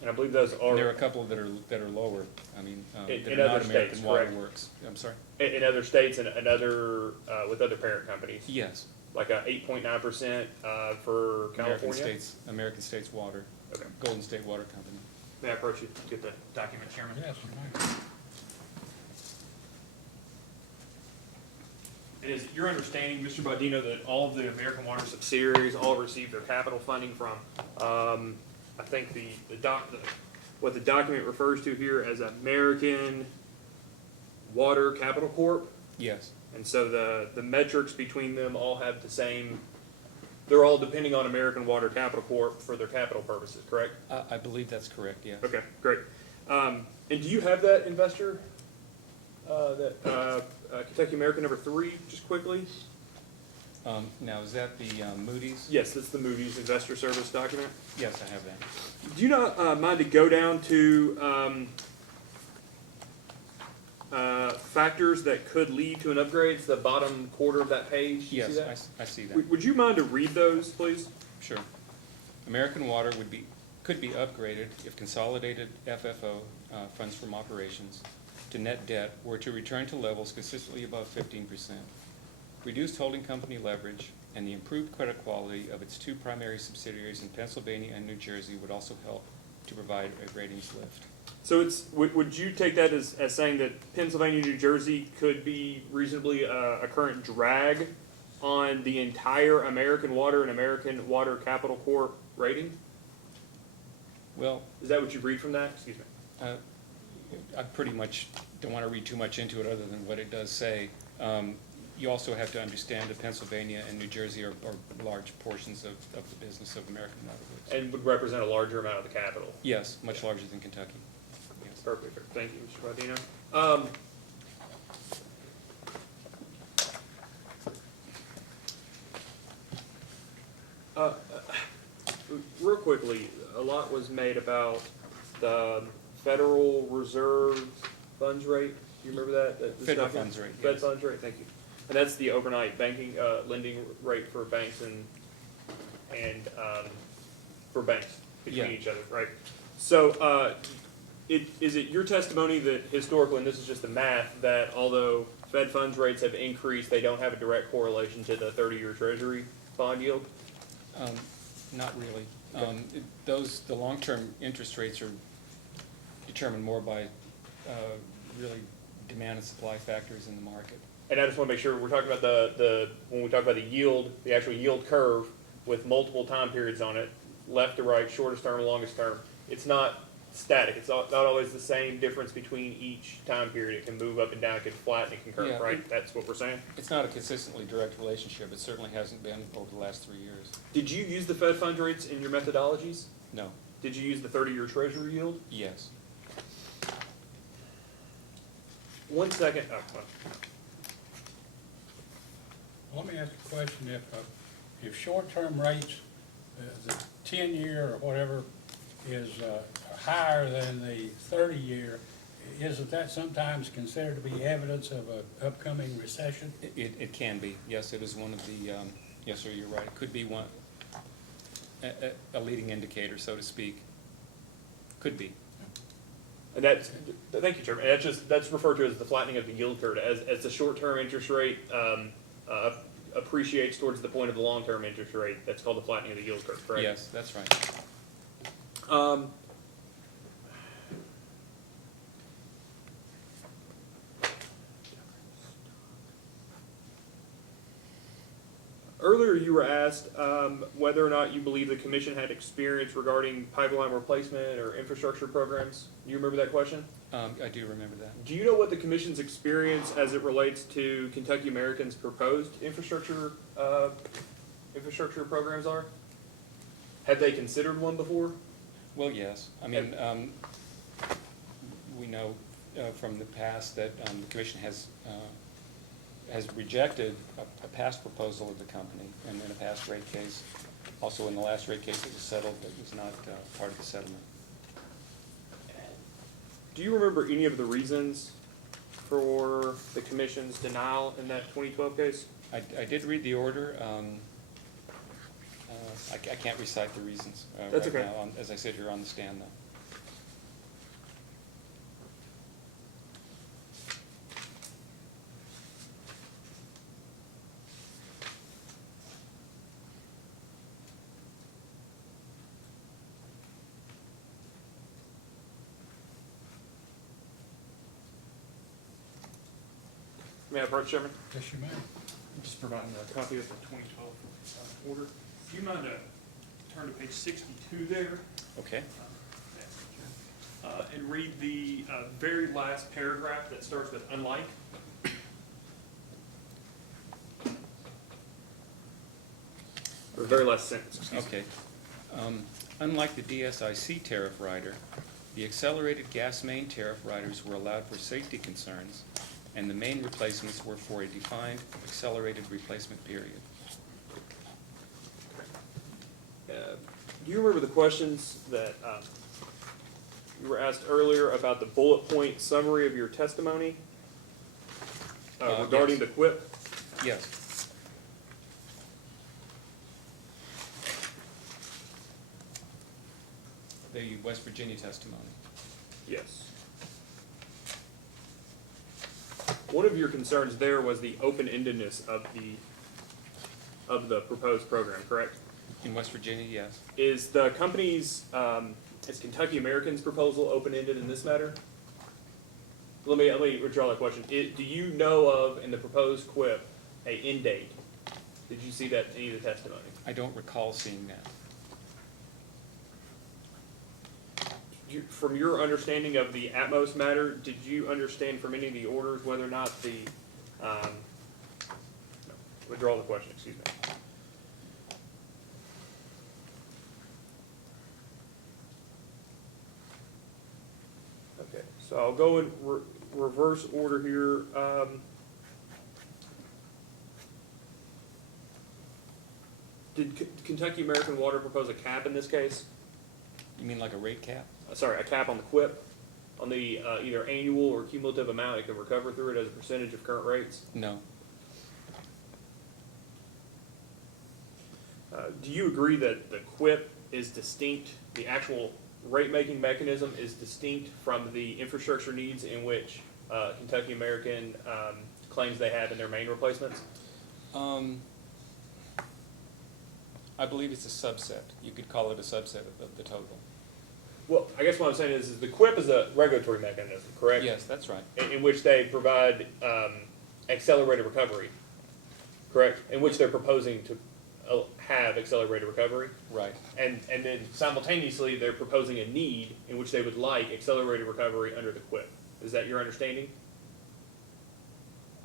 And I believe those are. There are a couple that are lower, I mean, In that are not other states, American Water correct? Works. I'm sorry? In other states and other, with other parent companies? Yes. Like a 8.9%, for California? American States Water. Okay. Golden State Water Company. May I approach you to get the document, Chairman? Yes, And is it your understanding, Mr. Bodino, that all of the American Water subsidiaries all receive their capital funding from, I think what the document refers to here as American Water Capital Corp? Yes. And so the metrics between them all have the same, they're all depending on American Water Capital Corp for their capital purposes, correct? I believe that's correct, yes. Okay, great. And do you have that investor, Kentucky American number 3, just quickly? Now, is that the Moody's? Yes, that's the Moody's Investor Service document. Yes, I have that. Do you not mind to go down to factors that could lead to an upgrade? It's the bottom quarter of that page. You Yes, see that? I see that. Would you mind to read those, please? Sure. American Water could be upgraded if consolidated FFO, funds from operations, to net debt were to return to levels consistently above 15%. Reduced holding company leverage and the improved credit quality of its 2 primary subsidiaries in Pennsylvania and New Jersey would also help to provide a ratings lift. So would you take that as saying that Pennsylvania, New Jersey could be reasonably a current drag on the entire American Water and American Water Capital Corp rating? Well, is that what you read from that? Excuse me. I pretty much don't want to read too much into it other than what it does say. You also have to understand that Pennsylvania and New Jersey are large portions of the business of American Water Works. And would represent a larger amount of the capital? Yes, much larger than Kentucky. Yes. Perfect. Thank you, Mr. Bodino. Real quickly, a lot was made about the Federal Reserve funds rate. Do you remember that? Federal funds rate, Fed yes. funds rate, thank you. And that's the overnight banking, lending rate for banks and for banks between Yeah. each other, right? So, is it your testimony that historically, and this is just the math, that although Fed funds rates have increased, they don't have a direct correlation to the 30-year Treasury bond yield? Not really. The long-term interest rates are determined more by really demand and supply factors in the market. And I just want to make sure we're talking about when we talk about the yield, the actual yield curve with multiple time periods on it, left to right, shortest term, longest term. It's not static. It's not always the same difference between each time period. It can move up and down. It can flatten. It can curve. Yeah, right? That's what we're saying. It's not a consistently direct relationship. It certainly hasn't been over the last 3 years. Did you use the Fed funds rates in your methodologies? No. Did you use the 30-year Treasury yield? Yes. 1 second. Let me ask a question. If short-term rates, the 10-year or whatever is higher than the 30-year, isn't that sometimes considered to be evidence of an upcoming recession? It can be. Yes, it is one of the, yes, sir, you're right. It could be one, a leading indicator, so to speak. Could be. And thank you, Chairman. And that's referred to as the flattening of the yield curve. As the short-term interest rate appreciates towards the point of the long-term interest rate, that's called the flattening of the yield curve, correct? Yes, that's right. Earlier, you were asked whether or not you believe the commission had experience regarding pipeline replacement or infrastructure programs. Do you remember that question? I do remember that. Do you know what the commission's experience as it relates to Kentucky American's proposed infrastructure programs are? Have they considered one before? Well, yes. I mean, we know from the past that the commission has rejected a past proposal of the company and in a past rate case. Also, in the last rate case, it was settled, but it was not part of the settlement. Do you remember any of the reasons for the commission's denial in that 2012 case? I did read the order. I can't recite the reasons That's right okay. now, as I sit here on the stand, though. May I approach, Chairman? Yes, you may. I'm just providing a copy of the 2012 order. Do you mind turn to page 62 there? Okay. And read the very last paragraph that starts with unlike. Or the very last sentence, excuse me. Okay. Unlike the DSIC tariff rider, the accelerated gas main tariff riders were allowed for safety concerns, and the main replacements were for a defined accelerated replacement period. Do you remember the questions that you were asked earlier about the bullet point summary of your testimony regarding yes. the QUIP? Yes. The West Virginia testimony. Yes. One of your concerns there was the open-endedness of the proposed program, correct? In West Virginia, yes. Is the company's, is Kentucky American's proposal open-ended in this matter? Let me withdraw that question. Do you know of, in the proposed QUIP, a end date? Did you see that in any of the testimony? I don't recall seeing that. From your understanding of the Atmos matter, did you understand from any of the orders whether or not the, withdraw the question, excuse me. Okay, so I'll go in reverse order here. Did Kentucky American Water propose a cap in this case? You mean like a rate cap? Sorry, a cap on the QUIP, on the either annual or cumulative amount it can recover through it as a percentage of current rates? No. Do you agree that the QUIP is distinct, the actual rate-making mechanism is distinct from the infrastructure needs in which Kentucky American claims they have in their main replacements? I believe it's a subset. You could call it a subset of the total. Well, I guess what I'm saying is the QUIP is a regulatory mechanism, correct? Yes, that's right. In which they provide accelerated recovery, correct? In which they're proposing to have accelerated recovery. Right. And then simultaneously, they're proposing a need in which they would like accelerated recovery under the QUIP. Is that your understanding?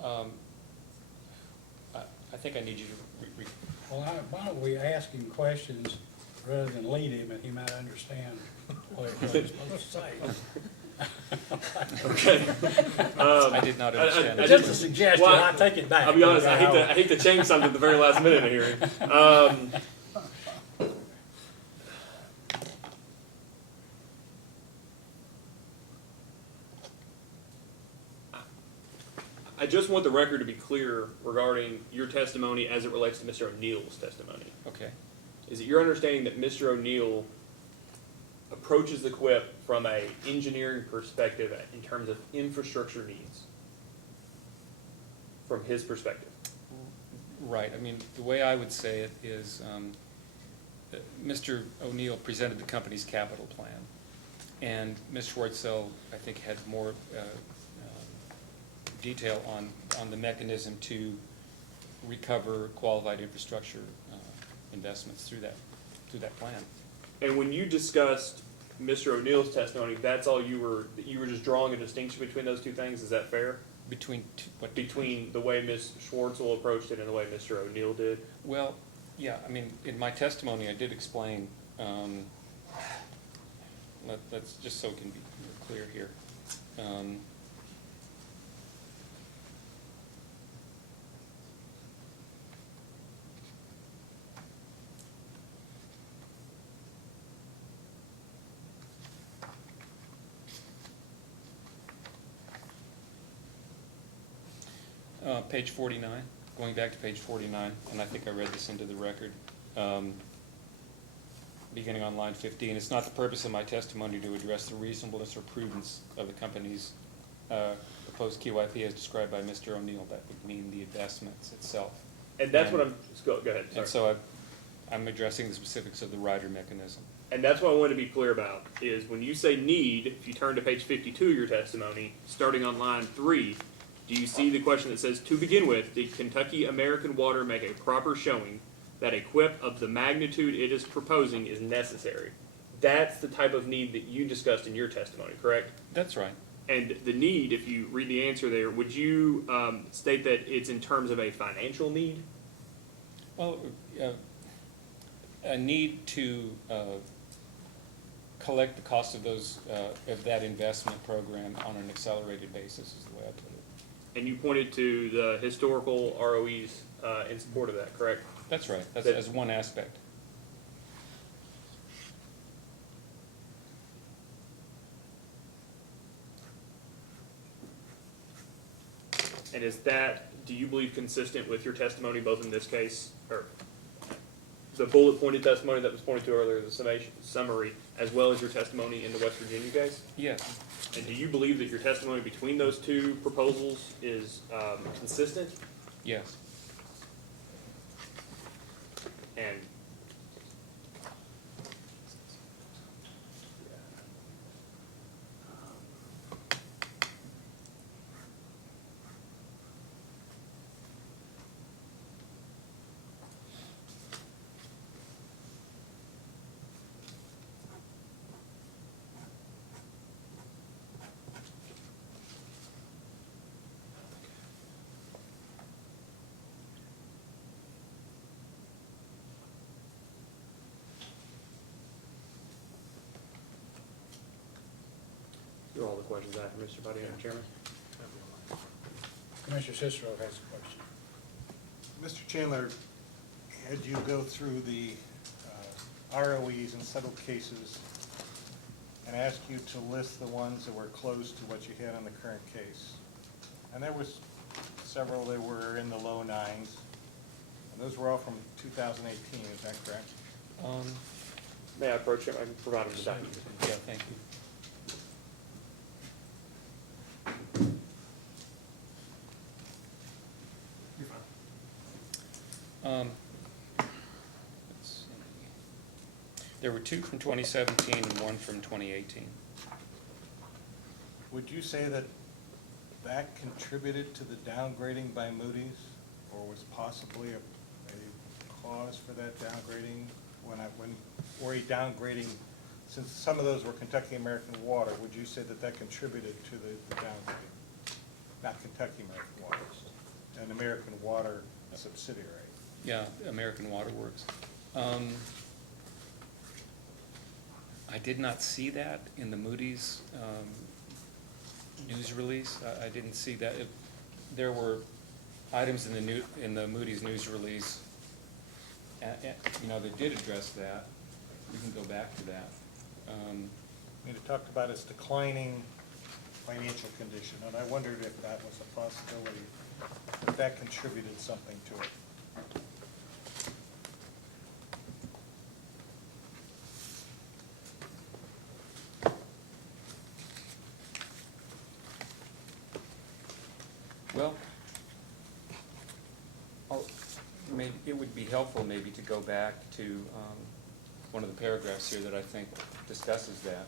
I think I need you to Well, why don't we ask him questions rather than lead him, and he might understand what he's supposed to say. Okay. I did not understand that. Just a suggestion, I take it back. I'll be honest, I hate to change something at the very last minute of hearing. I just want the record to be clear regarding your testimony as it relates to Mr. O'Neill's testimony. Okay. Is it your understanding that Mr. O'Neill approaches the QUIP from an engineering perspective in terms of infrastructure needs? From his perspective? Right. I mean, the way I would say it is Mr. O'Neill presented the company's capital plan, and Ms. Schwartzel, I think, had more detail on the mechanism to recover qualified infrastructure investments through that plan. And when you discussed Mr. O'Neill's testimony, that's all you were just drawing a distinction between those two things. Is that fair? Between what? Between the way Ms. Schwartzel approached it and the way Mr. O'Neill did? Well, yeah. I mean, in my testimony, I did explain. Let's just so it can be clear here. Page 49, going back to page 49, and I think I read this into the record. Beginning on line 15, it's not the purpose of my testimony to address the reasonableness or prudence of the company's proposed QIP as described by Mr. O'Neill. That would mean the investments itself. And that's what I'm, go ahead, sorry. And so I'm addressing the specifics of the rider mechanism. And that's what I wanted to be clear about, is when you say need, if you turn to page 52 of your testimony, starting on line 3, do you see the question that says, to begin with, did Kentucky American Water make a proper showing that a QIP of the magnitude it is proposing is necessary? That's the type of need that you discussed in your testimony, correct? That's right. And the need, if you read the answer there, would you state that it's in terms of a financial need? Well, a need to collect the cost of of that investment program on an accelerated basis is the way I put it. And you pointed to the historical ROEs in support of that, correct? That's right. That's as one aspect. And is that, do you believe, consistent with your testimony, both in this case, or the bullet pointed testimony that was pointed to earlier, the summary, as well as your testimony in the West Virginia case? Yes. And do you believe that your testimony between those two proposals is consistent? Yes. And those are all the questions I have for Mr. Bodiano, Chairman. Commissioner Cicero has a question. Mr. Chandler, had you go through the ROEs in settled cases and ask you to list the ones that were close to what you had on the current case. And there was several that were in the low nines. And those were all from 2018, is that correct? May I approach him? I can provide him the document. Yeah, thank you. Let's see. There were 2 from 2017 and 1 from 2018. Would you say that that contributed to the downgrading by Moody's, or was possibly a cause for that downgrading or a downgrading, since some of those were Kentucky American Water, would you say that that contributed to the downgrading? Not Kentucky American Water, an American Water subsidiary. Yeah, American Water Works. I did not see that in the Moody's news release. I didn't see that. There were items in the Moody's news release, that did address that. We can go back to that. It talked about its declining financial condition, and I wondered if that was a possibility, if that contributed something to it. Well, maybe it would be helpful maybe to go back to one of the paragraphs here that I think discusses that.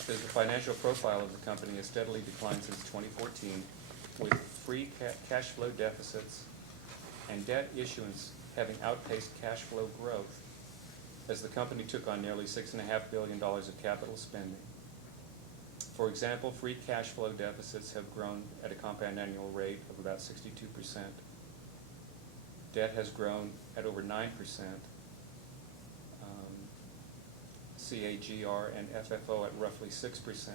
Says the financial profile of the company has steadily declined since 2014, with free cash flow deficits and debt issuance having outpaced cash flow growth, as the company took on nearly $6.5 billion of capital spending. For example, free cash flow deficits have grown at a compound annual rate of about 62%. Debt has grown at over 9%. CAGR and FFO at roughly 6%.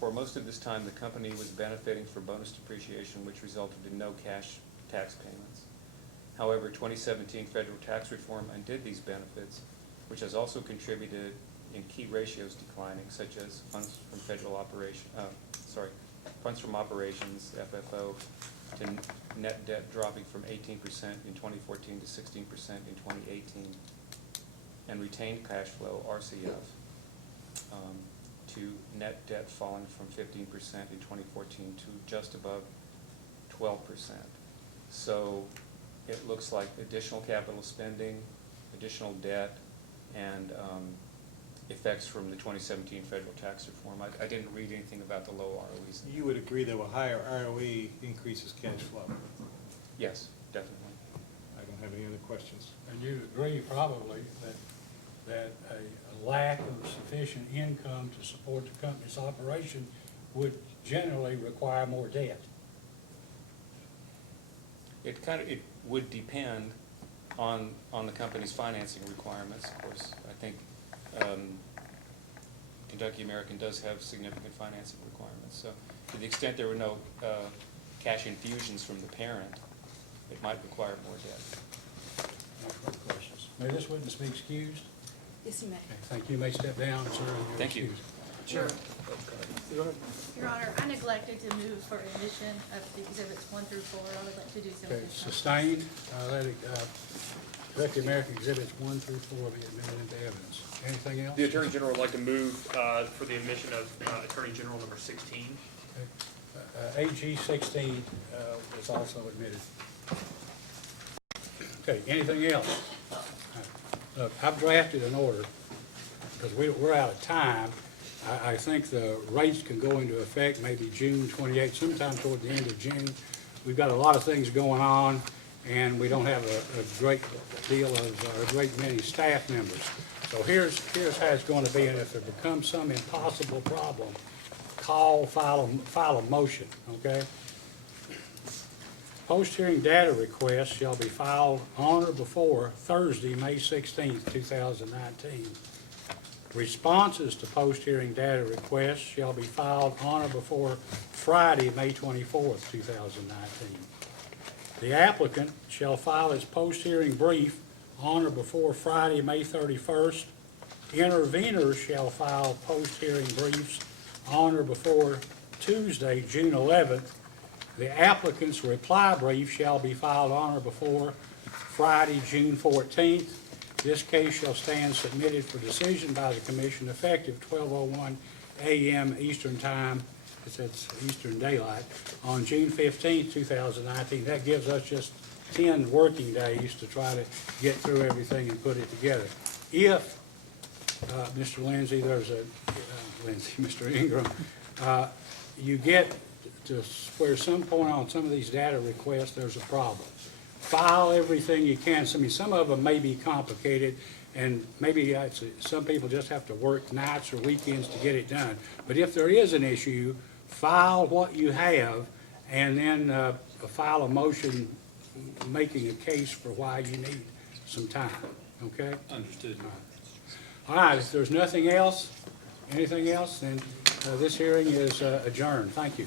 For most of this time, the company was benefiting from bonus depreciation, which resulted in no cash tax payments. However, 2017 federal tax reform undid these benefits, which has also contributed in key ratios declining, such as funds from funds from operations, FFO, to net debt dropping from 18% in 2014 to 16% in 2018, and retained cash flow, RCF, to net debt falling from 15% in 2014 to just above 12%. So it looks like additional capital spending, additional debt, and effects from the 2017 federal tax reform. I didn't read anything about the low ROEs. You would agree that a higher ROE increases cash flow? Yes, definitely. I don't have any other questions. And you agree probably that a lack of sufficient income to support the company's operation would generally require more debt. It would depend on the company's financing requirements. Of course, I think Kentucky American does have significant financing requirements. So to the extent there were no cash infusions from the parent, it might require more debt. No further questions. May this witness be excused? Yes, you may. Okay, thank you. You may step down, sir. and you're Thank you. excused. Sure. Your Honor, I neglected to move for admission of the exhibits 1 through 4. I would like to do so. Okay, sustained. Let the American exhibits 1 through 4 be admitted into evidence. Anything else? The Attorney General would like to move for the admission of Attorney General number 16. Okay. AG 16 is also admitted. Okay, anything else? Look, I've drafted an order, because we're out of time. I think the rates can go into effect maybe June 28th, sometime toward the end of June. We've got a lot of things going on, and we don't have a great deal of, a great many staff members. So here's how it's going to be, and if there becomes some impossible problem, file a motion, okay? Post-hearing data requests shall be filed on or before Thursday, May 16th, 2019. Responses to post-hearing data requests shall be filed on or before Friday, May 24th, 2019. The applicant shall file his post-hearing brief on or before Friday, May 31st. Intervenors shall file post-hearing briefs on or before Tuesday, June 11th. The applicant's reply brief shall be filed on or before Friday, June 14th. This case shall stand submitted for decision by the commission effective 12:01 a.m. Eastern Time, that's Eastern Daylight, on June 15th, 2019. That gives us just 10 working days to try to get through everything and put it together. If, Mr. Lindsay, Mr. Ingram, you get to where some point on some of these data requests, there's a problem. File everything you can. I mean, some of them may be complicated, and maybe some people just have to work nights or weekends to get it done. But if there is an issue, file what you have, and then file a motion making a case for why you need some time, okay? Understood. All right, if there's nothing else, anything else, then this hearing is adjourned. Thank you.